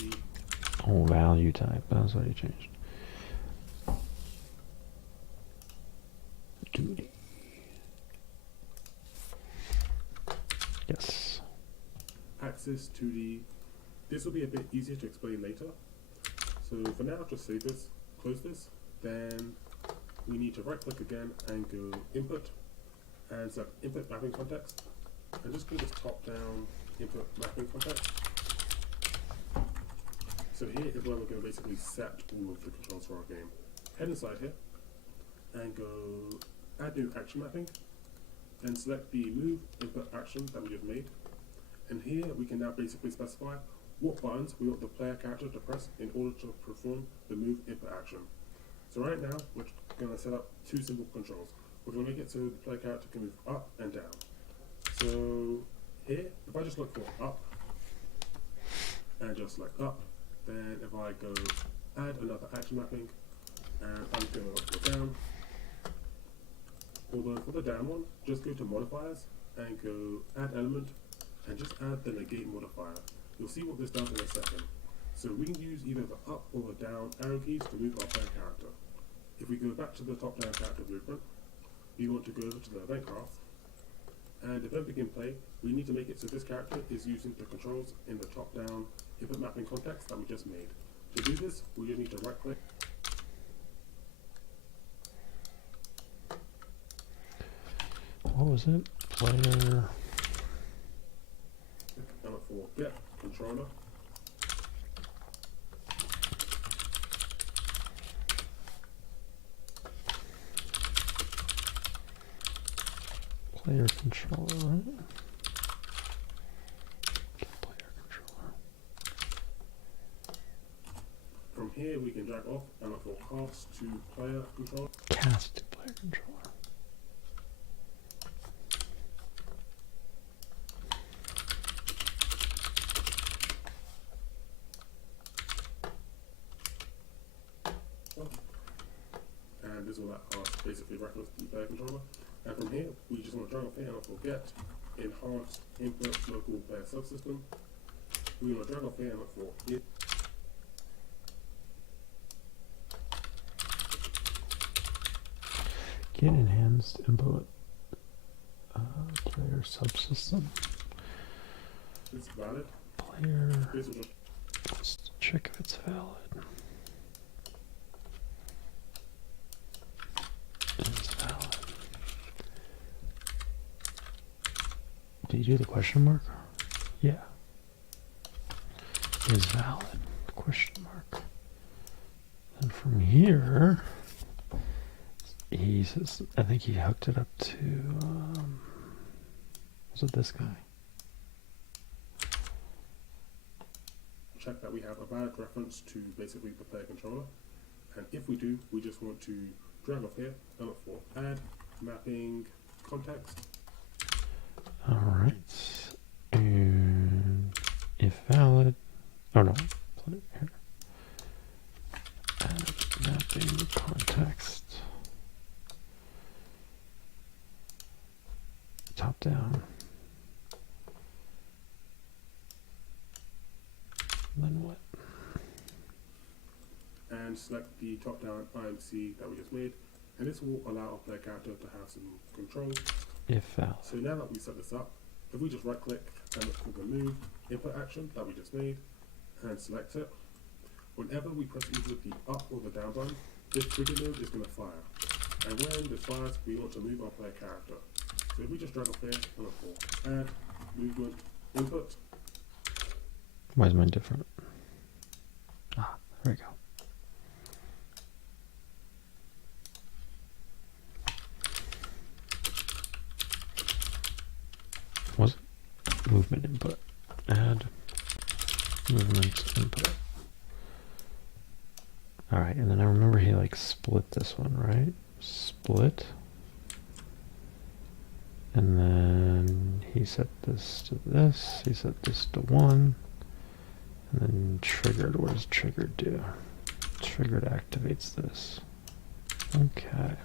Oh, value type. That's what he changed. Duty. Yes. axis 2D. This will be a bit easier to explain later. So for now, just save this, close this, then we need to right click again and go input and select input mapping context, and just go this top down input mapping context. So here is where we're going to basically set all of the controls for our game. Head inside here and go add new action mapping, then select the move input action that we just made, and here we can now basically specify what buttons we want the player character to press in order to perform the move input action. So right now we're going to set up two simple controls. We're going to make it so the player character can move up and down. So here, if I just look for up and just select up, then if I go add another action mapping and I'm going to look for down, although for the down one, just go to modifiers and go add element and just add the negate modifier. You'll see what this does in a second. So we can use either the up or the down arrow keys to move our player character. If we go back to the top down character blueprint, we want to go over to the event graph, and event begin play, we need to make it so this character is using the controls in the top down input mapping context that we just made. To do this, we just need to right click. What was it? Player. And look for get controller. Player controller, right? Get player controller. From here, we can drag off and look for cast to player controller. Cast to player controller. And this will let us basically reference the player controller. And from here, we just want to drag off here and look for get enhanced input local player subsystem. We want to drag off here and look for it. Get enhanced input player subsystem. It's valid. Player. This will just Let's check if it's valid. It's valid. Did you do the question mark? Yeah. Is valid. Question mark. And from here, he says, I think he hooked it up to, was it this guy? check that we have a valid reference to basically the player controller. And if we do, we just want to drag off here and look for add mapping context. All right. And if valid, oh no, play here. Add mapping context. Top down. Then what? And select the top-down IMC that we just made, and this will allow our player character to have some control. If valid. So now that we set this up, if we just right click and look for the move input action that we just made and select it, whenever we press either the up or the down button, this trigger node is going to fire. And when this fires, we want to move our player character. So if we just drag up here and look for add movement input, Why is mine different? Ah, there we go. Was it? Movement input. Add movement input. Alright, and then I remember he like split this one, right? Split. And then he set this to this, he set this to 1. And then triggered, what does triggered do? Triggered activates this. Okay.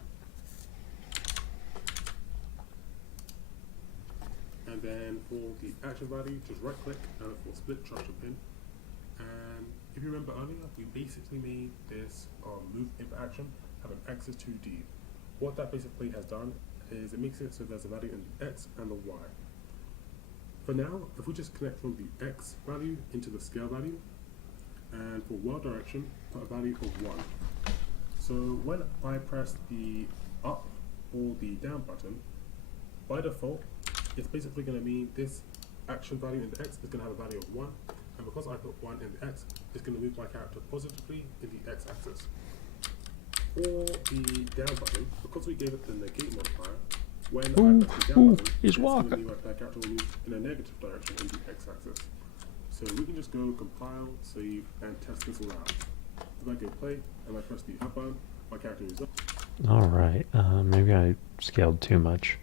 and then for the action value, just right click and look for split structure pin. And if you remember earlier, we basically made this move input action have an axis 2D. What that basically has done is it makes it so there's a value in the X and the Y. For now, if we just connect from the X value into the scale value, and for Y direction, put a value of 1. So when I press the up or the down button, by default, it's basically going to mean this action value in the X is going to have a value of 1, and because I put 1 in the X, it's going to move my character positively in the X axis. For the down button, because we gave it the negate modifier, when I press the down button, he's it's going to walking. mean my character will move in a negative direction in the X axis. So we can just go compile, save, and test this all out. If I go play and I press the up button, my character is up. Alright, maybe I scaled too much.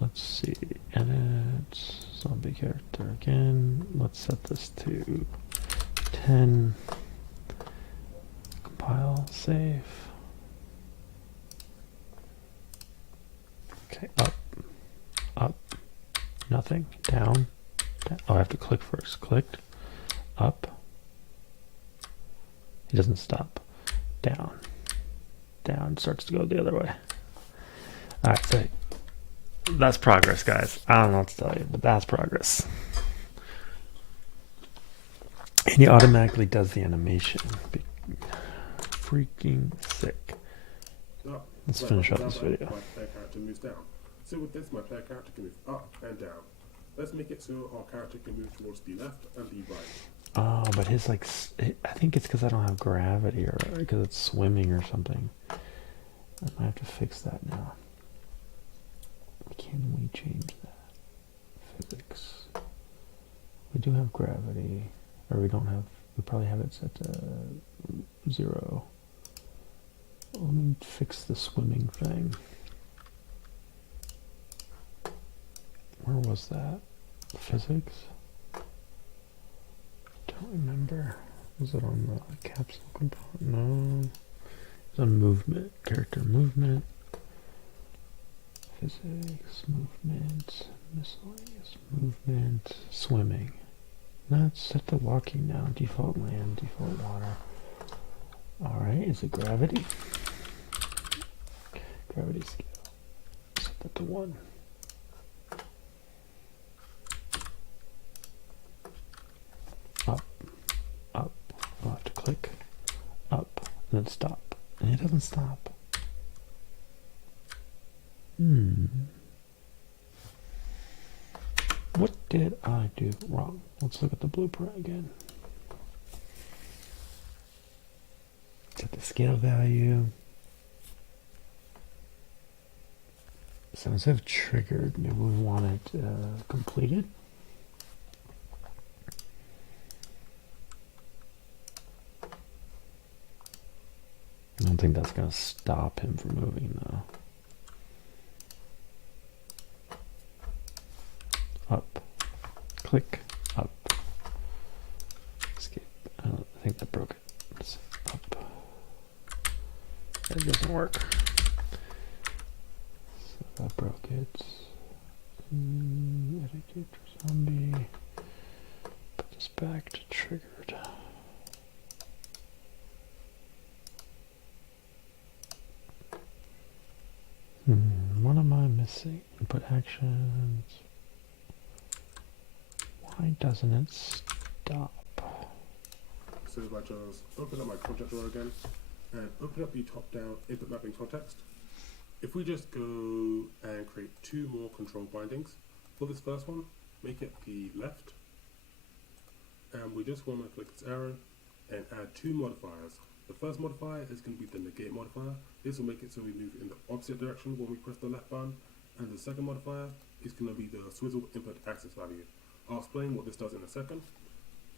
Let's see, edit, zombie character again. Let's set this to 10. Compile, save. Okay, up, nothing, down. Oh, I have to click first. Clicked, up. He doesn't stop. Down, starts to go the other way. Alright, so that's progress, guys. I don't know what to tell you, but that's progress. And he automatically does the animation. Freaking sick. Up. Let's When I finish press up the this down video. button, my player character moves down. So with this, my player character can move up and down. Let's make it so our character can move towards the left and the right. Oh, but his like, I think it's because I don't have gravity or because it's swimming or something. I might have to fix that now. Can we change that? Physics. We do have gravity, or we don't have. We probably have it set to 0. Let me fix the swimming thing. Where was that? Physics? Don't remember. Was it on the capsule component? No. It's on movement. Character movement. Physics, movement, miscellaneous movement, swimming. That's set to walking now. Default land, default water. Alright, is it gravity? Gravity scale. Set that to 1. Up. I'll have to click. Up. And then stop. And it doesn't stop. What did I do wrong? Let's look at the blueprint again. Set the scale value. So instead of triggered, maybe we want it completed. I don't think that's going to stop him from moving though. Up, click, up, escape. I think that broke it. It's up. It doesn't work. So that broke it. Etiquette zombie. Put this back to triggered. What am I missing? Let's see. Input actions. Why doesn't it stop? So if I just open up my content drawer again and open up the top-down input mapping context, if we just go and create 2 more control bindings, for this first one, make it the left, and we just want to click this arrow and add 2 modifiers. The first modifier is going to be the negate modifier. This will make it so we move in the opposite direction when we press the left button, and the second modifier is going to be the swizzle input axis value. I'll explain what this does in a second.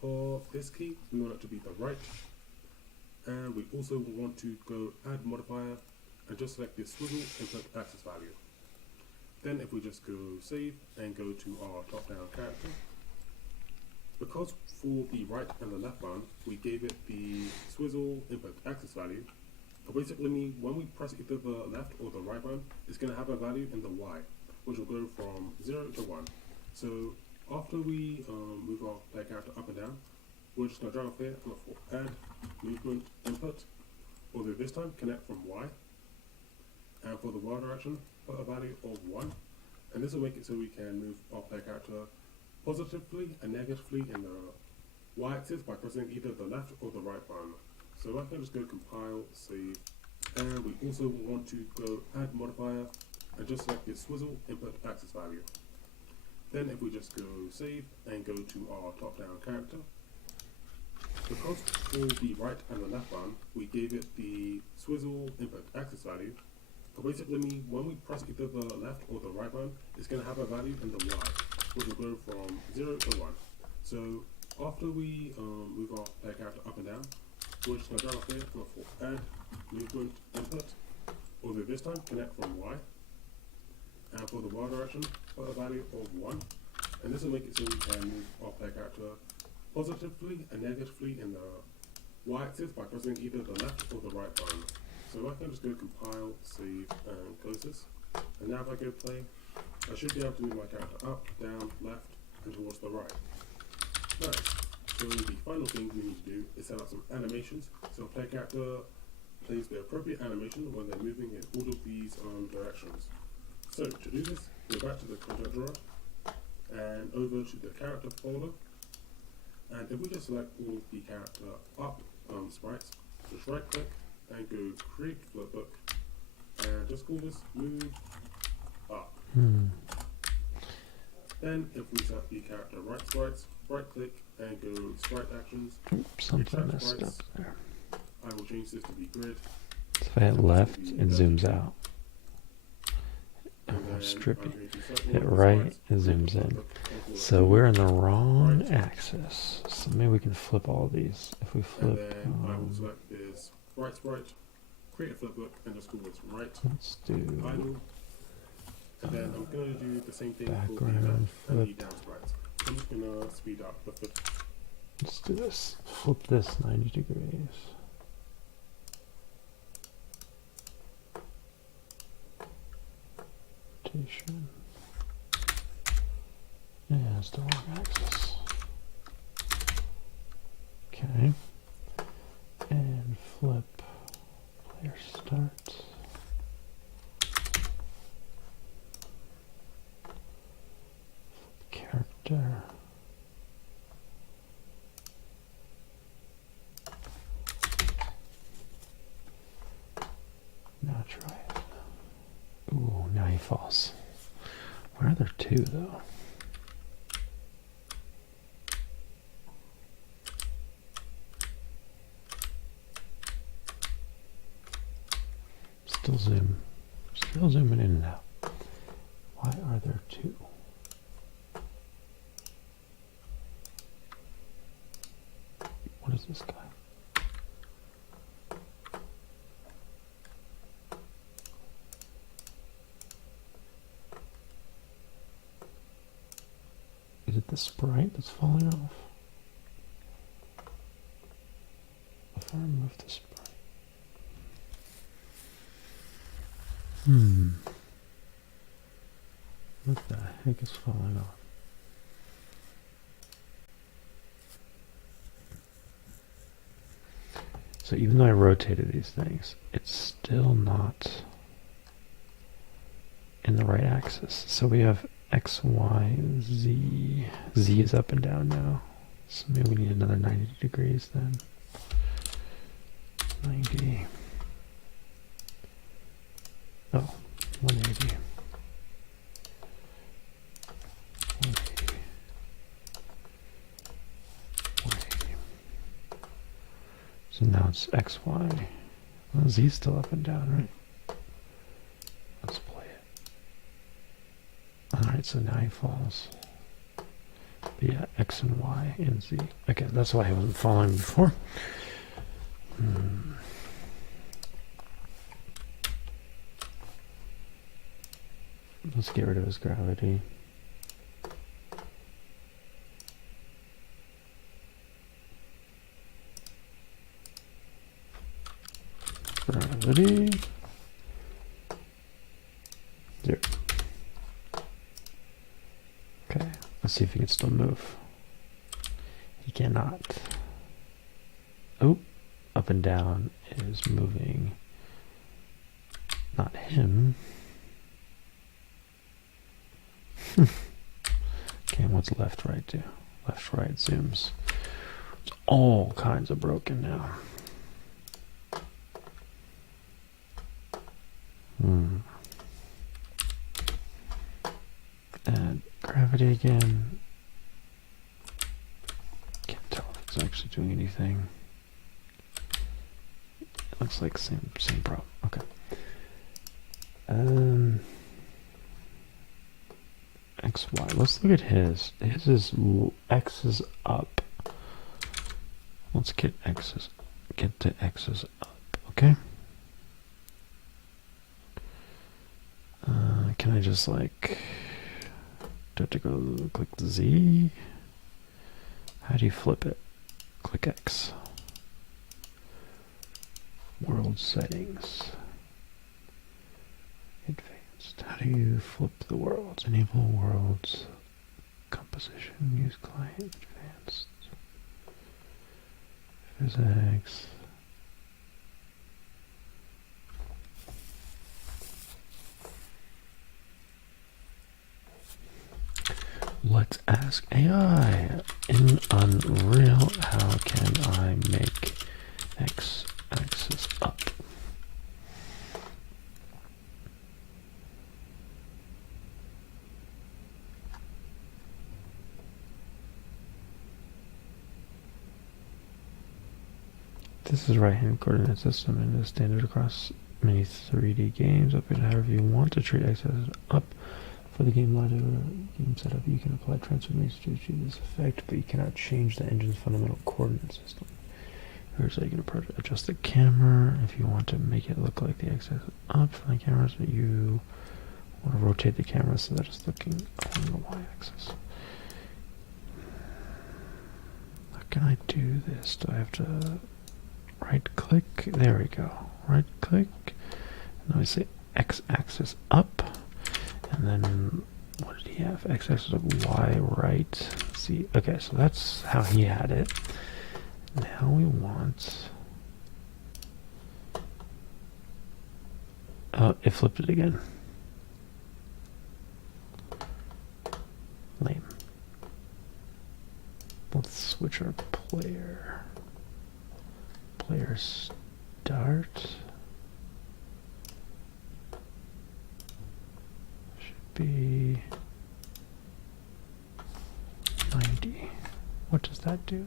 For this key, we want it to be the right, and we also want to go add modifier and just select the swizzle input axis value. Then if we just go save and go to our top-down character, because for the right and the left button, we gave it the swizzle input axis value, it basically means when we press either the left or the right button, it's going to have a value in the Y, which will go from 0 to 1. So after we move our player character up and down, we're just going to drag off here and look for add movement input, although this time connect from Y, and for the Y direction, put a value of 1, and this will make it so we can move our player character positively and negatively in the Y-axis by pressing either the left or the right button. So I can just go compile, save, and we also want to go add modifier and just select the swizzle input axis value. Then if we just go save and go to our top-down character, because for the right and the left button, we gave it the swizzle input axis value, it basically means when we press either the left or the right button, it's going to have a value in the Y, which will go from 0 to 1. So after we move our player character up and down, we're just going to drag off here and look for add movement input, although this time connect from Y, and for the Y direction, put a value of 1, and this will make it so we can move our player character positively and negatively in the Y-axis by pressing either the left or the right button. So I can just go compile, save, and close this. And now if I go play, I should be able to move my character up, down, left, and towards the right. Nice. So the final thing we need to do is set up some animations. So a player character plays the appropriate animation when they're moving in all of these directions. So to do this, go back to the content drawer and over to the character folder. And if we just select all of the character up sprites, just right click and go create flipbook and just call this move up. Then if we set the character right sprites, right click and go sprite actions. Oops, something Extract messed up sprites. there. I will change this to be grid. So if I hit left, it zooms out. And Oh, then strippy. I'm going to select all Hit of the right, sprites, it zooms create in. flipbook, and call it So move we're in the wrong right. axis. So maybe we can flip all these. If we And flip, then I will select this right sprite, create a flipbook, and just call this right let's do idle. And then I'm going to do the same thing for the background left and the flip. down sprites. I'm just going to speed up the flip. Let's do this. Flip this 90 degrees. Rotation. Yeah, it's the wrong axis. Okay. And flip player start. Character. Now try it. Ooh, now he falls. Why are there two though? Still zooming in and out. Why are there two? What is this guy? Is it the sprite that's falling off? If I remove the sprite. What the heck is falling off? So even though I rotated these things, it's still not in the right axis. So we have X, Y, Z. Z is up and down now. So maybe we need another 90 degrees then. 90. Oh, 180. 180. 180. So now it's X, Y. Well, Z's still up and down, right? Let's play it. Alright, so now he falls. But yeah, X and Y and Z. Okay, that's why I wasn't following before. Let's get rid of his gravity. Gravity. 0. Okay, let's see if he can still move. He cannot. Oh, up and down is moving. Not him. Okay, what's left, right do? Left, right zooms. It's all kinds of broken now. And gravity again. Can't tell if it's actually doing anything. It looks like same problem. Okay. X, Y. Let's look at his. His is X is up. Let's get to X's up. Okay. Can I just like? Do I have to go click the Z? How do you flip it? Click X. World settings. Advanced. How do you flip the worlds? Enable worlds. Composition. Use client. Advanced. Physics. Let's ask AI. In Unreal, how can I make X axis up? This is right-hand coordinate system and is standard across many 3D games. Upgrade however you want to treat X axis up. For the game logic or game setup, you can apply transformations to achieve this effect, but you cannot change the engine's fundamental coordinate system. Here's how you can adjust the camera if you want to make it look like the x-axis up for the cameras, but you want to rotate the camera so that it's looking along the y-axis. How can I do this? Do I have to right-click? There we go. Right-click. Now I say x-axis up. And then, what did he have? X-axis of Y, right, Z. Okay, so that's how he had it. Now we want... it flipped it again. Lame. Let's switch our player. Player start. Be 90. What does that do?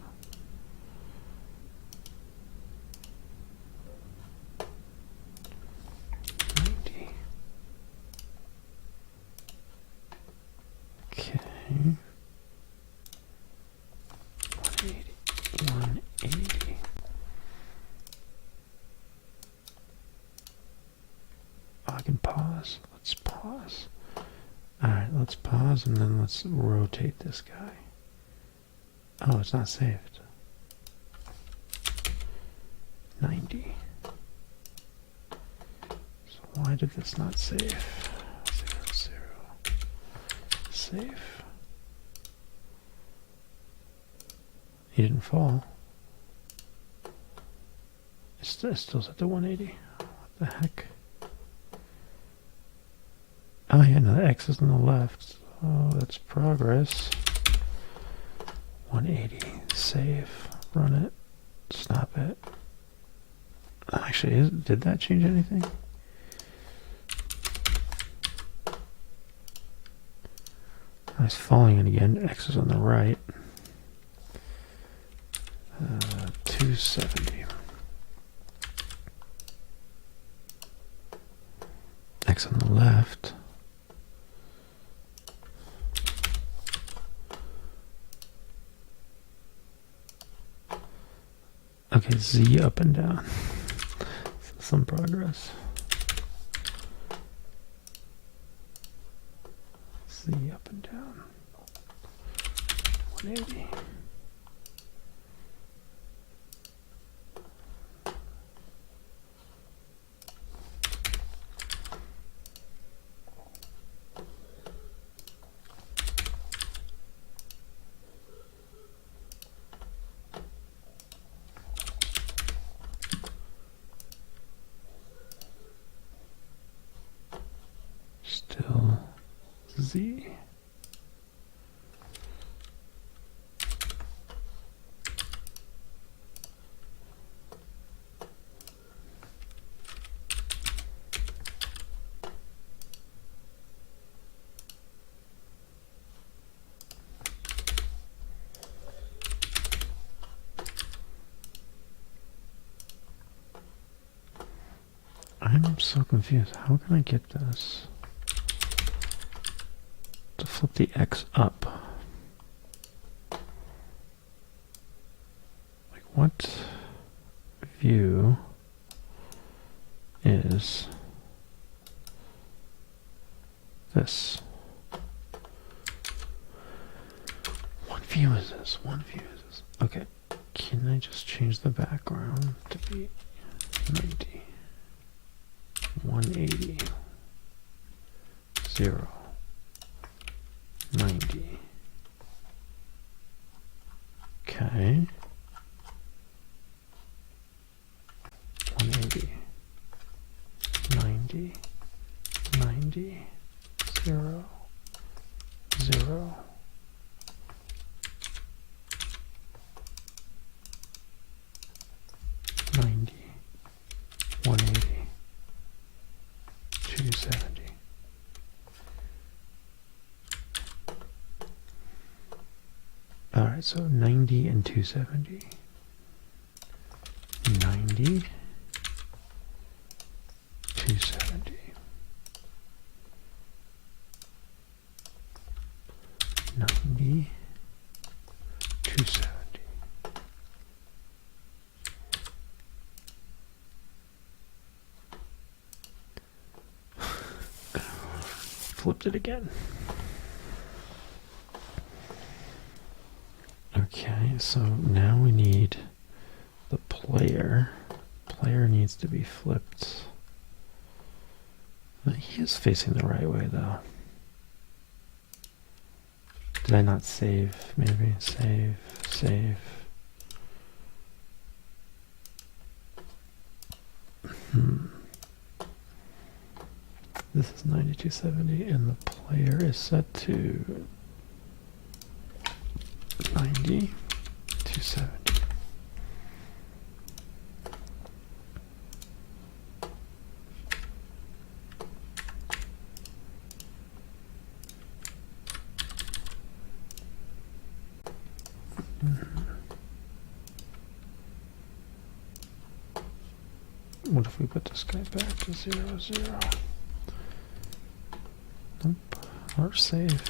Okay. 180. 180. Oh, I can pause. Let's pause. Alright, let's pause and then let's rotate this guy. Oh, it's not saved. 90. So why did this not save? 0, 0. Save. He didn't fall. It's still at the 180. What the heck? Oh yeah, no, the X is on the left. Oh, that's progress. 180. Save. Run it. Stop it. Actually, did that change anything? I was falling in again. X is on the right. 270. X on the left. Okay, Z up and down. Some progress. Z up and down. 180. Still Z. I'm so confused. How can I get this to flip the X up? Like, what view is this? What view is this? One view is this. Okay. Can I just change the background to be 90? 180, 0, 90. Okay. 180, 90, 90, 0, 0. Alright, so 90 and 270. 90, 270. 90, 270. Flipped it again. Okay, so now we need the player. Player needs to be flipped. He is facing the right way though. Did I not save? Maybe save, save. This is 9270 and the player is set to 90, 270. What if we put this guy back to 0, 0? Nope. Or save.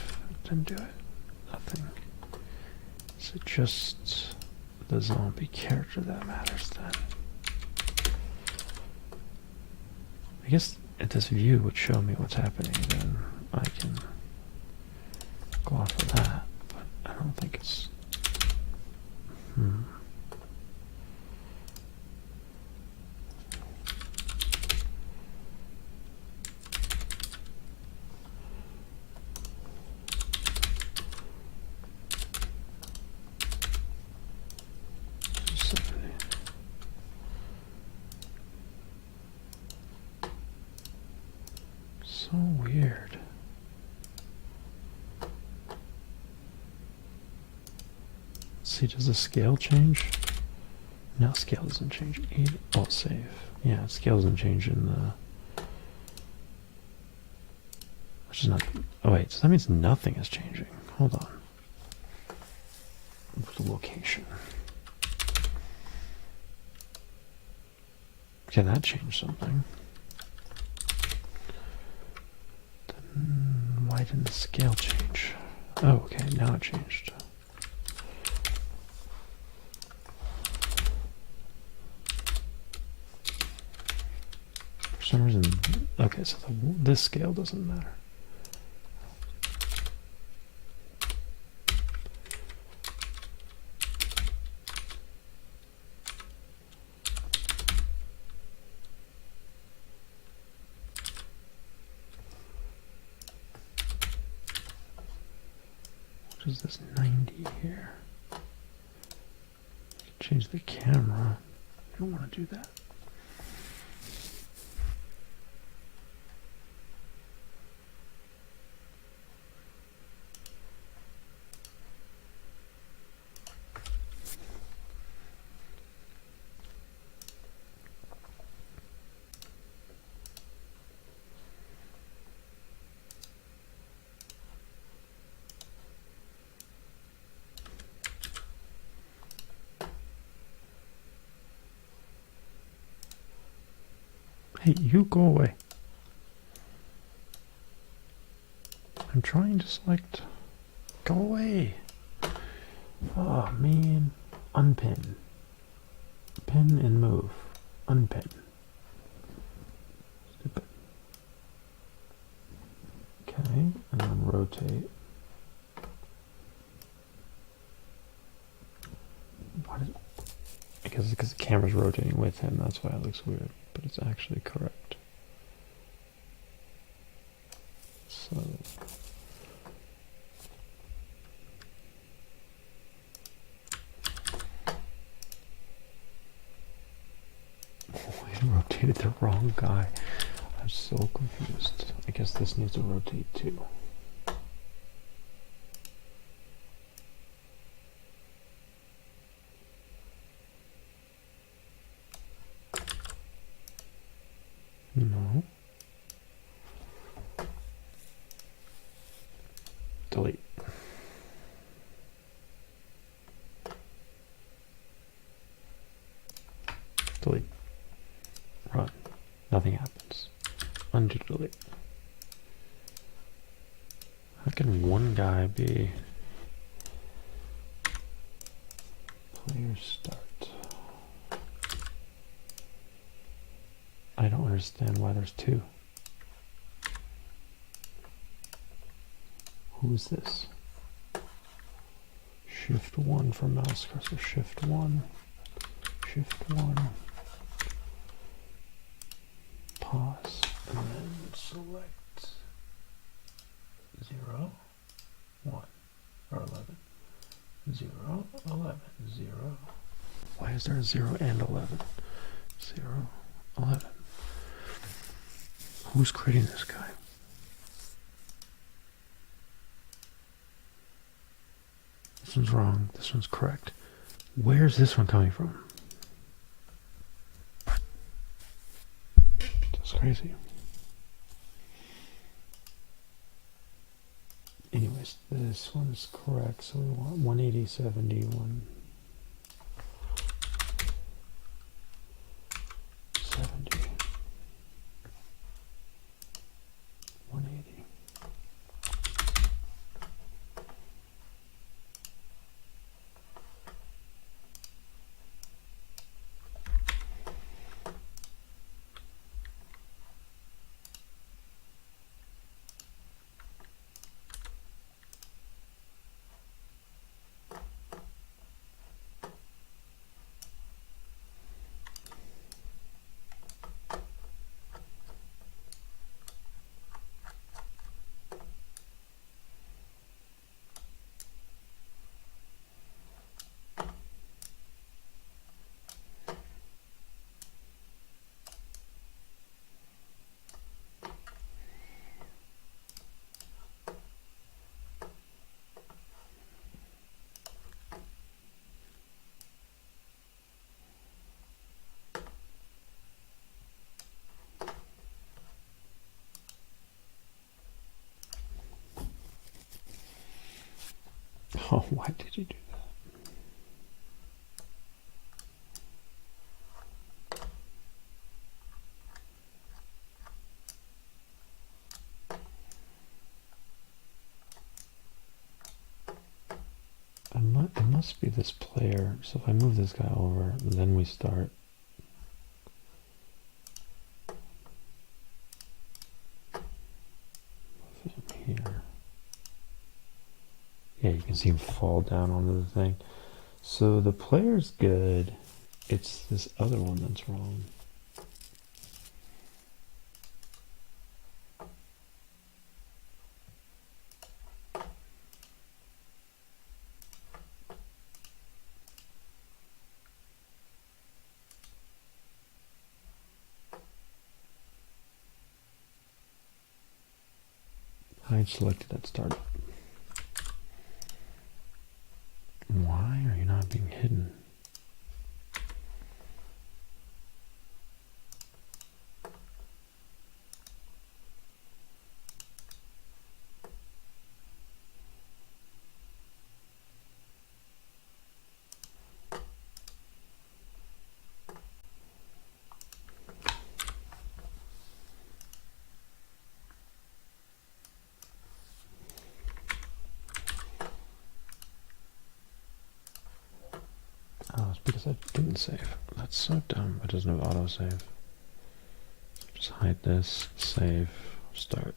Didn't do it. Nothing. Is it just the zombie character that matters then? I guess if this view would show me what's happening, then I can go off of that. But I don't think it's... So weird. see, does the scale change? No, scale doesn't change. Oh, save. Yeah, scale doesn't change in the... Which is not... Oh, wait, so that means nothing is changing. Hold on. The location. Okay, that changed something. Then why didn't the scale change? Oh, okay, now it changed. For some reason, okay, so this scale doesn't matter. What is this 90 here? Change the camera. I don't want to do that. Hey, you go away. I'm trying to select. Go away. Oh, man. Unpin. Pin and move. Unpin. Stupid. Okay, and then rotate. What is it? I guess it's because the camera's rotating with him. That's why it looks weird. But it's actually correct. So we rotated the wrong guy. I'm so confused. I guess this needs to rotate too. No. Delete. Delete. Run. Nothing happens. Undo delete. How can one guy be player start? I don't understand why there's two. Who is this? Shift 1 for mouse cursor. Shift 1. Shift 1. Pause. And then select 0, 1, or 11. 0, 11, 0. Why is there a 0 and 11? 0, 11. Who's creating this guy? This one's wrong. This one's correct. Where's this one coming from? That's crazy. Anyways, this one is correct. So we want 180, 70, 170. 180. Oh, why did you do that? It must be this player. So if I move this guy over, then we start. Move him here. Yeah, you can see him fall down onto the thing. So the player's good. It's this other one that's wrong. Hide selected at startup. Why are you not being hidden? Oh, it's because I didn't save. That's so dumb. It doesn't have autosave. Just hide this, save, start.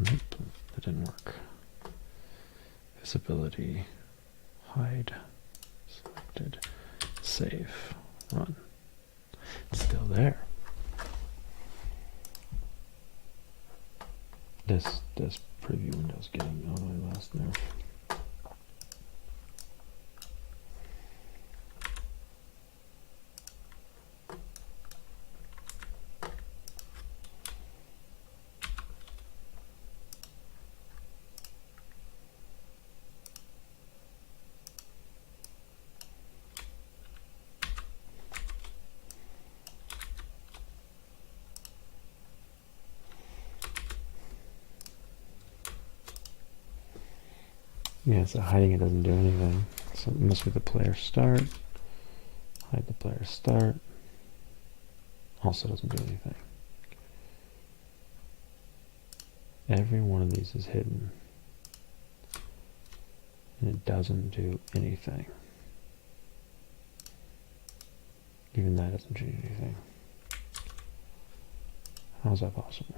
Nope, that didn't work. Visibility, hide, selected, save, run. It's still there. This preview window's getting on my last nerve. Yeah, so hiding it doesn't do anything. So it must be the player start. Hide the player start. Also doesn't do anything. Every one of these is hidden. And it doesn't do anything. Even that doesn't change anything. How is that possible?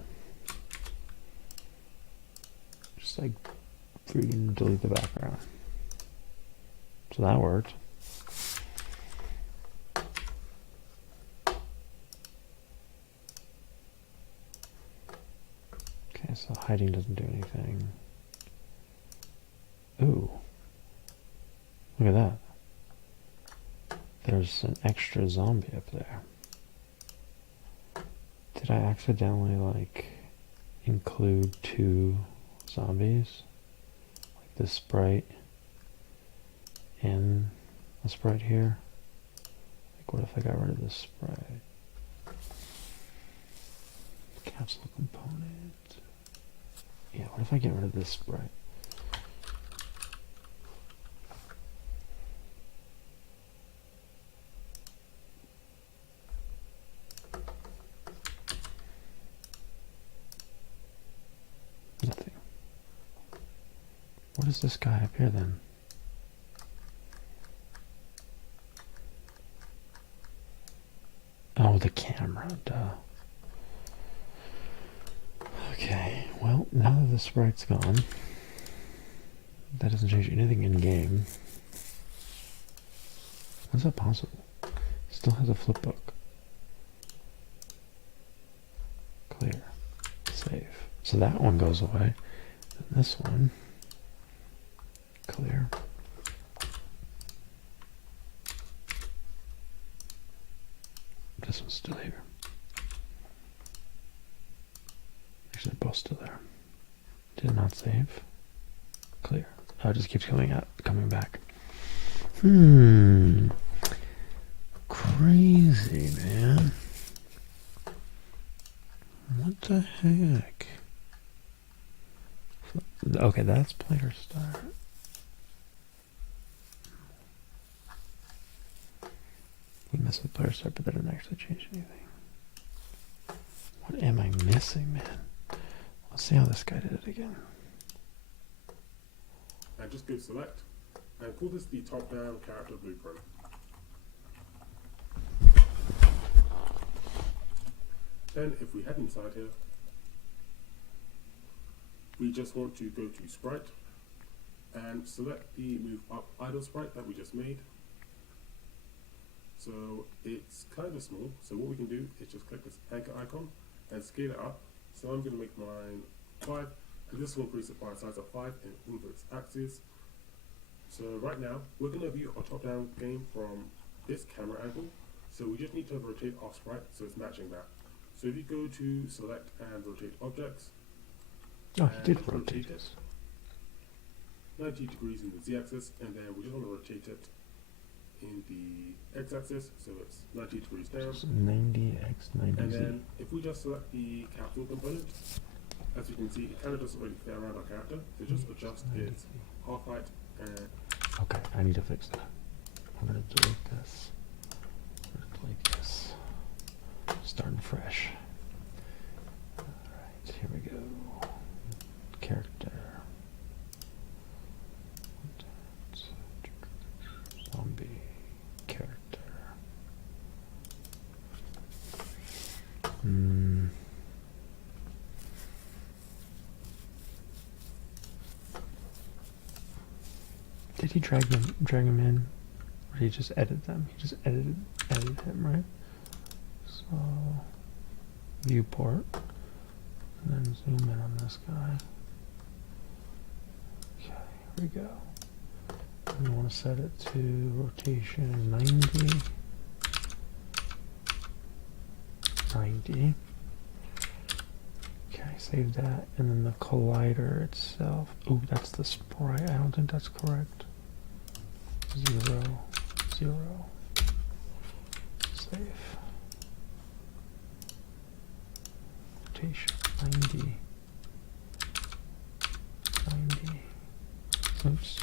Just like freaking delete the background. So that worked. Okay, so hiding doesn't do anything. Ooh. Look at that. There's an extra zombie up there. Did I accidentally, like, include two zombies? Like this sprite and a sprite here? Like, what if I got rid of this sprite? Cancel component. Yeah, what if I get rid of this sprite? Nothing. What is this guy up here then? Oh, the camera, duh. Okay, well, now that the sprite's gone, that doesn't change anything in game. How's that possible? Still has a flip book. Clear. Save. So that one goes away. And this one, clear. This one's still here. Actually, they're both still there. Did not save. Clear. Oh, it just keeps coming back. Crazy, man. What the heck? Okay, that's player start. You mess with player start, but that didn't actually change anything. What am I missing, man? Let's see how this guy did it again. And just go select and call this the top-down character blueprint. Then if we head inside here, we just want to go to sprite and select the move up idle sprite that we just made. So it's kind of small, so what we can do is just click this anchor icon and scale it up. So I'm going to make mine 5, and this will increase it by a size of 5 in all of its axes. So right now, we're going to view our top-down game from this camera angle, so we just need to rotate our sprite so it's matching that. So if you go to select and rotate objects, Oh, and he did just rotate this. 90 degrees in the z-axis, and then we just want to rotate it in the x-axis, so it's 90 degrees down. So 90x, 90z. And then if we just select the capsule component, as you can see, it kind of doesn't really fit around our character, so just adjust its half height and Okay, I need to fix that. I'm gonna delete this. I'm gonna delete this. Starting fresh. Alright, here we go. Character. Zombie. Character. Did he drag him in? Or did he just edit them? He just edited him, right? So viewport. And then zoom in on this guy. Okay, here we go. And we want to set it to rotation 90. 90. Okay, save that. And then the collider itself. Ooh, that's the sprite. I don't think that's correct. 0, 0. Save. Rotation 90. 90. Oops.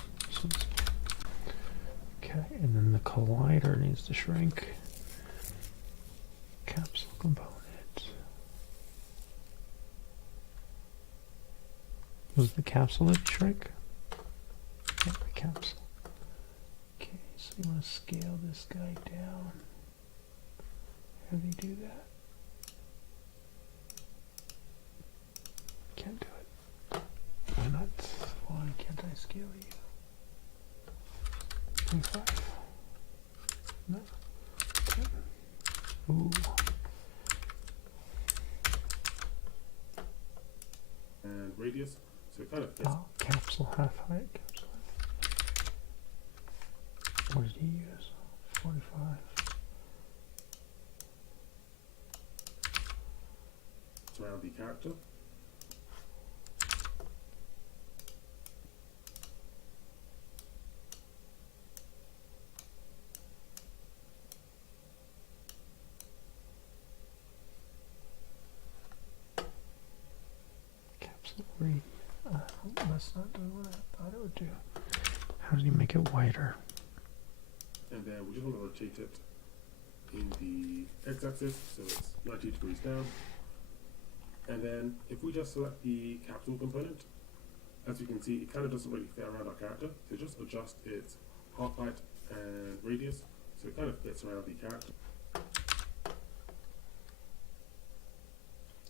Okay, and then the collider needs to shrink. Capsule component. Was the capsule that shrink? Yeah, the capsule. Okay, so you want to scale this guy down. How do they do that? Can't do it. Why not? Why can't I scale you? 25. No. 10. Ooh. and radius, so it kind of fits. Oh, capsule half height. Capsule height. What did he use? 45. Around the character. Capsule radius. That's not doing what I thought it would do. How did he make it wider? And then we just want to rotate it in the x-axis, so it's 90 degrees down. And then if we just select the capsule component, as you can see, it kind of doesn't really fit around our character, so just adjust its half height and radius, so it kind of fits around the character.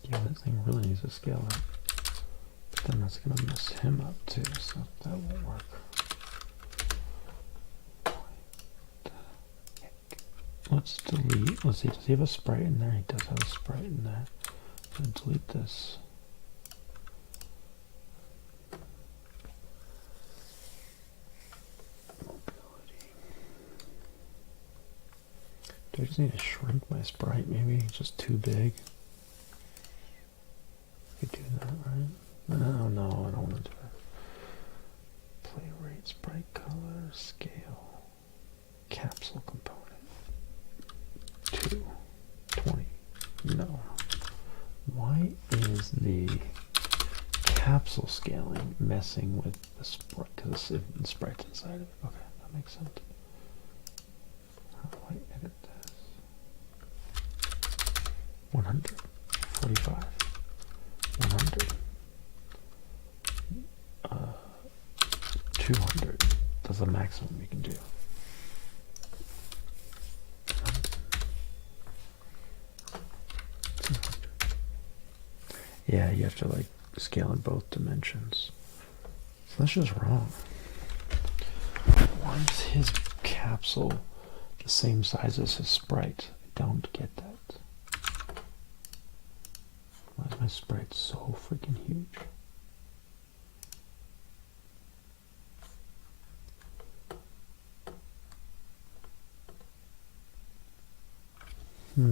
Yeah, this thing really needs to scale up. But then that's going to mess him up too, so that won't work. Let's delete. Let's see, does he have a sprite in there? He does have a sprite in there. I'm going to delete this. Mobility. Do I just need to shrink my sprite? Maybe it's just too big. I could do that, right? No, no, I don't want to do it. Play rate, sprite color, scale, capsule component. 2, 20. No. Why is the capsule scaling messing with the sprite? Because the sprite's inside of it. Okay, that makes sense. How do I edit this? the maximum you can do. Yeah, you have to like scale in both dimensions. So that's just wrong. Why is his capsule the same size as his sprite? I don't get that. Why is my sprite so freaking huge? There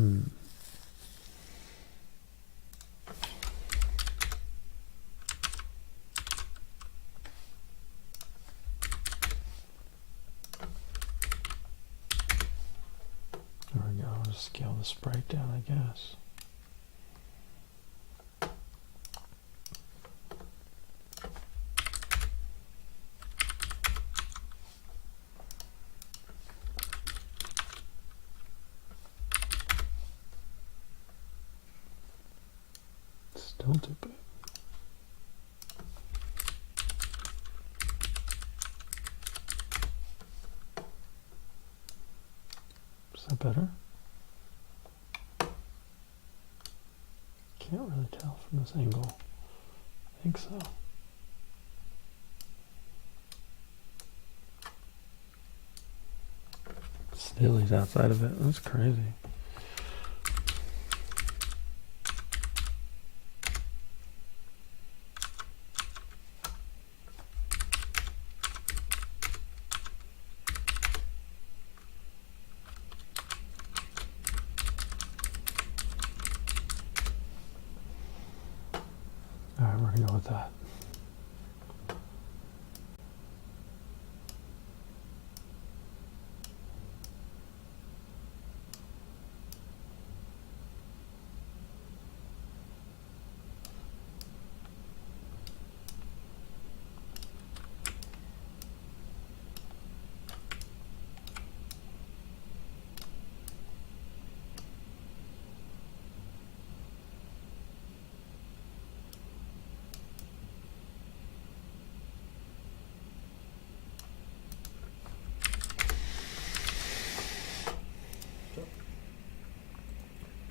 we go. I'll just scale the sprite down, I guess. Still too big. Is that better? Can't really tell from this angle. I think so. Still he's outside of it. That's crazy. Alright, we're gonna go with that.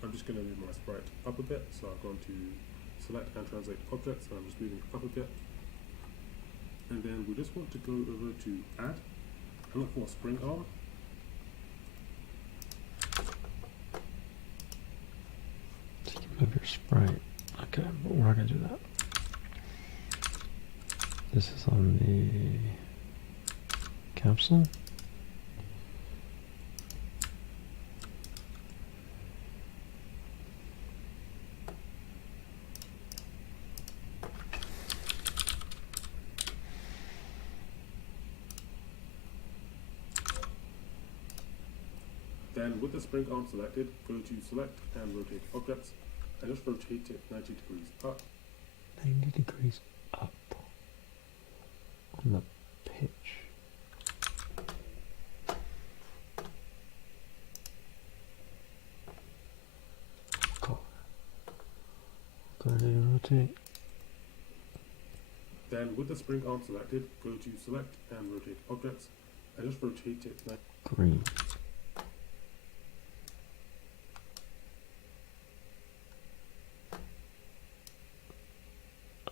I'm just going to move my sprite up a bit, so I'm going to select and translate objects, and I'm just moving up a bit. And then we just want to go over to add and look for a spring arm. So you can move your sprite. Okay, but we're not gonna do that. This is on the capsule. Then with the spring arm selected, go to select and rotate objects, and just rotate it 90 degrees up. 90 degrees up on the pitch. Cool. Go ahead and rotate. Then with the spring arm selected, go to select and rotate objects, and just rotate it 90. Green.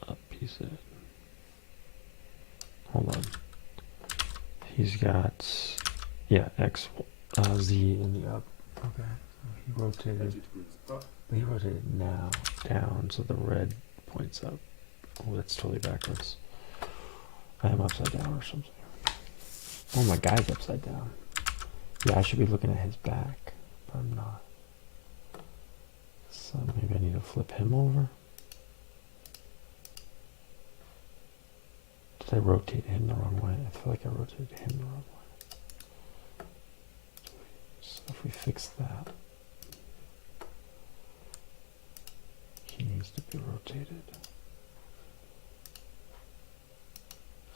Up, he said. Hold on. He's got, yeah, X, Z in the up. Okay. So he rotated, 90 degrees up. but he rotated now down, so the red points up. Oh, that's totally backwards. I am upside down or something. Oh, my guy's upside down. Yeah, I should be looking at his back, but I'm not. So maybe I need to flip him over. Did I rotate him the wrong way? I feel like I rotated him the wrong way. So if we fix that, he needs to be rotated.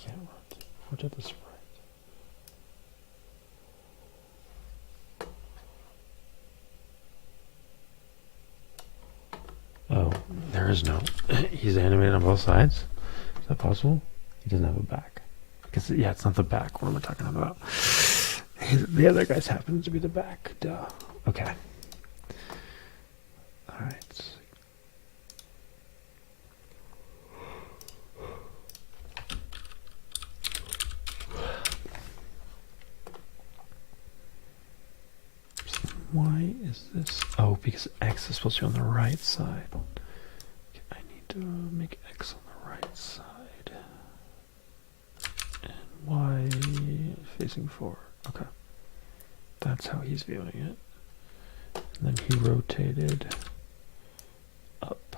Can't rotate. Rotate the sprite. Oh, there is no. He's animated on both sides. Is that possible? He doesn't have a back. because yeah, it's not the back. What am I talking about? The other guys happen to be the back. Duh. Okay. All right. Why is this? Oh, because X is supposed to be on the right side. Okay, I need to make X on the right side. And Y facing forward. Okay. That's how he's viewing it. And then he rotated up.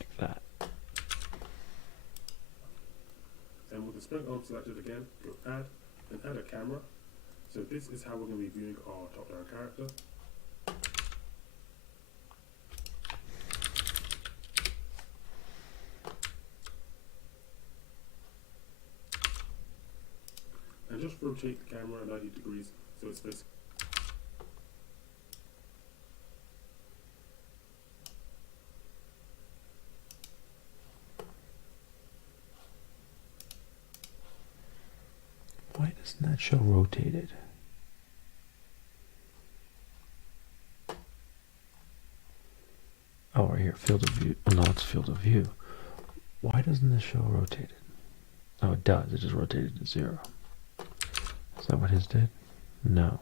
Like that. And with the sprint arm selected again, go add and add a camera. So this is how we're going to be viewing our top-down character. And just rotate the camera 90 degrees so it's facing. Why doesn't that show rotated? Oh, right here, field of view. Oh, no, it's field of view. Why doesn't this show rotated? Oh, it does. It just rotated to 0. Is that what his did? No.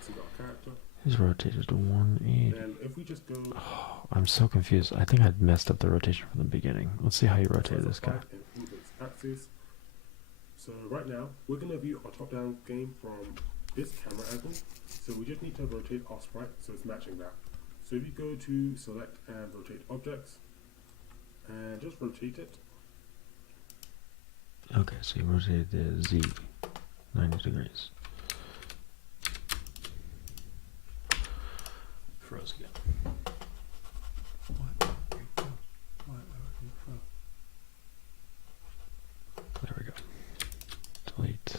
See our character. His rotated to 180. And if we just go. Oh, I'm so confused. I think I messed up the rotation from the beginning. Let's see how you rotated this guy. Axis. So right now, we're going to view our top-down game from this camera angle. So we just need to rotate our sprite so it's matching that. So if you go to select and rotate objects, and just rotate it. Okay, so you rotated the Z 90 degrees. Froze again. There we go. Delete.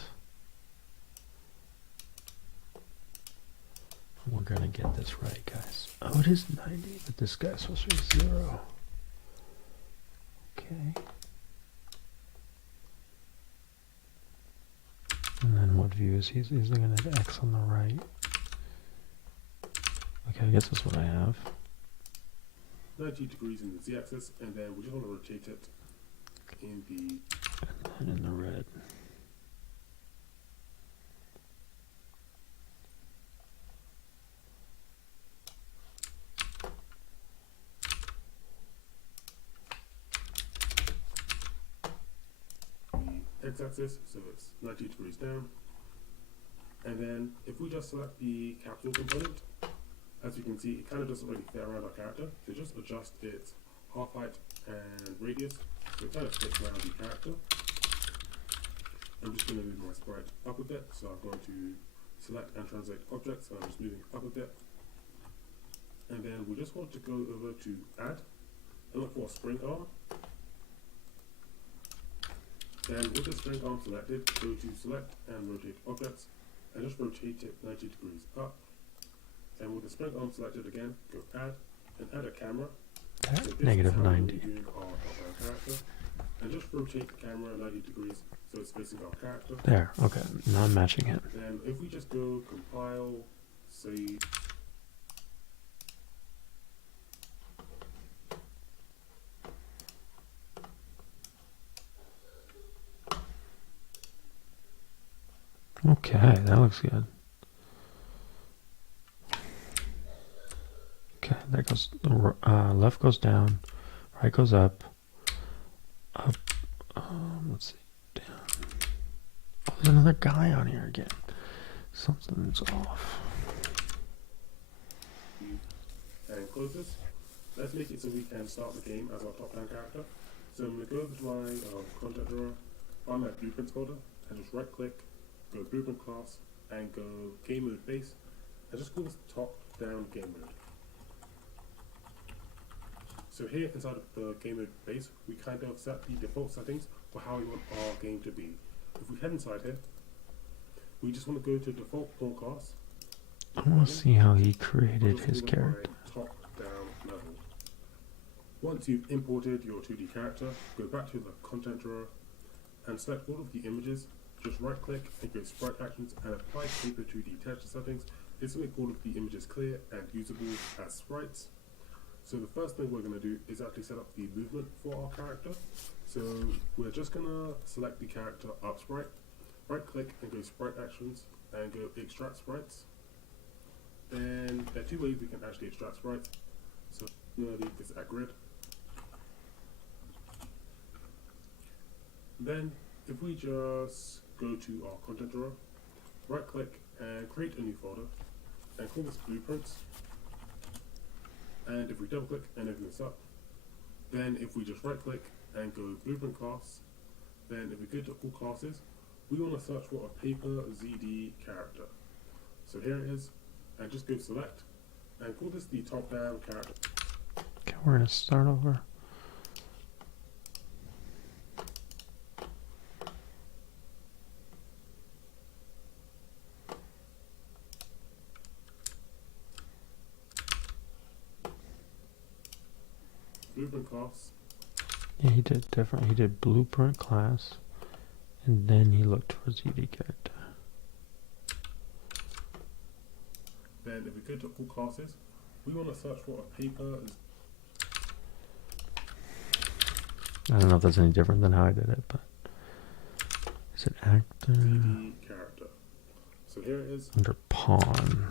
We're gonna get this right, guys. Oh, it is 90, but this guy's supposed to be 0. Okay. And then what view is he? He's looking at X on the right. Okay, I guess that's what I have. 90 degrees in the Z-axis, and then we just want to rotate it in the. And in the red. The X-axis, so it's 90 degrees down. And then if we just select the capital component, as you can see, it kind of doesn't really fit around our character. So just adjust its half height and radius, so it kind of fits around the character. I'm just going to move my sprite up a bit, so I'm going to select and translate objects, so I'm just moving up a bit. And then we just want to go over to add, and look for a spring arm. Then with the spring arm selected, go to select and rotate objects, and just rotate it 90 degrees up. And with the sprint arm selected again, go add and add a camera. There, So this negative is how we're 90. viewing our top-down character. And just rotate the camera 90 degrees so it's facing our character. There, okay, now I'm matching it. Then if we just go compile, save. Okay, that looks good. Okay, that goes, left goes down, right goes up, let's see, down. Oh, there's another guy on here again. Something's off. And close this. Let's make it so we can start the game as our top-down character. So I'm going to go over to my content drawer, find my blueprints folder, and just right-click, go blueprint class, and go game mode base, and just call this top-down game mode. So here inside of the game mode base, we kind of set the default settings for how we want our game to be. If we head inside here, we just want to go to default pawn class. I want to see how he I'll created just his call it my character. top-down level. Once you've imported your 2D character, go back to the content drawer and select all of the images. Just right click and go sprite actions and apply paper 2D texture settings. This will make all of the images clear and usable as sprites. So the first thing we're going to do is actually set up the movement for our character. So we're just going to select the character up sprite, right click and go sprite actions and go extract sprites. Then there are two ways we can actually extract sprites. So I'm going to leave this at grid. Then if we just go to our content drawer, right click and create a new folder and call this blueprints. And if we double click and open this up, then if we just right click and go blueprint class, then if we go to all classes, we want to search for a paper ZD character. So here it is, and just go select and call this the top down character. Okay, we're gonna start over. Blueprint class. Yeah, he did different. He did blueprint class, and then he looked for ZD character. Then if we go to all classes, we want to search for a paper. I don't know if that's any different than how I did it, but is it actor ZD character. So here it is. under pawn?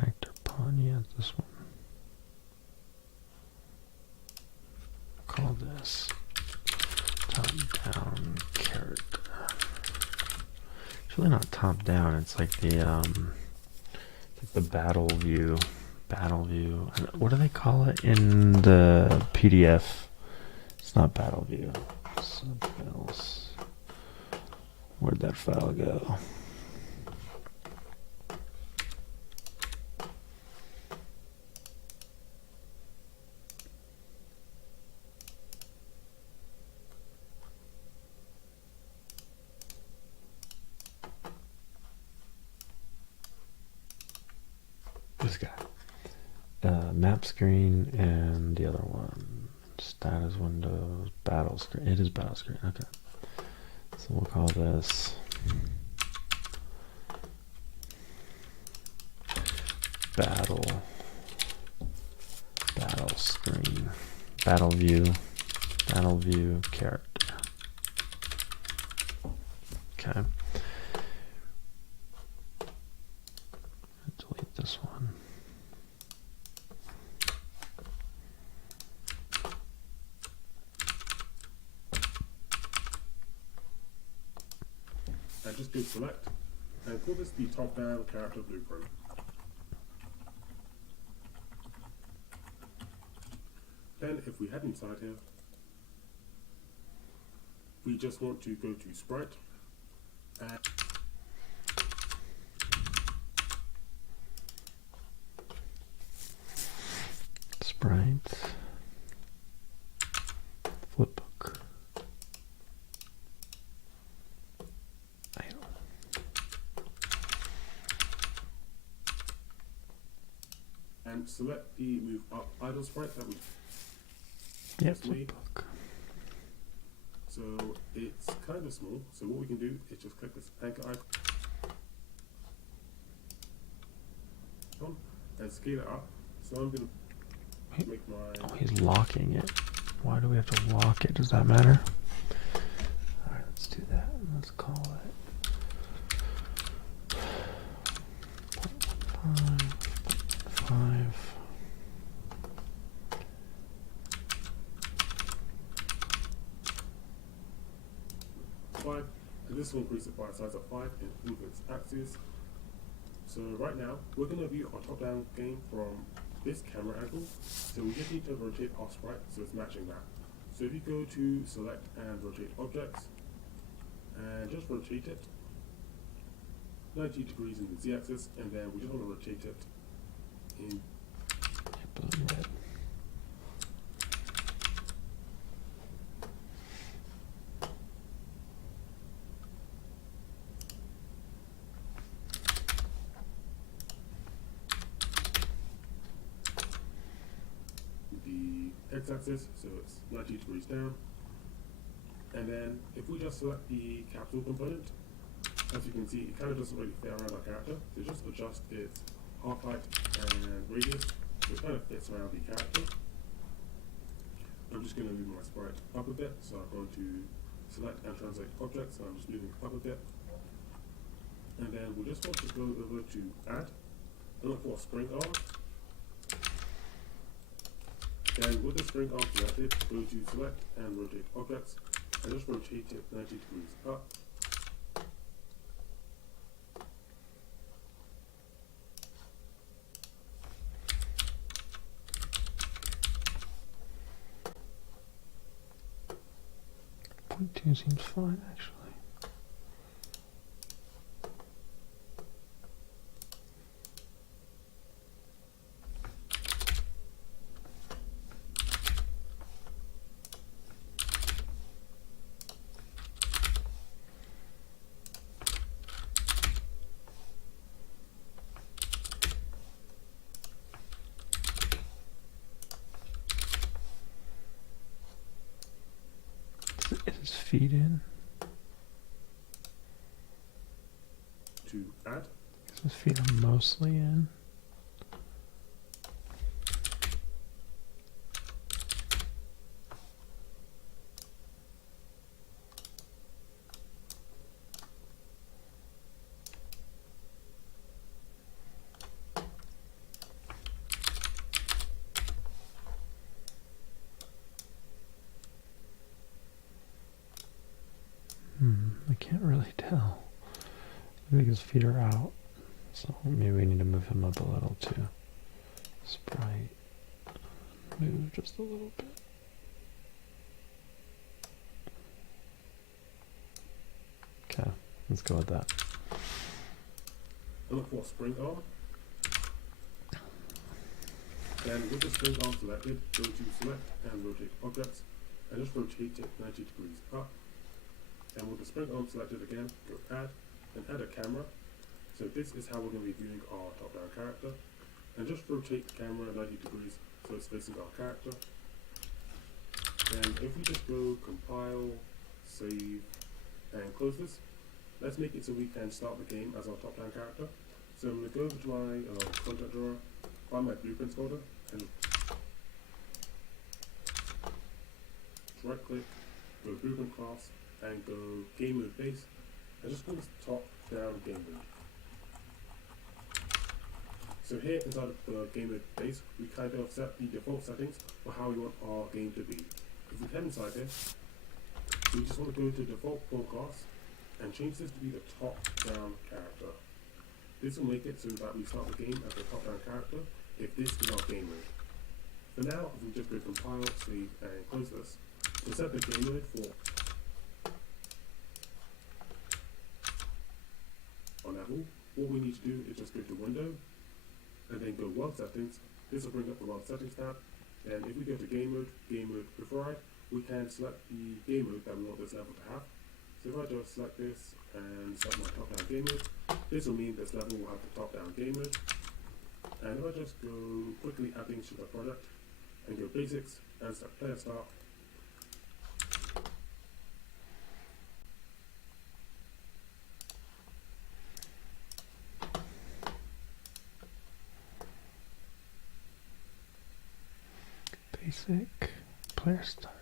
Actor pawn. Yeah, it's this one. Call this top down character. It's really not top down. It's like the battle view. Battle view. What do they call it in the PDF? It's not battle view. Something else. Where'd that file go? This guy. Map screen and the other one. Status windows. Battle screen. It is battle screen. Okay. So we'll call this battle screen. Battle view character. Okay. Delete this one. And just go select and call this the top down character blueprint. Then if we head inside here, we just want to go to sprite and Sprite. Flipbook. Idle. and select the move up idle sprite that we Yep, just made. flipbook. So it's kind of small. So what we can do is just click this anchor icon and scale it up. So I'm going to make my Oh, he's locking it. Why do we have to lock it? Does that matter? Alright, let's do that. Let's call it 5. five, and this will increase it by a size of 5 in its axis. So right now we're going to view our top-down game from this camera angle. So we just need to rotate our sprite so it's matching that. So if you go to select and rotate objects and just rotate it 90 degrees in the z-axis, and then we just want to rotate it in Blue and red. the x-axis, so it's 90 degrees down. And then if we just select the capital component, as you can see, it kind of doesn't really fit around our character. So just adjust its half height and radius so it kind of fits around the character. I'm just going to move my sprite up a bit, so I'm going to select and translate objects, and I'm just moving up a bit. And then we'll just want to go over to add, and look for spring arm. And with the spring arm selected, go to select and rotate objects, and just rotate it 90 degrees up. Point 2 seems fine, actually. Is his feet in? To add, His feet are mostly in. I can't really tell. I think his feet are out, so maybe we need to move him up a little too. Sprite, move just a little bit. Okay, let's go with that. and look for spring arm. And with the spring arm selected, go to select and rotate objects, and just rotate it 90 degrees up. And with the spring arm selected again, go add, and add a camera. So this is how we're going to be viewing our top-down character. And just rotate the camera 90 degrees so it's facing our character. And if we just go compile, save, and close this, let's make it so we can start the game as our top-down character. So I'm going to go over to my content drawer, find my blueprints folder, and right-click, go blueprint class, and go game mode base, and just go top-down game mode. So here inside of the game mode base, we kind of set the default settings for how we want our game to be. If we come inside here, we just want to go to default full class and change this to be the top-down character. This will make it so that we start the game as the top-down character if this is our game mode. For now, if we just go compile, save, and close this, we'll set the game mode for on level. All we need to do is just go to Window, and then go World Settings. This will bring up the World Settings tab. And if we go to Game Mode Override, we can select the game mode that we want this level to have. So if I just select this and select my top-down game mode, this will mean this level will have the top-down game mode. And if I just go quickly add things to the project and go Basics and set Player Start, Basic player start.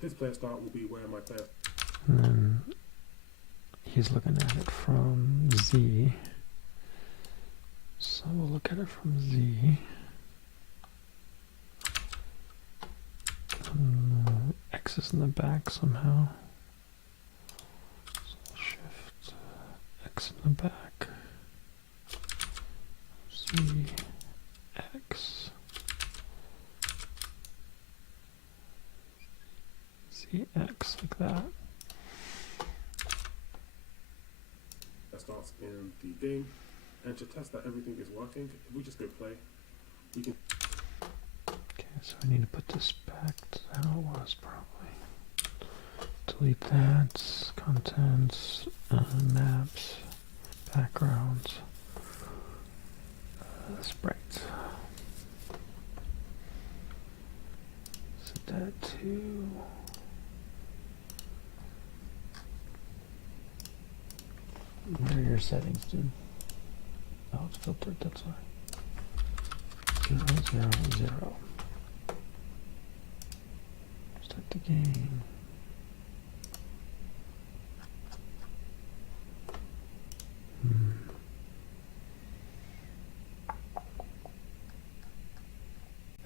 this Player Start will be where my player. And then he's looking at it from Z. So we'll look at it from Z. X is in the back somehow. So shift X in the back. Z X. ZX like that. That starts in the game, and to test that everything is working, if we just go play, we can. Okay, so I need to put this back to how it was probably. Delete that, contents, maps, backgrounds, sprites. Set that to What are your settings, dude? Oh, it's filtered, that's why. 0, 0, 0. Start the game.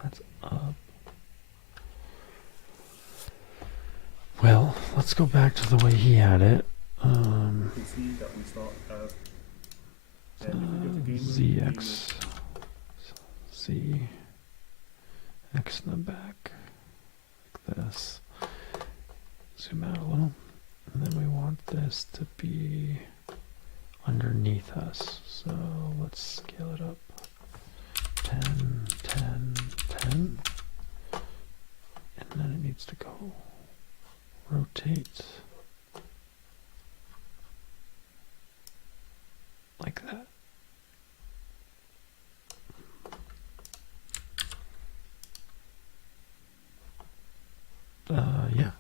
That's up. Well, let's go back to the way he had it. You can see that we start and if you go to game mode, ZX. Z. X in the back. Like this. Zoom out a little. And then we want this to be underneath us. So let's scale it up. 10, 10, 10. And then it needs to go rotate like that. Yeah,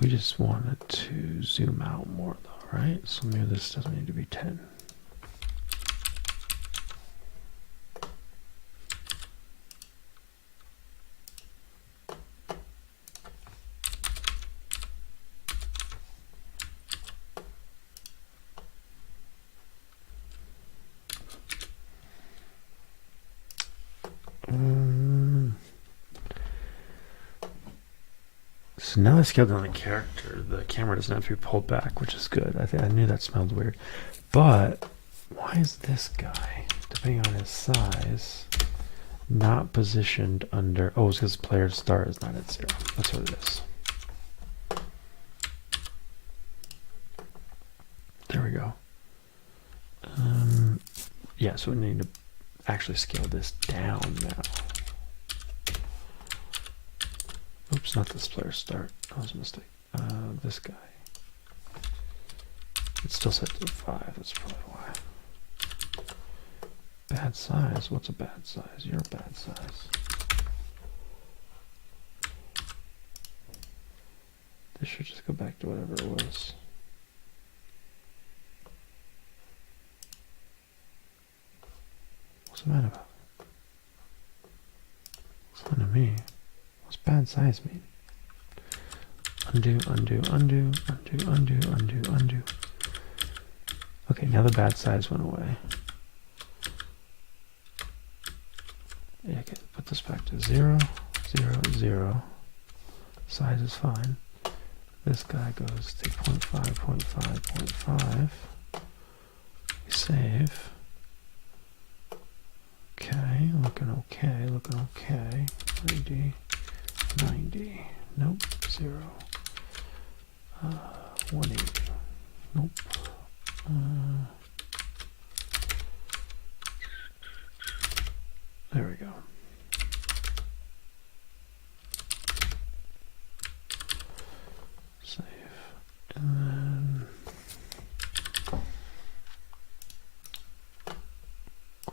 we just wanted to zoom out more though, right? So maybe this doesn't need to be 10. So now I scaled down the character. The camera doesn't have to be pulled back, which is good. I knew that smelled weird. But why is this guy, depending on his size, not positioned under... Oh, it's because player start is not at 0. That's what it is. There we go. Yeah, so we need to actually scale this down now. Oops, not this player start. That was a mistake. This guy. It's still set to 5. That's probably why. Bad size. What's a bad size? You're a bad size. This should just go back to whatever it was. What's the matter about it? It's fine to me. What's bad size mean? Undo, undo, undo, undo, undo, undo, undo. Okay, now the bad size went away. Yeah, okay, put this back to 0, 0, 0. Size is fine. This guy goes to 0.5, 0.5, 0.5. We save. Okay, looking okay, looking okay. 90, 90. Nope, 0. 180. Nope. There we go. Save. And then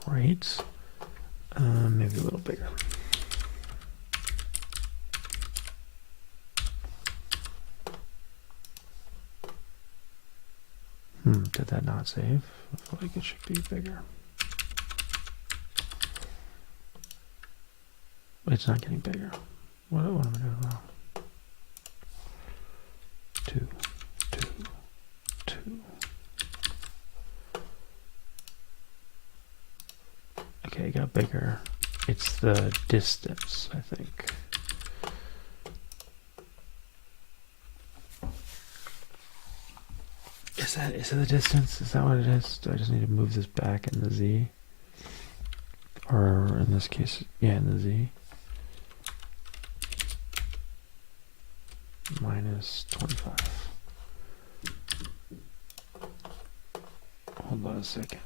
great. Maybe a little bigger. Did that not save? I feel like it should be bigger. It's not getting bigger. What am I doing wrong? 2, 2, 2. Okay, it got bigger. It's the distance, I think. Is it the distance? Is that what it is? Do I just need to move this back in the Z? Or in this case, yeah, in the Z. Minus 25. Hold on a second.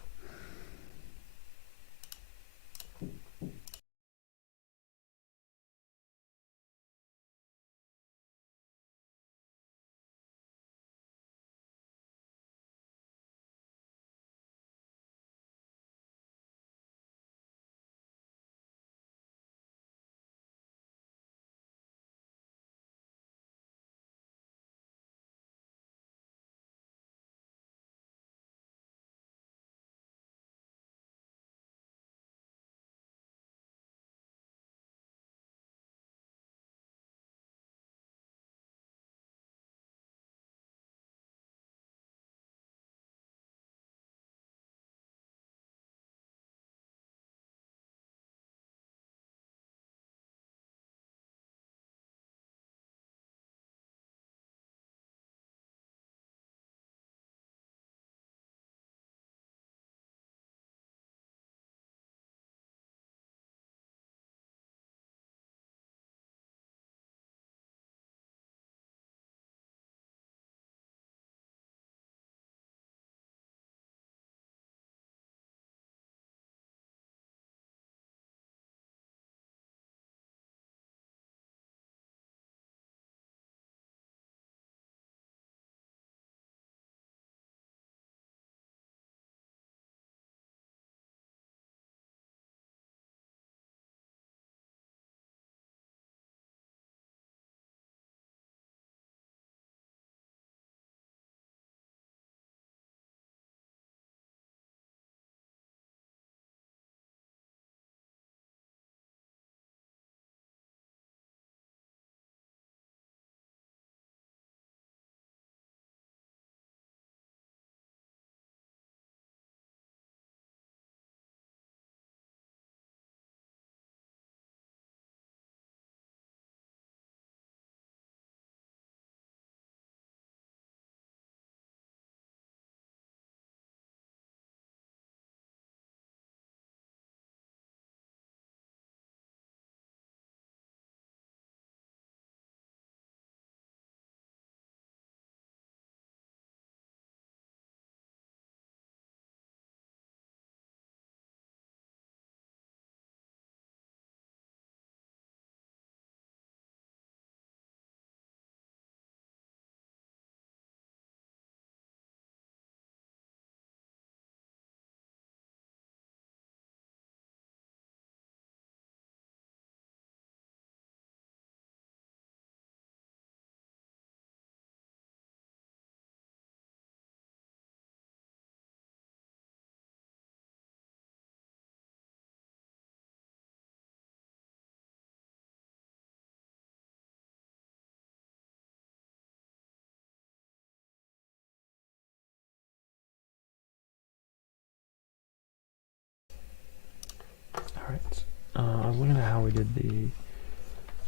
I was looking at how we did the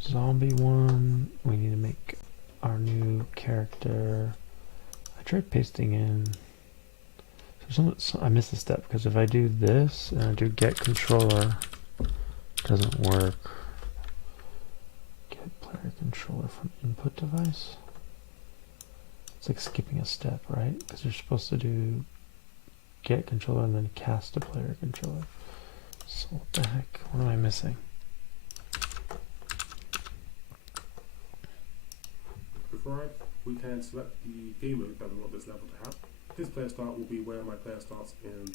zombie one. We need to make our new character. I tried pasting in. I missed a step because if I do this and I do get controller, it doesn't work. Get player controller from input device. It's like skipping a step, right? Because you're supposed to do get controller and then cast a player controller. So what the heck? What am I missing? Before we can select the game mode that we want this level to have. This player start will be where my player starts in.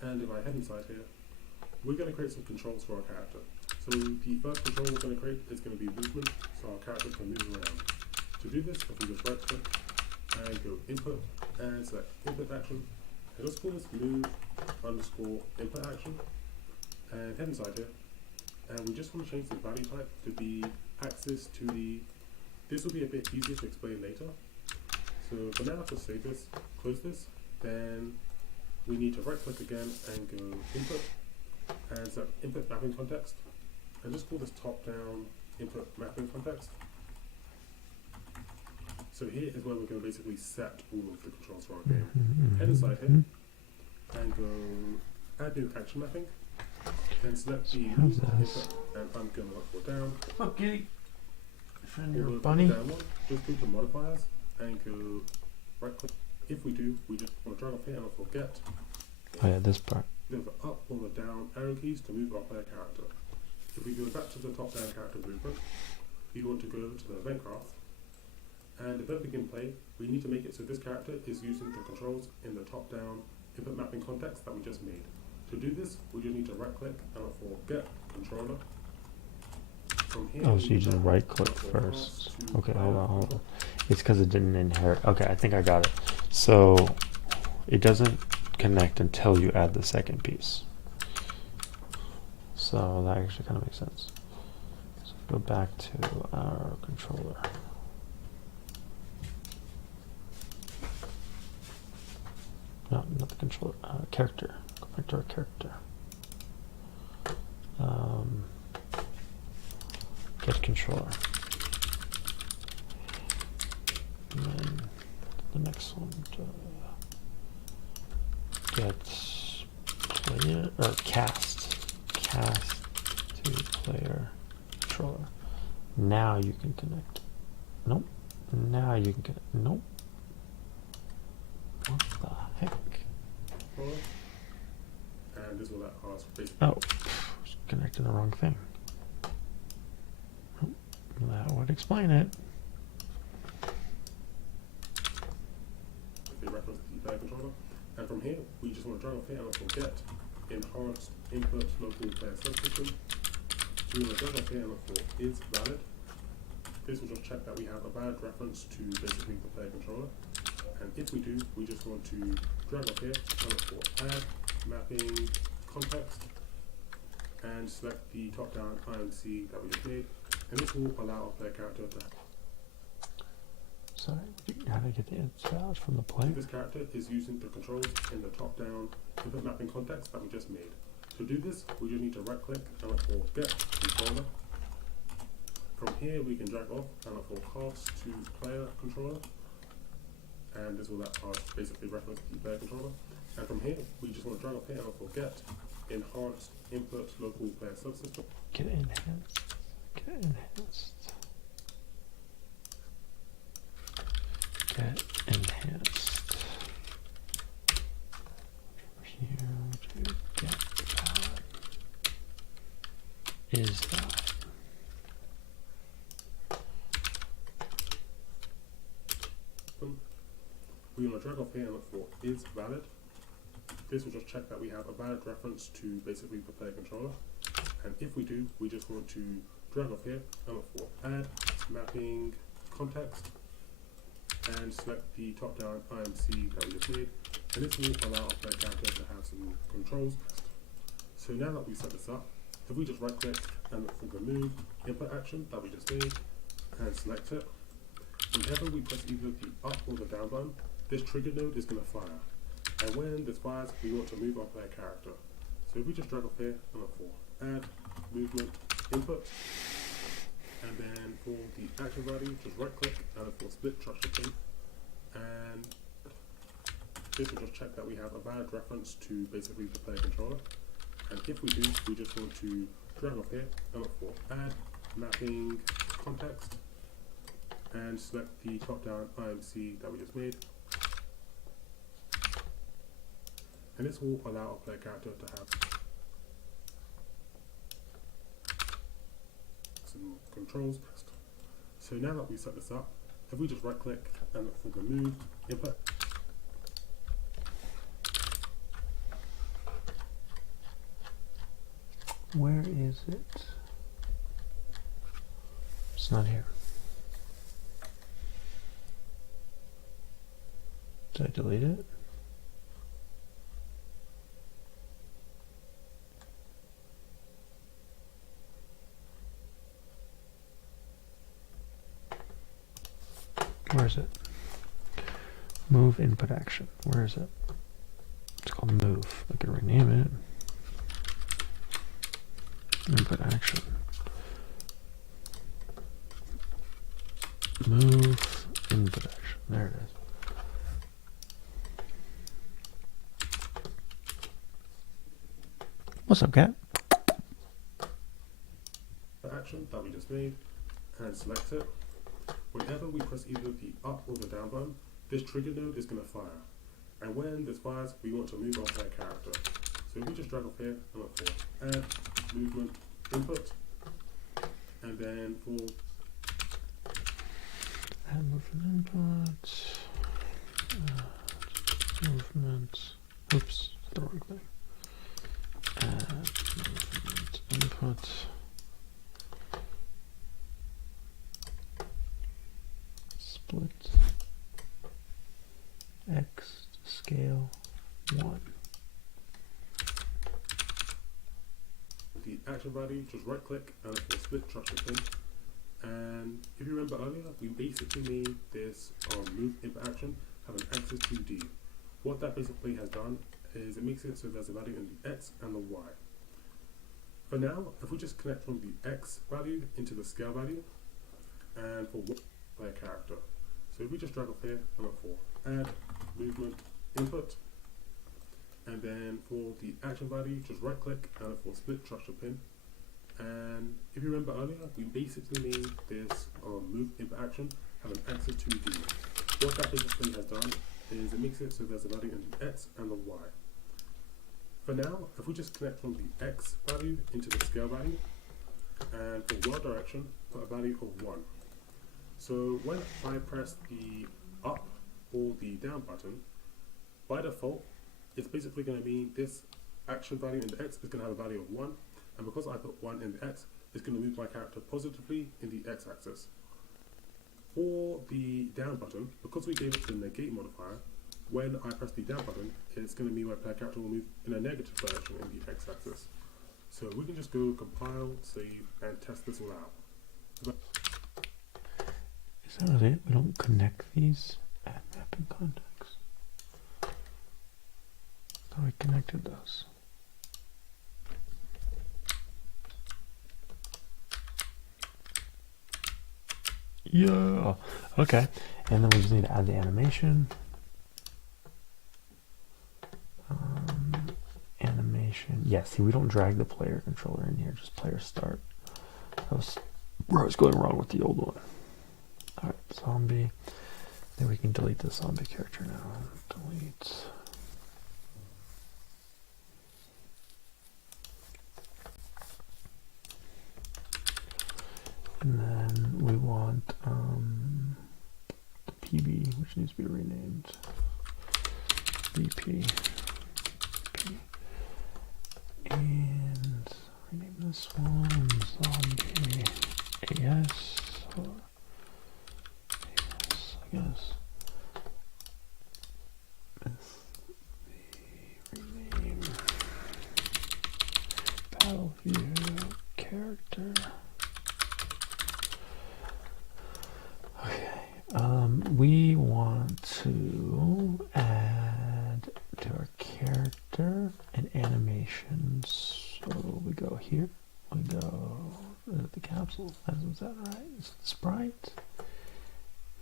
And if I head inside here, we're going to create some controls for our character. So the first control we're going to create is going to be movement, so our character can move around. To do this, if we just right click and go input and select input action, and just call this move underscore input action, and head inside here, and we just want to change the value type to be axis to the. This will be a bit easier to explain later. So for now, just save this, close this, then we need to right click again and go input and set input mapping context, and just call this top down input mapping context. So here is where we're going to basically set all of the controls for our game. Head inside here and go add new action mapping, and select the move input, and I'm going to up or down. Okay. Friend We'll your go bunny. down one, just go to modifiers and go right click. If we do, we just want to drag off here and not forget. Oh yeah, this part. There's the up or the down arrow keys to move our player character. If we go back to the top down character movement, we want to go over to the event graph. And event begin play, we need to make it so this character is using the controls in the top down input mapping context that we just made. To do this, we just need to right click and look for get controller. From here, Oh, so you just right click first. Okay, hold on. It's because it didn't inherit. Okay, I think I got it. So it doesn't connect until you add the second piece. So that actually kind of makes sense. So go back to our controller. No, not the controller. Character. Go back to our character. Get controller. And then the next one. Get player or cast. Cast to player controller. Now you can connect. Nope. Now you can connect. Nope. What the heck? And this will let us basically. Oh, connecting the wrong thing. Oh, that would explain it. If they reference the player controller. And from here, we just want to drag off here and not forget enhanced input local player subsystem. So we want to drag off here and look for is valid. This will just check that we have a valid reference to basically the player controller. And if we do, we just want to drag off here and look for add mapping context and select the top down IMC that we just made. And this will allow our player character to. Sorry, how did I get the it's valid from the player? This character is using the controls in the top down input mapping context that we just made. To do this, we just need to right click and look for get controller. From here, we can drag off and look for cast to player controller. And this will let us basically reference the player controller. And from here, we just want to drag off here and look for get enhanced input local player subsystem. Get enhanced. Get enhanced. Get enhanced. Here to get valid. Is valid. We want to drag off here and look for is valid. This will just check that we have a valid reference to basically the player controller. And if we do, we just want to drag off here and look for add mapping context and select the top down IMC that we just made. And this will allow our player character to have some controls. So now that we set this up, if we just right click and look for the move input action that we just made and select it, whenever we press either the up or the down button, this trigger node is going to fire. And when this fires, we want to move our player character. So if we just drag off here and look for add, movement, input, and then for the action value, just right click and look for split structure pin, and this will just check that we have a valid reference to basically the player controller. And if we do, we just want to drag off here and look for add, mapping, context, and select the top-down IMC that we just made. And this will allow our player character to have some controls pressed. So now that we set this up, if we just right click and look for the move input, Where is it? It's not here. Did I delete it? Where is it? Move input action. Where is it? It's called move. I can rename it. Input action. Move input action. There it is. What's up, cat? the action that we just made, and select it. Whenever we press either the up or the down button, this trigger node is going to fire. And when this fires, we want to move our player character. So if we just drag off here and look for add, movement, input, and then for Add movement input. Movement. Oops, the wrong thing. Add movement input. Split X to scale 1. the action value, just right click and look for split structure pin. And if you remember earlier, we basically made this move input action have an axis 2D. What that basically has done is it makes it so there's a value in the X and the Y. For now, if we just connect from the X value into the scale value, and for player character. So if we just drag off here and look for add, movement, input, and then for the action value, just right click and look for split structure pin. And if you remember earlier, we basically made this move input action have an axis 2D. What that basically has done is it makes it so there's a value in the X and the Y. For now, if we just connect from the X value into the scale value, and for Y direction, put a value of 1. So when I press the up or the down button, by default, it's basically going to mean this action value in the X is going to have a value of 1, and because I put 1 in the X, it's going to move my character positively in the X axis. For the down button, because we gave it the negate modifier, when I press the down button, it's going to mean my player character will move in a negative direction in the X axis. So we can just go compile, save, and test this all out. Is that really it? We don't connect these at mapping context. I thought we connected those. Yeah. Okay. And then we just need to add the animation. Animation. Yeah, see, we don't drag the player controller in here, just player start. That was where I was going wrong with the old one. Alright, zombie. Then we can delete the zombie character now. Delete. And then we want the PB, which needs to be renamed. BP. And rename this one zombie AS. Or AS, I guess. This rename Battleview character. We want to add to our character an animations here. We go the capsule. Is that right? Is it sprite?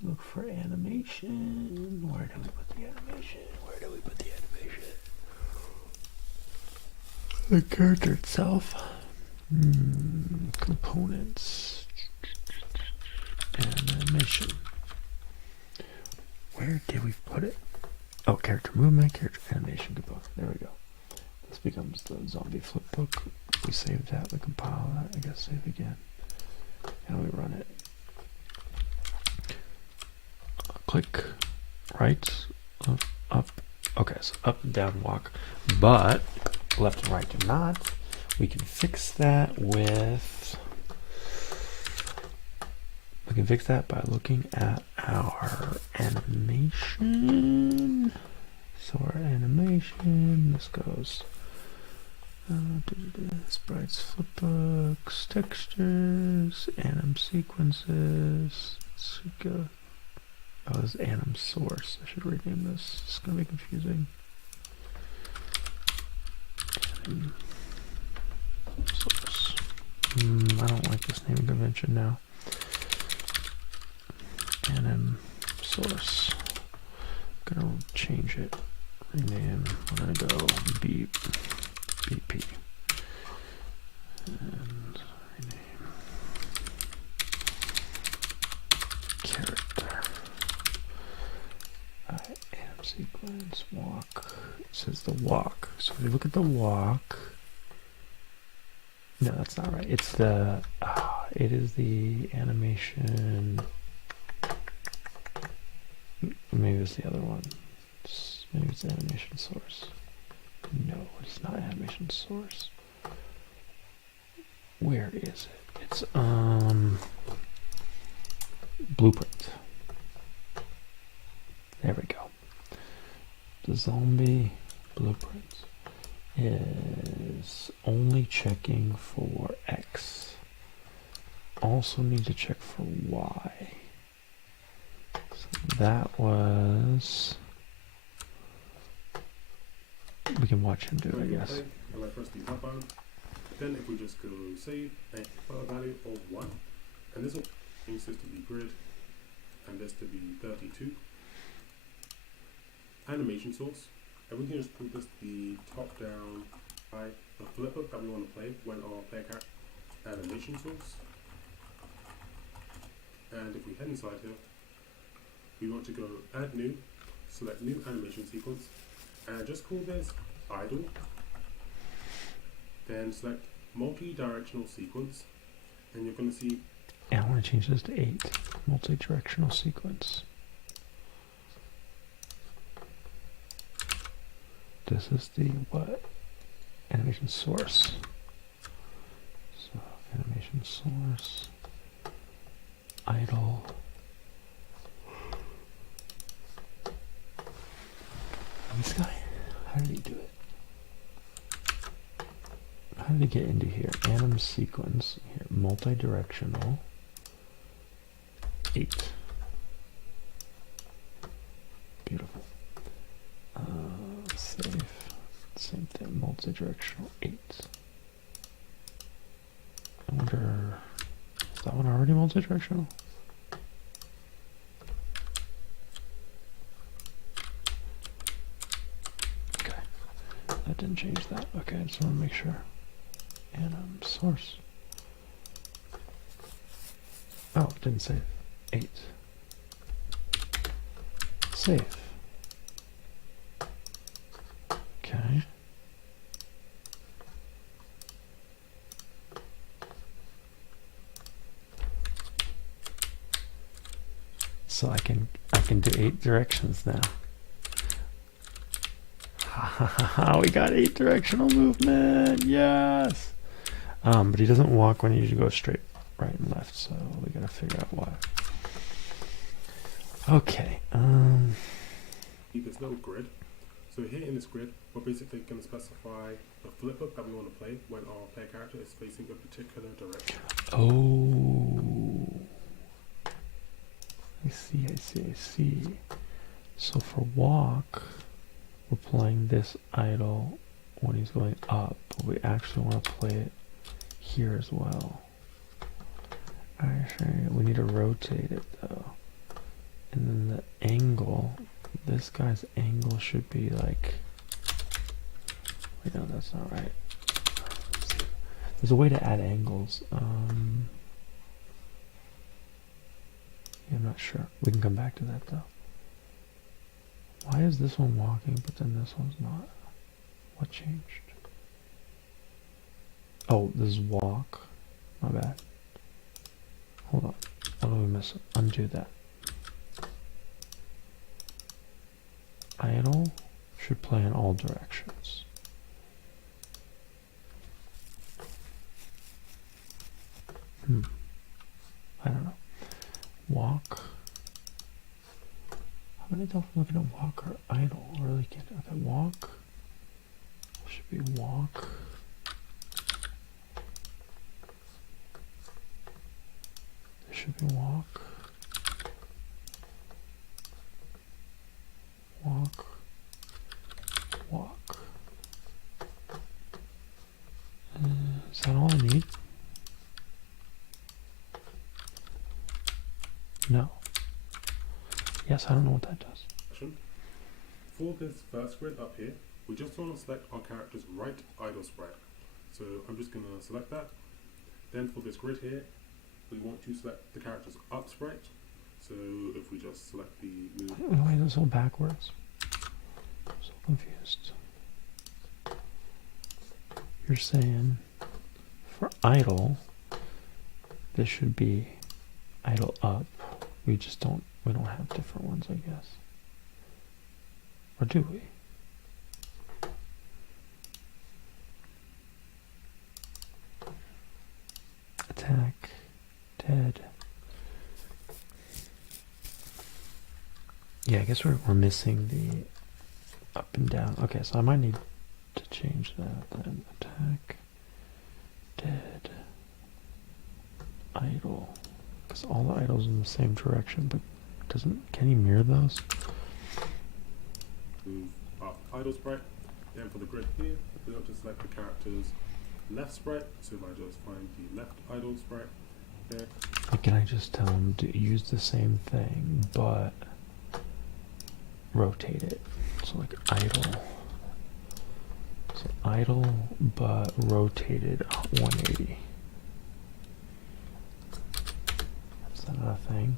Look for animation. Where do we put the animation? Where do we put the animation? The character itself. Components. Animation. Where did we put it? Oh, character movement, character animation component. There we go. This becomes the zombie flip book. We save that, we compile that, I guess save again. And we run it. Click right, up. Okay, so up and down walk, but left and right do not. We can fix that with, we can fix that by looking at our animation. So our animation, this goes sprites, flipbooks, textures, anim sequences. Should go. Oh, this is anim source. I should rename this. It's gonna be confusing. Anim source. I don't like this naming convention now. Anim source. I'm gonna change it. Rename. We're gonna go beep. BP. And rename. Character. Anim sequence. Walk. It says the walk. So if you look at the walk. No, that's not right. It's the. It is the animation. Maybe it's the other one. Maybe it's animation source. No, it's not animation source. Where is it? It's blueprint. There we go. The zombie blueprint is only checking for X. Also need to check for Y. So that was. We can watch him do it, I guess. And I press the up button. Then if we just go save and put a value of 1, and this will change this to be grid, and this to be 32. Animation source, and we can just put this the top down by the flipper that we want to play when our player character animation source. And if we head inside here, we want to go add new, select new animation sequence, and just call this idle. Then select multi-directional sequence, and you're going to see. And I want to change this to 8. Multi-directional sequence. This is the what? Animation source. So animation source. Idle. This guy, how did he do it? How did he get into here? Anim sequence, here, multi-directional, 8. Beautiful. Save, same thing, multi-directional, 8. I wonder, is that one already multi-directional? That didn't change that. Okay, I just want to make sure. Anim source. Oh, it didn't save. 8. Save. Okay. So I can do 8 directions now. We got 8 directional movement. Yes. But he doesn't walk when he usually goes straight right and left, so we gotta figure out why. Okay. There's no grid. So here in this grid, we're basically going to specify the flip book that we want to play when our player character is facing a particular direction. Oh. I see. So for walk, we're playing this idle when he's going up, but we actually want to play it here as well. Actually, we need to rotate it though. And then the angle, this guy's angle should be like, wait, no, that's not right. There's a way to add angles. Yeah, I'm not sure. We can come back to that though. Why is this one walking, but then this one's not? What changed? Oh, this is walk. My bad. Hold on. What do we miss? Undo that. Idle should play in all directions. I don't know. Walk. How many times I'm looking at walk or idle? I really can't. Okay, walk. Should be walk. There should be walk. Walk. Walk. Is that all I need? No. Yes, I don't know what that does. For this first grid up here, we just want to select our character's right idle sprite. So I'm just going to select that. Then for this grid here, we want to select the character's up sprite. So if we just select the move. Why is this all backwards? I'm so confused. You're saying for idle, this should be idle up. We don't have different ones, I guess. Or do we? Attack, dead. Yeah, I guess we're missing the up and down. Okay, so I might need to change that then. Attack, dead, idle. Because all the idles in the same direction, but can he mirror those? Move up idle sprite. Then for the grid here, we want to select the character's left sprite. So if I just find the left idle sprite there. Like, can I just tell him to use the same thing, but rotate it? So like idle. So idle, but rotated 180. Is that not a thing?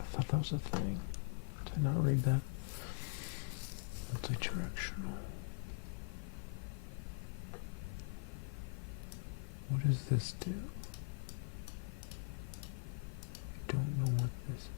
I thought that was a thing. Did I not read that? Multi-directional. What does this do? I don't know what this is.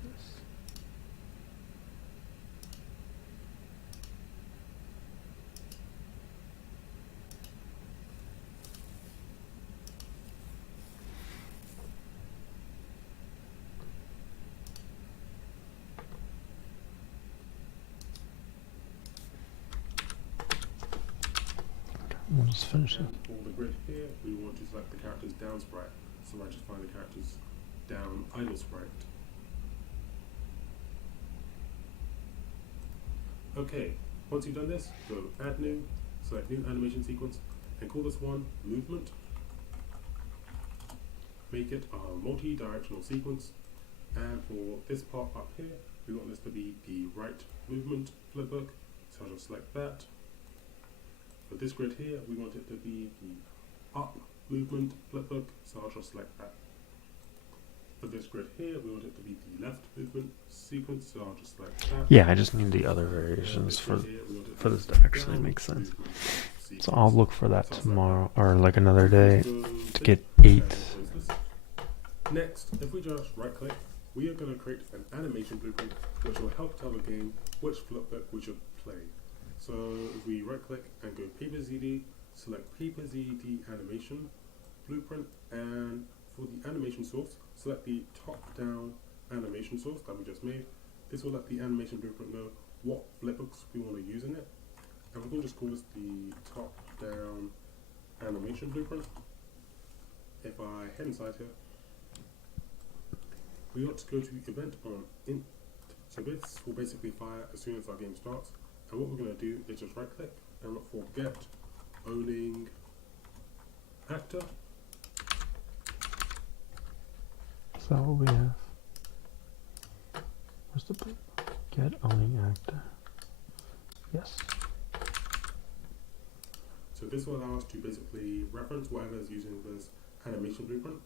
We'll just finish it. And for the grid here, we want to select the character's down sprite. So I just find the character's down idle sprite. Okay, once you've done this, go add new, select new animation sequence, and call this one movement. Make it a multi-directional sequence. And for this part up here, we want this to be the right movement flipbook. So I'll just select that. For this grid here, we want it to be the up movement flipbook, so I'll just select that. For this grid here, we want it to be the left movement sequence, so I'll just select that. Yeah, I just need the other variations for this to actually make sense. So I'll look for that tomorrow, or like another day, to get 8. Next, if we just right click, we are going to create an animation blueprint which will help tell the game which flipbook we should play. So if we right click and go paper ZD, select paper ZD animation blueprint, and for the animation source, select the top down animation source that we just made. This will let the animation blueprint know what flipbooks we want to use in it. And we're going to just call this the top down animation blueprint. If I head inside here, we want to go to event on int. So this will basically fire as soon as our game starts. And what we're going to do is just right click and not forget owning actor. So what we have? Where's the button? Get owning actor. Yes. So this will allow us to basically reference whatever is using this animation blueprint.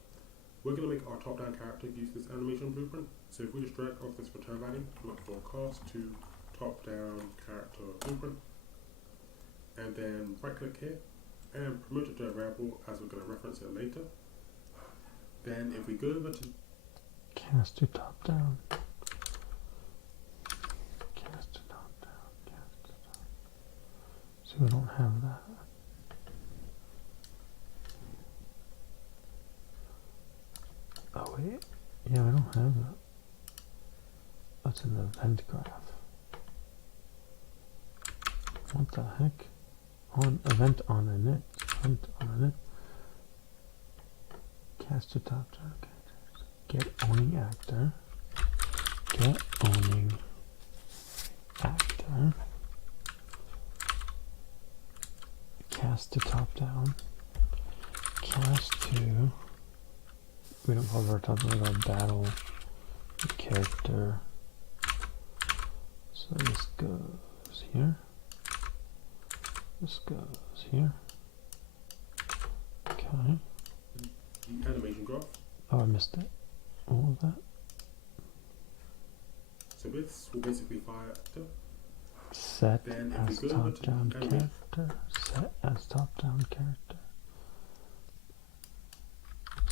We're going to make our top-down character use this animation blueprint. So if we just drag off this return value, look for cast to top-down character blueprint, and then right-click here and promote it to a variable as we're going to reference it later. Then if we go over to Cast to top down. Cast to top down. Cast to top. So we don't have that. Oh wait. Yeah, we don't have that. That's an event graph. What the heck? On event on init. Event on init. Cast to top down. Okay. Get owning actor. Get owning actor. Cast to top down. Cast to. We don't call our top down, we call battle character. So this goes here. This goes here. Okay. the animation graph. Oh, I missed it. What was that? So this will basically fire actor. Set Then if as we go over to top-down animate, character. Set as top-down character.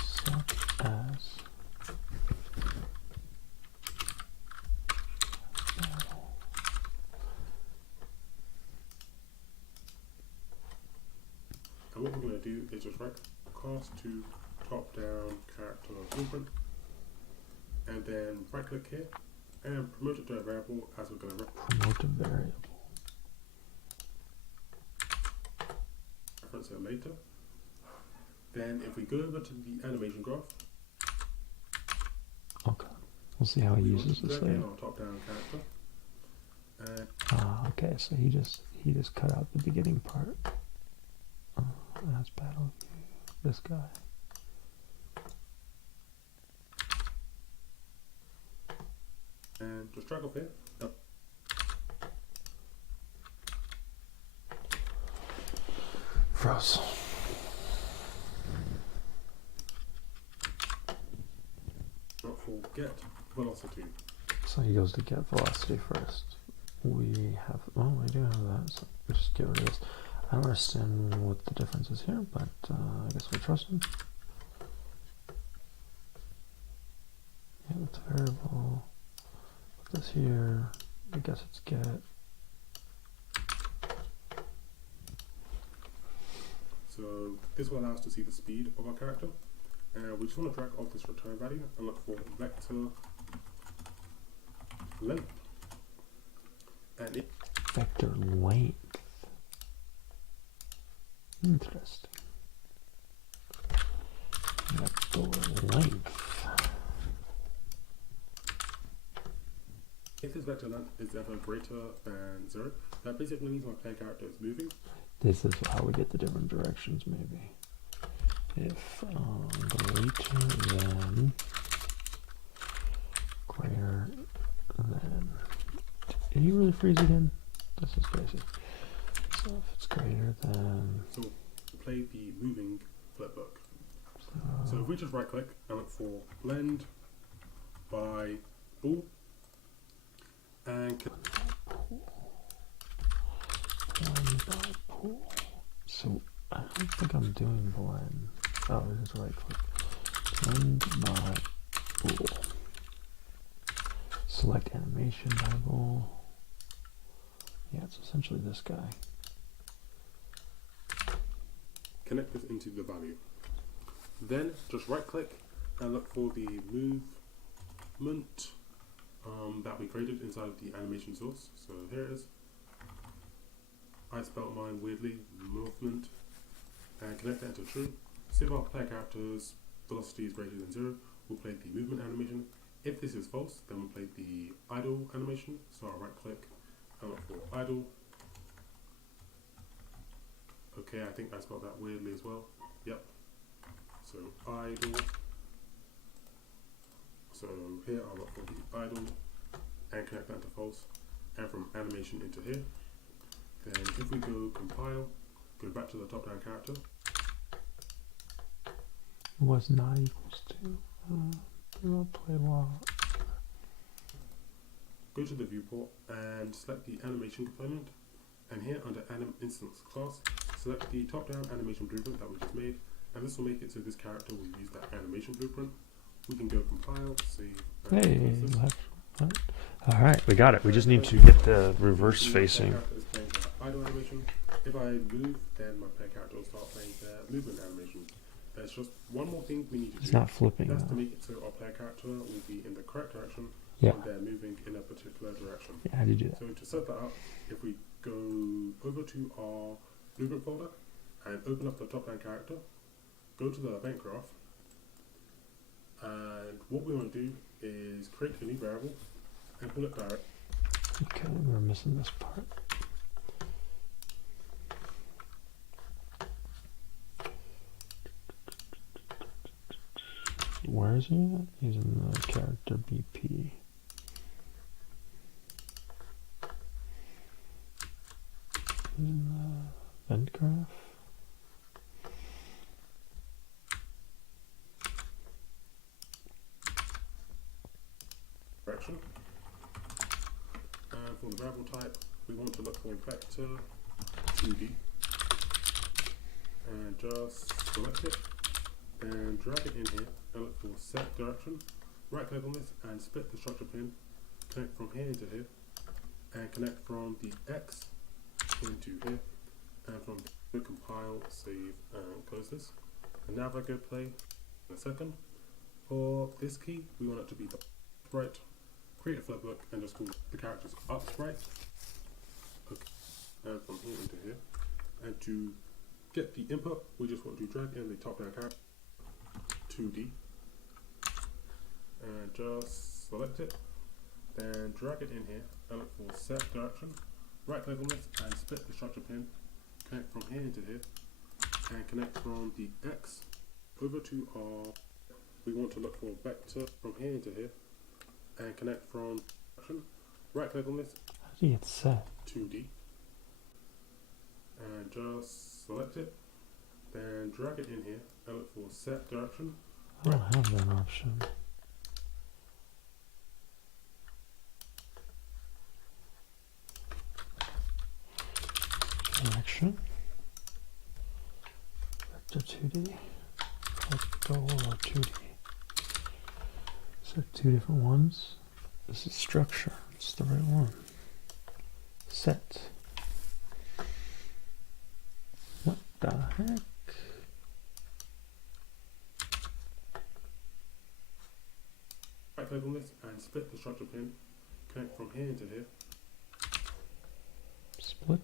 Set as battle. and what we're going to do is just right cast to top down character blueprint, and then right click here and promote it to a variable as we're going to Promote a variable. reference it later. Then if we go over to the animation graph, Okay. We'll see how he we want uses to this drag in later. our top down character. And Ah, okay, so he just cut out the beginning part. That's battle view. This guy. just drag off here. Froze. Not for get velocity. So he goes to get velocity first. We have, well, we do have that, so we'll just get rid of this. I don't understand what the difference is here, but I guess we trust him. Yeah, that's a variable. Put this here. I guess it's get. So this will allow us to see the speed of our character. And we just want to drag off this return value and look for vector length. And it Vector length. Interesting. Vector length. if this vector length is ever greater than 0, that basically means my player character is moving. This is how we get the different directions, maybe. If greater than. Did he really freeze again? This is crazy. So if it's greater than. So play the moving flipbook. So if we just right click and look for blend by ball and Blend by pool. So I don't think I'm doing blend. Oh, it is right click. Blend by pool. Select animation by bool. Yeah, it's essentially this guy. connect this into the value. Then just right click and look for the movement that we created inside of the animation source. So here it is. I spelled mine weirdly, movement, and connect that to true. See if our player character's velocity is greater than 0, we'll play the movement animation. If this is false, then we'll play the idle animation. So I'll right click and look for idle. Okay, I think I spelled that weirdly as well. Yep. So idle. So here I'll look for the idle and connect that to false. And from animation into here. Then if we go compile, go back to the top down character. Was not equals to. Do not play log. Go to the viewport and select the animation component. And here under anim instance class, select the top down animation blueprint that we just made. And this will make it so this character will use that animation blueprint. We can go compile, save, and Hey, close this. left. All right, we got it. We just need to get the reverse My facing. character is playing the idle animation. If I move, then my player character will start playing the movement animation. There's just one more thing we need to It's do. not flipping. That's to Though. make it so our player character will be in the correct direction Yeah. when they're moving in a particular direction. Yeah, how do you do that? So to set that up, if we go over to our blueprint folder and open up the top down character, go to the event graph, and what we want to do is create a new variable and pull it direct. Okay, we're missing this part. Where is he at? He's in the character BP. He's in the event graph. Direction. And for the variable type, we want to look for vector 2D. And just select it and drag it in here and look for set direction. Right click on this and split the structure pin. Connect from here into here and connect from the X into here. And from here, compile, save, and close this. And now if I go play in a second, for this key, we want it to be the sprite. Create a flipbook and just call the characters up sprite. Okay. And from here into here. And to get the input, we just want to drag in the top down character 2D. And just select it. Then drag it in here and look for set direction. Right click on this and split the structure pin. Connect from here into here. And connect from the X over to our. We want to look for vector from here into here. And connect from direction. Right click on this, How do you get set? 2D. And just select it. Then drag it in here and look for set direction. I don't have that option. Direction. Vector 2D. Vector or 2D. So two different ones. This is structure. It's the right one. Set. What the heck? Right click on this and split the structure pin. Connect from here into here. Split.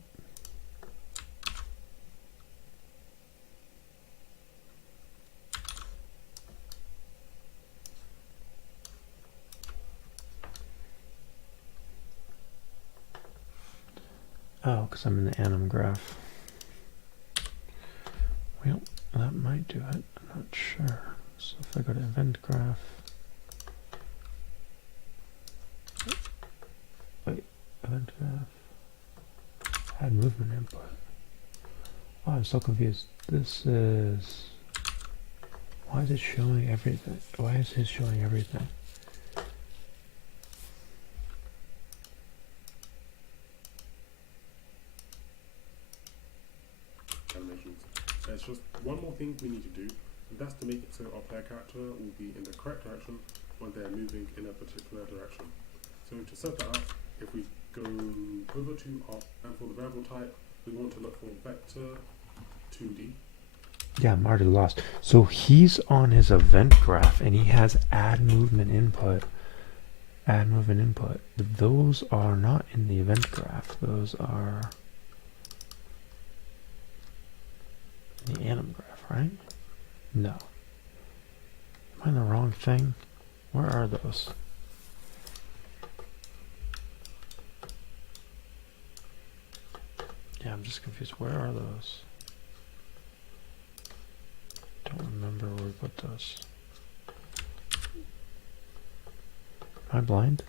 Oh, because I'm in the anim graph. Well, that might do it. I'm not sure. So if I go to event graph. Wait, event graph. Add movement input. Oh, I'm so confused. This is. Why is it showing everything? Why is his showing everything? Animations. There's just one more thing we need to do, and that's to make it so our player character will be in the correct direction when they're moving in a particular direction. So to set that up, if we go over to our, and for the variable type, we want to look for vector 2D. Yeah, I'm already lost. So he's on his event graph and he has add movement input. Add movement input. But those are not in the event graph. Those are in the anim graph, right? No. Am I in the wrong thing? Where are those? Yeah, I'm just confused. Where are those? put those? Am I blind?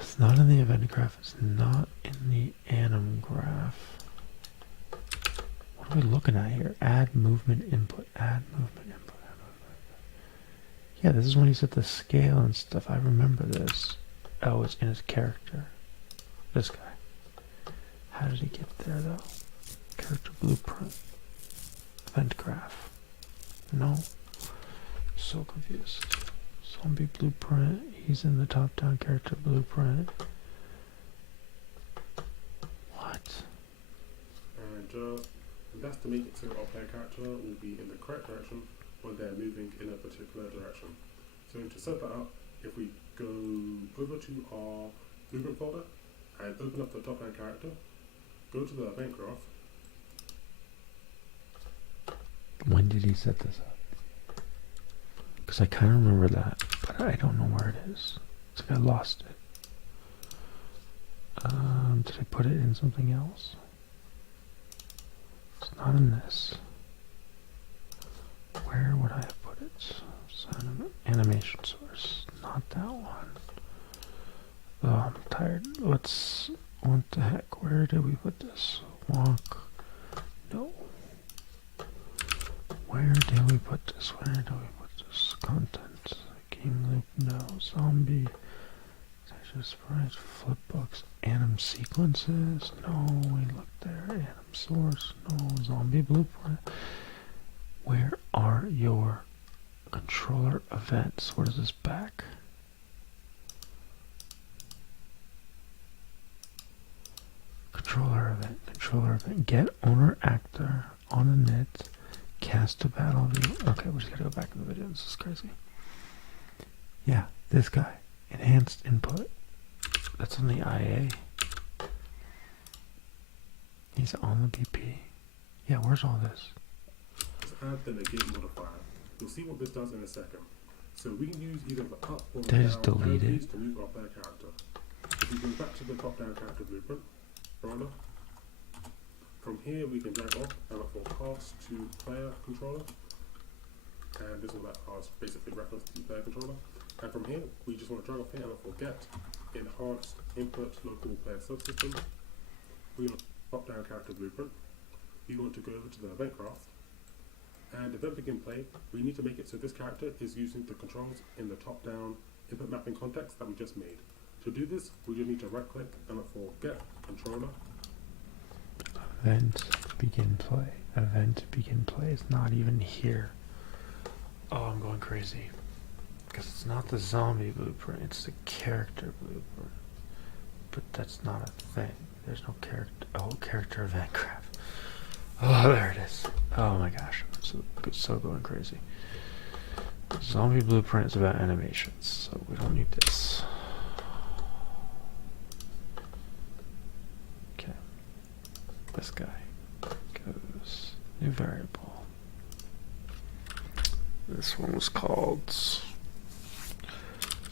It's not in the event graph. It's not in the anim graph. What are we looking at here? Add movement input. Add movement input. Add movement input. Yeah, this is when he set the scale and stuff. I remember this. Oh, it's in his character. This guy. How did he get there, though? Character blueprint. Event graph. No. So confused. Zombie blueprint. He's in the top-down character blueprint. What? And that's to make it so our player character will be in the correct direction when they're moving in a particular direction. So to set that up, if we go over to our blueprint folder and open up the top-down character, go to the event graph. When did he set this up? Because I kind of remember that, but I don't know where it is. It's like I lost it. Did I put it in something else? It's not in this. Where would I have put it? Animation source. Not that one. Oh, I'm tired. What the heck? Where did we put this? Walk. No. Where did we put this? Where did we put this? Content. Game loop. No. Zombie. Section sprites. Flipbooks. Anim sequences. No. We looked there. Anim source. No. Zombie blueprint. Where are your controller events? What is this back? Controller event, get owner actor on a net, cast to battle view. Okay, we just gotta go back in the video. This is crazy. Yeah, this guy. Enhanced input. That's on the IA. He's on the BP. Yeah, where's all this? Let's add the negate modifier. You'll see what this does in a second. So we can use either the up or the Did I down just delete arrow keys it? to move our player character. If we go back to the top-down character blueprint, controller. From here we can drag off and look for pass to player controller. And this will let us basically reference the player controller. And from here we just want to drag off here and look for get enhanced input local player subsystem. We want top-down character blueprint. We want to go over to the event graph. And event begin play, we need to make it so this character is using the controls in the top-down input mapping context that we just made. To do this, we just need to right-click and look for get controller. Event begin play. Event begin play is not even here. Oh, I'm going crazy. Because it's not the zombie blueprint, it's the character blueprint. But that's not a thing. There's no character. Oh, character event graph. Oh, there it is. Oh my gosh, I'm so going crazy. Zombie blueprint is about animations, so we don't need this. Okay. This guy goes new variable. This one was called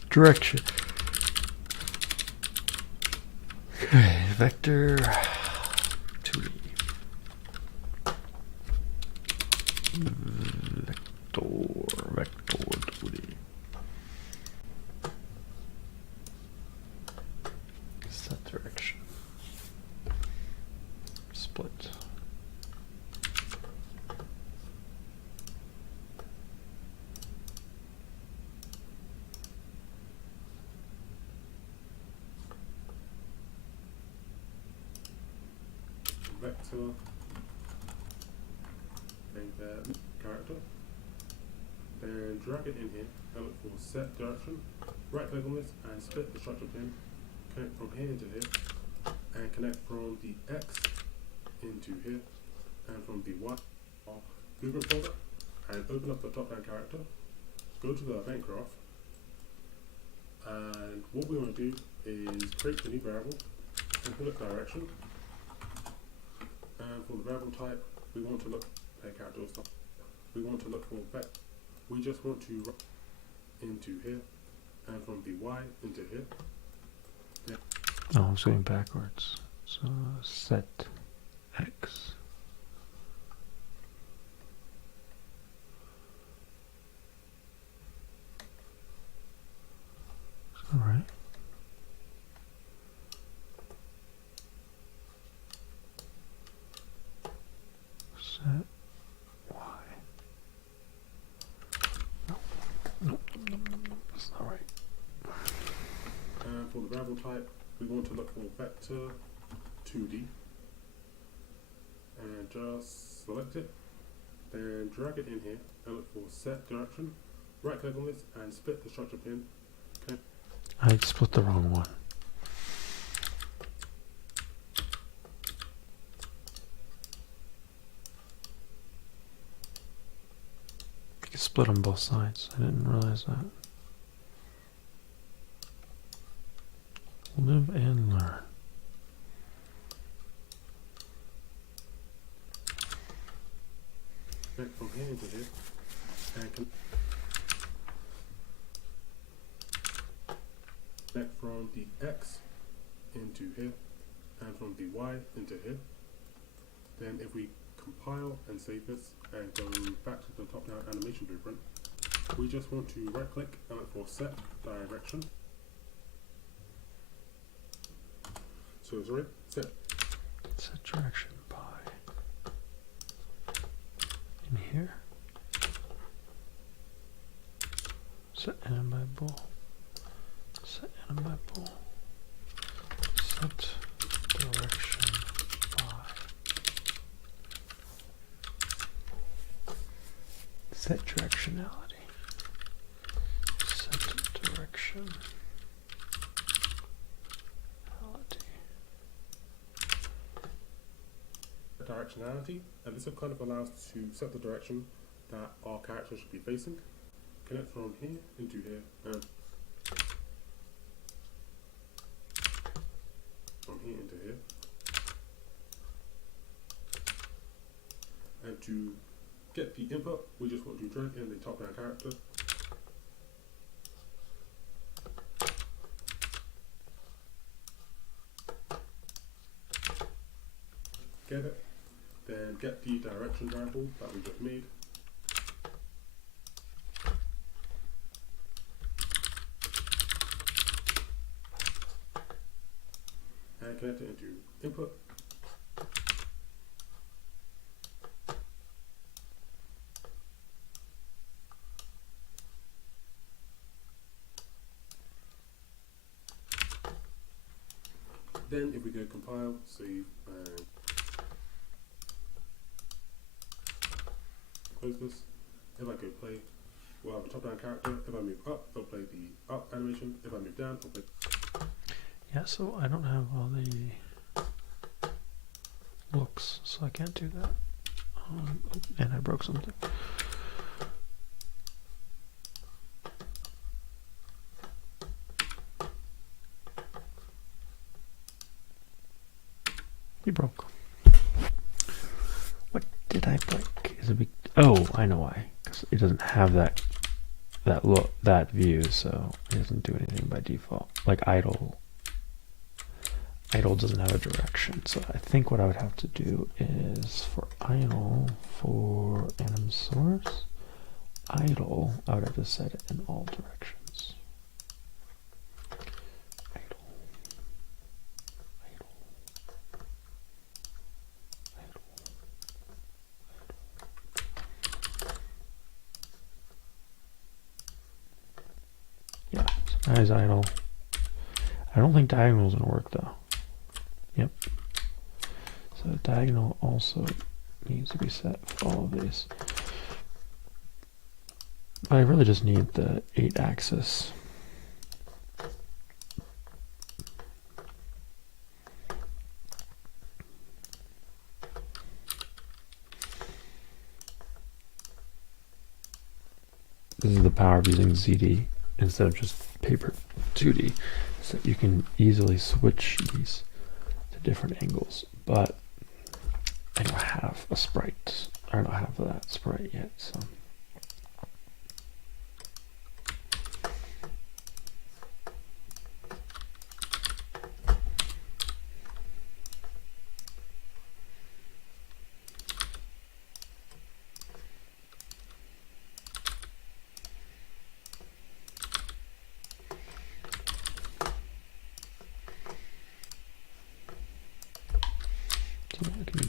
direction. Okay, vector 2D. Vector 2D. Set direction. Split. Vector and character. Then drag it in here and look for set direction. Right click on this and split the structure pin. Connect from here into here. And connect from the X into here. And from the Y blueprint folder. And open up the top down character. Go to the event graph. And what we want to do is create the new variable and call it direction. And for the variable type, we want to look at character stuff. We want to look for vector. We just want to run into here, and from the Y into here. Yeah. Oh, I was going backwards. So set X. All right. Set Y. No. Nope. That's not right. And for the variable type, we want to look for vector 2D. And just select it. Then drag it in here and look for set direction. Right click on this and split the structure pin. Okay. I split the wrong one. You can split on both sides. I didn't realize that. Live and learn. Connect from here into here. And connect from the X into here. And from the Y into here. Then if we compile and save this and go back to the top down animation blueprint, we just want to right click and look for set direction. So sorry, set Set direction by in here. Set anim by bool. Set anim by bool. Set direction by. Set directionality. Set direction. directionality, and this will kind of allow us to set the direction that our character should be facing. Connect from here into here and from here into here. And to get the input, we just want to drag in the top down character. Get it, then get the direction variable that we just made. And connect it into input. Then if we go compile, save, and close this, if I go play, we'll have a top down character. If I move up, it'll play the up animation. If I move down, it'll play. Yeah, so I don't have all the looks, so I can't do that. And I broke something. You broke. What did I break? Is it oh, I know why. Because it doesn't have that view, so it doesn't do anything by default. Like idle doesn't have a direction. So I think what I would have to do is for idle, for anim source, idle, I would have to set it in all directions. Idle. Yeah, so now is idle. I don't think diagonal is going to work though. Yep. So diagonal also needs to be set for all of these. But I really just need the 8-axis. This is the power of using ZD instead of just paper 2D. So you can easily switch these to different angles. But I don't have a sprite. I don't have that sprite yet, so.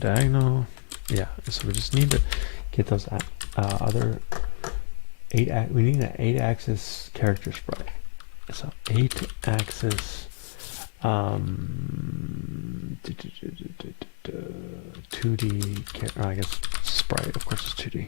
diagonal. Yeah, so we just need to get those other we need an 8-axis character sprite. So 8-axis 2D I guess sprite, of course it's 2D.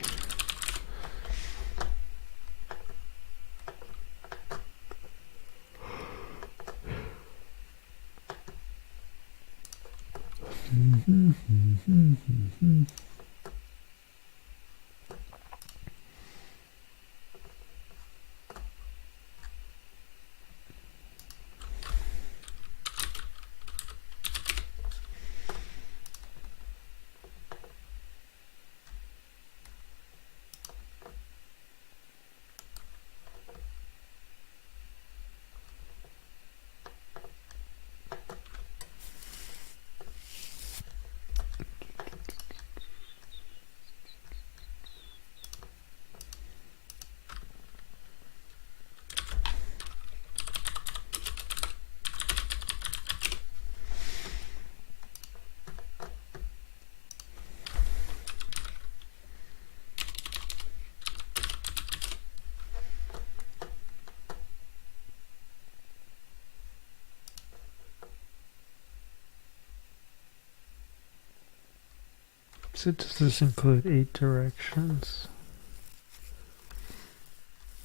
So does this include 8 directions?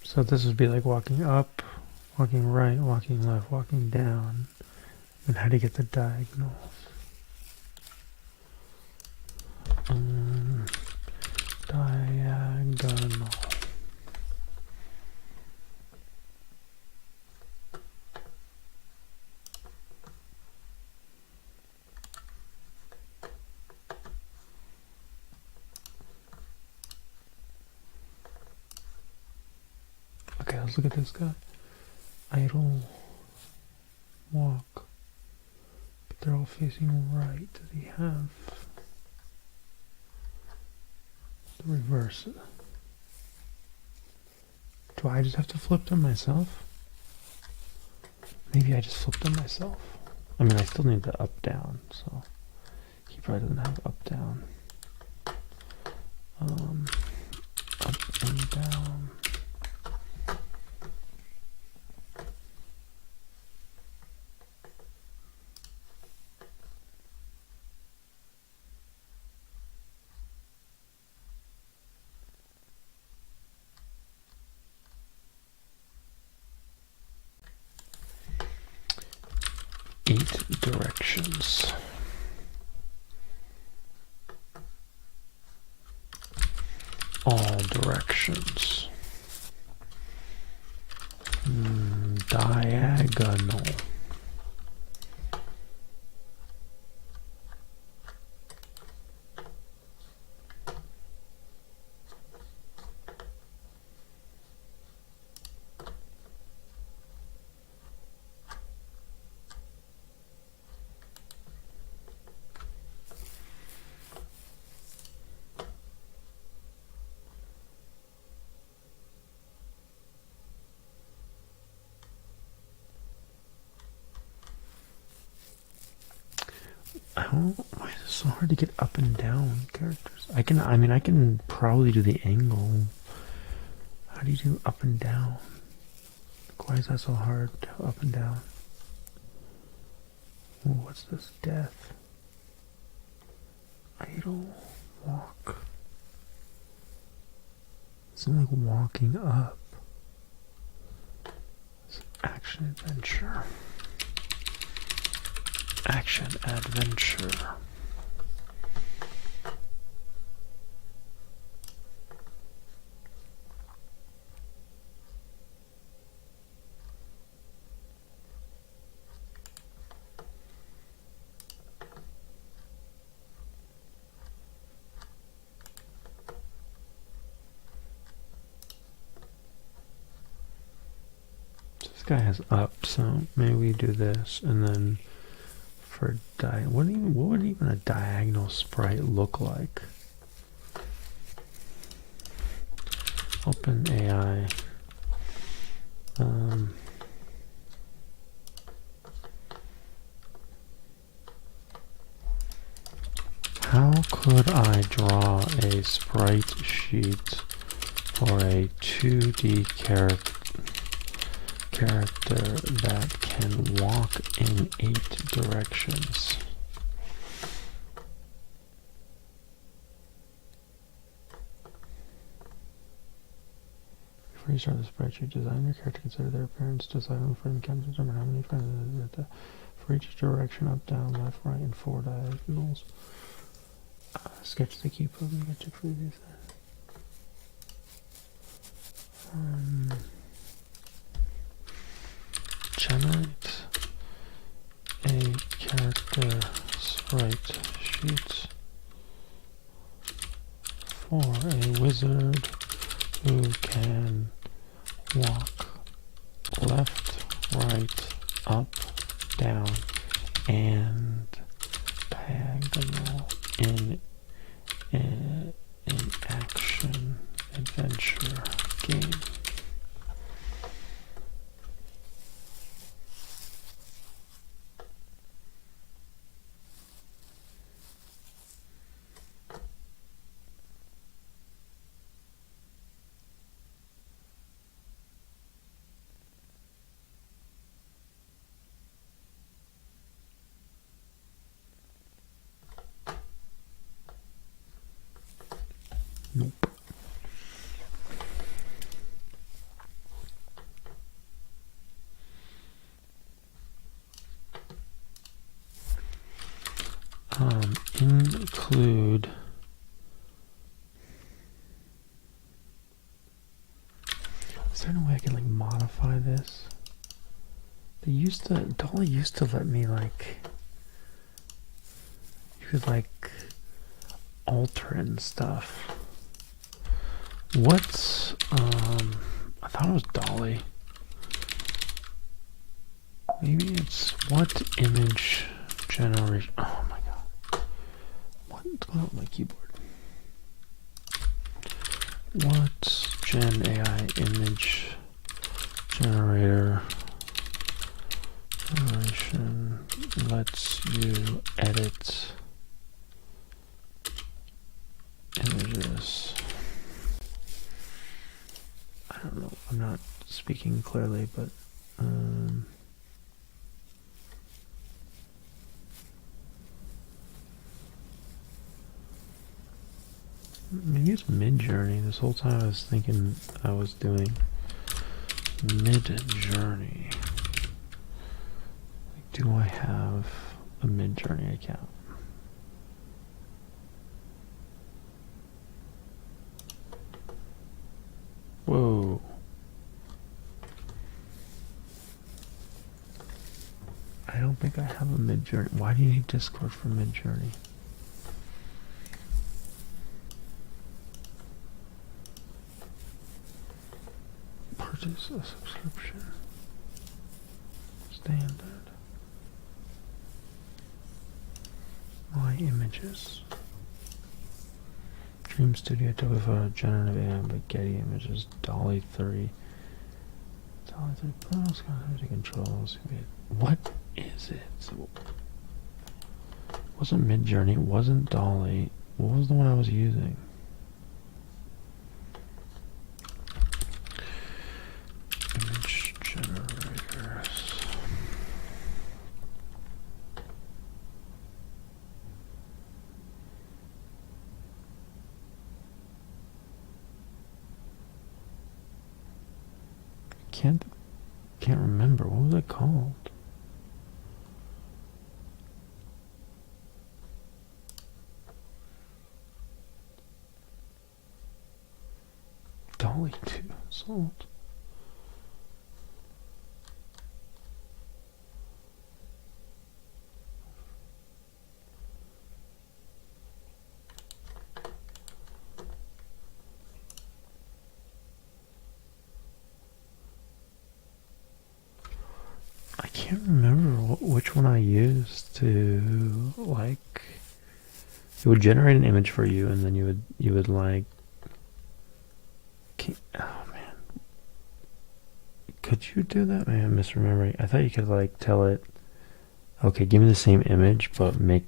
So this would be like walking up, walking right, walking left, walking down. And how do you get the diagonals? Diagonal. Okay, let's look at this guy. Idle, walk, but they're all facing right. Does he have the reverse? Do I just have to flip them myself? Maybe I just flipped them myself. I mean, I still need the up down, so he probably doesn't have up down. Up and down. Eight directions. All directions. Diagonal. Why is it so hard to get up and down characters? I can probably do the angle. How do you do up and down? Why is that so hard to up and down? Ooh, what's this? Death. Idle. Walk. It's like walking up. It's action adventure. Action adventure. This guy has up, so maybe we do this, and then for what would even a diagonal sprite look like? Open AI. How how could I draw a sprite sheet for a 2D character that can walk in 8 directions? Before you start the spreadsheet, design your character, consider their appearance, decide on the frame count, determine how many frames for each direction, up, down, left, right, and 4 diagonals. Sketch the key pose and get to previous. Generate a character sprite sheet for a wizard who can walk left, right, up, down, and diagonal in an action adventure game. Nope. Include is there no way I can like modify this? Dolly used to let me like you could like alter it and stuff. What's I thought it was Dolly. Maybe it's what image generation. Oh my god. What's going on with my keyboard? What Gen AI image generator generation lets you edit images? I don't know. I'm not speaking clearly, but maybe it's Mid-Journey. This whole time I was thinking I was doing Mid-Journey. Do I have a Mid-Journey account? Whoa. I don't think I have a Mid-Journey. Why do you need Discord for Mid-Journey? Purchase a subscription. Standard. My images. Dream Studio Adobe Photo Generative AI but Getty Images Dolly 3. Dolly 3 Plus controls. What is it? Wasn't Mid-Journey, wasn't Dolly. What was the one I was using? Image generators. Can't remember. What was it called? Dolly 2 sold. I can't remember which one I used to like. It would generate an image for you, and then you would like. Oh man, could you do that? Man, I'm misremembering. I thought you could like tell it, okay, give me the same image, but make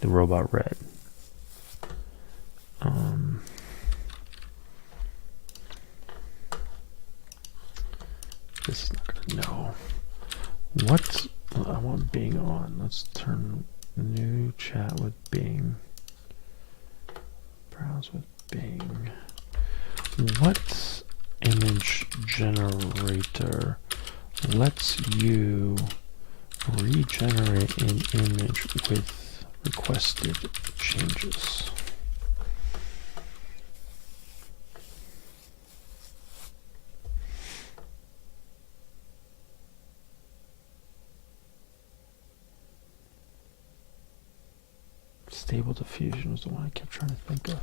the robot red. This is not gonna know. What? I want Bing on. Let's turn new chat with Bing. Browse with Bing. What image generator lets you regenerate an image with requested changes? Stable diffusion was the one I kept trying to think of.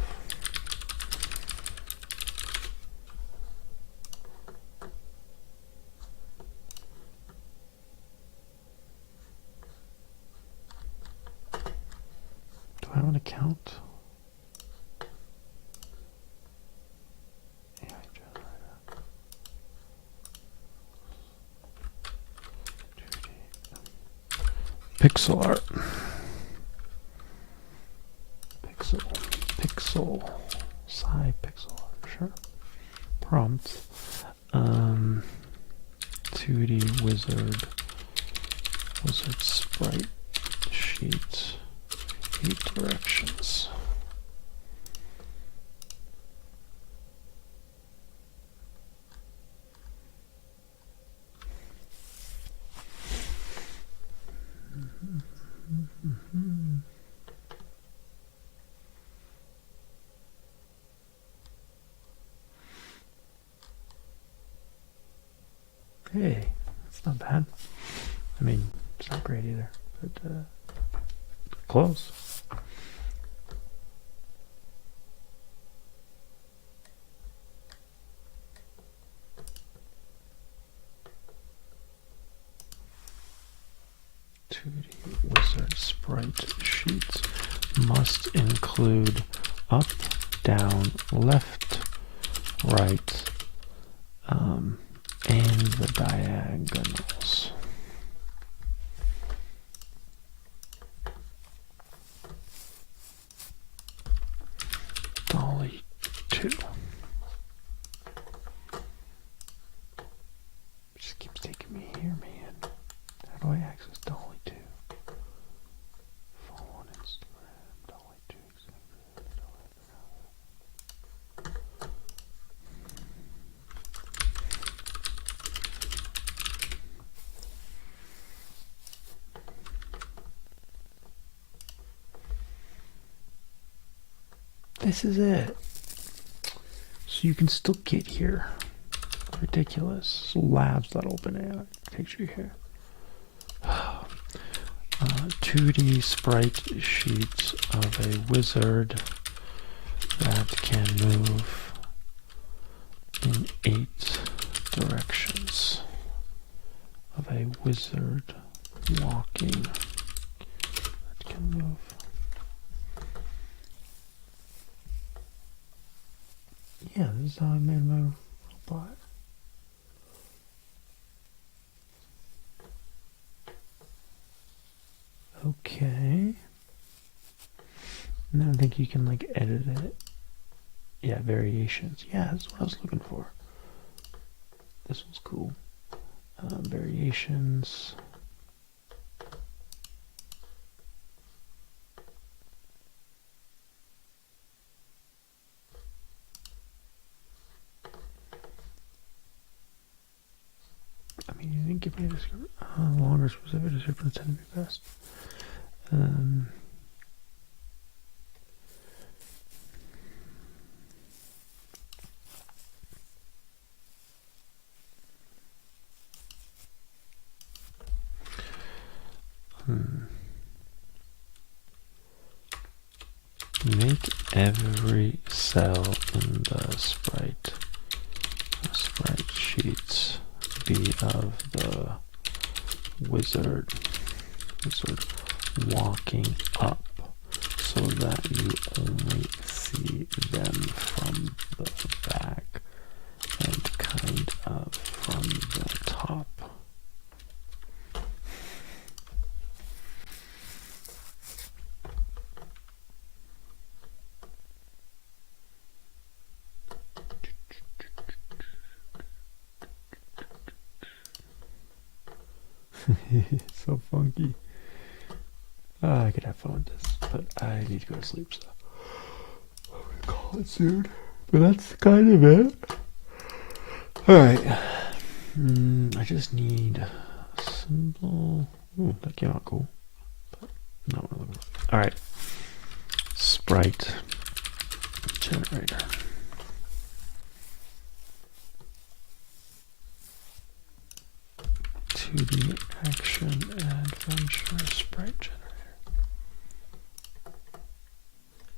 Do I have an account? AI generator. 2D. Pixel art. Pixel, sci pixel art, sure. Prompt, 2D wizard sprite sheet, 8 directions. Hey, that's not bad. I mean, it's not great either, but close. Wizard sprite sheets must include up, down, left, right, and the diagonals. Dolly 2. Just keeps taking me here, man. How do I access Dolly 2? Follow on Instagram, Dolly 2. This is it. So you can still get here. Ridiculous. Labs.openai takes you here. 2D sprite sheets of a wizard that can move in 8 directions. Of a wizard walking that can move. Yeah, this is how I made my robot. Okay. And I think you can like edit it. Yeah, variations. Yeah, that's what I was looking for. This one's cool. Variations. I mean, you didn't give me a description. Longer specific description tend to be best. Make every cell in the sprite sheets be of the wizard walking up so that you only see them from the back and kind of from the top. It's so funky. I could have fun with this, but I need to go to sleep, so I'm gonna call it soon. But that's kind of it. Alright. I just need a symbol. Ooh, that came out cool. But not what I'm looking for. Alright. Sprite generator. To the action adventure sprite generator.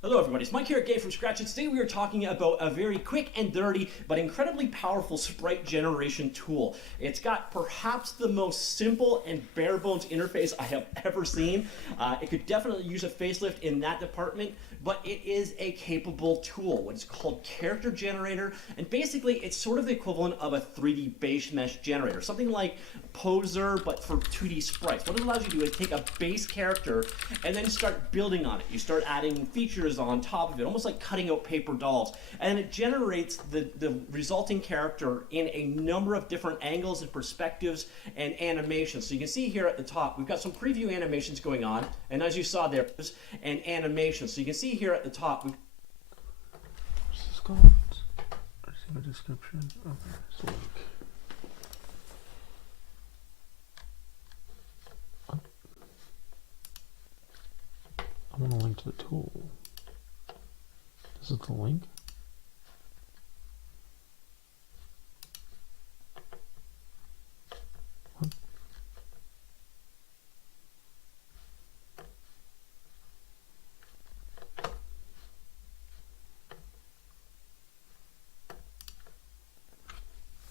Hello everybody, it's Mike here at Game from Scratch, and today we are talking about a very quick and dirty but incredibly powerful sprite generation tool. It's got perhaps the most simple and bare bones interface I have ever seen. It could definitely use a facelift in that department, but it is a capable tool. What's called character generator, and basically it's sort of the equivalent of a 3D base mesh generator, something like Poser but for 2D sprites. What it allows you to do is take a base character and then start building on it. You start adding features on top of it, almost like cutting out paper dolls, and it generates the resulting character in a number of different angles and perspectives and animations. So you can see here at the top we've got some preview animations going on, and as you saw there, and animations. So you can see here at the top What's this called? I see the description. Okay, so link. I want to link to the tool. This is the link. What?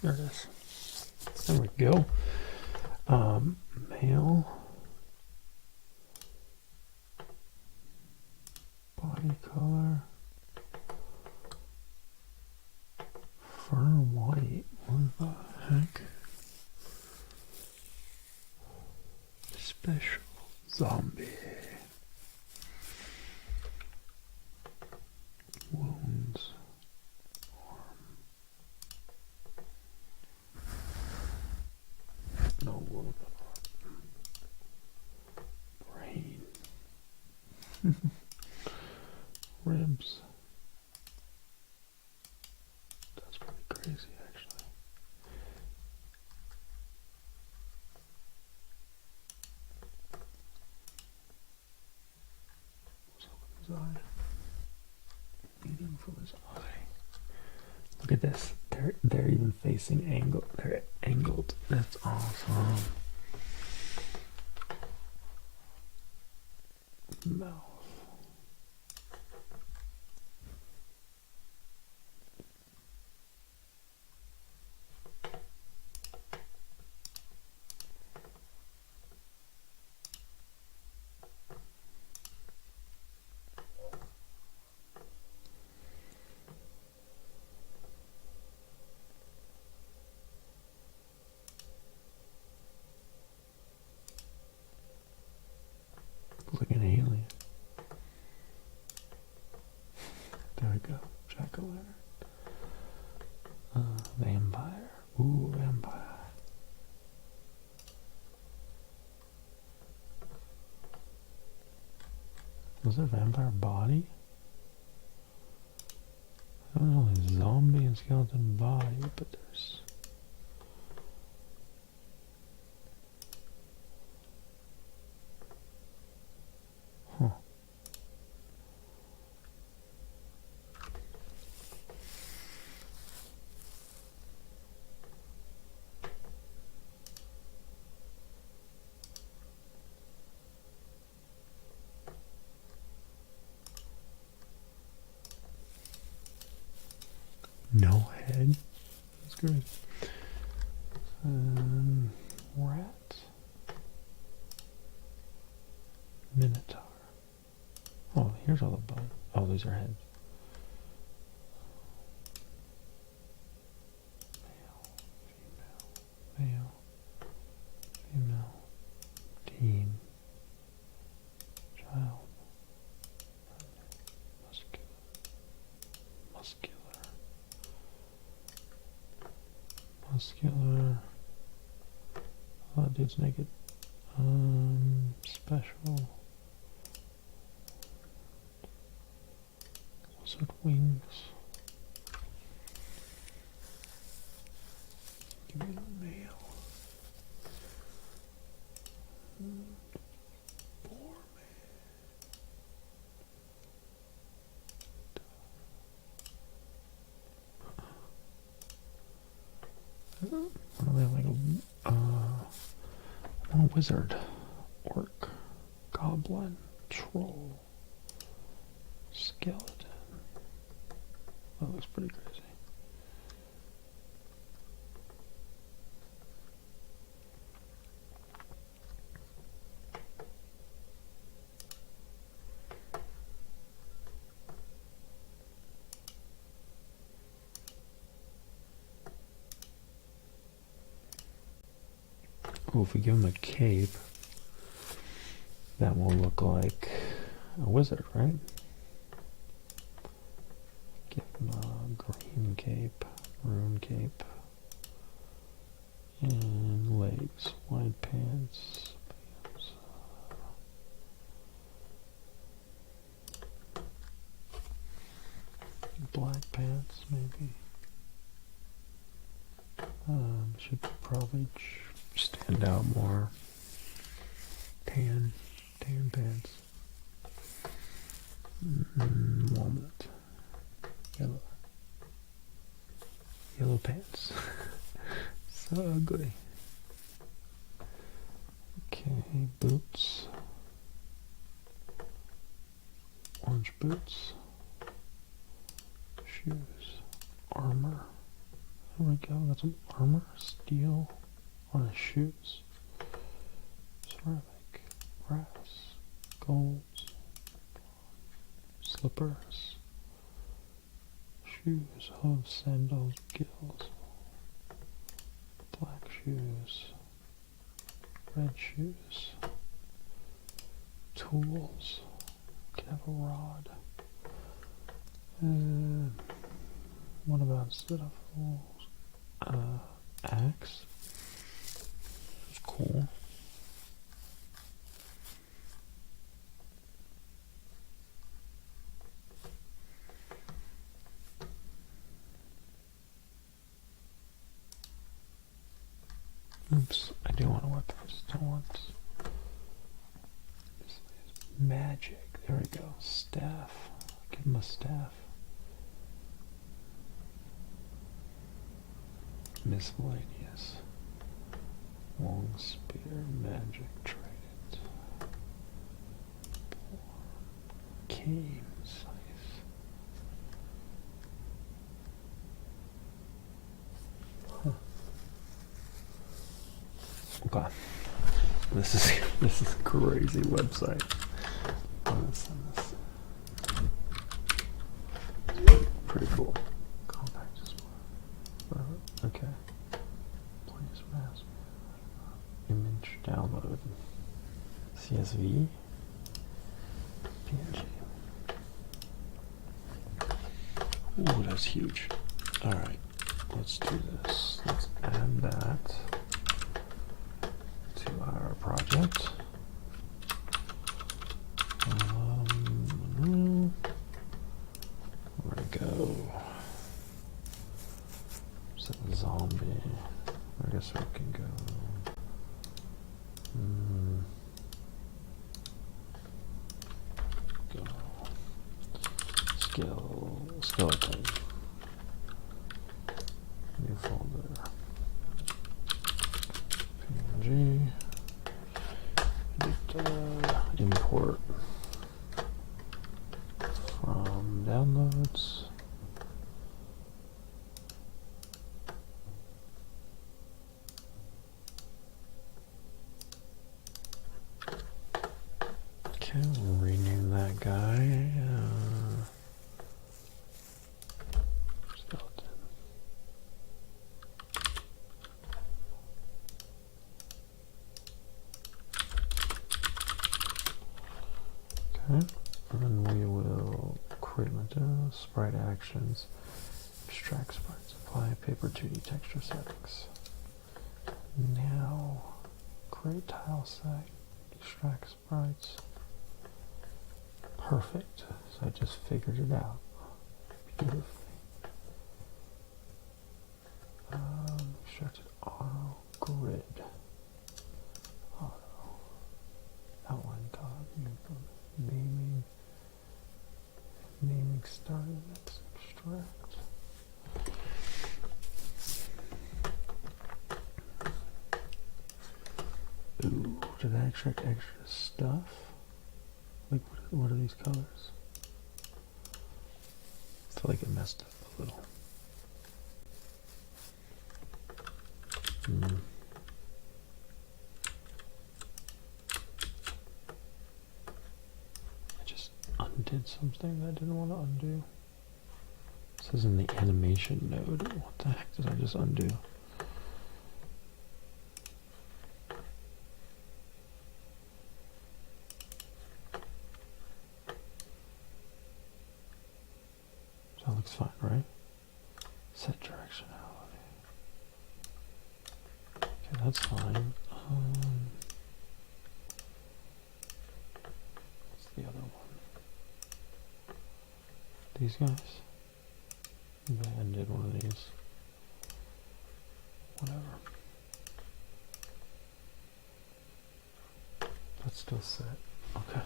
There it is. There we go. Male. Body color. Fur white. What the heck? Special zombie. Wounds. No wound. Brain. Ribs. That's pretty crazy, actually. Let's open his eye. Bleeding from his eye. Look at this. They're even facing angle. They're angled. That's awesome. Mouth. Looks like an alien. There we go. Jack-o'-lantern. Vampire. Ooh, vampire. Was there a vampire body? There's only zombie and skeleton body, but there's... Huh. No head. That's good. Rat. Minotaur. Oh, here's all the bones. Oh, these are heads. Male, female, teen, child, muscular. Oh, that dude's naked. Special. Lizard wings. Give me the mail. What do they have, like a wizard, orc, goblin, troll, skeleton. That looks pretty crazy. Oh, if we give him a cape, that will look like a wizard, right? Give him a green cape, maroon cape, and legs, white pants, black pants, maybe. Should probably stand out more. Tan pants. Walnut. Yellow pants. So ugly. Okay, boots. Orange boots. Shoes. Armor. There we go. Got some armor. Steel on his shoes. Ceramic. Brass. Gold. Slippers. Shoes. Hooves. Sandals. Gills. Black shoes. Red shoes. Tools. Can have a rod. What about instead of axe? It's cool. Oops, I do want a weapon. I just don't want magic. There we go. Staff. Give him a staff. Miscellaneous. Long spear. Magic. Trident. Cane. Scythe. Huh. Okay. This is a crazy website. I'm gonna send this. Pretty cool. Compact display. Okay. Place mask. Image download. CSV. PNG. Ooh, that's huge. Alright. Let's do this. Let's add that to our project. Where'd it go? Set the zombie. I guess we can go. Go. Skeleton. New folder. PNG. Import from downloads. Okay, we'll rename that guy. Skeleton. Okay, and then we will create material, sprite actions, extract sprites, apply paper 2D texture settings. Now, create tile set, extract sprites. Perfect. So I just figured it out beautifully. Extracted auto grid. Auto. Outline color. Naming. Naming started. Let's extract. Ooh, did I extract extra stuff? Like, what are these colors? I feel like it messed up a little. I just undid something that I didn't want to undo. This is in the animation node. What the heck did I just undo? That looks fine, right? Set directionality. Okay, that's fine. What's the other one? These guys? Maybe I undid one of these. Whatever. That's still set. Okay.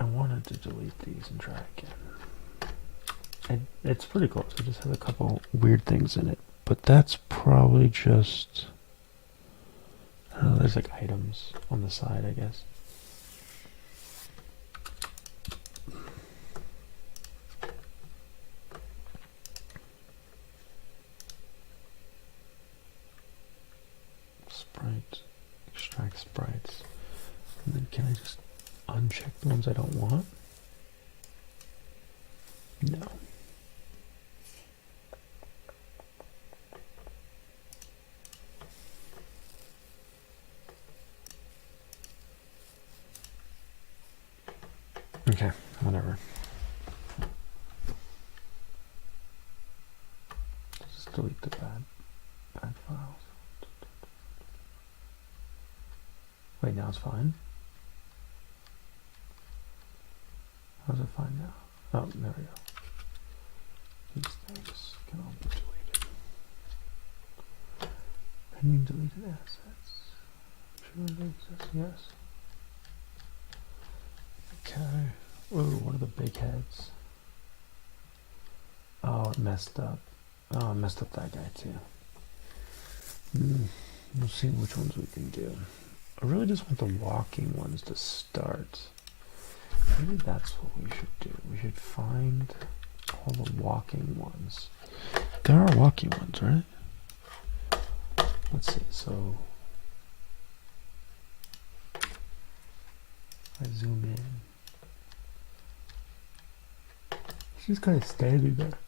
I wanted to delete these and try again. It's pretty close. It just has a couple weird things in it. But that's probably just... I don't know, there's like items on the side, I guess. Sprite. Extract sprites. And then can I just uncheck the ones I don't want? No. Okay, whatever. Just delete the bad files. Wait, now it's fine? How's it fine now? Oh, there we go. These things can all be deleted. Pending deleted assets. Sure they exist, yes. Okay. Ooh, what are the big heads? Oh, it messed up. Oh, I messed up that guy too. We'll see which ones we can do. I really just want the walking ones to start. Maybe that's what we should do. We should find all the walking ones. There are walking ones, right? Let's see, so I zoom in. She's kind of standing there.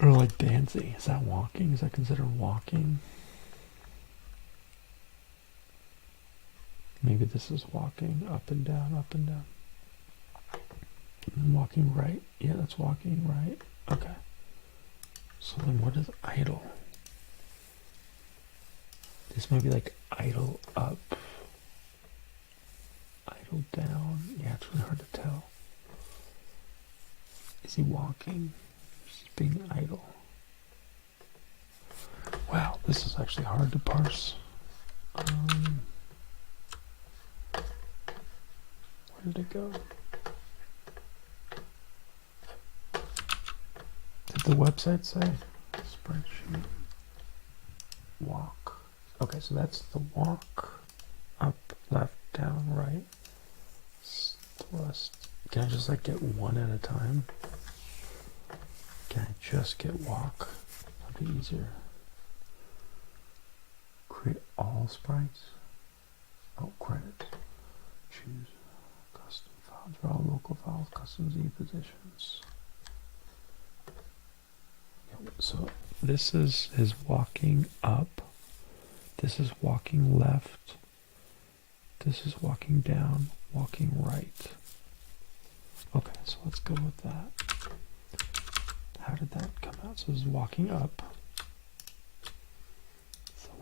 Or like dancing. Is that walking? Is that considered walking? Maybe this is walking up and down, up and down. And walking right. Yeah, that's walking right. Okay. So then what is idle? This might be like idle up. Idle down. Yeah, it's really hard to tell. Is he walking? Just being idle. Wow, this is actually hard to parse. Where did it go? Did the website say? Spreadsheet. Walk. Okay, so that's the walk. Up, left, down, right. Thrust. Can I just like get one at a time? Can I just get walk? That'd be easier. Create all sprites. Oh, credit. Choose custom files. Draw local files, custom Z positions. Yeah, so this is his walking up. This is walking left. This is walking down, walking right. Okay, so let's go with that. How did that come out? So this is walking up.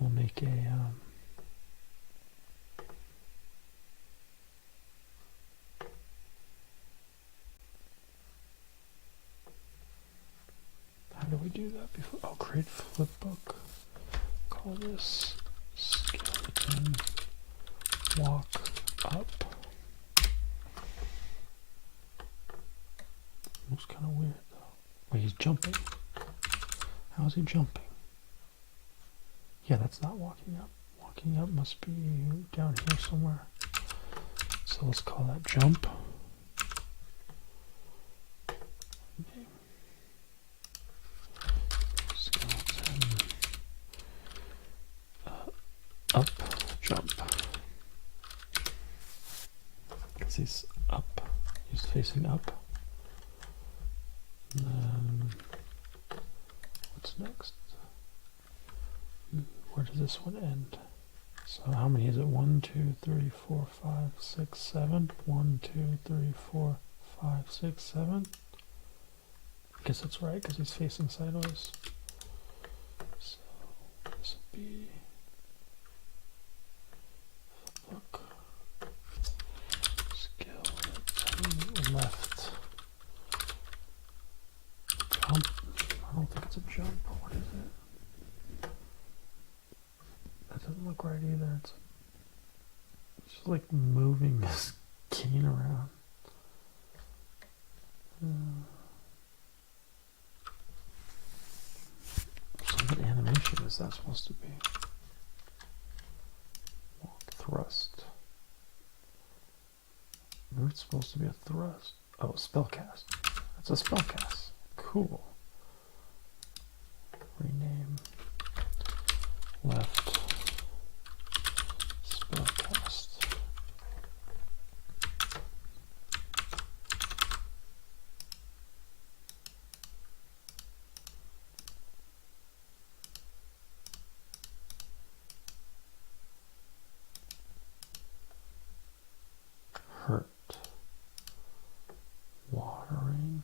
we'll make a how do we do that before? Oh, create flipbook. Call this skeleton walk up. Looks kind of weird though. Wait, he's jumping. How is he jumping? Yeah, that's not walking up. Walking up must be down here somewhere. So let's call that jump. Okay. Skeleton up jump. Because he's up. He's facing up. And then what's next? Where does this one end? So how many is it? 1, 2, 3, 4, 5, 6, 7. 1, 2, 3, 4, 5, 6, 7. I guess that's right because he's facing sideways. So this would be look skeleton left jump. I don't think it's a jump. What is it? That doesn't look right either. It's just like moving his cane around. So what animation is that supposed to be? Walk thrust. Maybe it's supposed to be a thrust. Oh, spellcast. That's a spellcast. Cool. Rename left spellcast. Hurt. Watering.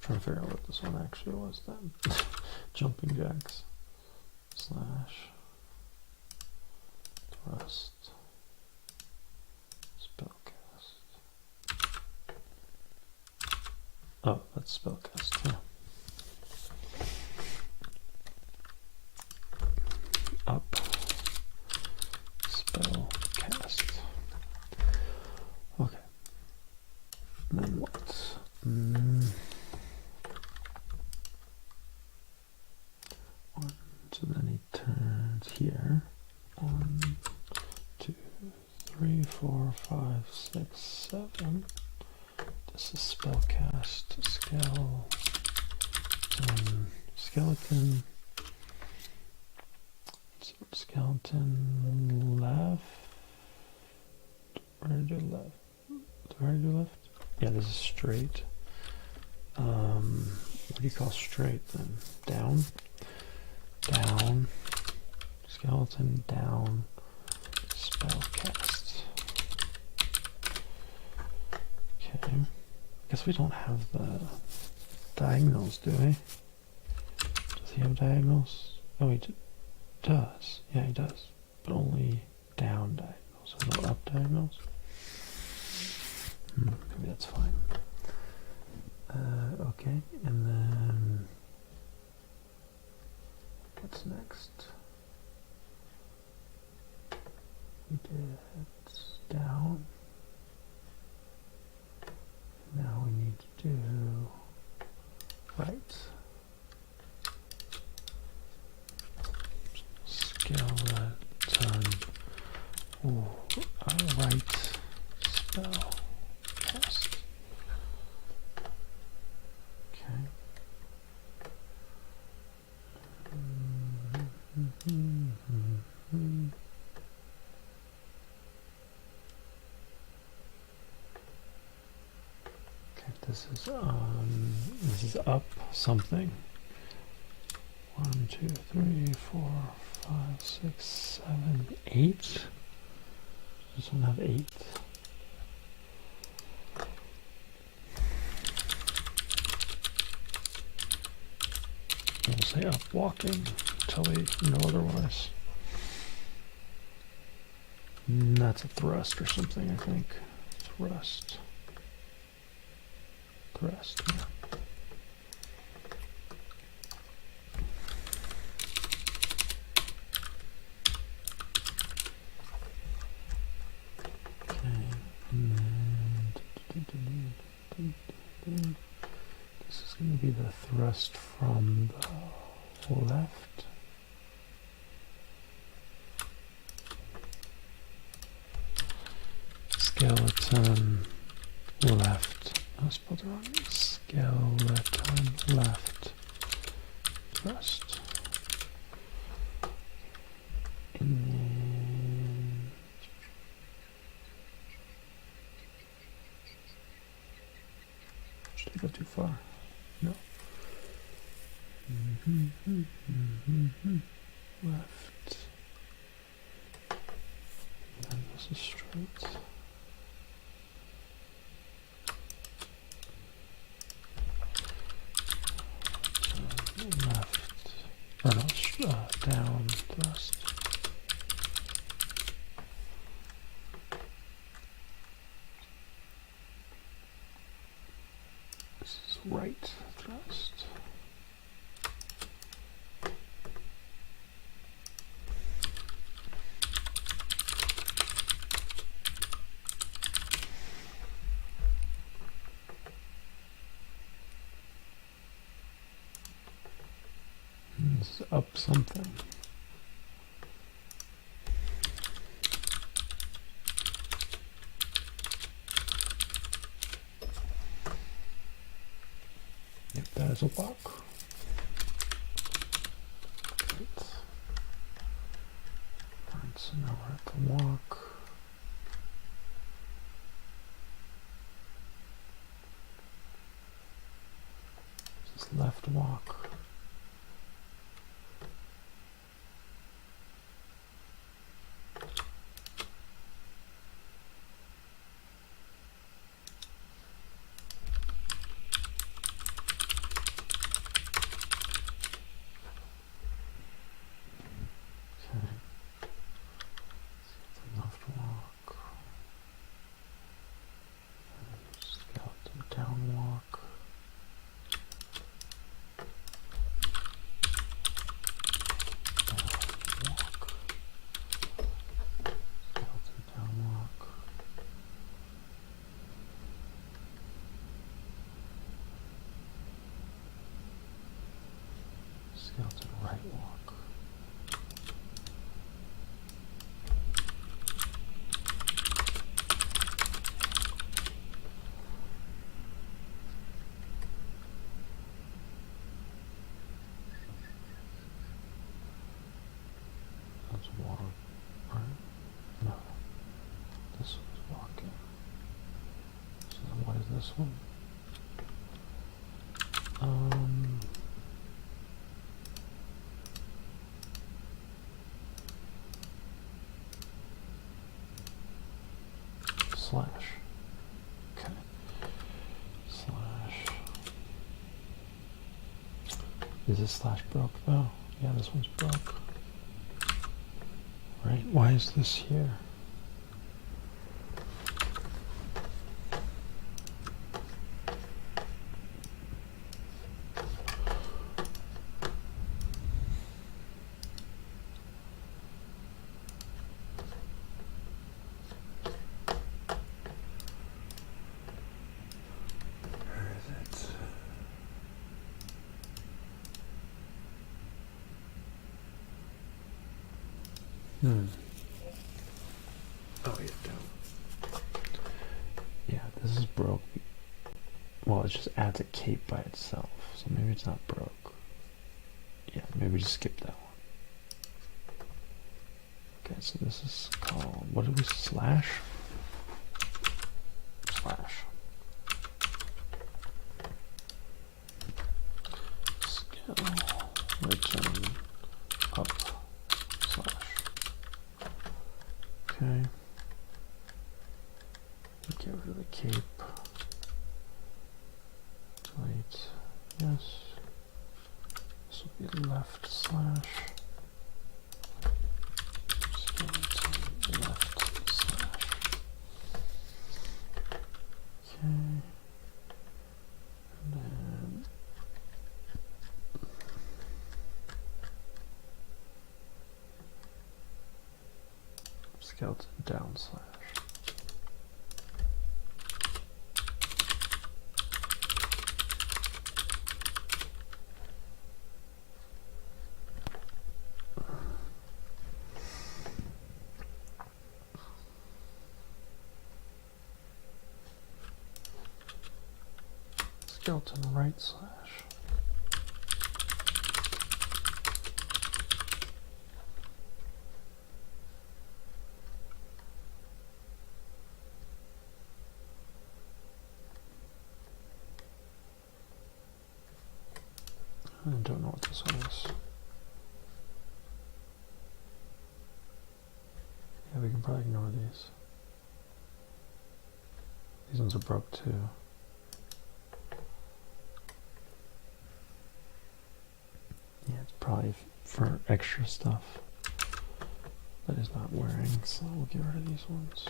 Trying to figure out what this one actually was then. Jumping jacks. Slash. Thrust. Spellcast. Oh, that's spellcast, yeah. Up. Spellcast. Okay. And then what? So then he turns here. 1, 2, 3, 4, 5, 6, 7. This is spellcast. Skeleton. So skeleton left. Where did I do left? Did I already do left? Yeah, this is straight. What do you call straight then? Down. Down, skeleton down, spellcast. Okay, guess we don't have the diagonals, do we? Does he have diagonals? Oh, he does. Yeah, he does, but only down diagonals, so no up diagonals. Maybe that's fine. Okay, and then what's next? We did down. Now we need to do right. Skeleton. Ooh, right spell cast. Okay. Okay, this is up something. 1, 2, 3, 4, 5, 6, 7, 8. This one have 8. We'll say up walking until we know otherwise. That's a thrust or something, I think. Thrust. Thrust, yeah. This is going to be the thrust from the left. Skeleton left. I spelled it wrong. Skeleton left. Thrust. And then did I go too far? No. Left. And this is straight. Left. Or no, down. Thrust. This is right. Thrust. This is up something. Yep, that is a walk. Great. Alright, so now we're at the walk. This is left walk. Left walk. Skeleton down walk. Down walk. Skeleton down walk. Skeleton right walk. That's walk, right? No, this one's walking. So then what is this one? Slash. Okay. Slash. Is this slash broke though? Yeah, this one's broke. Right? Why is this here? Where is it? Oh, yeah, down. Yeah, this is broke. Well, it just adds a cape by itself, so maybe it's not broke. Yeah, maybe just skip that one. Okay, so this is called, what did we, slash? Slash. Return up slash. Okay. Get rid of the cape. Delete. Yes. This will be left slash skeleton left slash. Okay. And then skeleton down slash. Skeleton right slash. I don't know what this one is. Yeah, we can probably ignore these. These ones are broke too. Yeah, it's probably for extra stuff that is not wearing, so we'll get rid of these ones.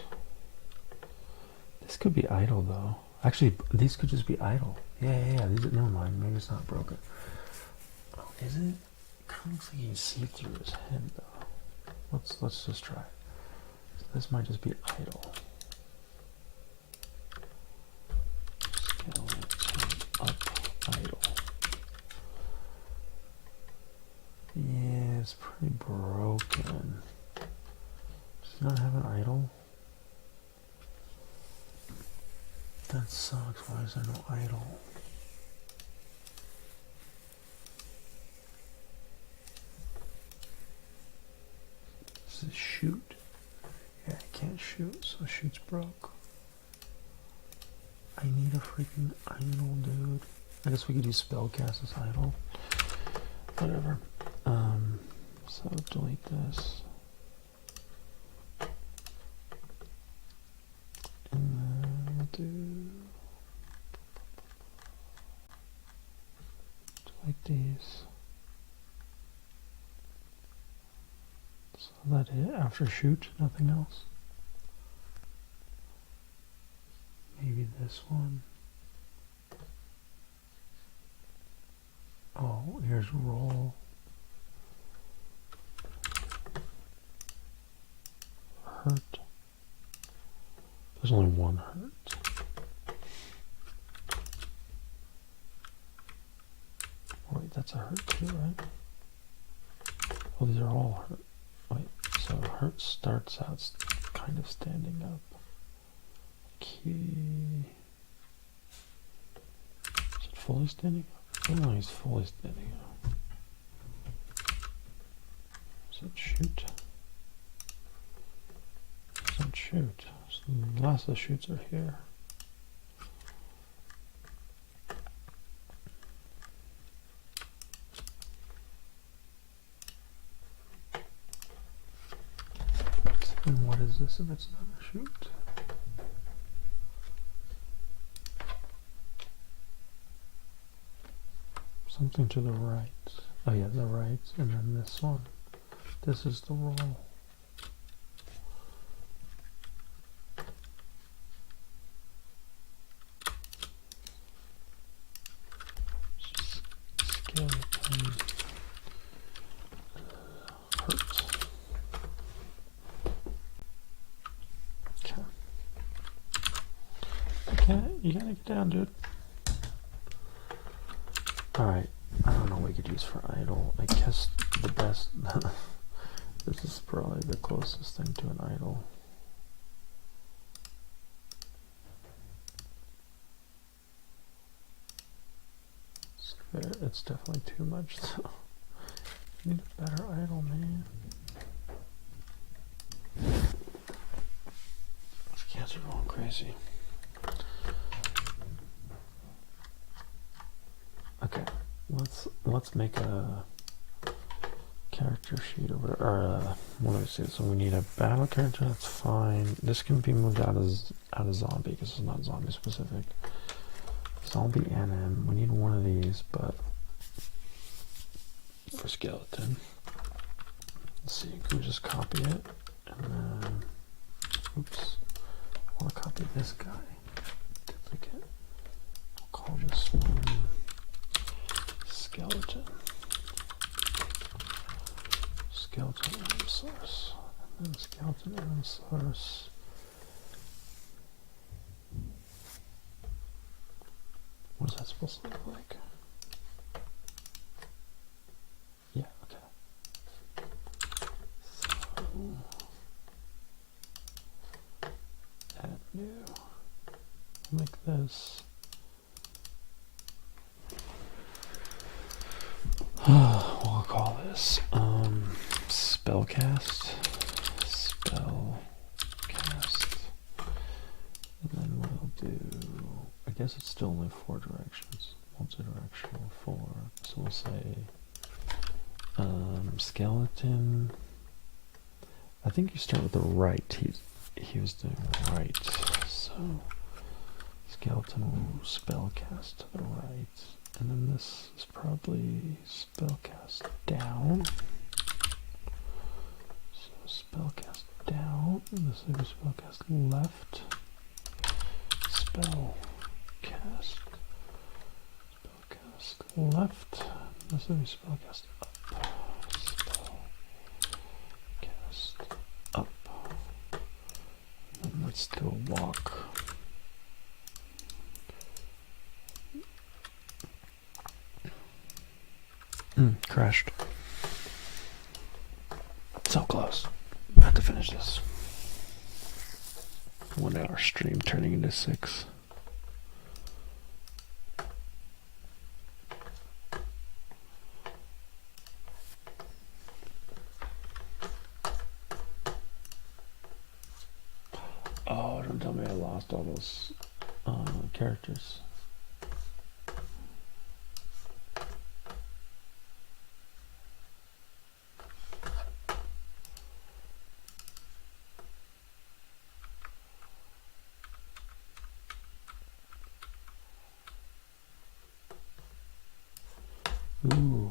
This could be idle though. Actually, these could just be idle. Yeah. These, never mind. Maybe it's not broken. Oh, is it? Kind of looks like you can see through his head though. Let's just try. So this might just be idle. Skeleton up idle. Yeah, it's pretty broken. Does it not have an idle? That sucks. Why is there no idle? Does it shoot? Yeah, I can't shoot, so shoot's broke. I need a freaking idle, dude. I guess we could use spellcast as idle. Whatever. So delete this. And then we'll do delete these. So that it after shoot, nothing else. Maybe this one. Oh, here's roll. Hurt. There's only one hurt. Wait, that's a hurt too, right? Oh, these are all hurt. Wait, so hurt starts out kind of standing up. Key. Is it fully standing up? Oh, he's fully standing up. Does it shoot? Doesn't shoot. So the last of the shoots are here. And what is this if it's not a shoot? Something to the right. Oh yeah, the right, and then this one. This is the roll. Skeleton hurt. Okay. You gotta get down, dude. Alright, I don't know what we could use for idle. I guess the best, this is probably the closest thing to an idle. It's definitely too much, so I need a better idle, man. These cats are going crazy. Okay, let's make a character sheet over, or what do I say? So we need a battle character. That's fine. This can be moved out of zombie because it's not zombie specific. Zombie NM. We need one of these, but for skeleton. Let's see, can we just copy it? And then, oops, I want to copy this guy. Duplicate. I'll call this one skeleton. Skeleton item source. And then skeleton item source. What is that supposed to look like? Yeah, okay. So, add new. Make this. We'll call this spellcast. Spellcast. And then what I'll do, I guess it's still only 4 directions. Multi-directional 4. So we'll say skeleton. I think you start with the right. He was doing right. So skeleton will spellcast to the right. And then this is probably spellcast down. So spellcast down. And this is spellcast left. Spellcast. Spellcast left. This is spellcast up. Spellcast up. And let's do a walk. Crashed. So close. I have to finish this. 1 hour stream turning into 6. Oh, don't tell me I lost all those characters. Ooh,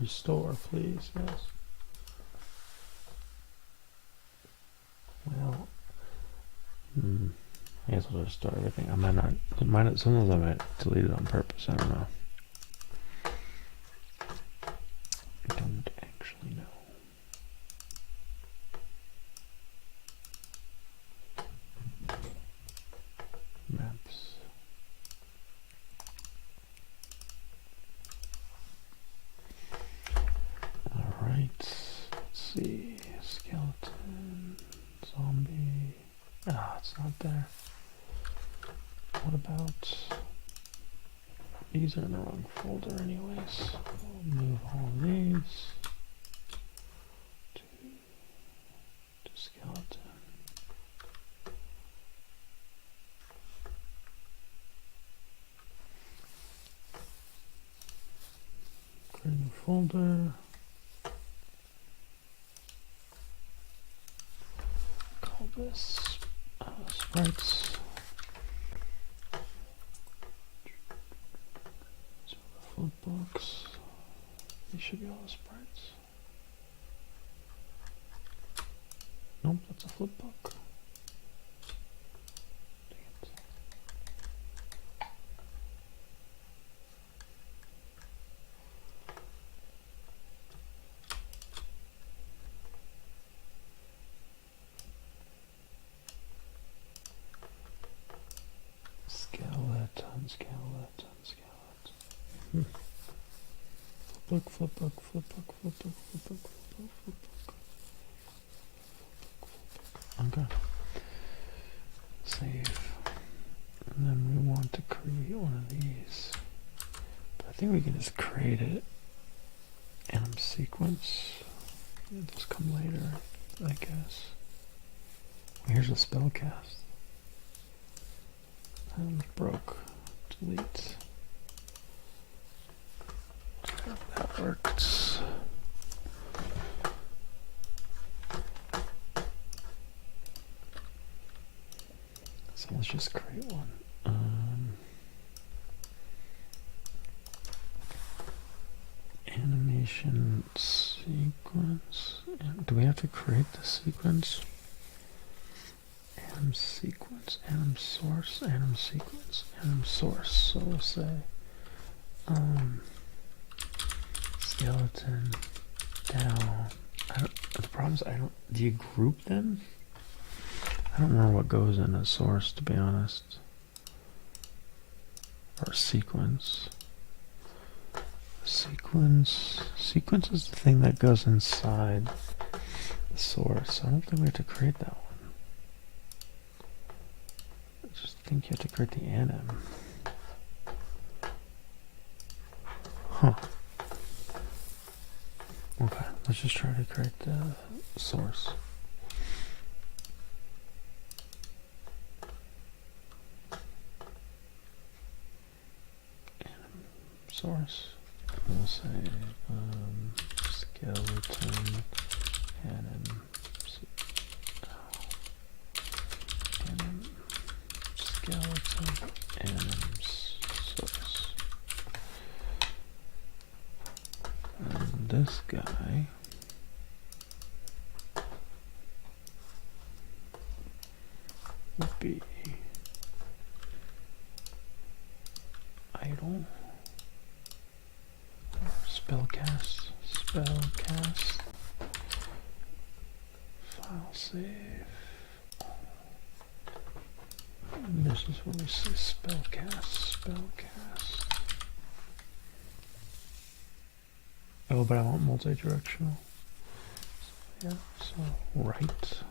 restore, please. Yes. Well, I guess I'll just restore everything. I might not. Some of them I might delete it on purpose. I don't know. I don't actually know. Maps. Alright, let's see, skeleton, zombie, it's not there. What about, these are in the wrong folder anyways. We'll move all of these to skeleton. Create a new folder. Call this sprites. So the flip books. These should be all the sprites. Nope, that's a flip book. Dang it. Skeleton. Flip book. Okay. Save. And then we want to create one of these. But I think we can just create it. Anim sequence. It'll just come later, I guess. Here's a spellcast. That was broke. Delete. That works. So let's just create one. Animation. animation sequence. Do we have to create the sequence? Anim sequence, anim source, anim sequence, anim source. So we'll say skeleton down. The problem is do you group them? I don't remember what goes in a source, to be honest. Or a sequence. Sequence is the thing that goes inside the source. I don't think we have to create that one. I just think you have to create the anim. Huh. Okay, let's just try to create the source. Anim source. We'll say skeleton anim skeleton anim source. And this guy would be idle. Spellcast, file save. And this is where we say spellcast. Oh, but I want multi-directional. Yeah, so right.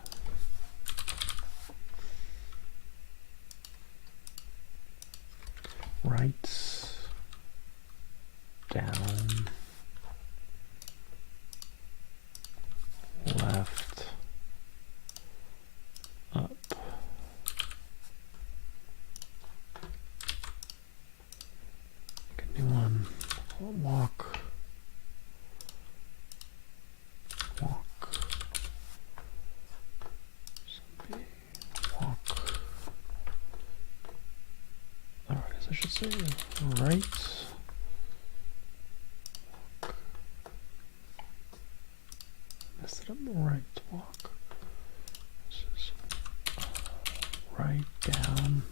Down. Left, up, make a new one, walk, zombie, walk, or I guess I should say right, right walk. This is right down,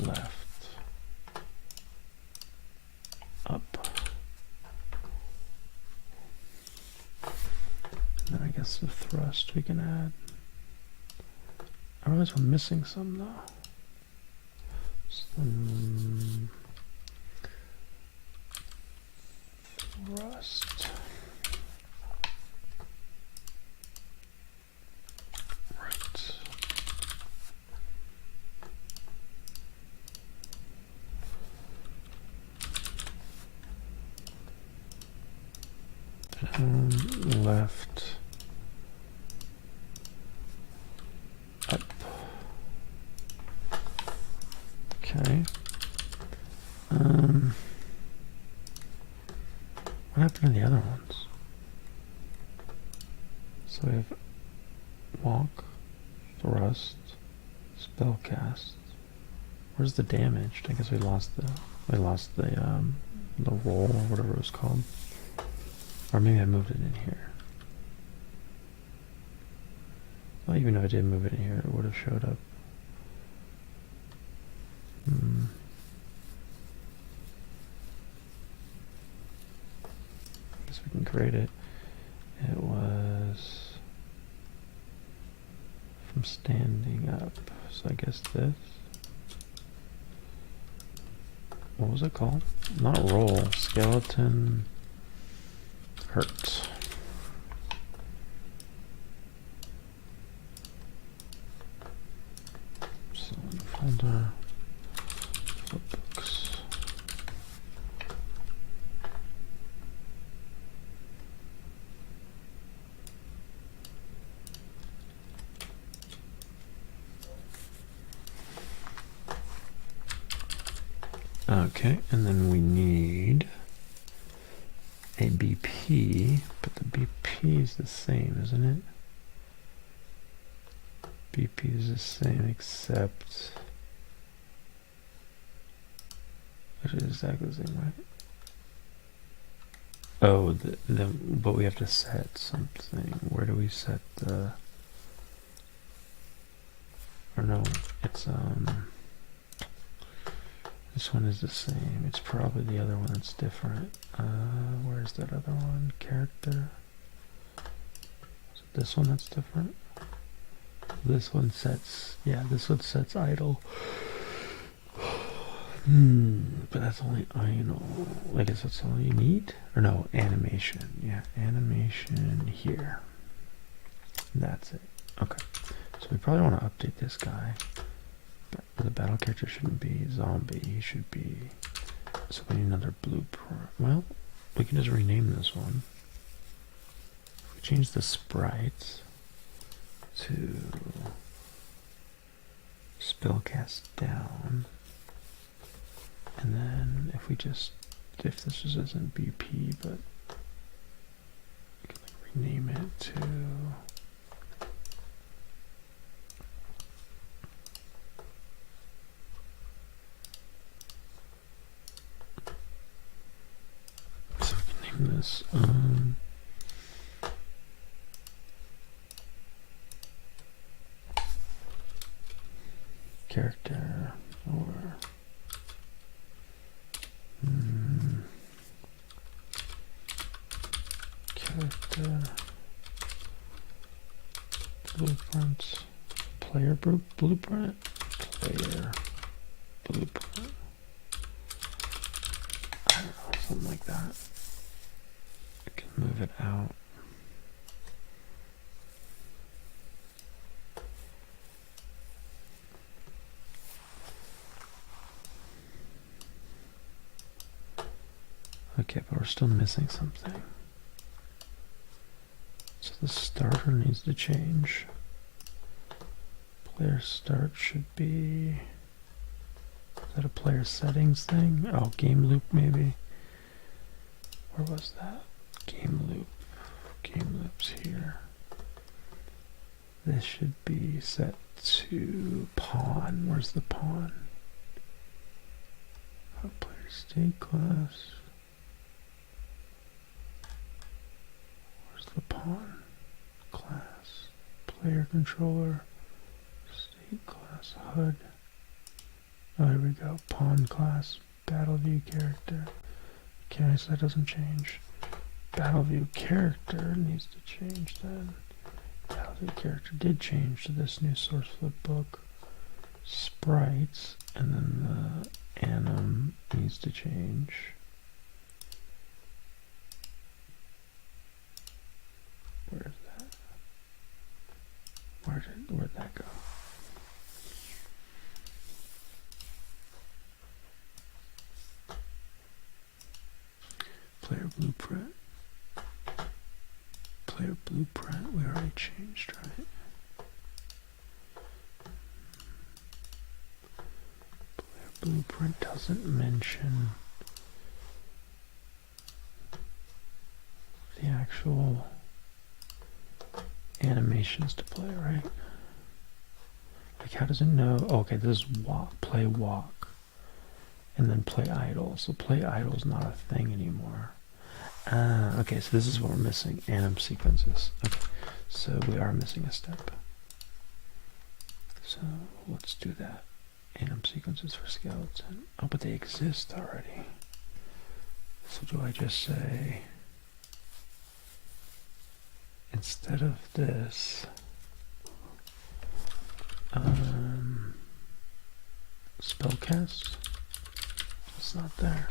left, up. And then I guess the thrust we can add. I realize we're missing some though. Thrust. Right. Down, left, up. Okay. What happened to the other ones? So we have walk, thrust, spellcast. Where's the damaged? I guess we lost the roll or whatever it was called. Or maybe I moved it in here. Well, even if I did move it in here, it would have showed up. Guess we can create it. It was from standing up. So I guess this. What was it called? Not roll. Skeleton hurt. So in the folder, flipbooks. Okay, and then we need a BP, but the BP is the same, isn't it? BP is the same, except I Which is exactly the same, right? Oh, but we have to set something. Where do we set the... Or no, it's, this one is the same. It's probably the other one that's different. Where's that other one? Character. Is it this one that's different? This one sets, yeah, this one sets idle. But that's only idle. I guess that's all you need? Or no, animation. Yeah, animation here. That's it. Okay. So we probably want to update this guy. But the battle character shouldn't be zombie. He should be... So we need another blueprint. Well, we can just rename this one. If we change the sprites to spellcast down, and then if we just, if this just isn't BP, but we can like rename it to so we can name this character or character blueprint, player blueprint, player blueprint. I don't know, something like that. I can move it out. Okay, but we're still missing something. So the starter needs to change. Player start should be... Is that a player settings thing? Oh, game loop maybe. Where was that? Game loop. Game loop's here. This should be set to pawn. Where's the pawn? Oh, player state class. The pawn class, player controller, state class, HUD. Oh, here we go. Pawn class, battle view character. Okay, so that doesn't change. Battle view character needs to change then. Battle view character did change to this new source flip book. Sprites, and then the anim needs to change. Where's that? Where'd that go? Player blueprint. Player blueprint, we already changed, right? Player blueprint doesn't mention the actual animations to play, right? Like, how does it know? Oh, okay, this is walk, play walk, and then play idle. So play idle is not a thing anymore. Okay, so this is what we're missing. Anim sequences. Okay, so we are missing a step. So let's do that. Anim sequences for skeleton. Oh, but they exist already. So do I just say, instead of this, spellcast? It's not there.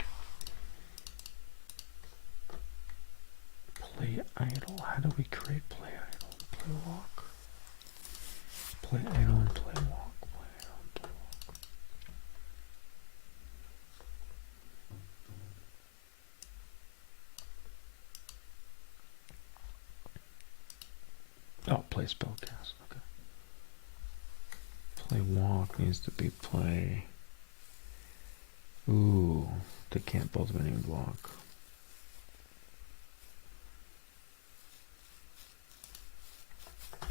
Play idle. How do we create play idle? Play walk. Play idle and play walk. Play idle and play walk. Oh, play spellcast. Okay. Play walk needs to be play. Ooh, they can't both be named walk.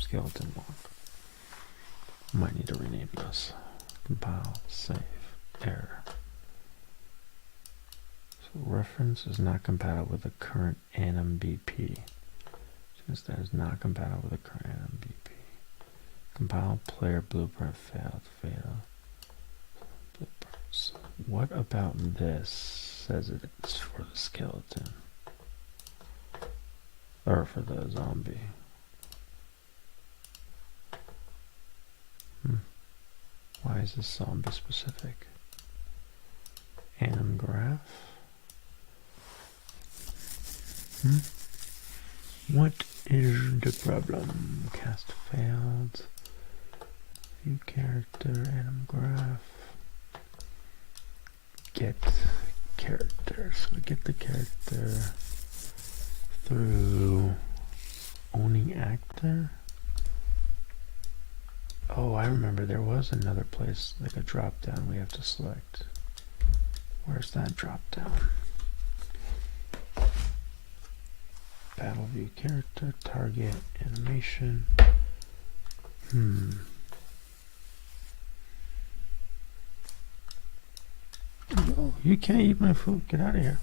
Skeleton walk. Might need to rename this. Compile, save, error. So reference is not compatible with the current anim BP. Since that is not compatible with the current anim BP. Compile player blueprint failed. Blueprints. What about this says it's for the skeleton? Or for the zombie? Why is this zombie specific? Anim graph? What is the problem? Cast failed. View character, anim graph. Get character. So we get the character through owning actor. Oh, I remember there was another place, like a drop down we have to select. Where's that drop down? Battle view character, target, animation. Oh, you can't eat my food. Get out of here.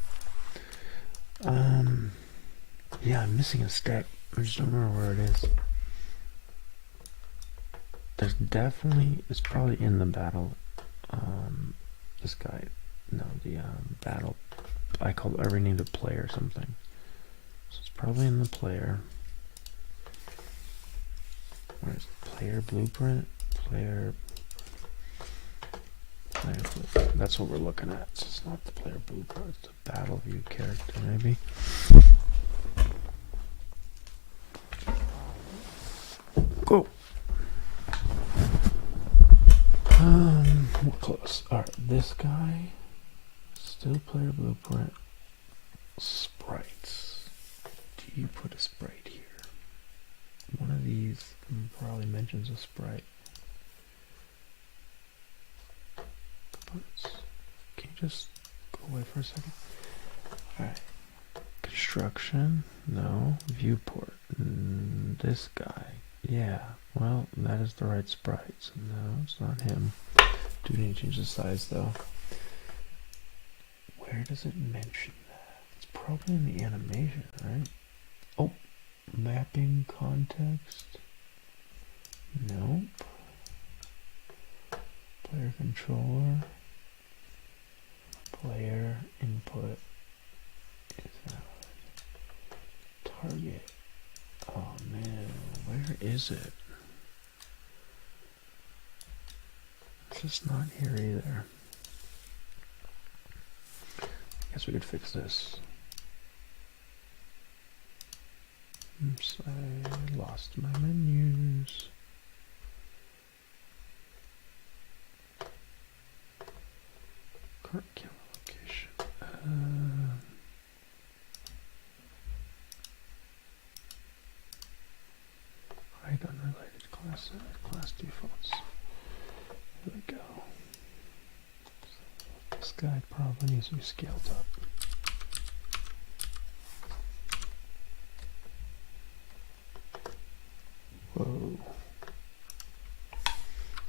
Yeah, I'm missing a step. I just don't remember where it is. There's definitely, it's probably in the battle. This guy, no, the battle. I renamed it player or something. So it's probably in the player. Where's player blueprint? Player blueprint. That's what we're looking at. So it's not the player blueprint. It's the battle view character, maybe. Go. We're close. Alright, this guy, still player blueprint, sprites. Do you put a sprite here? One of these probably mentions a sprite. Can you just go away for a second? Alright. Construction, no. Viewport, this guy. Yeah, well, that is the right sprite, so no, it's not him. Do need to change the size though. Where does it mention that? It's probably in the animation, right? Oh, mapping context. Nope. Player controller. Player input is target. Oh man, where is it? It's just not here either. I guess we could fix this. Oops, I lost my menus. Current camera location. Hide unrelated class defaults. There we go. This guy probably needs to be scaled up. Whoa.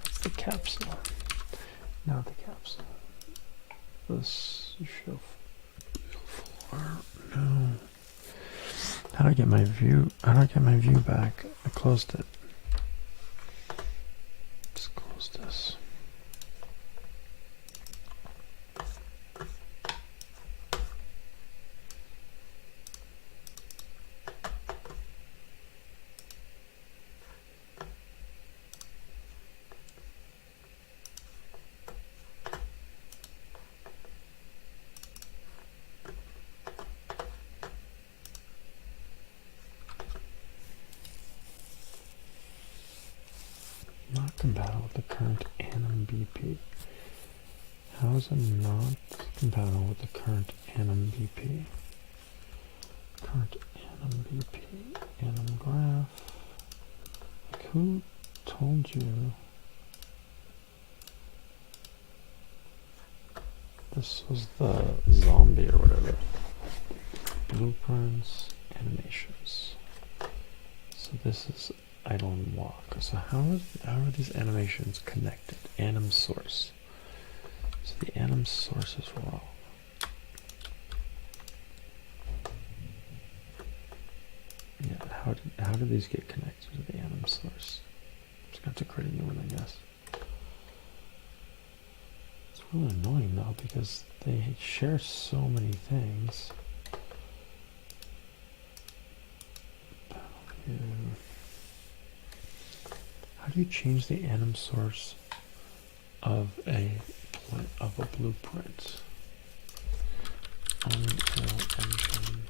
That's the capsule. Not the capsule. This show floor. No. How do I get my view? How do I get my view back? I closed it. Just close this. Not compatible with the current anim BP. How is it not compatible with the current anim BP? Current anim BP, anim graph. Like who told you this was the zombie or whatever? Blueprints, animations. So this is idle and walk. So how are these animations connected? Anim source. So the anim source is wrong. how do these get connected to the anim source? Just have to create a new one, I guess. It's really annoying though because they share so many things. How do you change the anim source of a blueprint? Unreal engine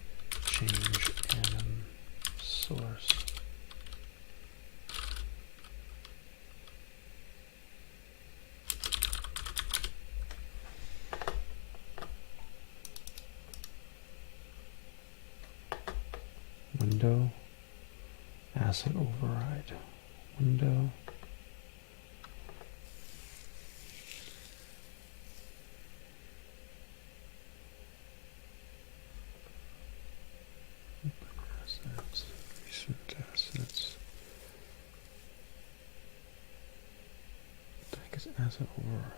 change anim source. Window, asset override, window, assets, recent assets. What the heck is asset override?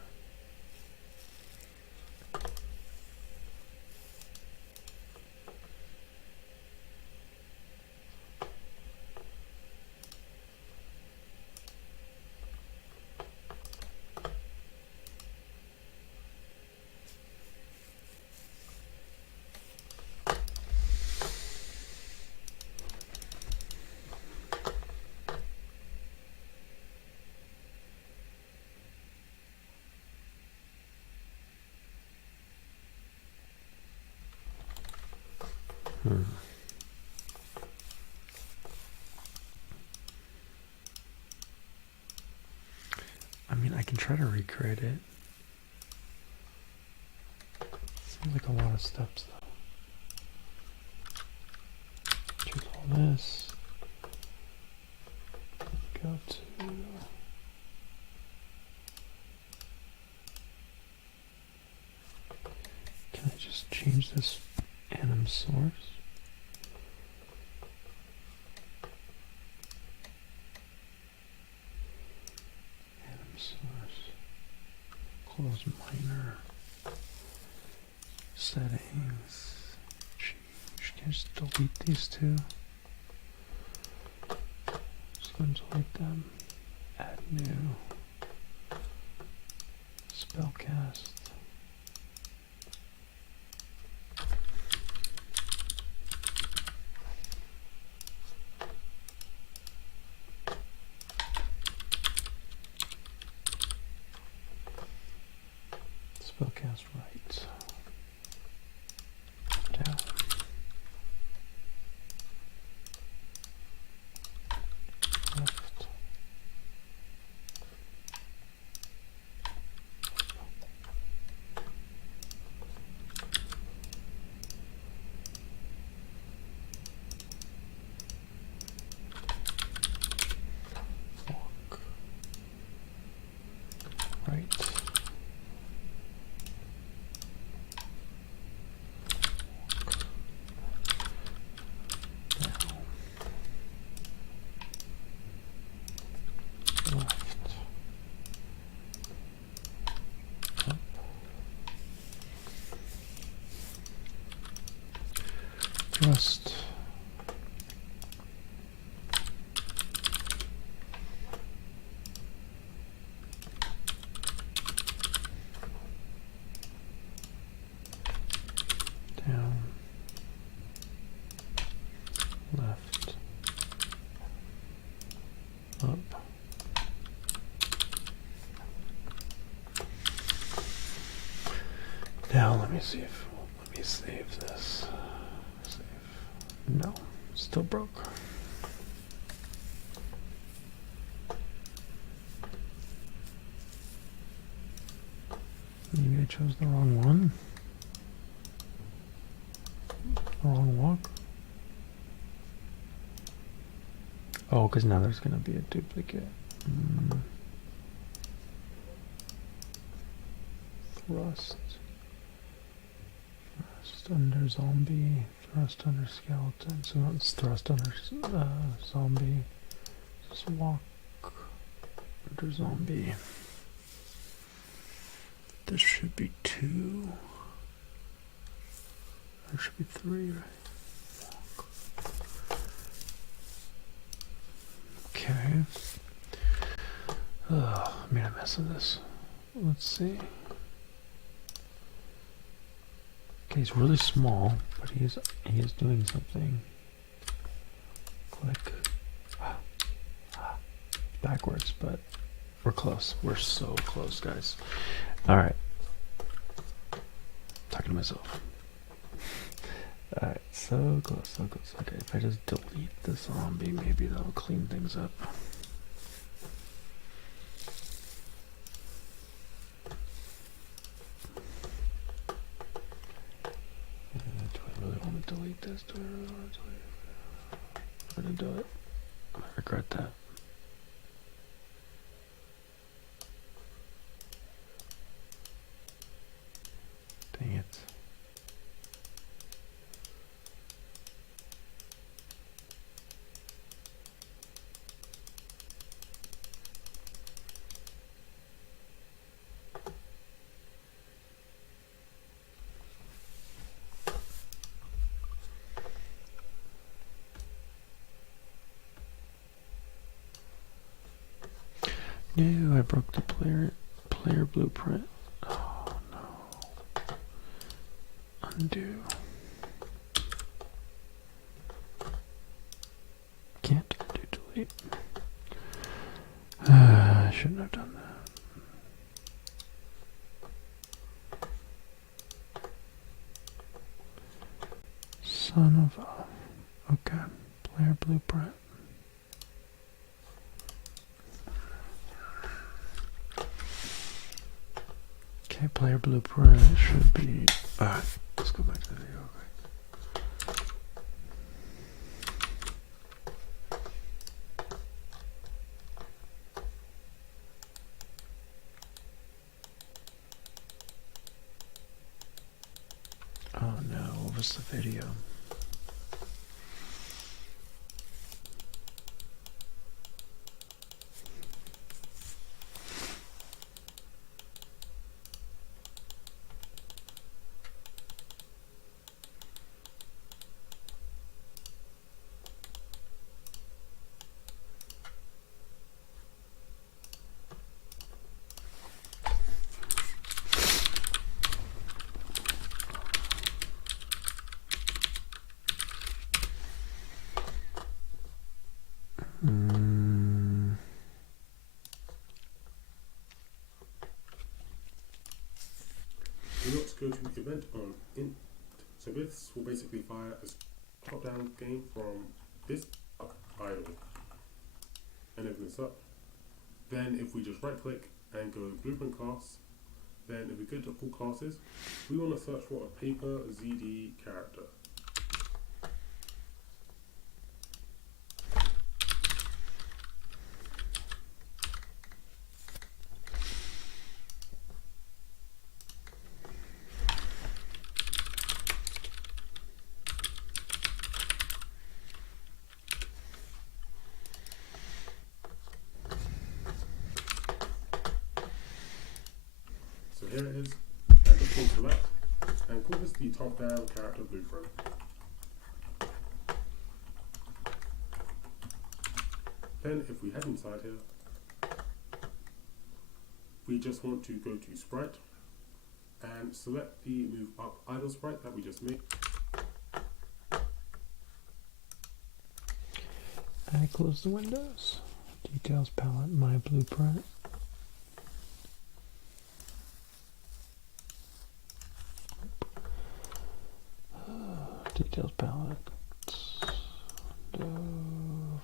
I mean, I can try to recreate it. Seems like a lot of steps though. Choose all this. Go to. Can I just change this anim source? Close minor settings. Change. Can I just delete these two? Just going to delete them. Add new. Spellcast. Spellcast right. Down. Left. Walk. Right. Thrust. Down. Left. Up. Now let me see if let me save this. No, still broke. Maybe I chose the wrong one. The wrong walk. Oh, because now there's going to be a duplicate. Thrust. Thrust under zombie. Thrust under skeleton. So it's thrust under zombie. Just walk under zombie. This should be 2. There should be 3, right? Walk. Oh, I made a mess of this. Let's see. Okay, he's really small, but he is doing something. Click. Backwards, but we're close. We're so close, guys. All right. Talking to myself. All right, so close, so close. Okay, if I just delete the zombie, maybe that'll clean things up. Do I really want to delete this? Do I really want to delete it? I'm gonna do it. I regret that. Dang it. No, I broke the player blueprint. Oh no. Undo. Can't undo delete. I shouldn't have done that. Son of a... Okay. Player blueprint. Okay, player blueprint should be... Alright, let's go back to the video. Oh no, what was the video? We want to go to the event on int. So this will basically fire a top-down game from this idle and open this up. Then if we just right-click and go blueprint class, then if we go to full classes, we want to search for a paper ZD character. So here it is, and just go select and call this the top-down character blueprint. Then if we head inside here, we just want to go to sprite and select the move up idle sprite that we just made. I close the windows. Details palette, my blueprint. Details palette.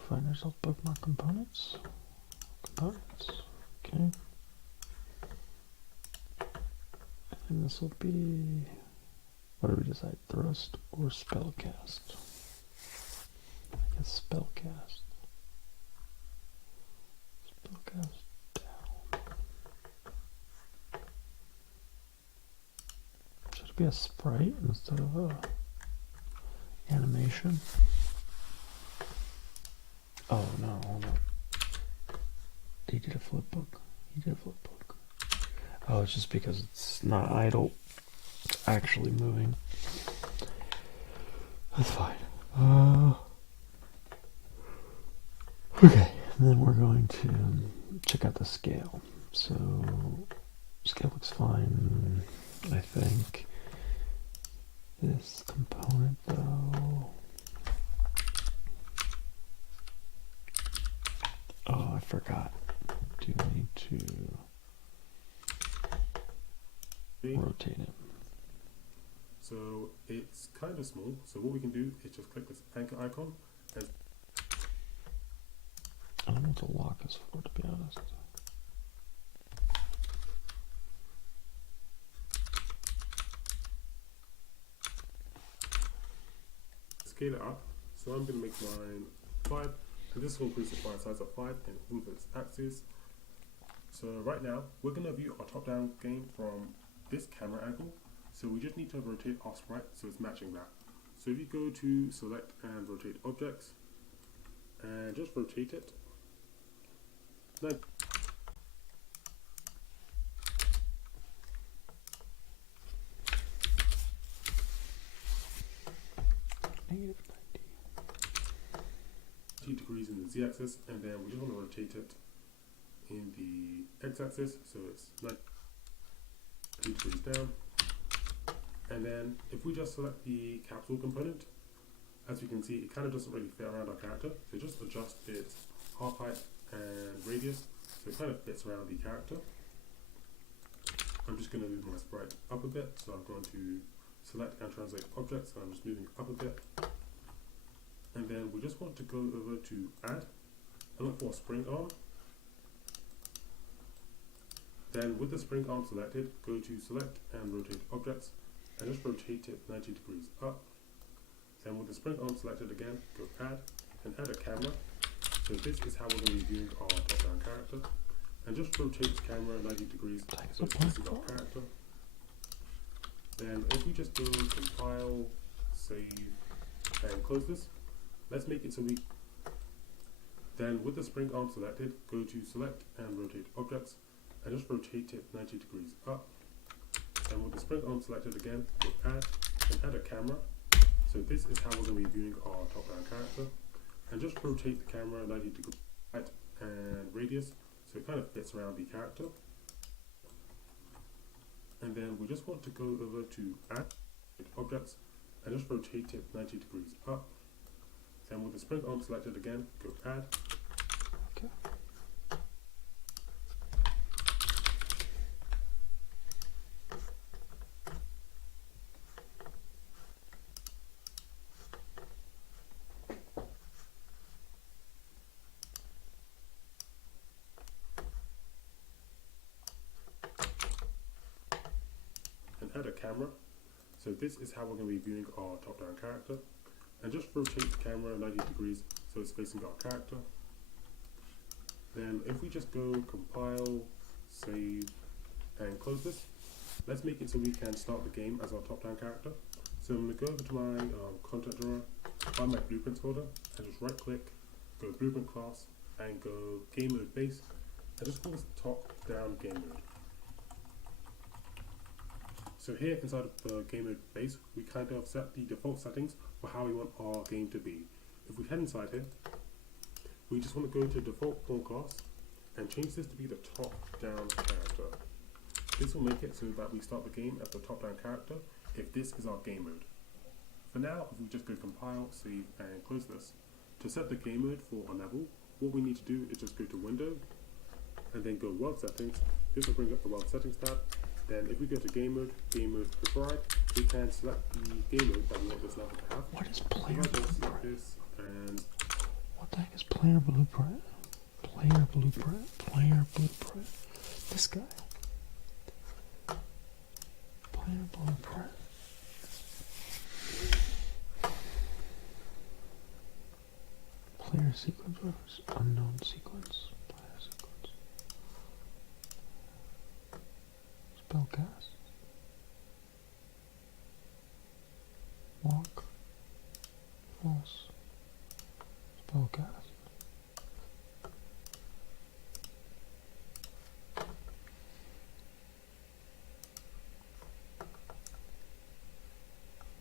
Find yourself bookmark components. Components. Okay. I think this will be. What do we decide? Thrust or spellcast? I guess spellcast. Spellcast down. Should it be a sprite instead of a animation? Oh no, hold on. He did a flip book. He did a flip book. Oh, it's just because it's not idle. It's actually moving. That's fine. Okay, and then we're going to check out the scale. So scale looks fine, I think. This component though. Oh, I forgot. Do need to rotate it. So it's kind of small. So what we can do is just click this anchor icon and I don't know what the lock is for, to be honest. scale it up. So I'm going to make mine 5, and this will increase the file size of 5 and all of its axes. So right now, we're going to view our top-down game from this camera angle. So we just need to rotate our sprite so it's matching that. So if you go to select and rotate objects, and just rotate it. Now, -90. 90 degrees in the z-axis, and then we just want to rotate it in the x-axis, so it's 90 degrees down. And then if we just select the capsule component, as you can see, it kind of doesn't really fit around our character, so just adjust its half height and radius so it kind of fits around the character. I'm just going to move my sprite up a bit, so I'm going to select and translate objects, and I'm just moving up a bit. And then we just want to go over to add and look for a spring arm. Then with the spring arm selected, go to select and rotate objects and just rotate it 90 degrees up. Then with the spring arm selected again, go add and add a camera. So this is how we're going to be viewing our top-down character. And just rotate the camera 90 degrees so it's facing our character. Then if we just go compile, save, and close this, let's make it so we... Then with the spring arm selected, go to select and rotate objects and just rotate it 90 degrees up. And with the spring arm selected again, go add and add a camera. So this is how we're going to be viewing our top-down character. And just rotate the camera 90 degrees height and radius so it kind of fits around the character. And then we just want to go over to add objects and just rotate it 90 degrees up. Then with the spring arm selected again, go add. Okay. And add a camera. So this is how we're going to be viewing our top-down character. And just rotate the camera 90 degrees so it's facing our character. Then if we just go compile, save, and close this, let's make it so we can start the game as our top-down character. So I'm going to go over to my content drawer, find my blueprints folder, and just right-click, go blueprint class, and go game mode base, and just call this top-down game mode. So here inside of the game mode base, we kind of set the default settings for how we want our game to be. If we head inside here, we just want to go to default pawn class and change this to be the top-down character. This will make it so that we start the game as the top-down character if this is our game mode. For now, if we just go compile, save, and close this, to set the game mode for a level, what we need to do is just go to Window and then go World Settings. This will bring up the World Settings tab. Then if we go to game mode override, we can select the game mode that we want this level to have. What is player If I just blueprint? select this and What the heck is player blueprint? Player blueprint. Player blueprint. This guy. Player blueprint. Player sequence. Unknown sequence. Player sequence. Spellcast. Walk. False. Spellcast.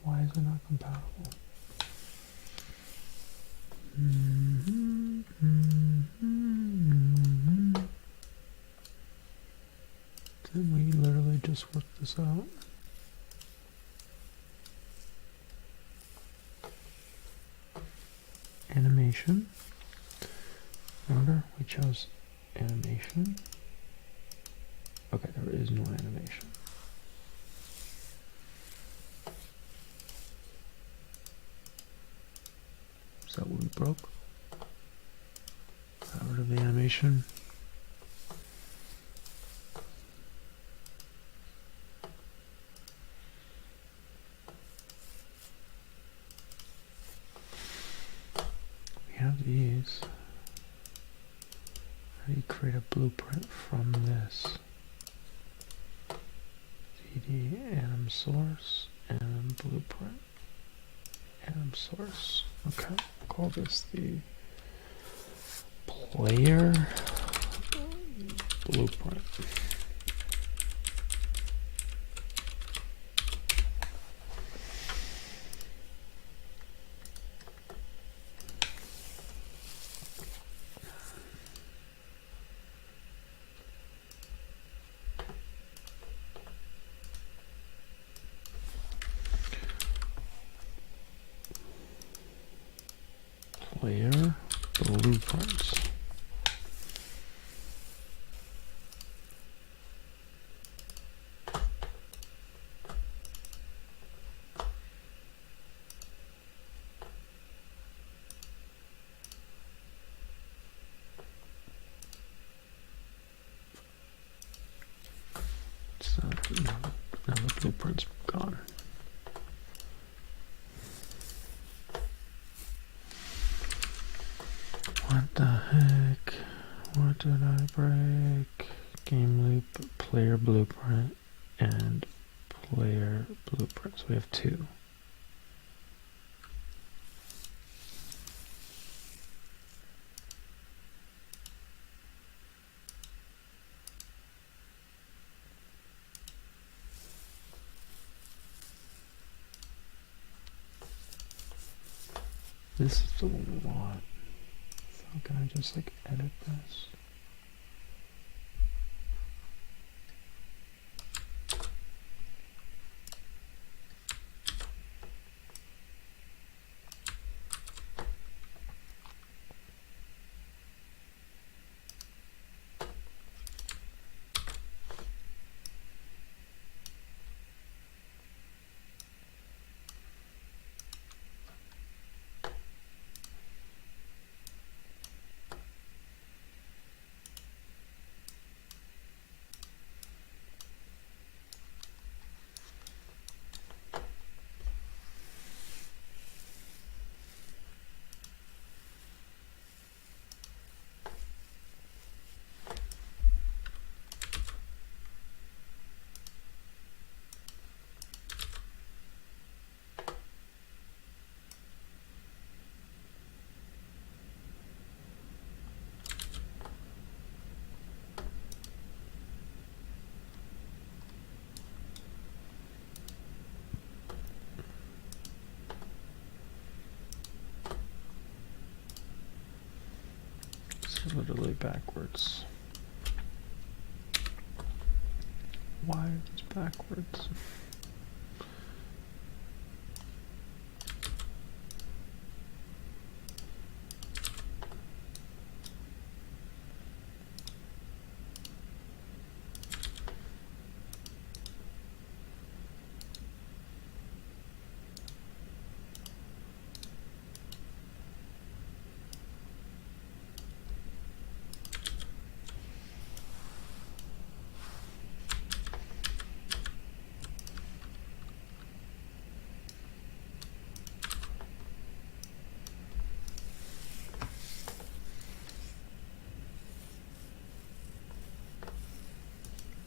Why is it not compatible? So animation. Remember, we chose animation. Okay, there is no animation. Is that what we broke? Got rid of the animation. We have these. How do you create a blueprint from this? CD, anim source, anim blueprint, anim source. Okay, call this the player blueprint. Player blueprints. So now the blueprint's gone. What the heck? What did I break? Game loop, player blueprint, and player blueprint. So we have two. This is the one we want. So can I just like edit this? It's literally backwards. Why it's backwards?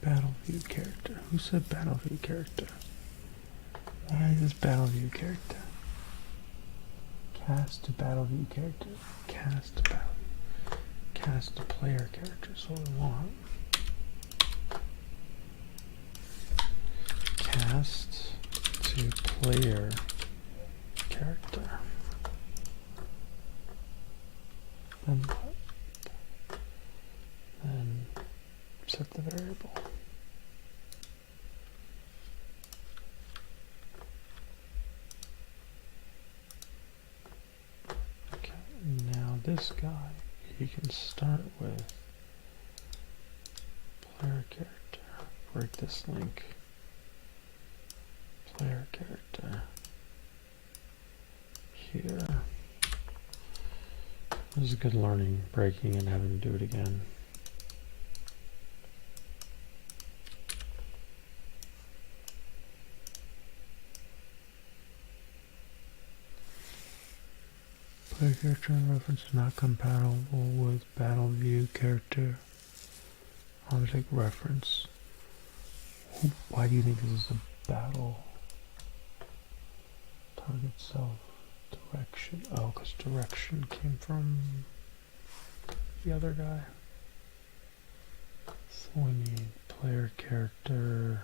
Battlefield character. Who said Battlefield character? Why is this Battlefield character? Cast to Battlefield character. Cast to Battlefield. Cast to player character. So we want. Cast to player character. Then what? Then set the variable. this guy, you can start with player character. Break this link. Player character. Here. This is good learning, breaking and having to do it again. Player character reference is not compatible with battle view character object reference. Why do you think this is a battle? Target self direction. Oh, because direction came from the other guy. So we need player character.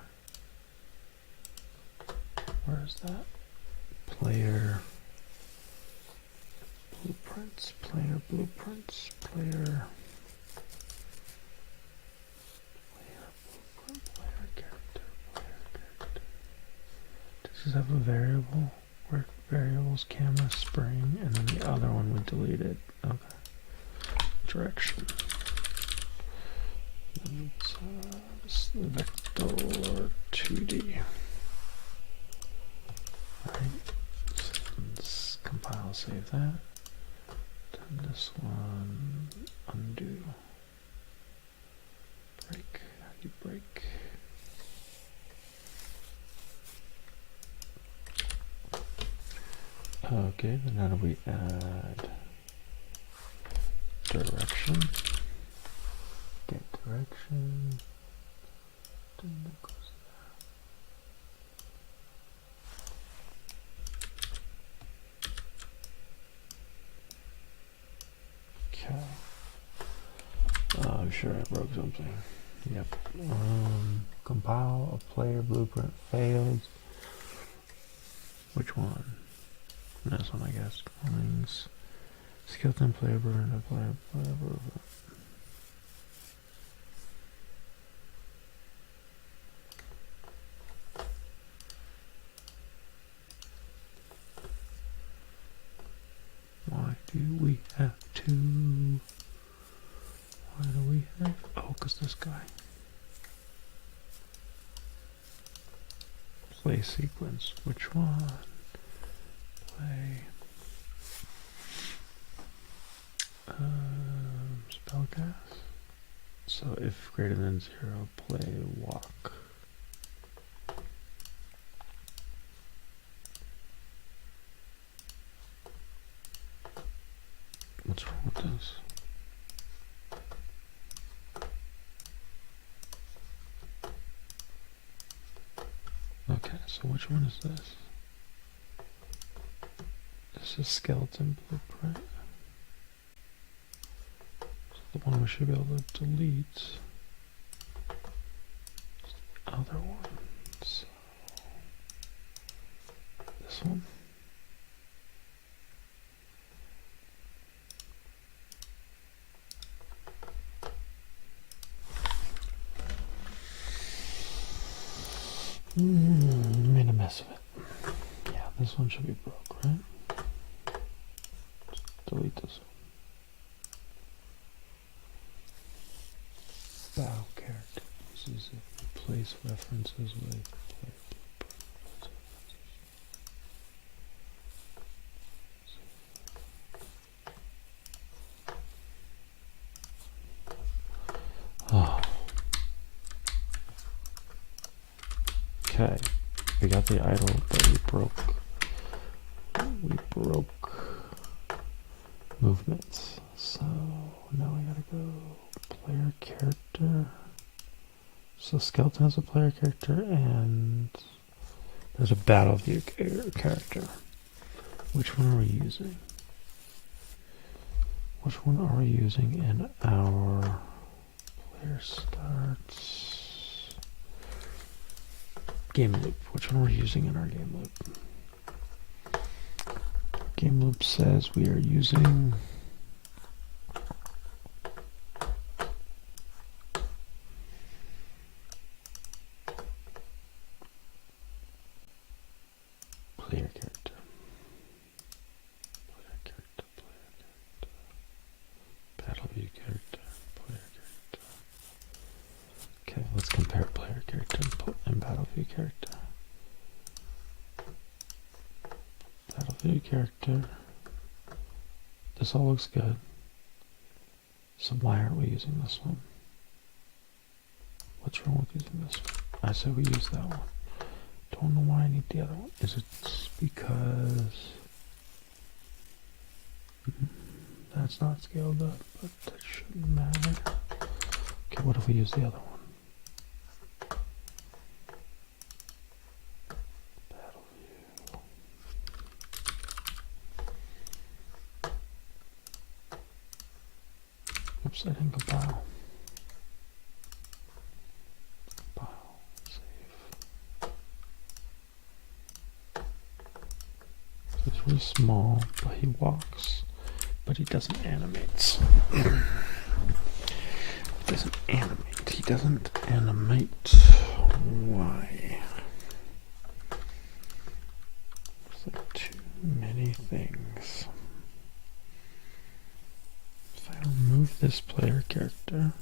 Where is that? Player blueprints. Player blueprints. Player. Player character. Does this have a variable? Where variables, camera, spring, and then the other one would delete it. Okay. Direction. And it's vector 2D. Alright. Let's compile, save that. Then this one, undo. Break. How do you break? Okay, then how do we add direction? Get direction. Then that goes there. Okay. I'm sure I broke something. Yep. Compile a player blueprint failed. Which one? This one, I guess. Drawings. Skeleton player blueprint, player blueprint. Why do we have to? Why do we have? Oh, because this guy. Play sequence. Which one? Play. Spellcast. So if greater than 0, play walk. What's wrong with this? Okay, so which one is this? This is skeleton blueprint. So the one we should be able to delete. The other one. So this one. Made a mess of it. Yeah, this one should be broke, right? Just delete this one. Battle character. This is it. Replace references with player blueprint. Oh. Okay, we got the idle, but we broke movements. So now we gotta go player character. So skeleton has a player character, and there's a battle view character. Which one are we using? Which one are we using in our player starts? Game loop. Which one are we using in our game loop? Game loop says we are using player character. Player character. player character. This all looks good. So why aren't we using this one? What's wrong with using this one? I said we use that one. Don't know why I need the other one. Is it because that's not scaled up, but that shouldn't matter. Okay, what if we use the other one? Battle view. Oops, I didn't compile. Compile, save. So it's really small, but he walks, but he doesn't animate. Doesn't animate. He doesn't animate. Why? It's like too many things. If I remove this player character,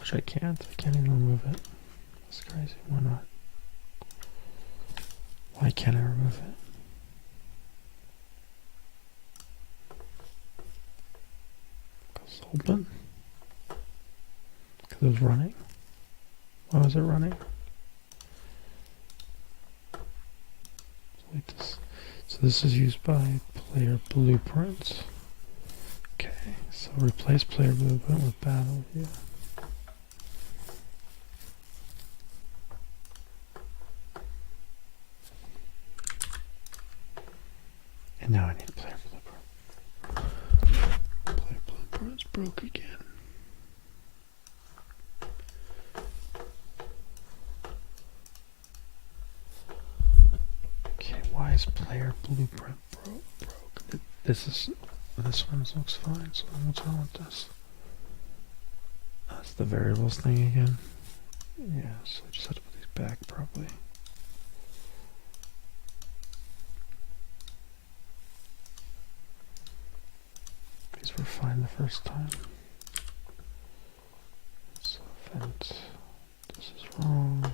which I can't even remove it. That's crazy. Why not? Why can't I remove it? Because open. Because it was running. Why was it running? Like this. So this is used by player blueprints. Okay, so replace player blueprint with battle view. And now I need player blueprint. Player blueprint's broke again. Okay, why is player blueprint broke? This one looks fine, so what's wrong with this? That's the variables thing again. Yeah, so I just have to put these back probably. These were fine the first time. So event, this is wrong.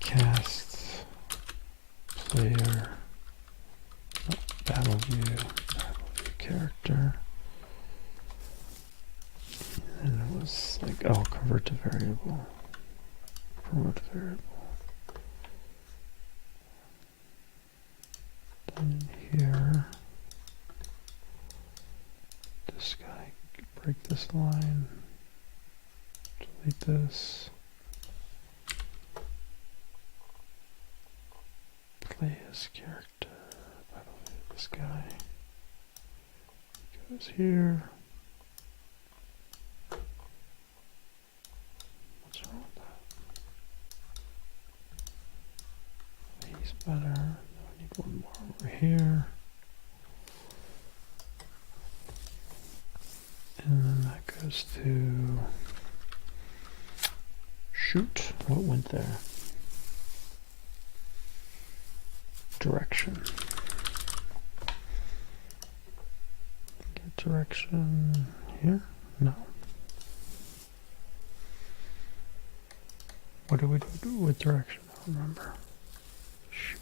Cast player battle view character. And it was like, oh, convert to variable. Promote variable. Then here, this guy, break this line, delete this, play his character, this guy, goes here. What's wrong with that? He's better. Now I need one more over here. And then that goes to shoot. What went there? Direction. Get direction here? No. What do we do with direction? I don't remember. Shoot.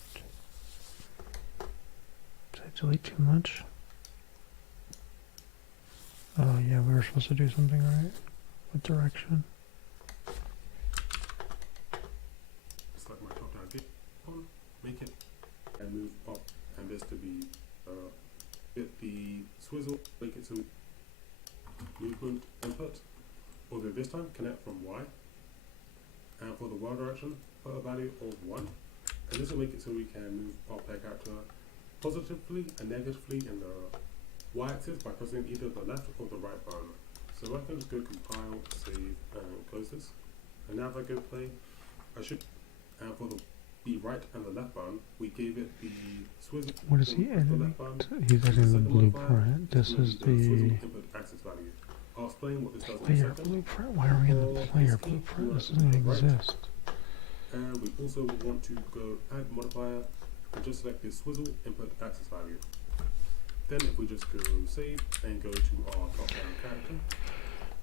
Did I delete too much? Oh yeah, we were supposed to do something right with direction. Select my top down gate on, make it, and move up, and this to be get the swizzle, make it some movement input. Although this time connect from Y, and for the Y direction, put a value of 1, and this will make it so we can move our player character positively and negatively in the Y-axis by pressing either the left or the right button. So I can just go compile, save, and close this. And now if I go play, I should, and for the right and the left button, we gave it the swizzle. What is he editing? He's editing the blueprint. This is the input access value. I'll explain what this does in a player second. blueprint. Why are we in the player blueprint? This doesn't even exist. And we also want to go add modifier and just select the swizzle input access value. Then if we just go save and go to our top-down character,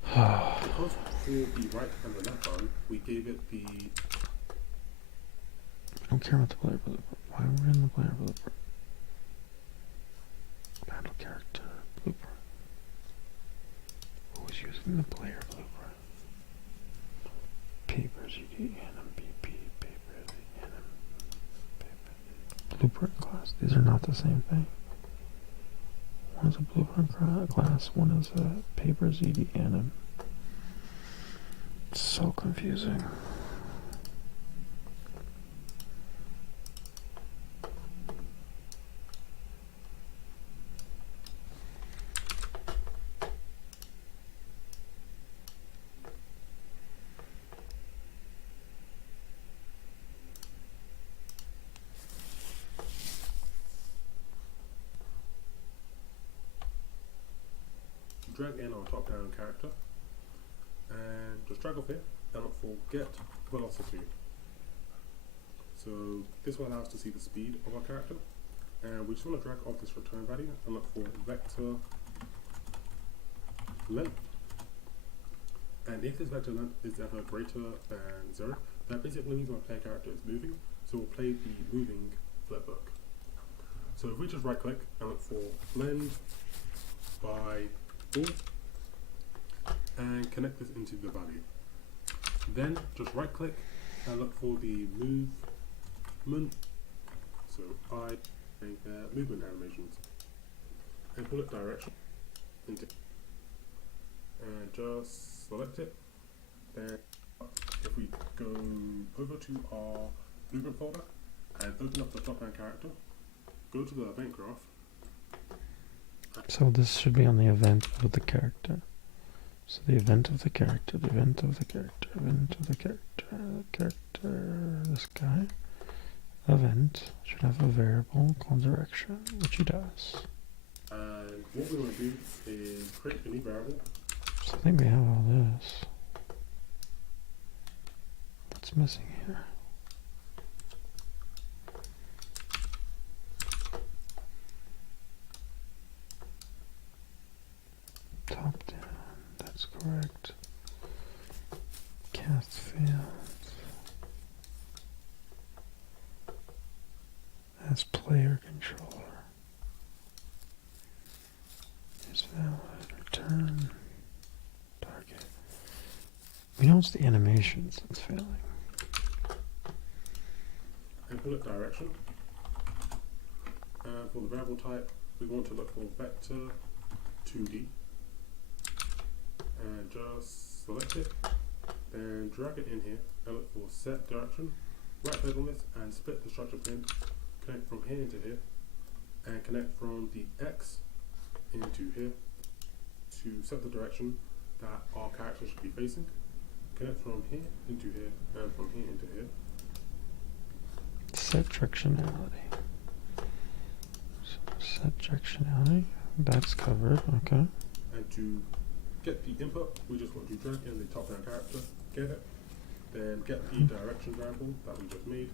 because for the right and the left button, we gave it the I don't care about the player blueprint. Why we're in the player blueprint? Battle character blueprint. Who's using the player blueprint? Papers, UD, NMBP, papers, paper. Blueprint class. These are not the same thing. One is a blueprint class, one is a papers, ED, NM. It's so confusing. drag in our top-down character and just drag off here and look for get velocity. So this will allow us to see the speed of our character, and we just want to drag off this return value and look for vector length. And if this vector length is ever greater than 0, that basically means my player character is moving, so we'll play the moving flipbook. So if we just right click and look for blend by all and connect this into the value. Then just right click and look for the movement, so movement animations, and pull it direction into, and just select it. Then if we go over to our blueprint folder and open up the top-down character, go to the event graph. So this should be on the event of the character. So the event of the character, the event of the character, event of the character, this guy. Event should have a variable called direction, which he does. And what we want to do is create a new variable. So I think we have all this. What's missing here? Top down, that's correct. Cast fields. As player controller. Is valid, return, target. We know it's the animations that's failing. And pull it direction. And for the variable type, we want to look for vector 2D. And just select it, then drag it in here and look for set direction. Right click on this and split the structure pin. Connect from here into here, and connect from the X into here to set the direction that our character should be facing. Connect from here into here and from here into here. Set directionality. So set directionality. That's covered. Okay. And to get the input, we just want to drag in the top-down character, get it, then get the direction variable that we just made,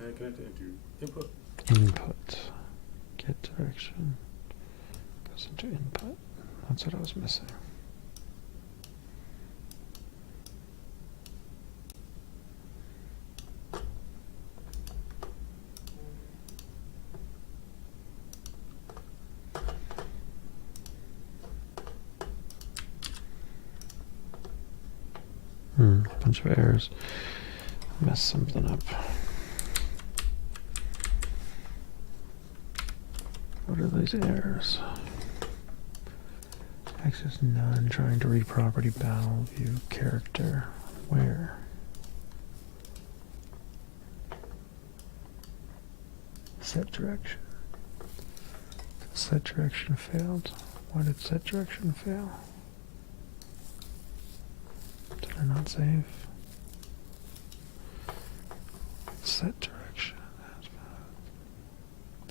and connect it into input. Input. Get direction. Goes into input. That's what I was missing. Bunch of errors. Messed something up. What are these errors? Access none. Trying to read property battle view character. Where? Set direction. Set direction failed. Why did set direction fail? Did I not save? Set direction.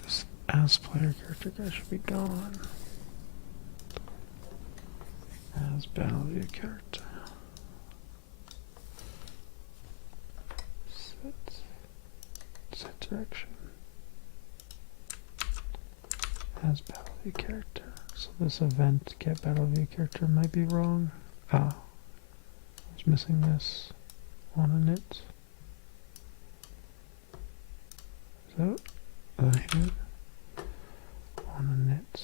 This as player character guy should be gone. As battle view character. Set direction. as Battleview character. So this event get Battleview character might be wrong. Ah, I was missing this on a knit. So here on a knit.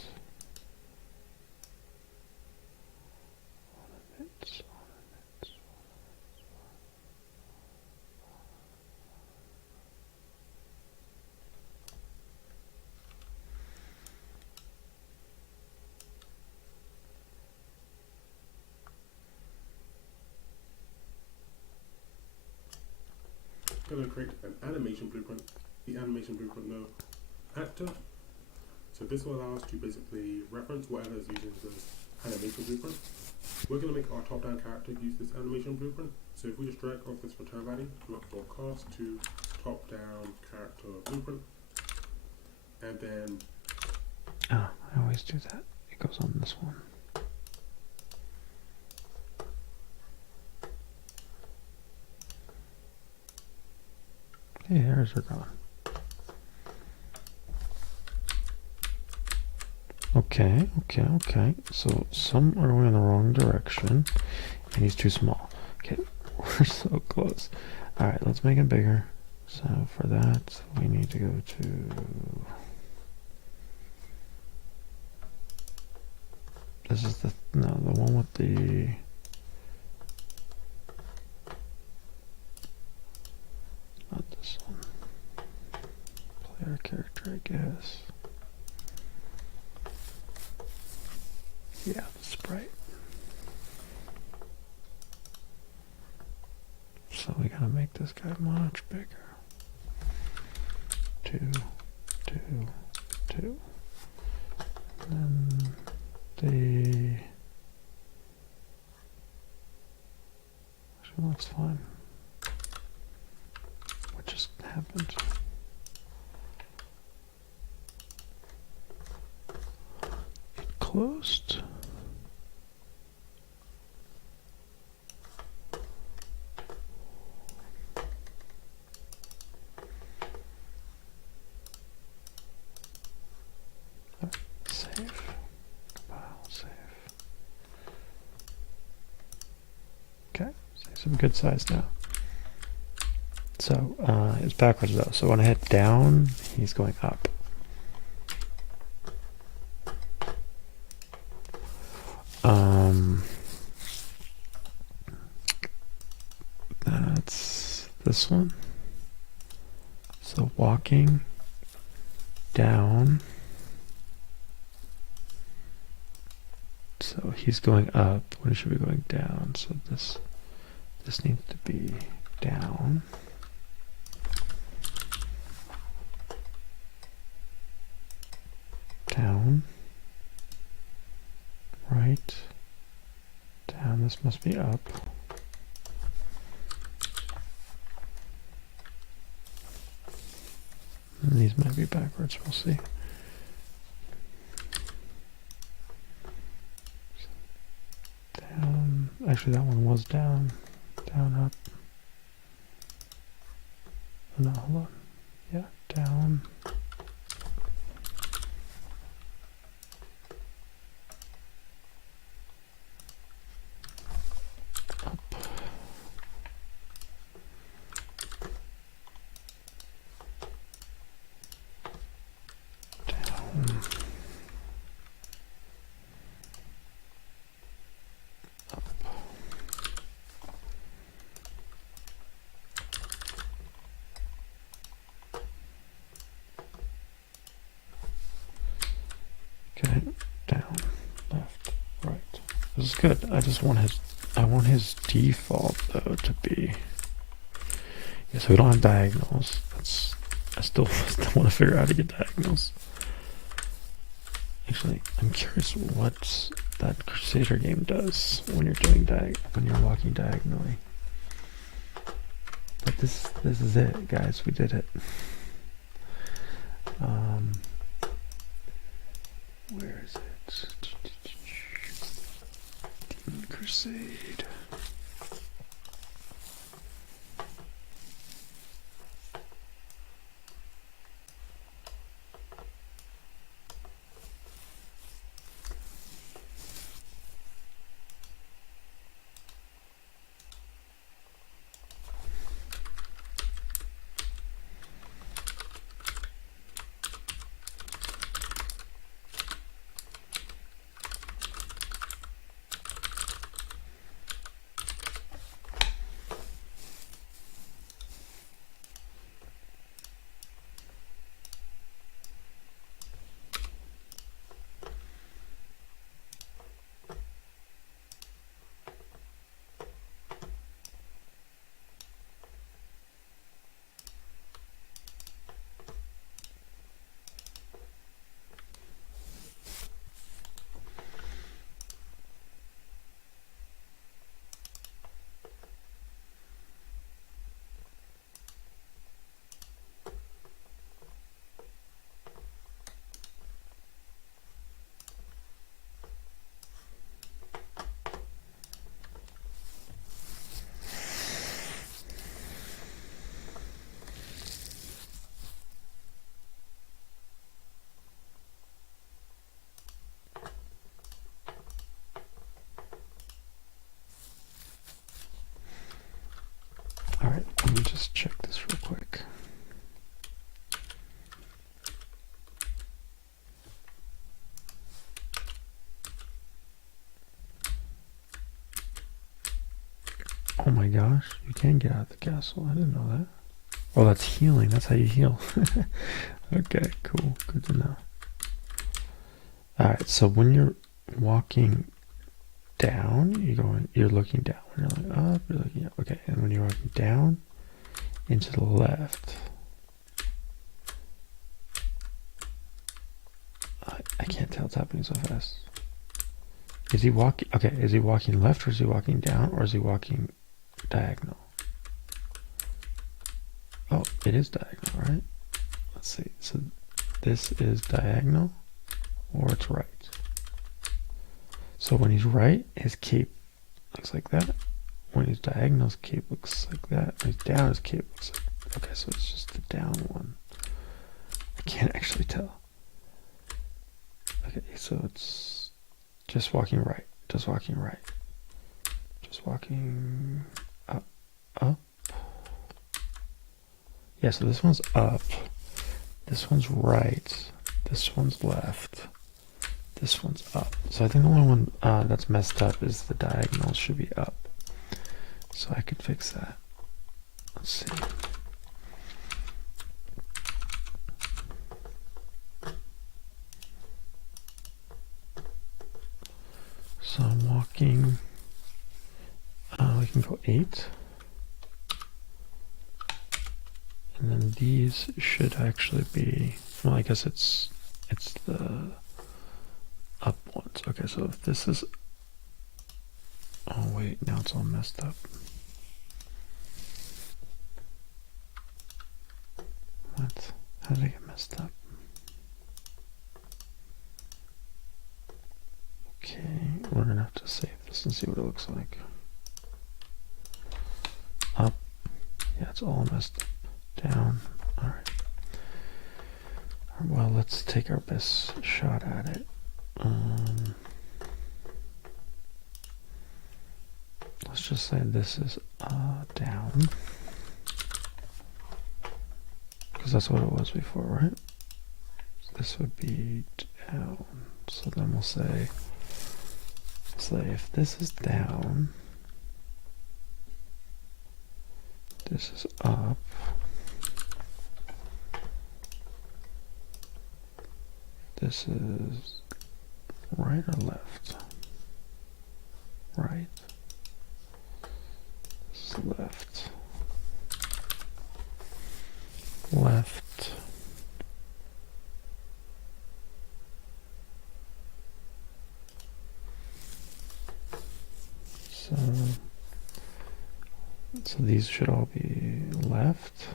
I'm going to create an animation blueprint. The animation blueprint no actor. So this will allow us to basically reference whatever is using this animation blueprint. We're going to make our top-down character use this animation blueprint. So if we just drag off this return value, come up broadcast to top-down character blueprint, and then Ah, I always do that. It goes on this one. Hey, hairs are gone. Okay. So some are going in the wrong direction, and he's too small. Okay, we're so close. All right, let's make it bigger. So for that, we need to go to. This is the one with the. Not this one. Player character, I guess. Yeah, the sprite. So we gotta make this guy much bigger. 2, 2, 2. And the. Actually, that's fine. What just happened? It closed. Save. Compile, save. Okay, so some good size now. So it's backwards though. So when I hit down, he's going up. That's this one. So walking down. So he's going up when he should be going down. So this needs to be down. Down. Right. Down. This must be up. And these might be backwards. We'll see. Down. Actually, that one was down. Down, up. Oh, no, hold on. Yeah, down. Up. Down. Up. Okay, down, left, right. This is good. I want his default though to be. Yeah, so we don't have diagonals. I still want to figure out how to get diagonals. Actually, I'm curious what that Crusader game does when you're doing when you're walking diagonally. But this is it, guys. We did it. Where is it? Demon Crusade. gosh, you can get out of the castle. I didn't know that. Oh, that's healing. That's how you heal. Okay, cool. Good to know. Alright, so when you're walking down, you're looking down. When you're like up, you're looking up. Okay, and when you're walking down into the left, I can't tell it's happening so fast. Is he walking? Okay, is he walking left or is he walking down or is he walking diagonal? Oh, it is diagonal, right? Let's see. So this is diagonal or it's right. So when he's right, his cape looks like that. When he's diagonal, his cape looks like that. When he's down, his cape looks like... Okay, so it's just the down one. I can't actually tell. Okay, so it's just walking right. Just walking right. Just walking up. Up. Yeah, so this one's up. This one's right. This one's left. This one's up. So I think the only one that's messed up is the diagonal should be up. So I could fix that. Let's see. So I'm walking. We can go 8. And then these should actually be, well, I guess it's the up ones. Okay, so if this is, oh wait, now it's all messed up. What? How did I get messed up? Okay, we're gonna have to save this and see what it looks like. Up, yeah, it's all messed up. Down. Alright. Well, let's take our best shot at it. Let's just say this is down. Because that's what it was before, right? So this would be down. So then we'll say if this is down, this is up. This is right or left? Right. This is left. Left. So these should all be left.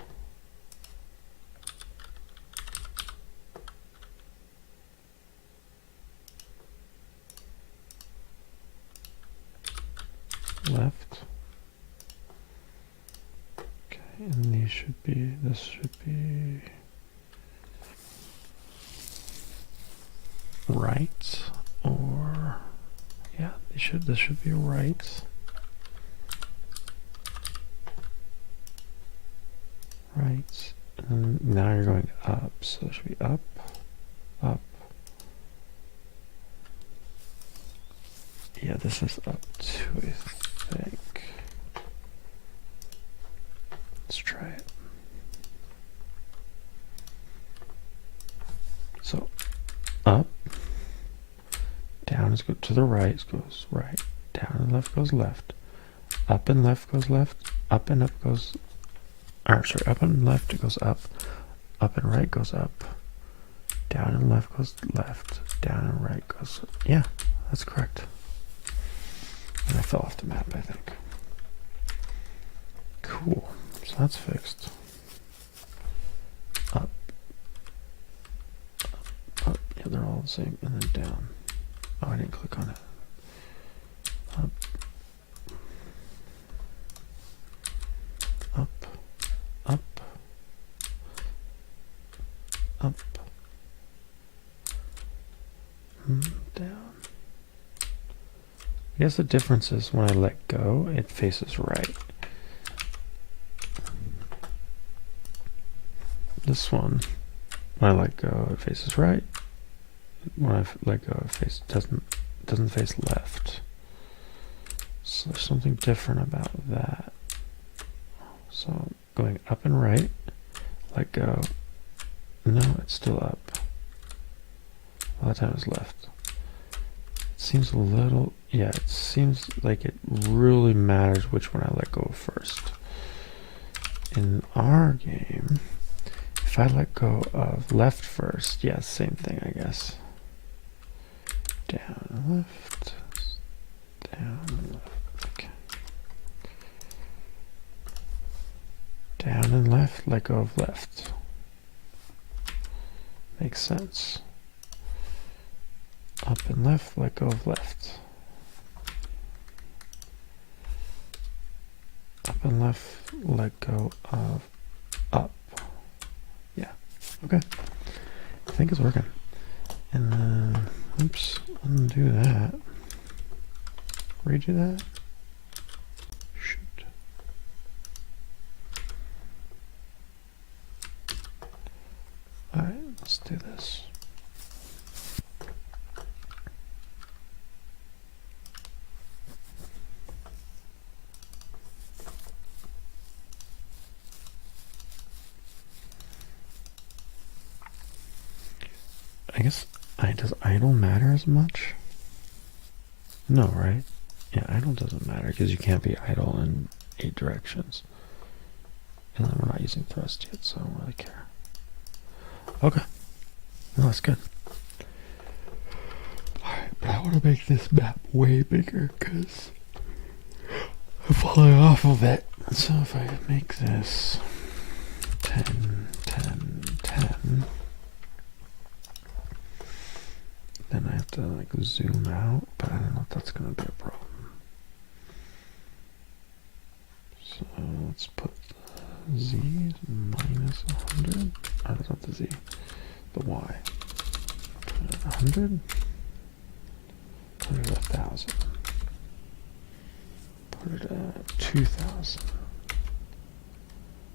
Left. Okay, and these should be, this should be right, or yeah, this should be right. Right. And now you're going up, so it should be up, up. Yeah, this is up too, I think. Let's try it. So, up, down is go to the right, goes right, down and left goes left, up and left goes left, up and up goes, or sorry, up and left it goes up and right goes up, down and left goes left, down and right goes, yeah, that's correct. And I fell off the map, I think. Cool. So that's fixed. Up. Up, up. Yeah, they're all the same. And then down. Oh, I didn't click on it. Up. Up. Up. Up. Down. I guess the difference is when I let go, it faces right. This one, when I let go, it faces right. When I let go, it doesn't face left. So there's something different about that. So going up and right, let go. No, it's still up. All the time is left. It seems a little, yeah, it seems like it really matters which one I let go of first. In our game, if I let go of left first, yeah, same thing, I guess. Down and left, down and left, okay. Down and left, let go of left. Makes sense. Up and left, let go of left. Up and left, let go of up. Yeah, okay. I think it's working. And then, oops, undo that. Redo that. Shoot. Alright, let's do this. I guess, does idle matter as much? No, right? Yeah, idle doesn't matter because you can't be idle in 8 directions. And then we're not using thrust yet, so I don't really care. Okay. No, that's good. Alright, but I want to make this map way bigger because I'm falling off of it. So if I make this 10, 10, 10, then I have to like zoom out, but I don't know if that's going to be a problem. So let's put the Z minus 100. Oh, that's not the Z, the Y. Put it at 100. Put it at 1,000. Put it at 2,000.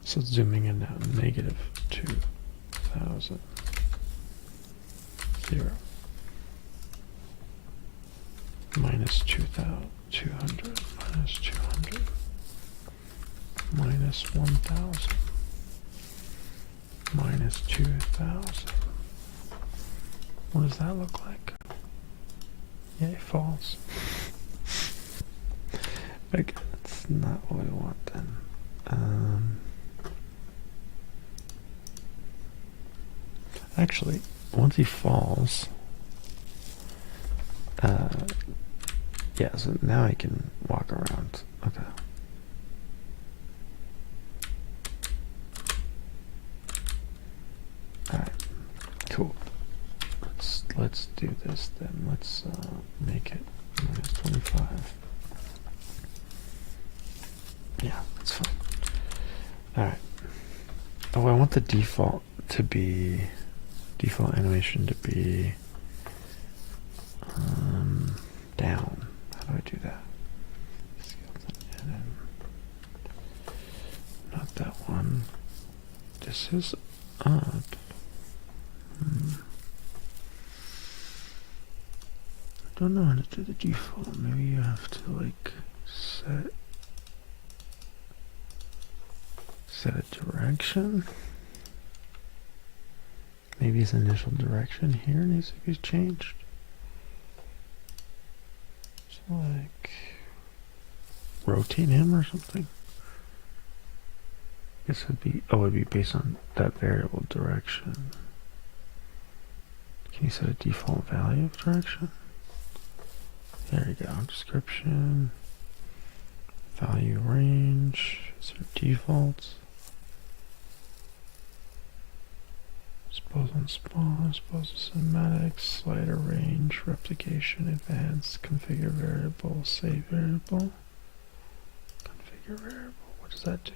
So zooming in now, negative 2,000. 0. Minus 2,200. Minus 200. Minus 1,000. Minus 2,000. What does that look like? Yay, false. Okay, that's not what we want then. Actually, once he falls, yeah, so now I can walk around. Okay. Alright, cool. Let's do this then. Let's make it minus 25. Yeah, that's fine. Alright. Oh, I want the default animation to be down. How do I do that? Not that one. This is up. I don't know how to do the default. Maybe you have to like set a direction. Maybe his initial direction here needs to be changed. So like rotate him or something. I guess it'd be it'd be based on that variable direction. Can you set a default value of direction? There you go. Description, value range, is there defaults? Suppose on spawn, suppose cinematics, slider range, replication, advanced, configure variable, save variable, configure variable. What does that do?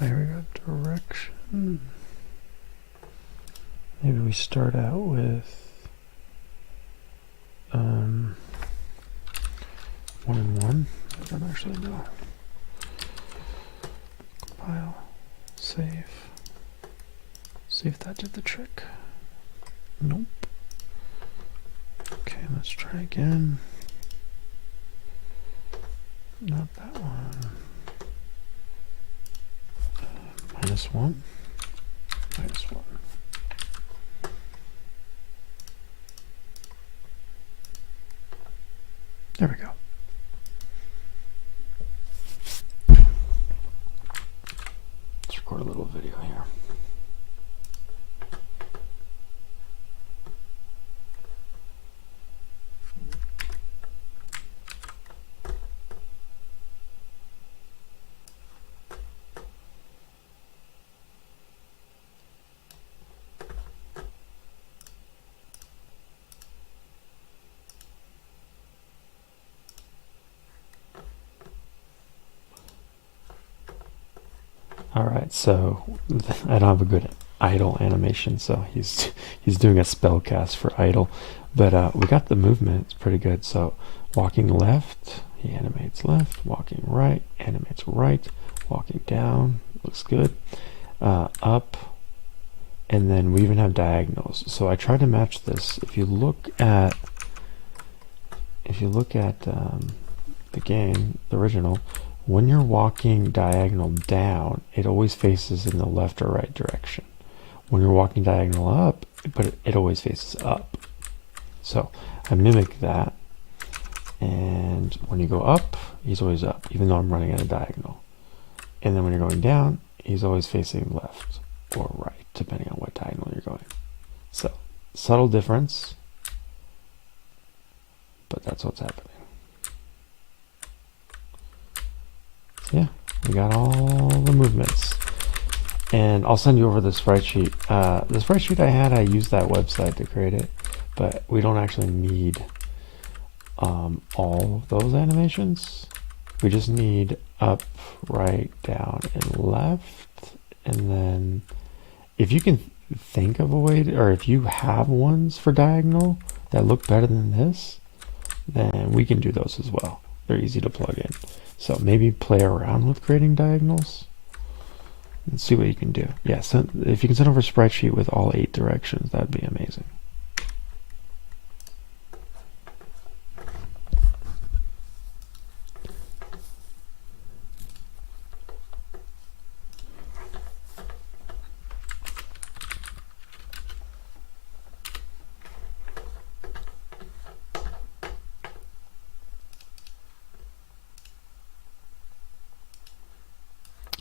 There we got direction. Maybe we start out with 1 and 1. I don't actually know. Compile, save. See if that did the trick. Nope. Okay, let's try again. Not that one. -1, -1. There we go. Let's record a little video here. All right, so I don't have a good idle animation, so he's doing a spell cast for idle, but we got the movement. It's pretty good. So walking left, he animates left. Walking right, animates right. Walking down, looks good. Up, and then we even have diagonals. So I tried to match this. If you look at the game, the original. When you're walking diagonal down, it always faces in the left or right direction. When you're walking diagonal up, but it always faces up. So I mimic that. And when you go up, he's always up, even though I'm running at a diagonal. And then when you're going down, he's always facing left or right, depending on what diagonal you're going. So subtle difference, but that's what's happening. Yeah, we got all the movements, and I'll send you over the sprite sheet. The sprite sheet I used that website to create it, but we don't actually need all of those animations. We just need up, right, down, and left. And then if you can think of a way to, or if you have ones for diagonal that look better than this, then we can do those as well. They're easy to plug in. So maybe play around with creating diagonals and see what you can do. Yeah, if you can send over a sprite sheet with all 8 directions, that'd be amazing.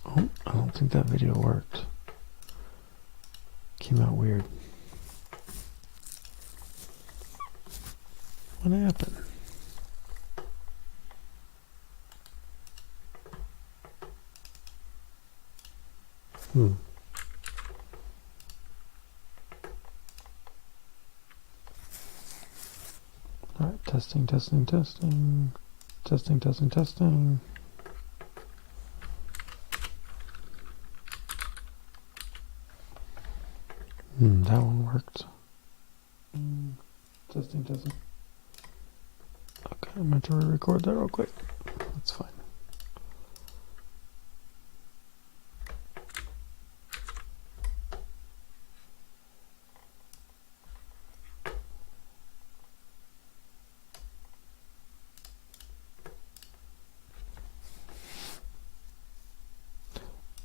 Oh, I don't think that video worked. Came out weird. What happened? All right, testing. That one worked. Testing. Okay, I'm going to re-record that real quick. That's fine.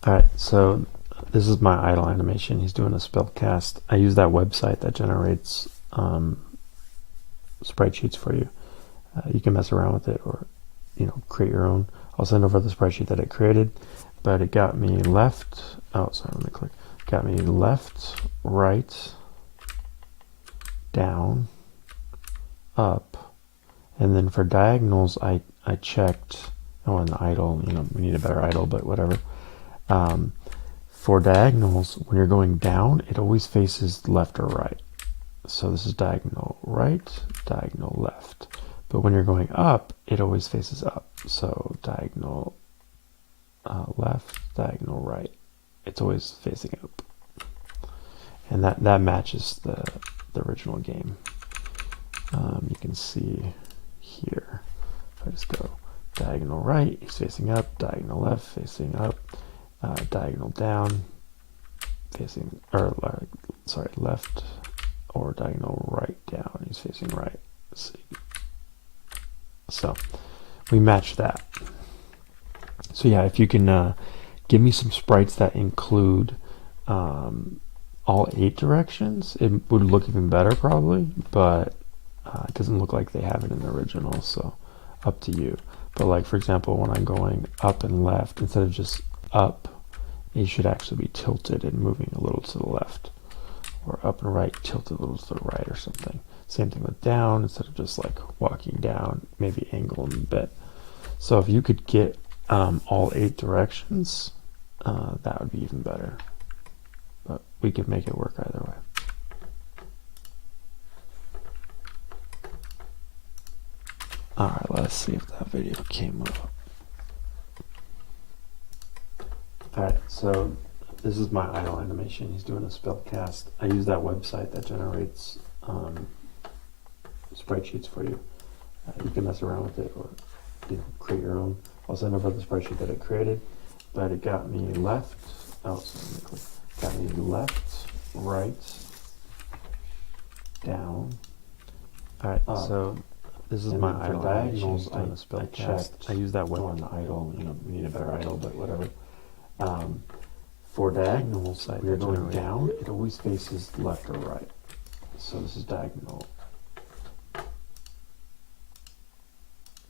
Alright, so this is my idle animation. He's doing a spell cast. I use that website that generates sprite sheets for you. You can mess around with it or create your own. I'll send over the sprite sheet that it created, but it got me left. Oh, sorry, let me click. Got me left, right, down, up, and then for diagonals, I checked. Oh, an idle. We need a better idle, but whatever. For diagonals, when you're going down, it always faces left or right. So this is diagonal right, diagonal left. But when you're going up, it always faces up. So diagonal left, diagonal right. It's always facing up. And that matches the original game. You can see here, if I just go diagonal right, he's facing up, diagonal left, facing up, diagonal down, facing, left, or diagonal right down, he's facing right. Let's see. So we match that. So yeah, if you can give me some sprites that include all 8 directions. It would look even better probably, but it doesn't look like they have it in the original, so up to you. But like for example, when I'm going up and left, instead of just up, it should actually be tilted and moving a little to the left, or up and right, tilted a little to the right or something. Same thing with down, instead of just like walking down, maybe angle them a bit. So if you could get all 8 directions, that would be even better. But we could make it work either way. Alright, let's see if that video came up. Alright, so this is my idle animation. He's doing a spell cast. I use that website that generates sprite sheets for you. You can mess around with it or create your own. I'll send over the spreadsheet that it created, but it got me left. Oh, sorry, got me left, right, down. All right, so this is my idle diagonals. I checked. I use that web on idle. We need a better idle, but whatever. For diagonals, we're going down. It always faces left or right. So this is diagonal.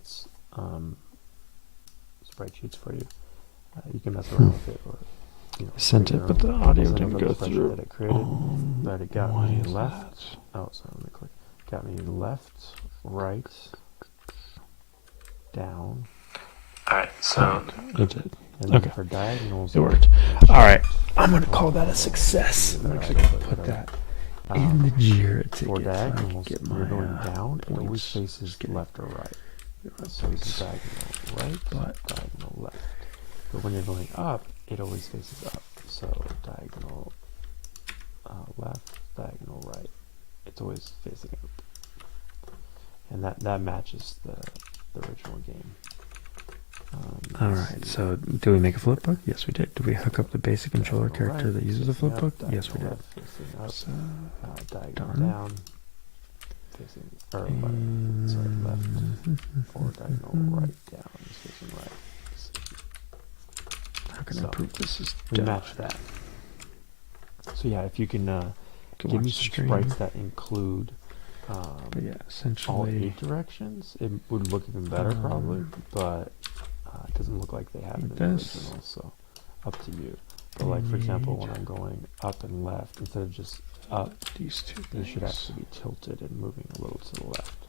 It's sprite sheets for you. You can mess around with it, or sent it, but the audio didn't go through. That it created, but it got me left. Oh, sorry, let me click. Got me left, right, down. All right, so it did. And okay. For diagonals, it worked. All right, I'm gonna call that a success. I'm actually gonna put that in the Jira ticket. For diagonals, so we're going down. It always faces left or right. So this is diagonal right, but diagonal left. But when you're going up, it always faces up. So diagonal left, diagonal right. It's always facing up, and that matches the original game. All right. So, do we make a flipbook? Yes, we did. Do we hook up the basic controller character that uses a flipbook? Yes, we did. So, diagonal down, facing or left, sorry, left, or diagonal right down is facing right. How can I prove this is we match that? So yeah, if you can give me some sprites that include but yeah, essentially all 8 directions, it would look even better probably, but it doesn't look like they have it in the original, so up to you. But like for example, when I'm going up and left, instead of just up, these two they should actually be tilted and moving a little to the left,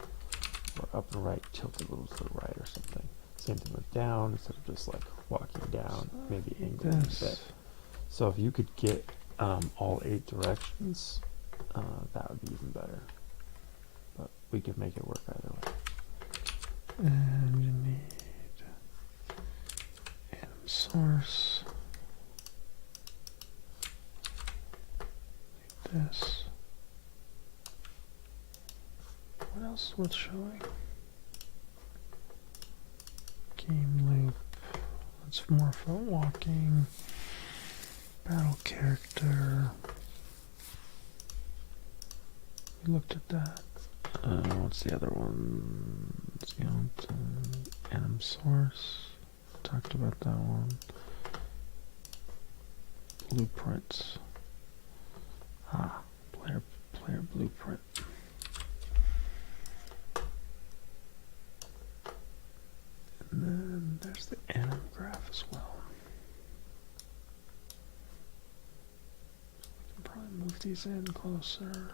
or up and right, tilted a little to the right or something. Same thing with down, instead of just like walking down, maybe angle a bit. So if you could get all 8 directions, that would be even better. But we could make it work either way. And you need anim source. Need this. What else is worth showing? Game loop. That's more fun walking. Battle character. We looked at that. What's the other one? Anim source. Talked about that one. Blueprints. Player blueprint. And then there's the anim graph as well. We can probably move these in closer.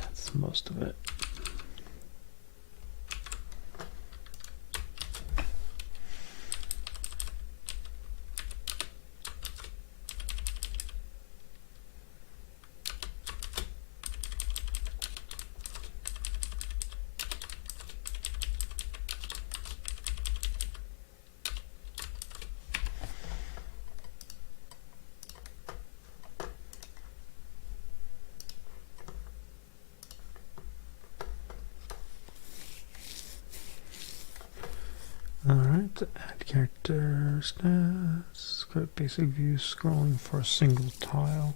That's most of it. to add character stats. Got basic view scrolling for a single tile.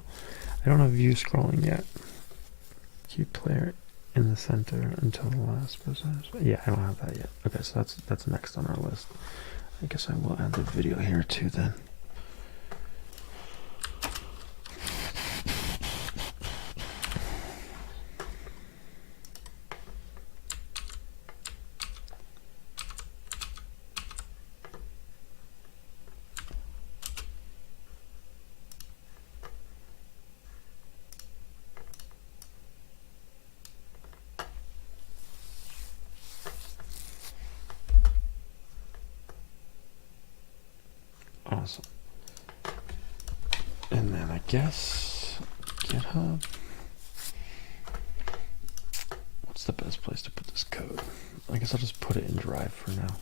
I don't have view scrolling yet. Keep player in the center until the last person. Yeah, I don't have that yet. Okay, so that's next on our list. I guess I will add the video here too then. Awesome. And then I guess GitHub. What's the best place to put this code? I guess I'll just put it in Drive for now.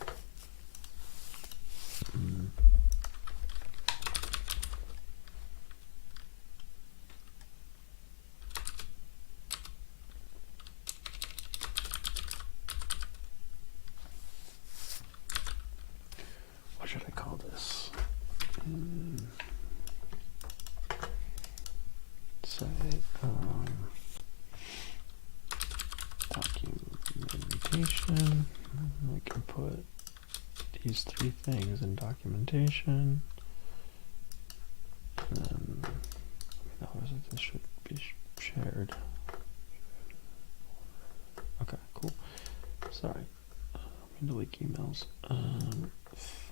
What should I call this? Say documentation. We can put these three things in documentation. And then this should be shared. Okay, cool. Sorry. Delete emails.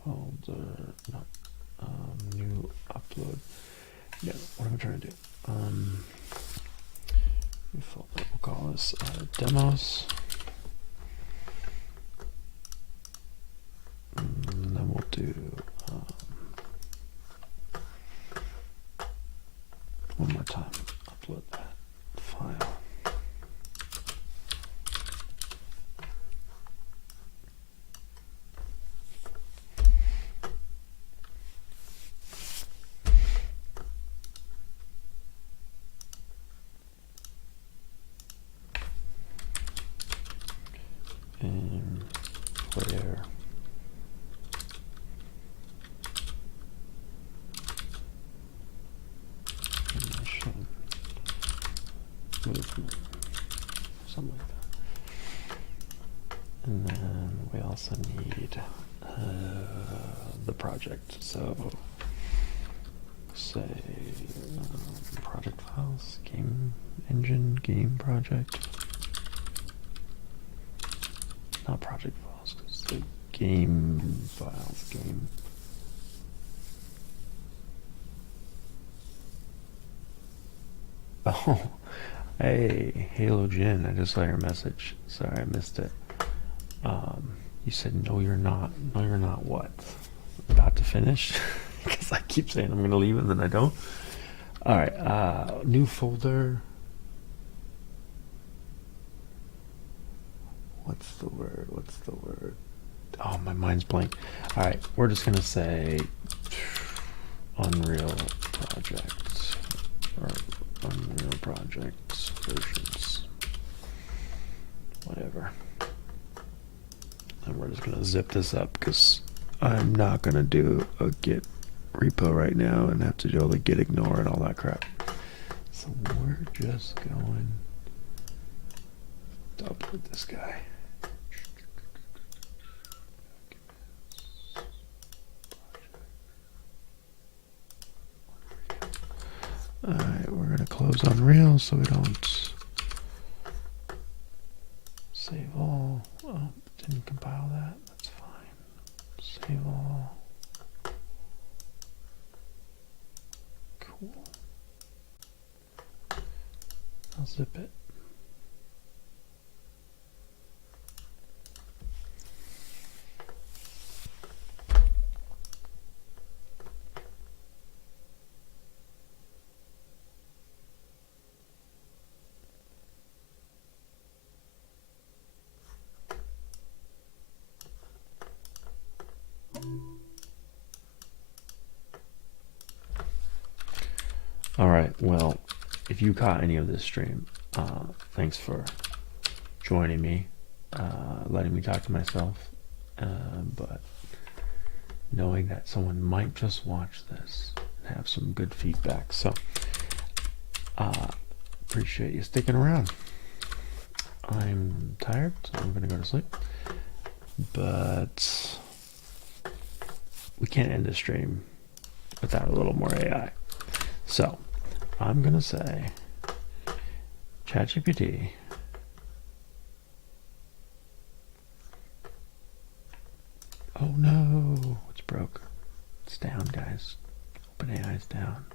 Folder, not new upload. Yeah, what am I trying to do? New folder. We'll call this demos. And then we'll do one more time. Upload that file. And player permission movement, something like that. And then we also need the project. So say project files, game engine, game project. Not project files, because the game files, game. Oh, hey, Halo Jin, I just saw your message. Sorry, I missed it. You said, no, you're not. No, you're not what? About to finish? Because I keep saying I'm going to leave and then I don't. All right, new folder. What's the word? What's the word? Oh, my mind's blank. All right, we're just gonna say Unreal Project or Unreal Project versions, whatever. And we're just gonna zip this up because I'm not gonna do a Git repo right now and have to do all the Git ignore and all that crap. So we're just going to upload this guy. Alright, we're going to close Unreal so we don't save all. Oh, didn't compile that. That's fine. Save all. Cool. I'll zip it. All right, well, if you caught any of this stream, thanks for joining me, letting me talk to myself, but knowing that someone might just watch this and have some good feedback. So, appreciate you sticking around. I'm tired, so I'm going to go to sleep. But we can't end the stream without a little more AI. So, I'm going to say, ChatGPT, oh no, it's broke. It's down, guys. OpenAI is down.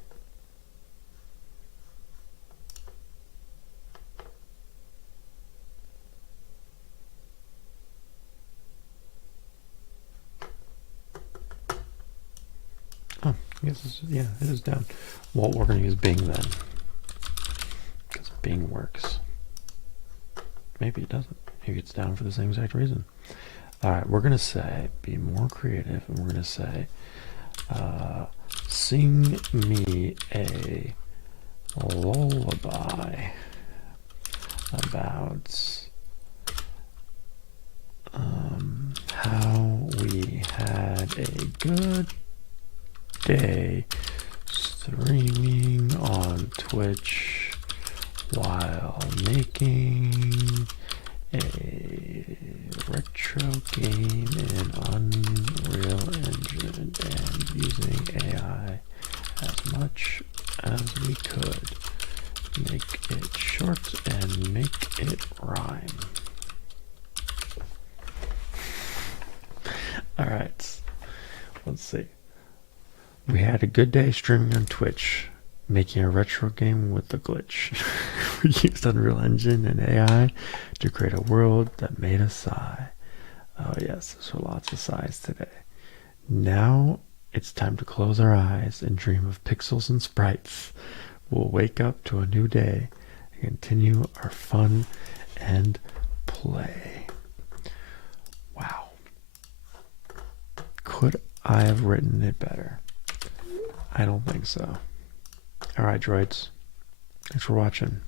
Oh, I guess it's, yeah, it is down. Well, we're going to use Bing then, because Bing works. Maybe it doesn't. Maybe it's down for the same exact reason. All right, we're going to say, be more creative, and we're going to say, sing me a lullaby about how we had a good day streaming on Twitch while making a retro game in Unreal Engine and using AI as much as we could. Make it short and make it rhyme. Alright, let's see. We had a good day streaming on Twitch, making a retro game with a glitch. We used Unreal Engine and AI to create a world that made us sigh. Oh yes, there's lots of sighs today. Now it's time to close our eyes and dream of pixels and sprites. We'll wake up to a new day and continue our fun and play. Wow. Could I have written it better? I don't think so. Alright, droids. Thanks for watching.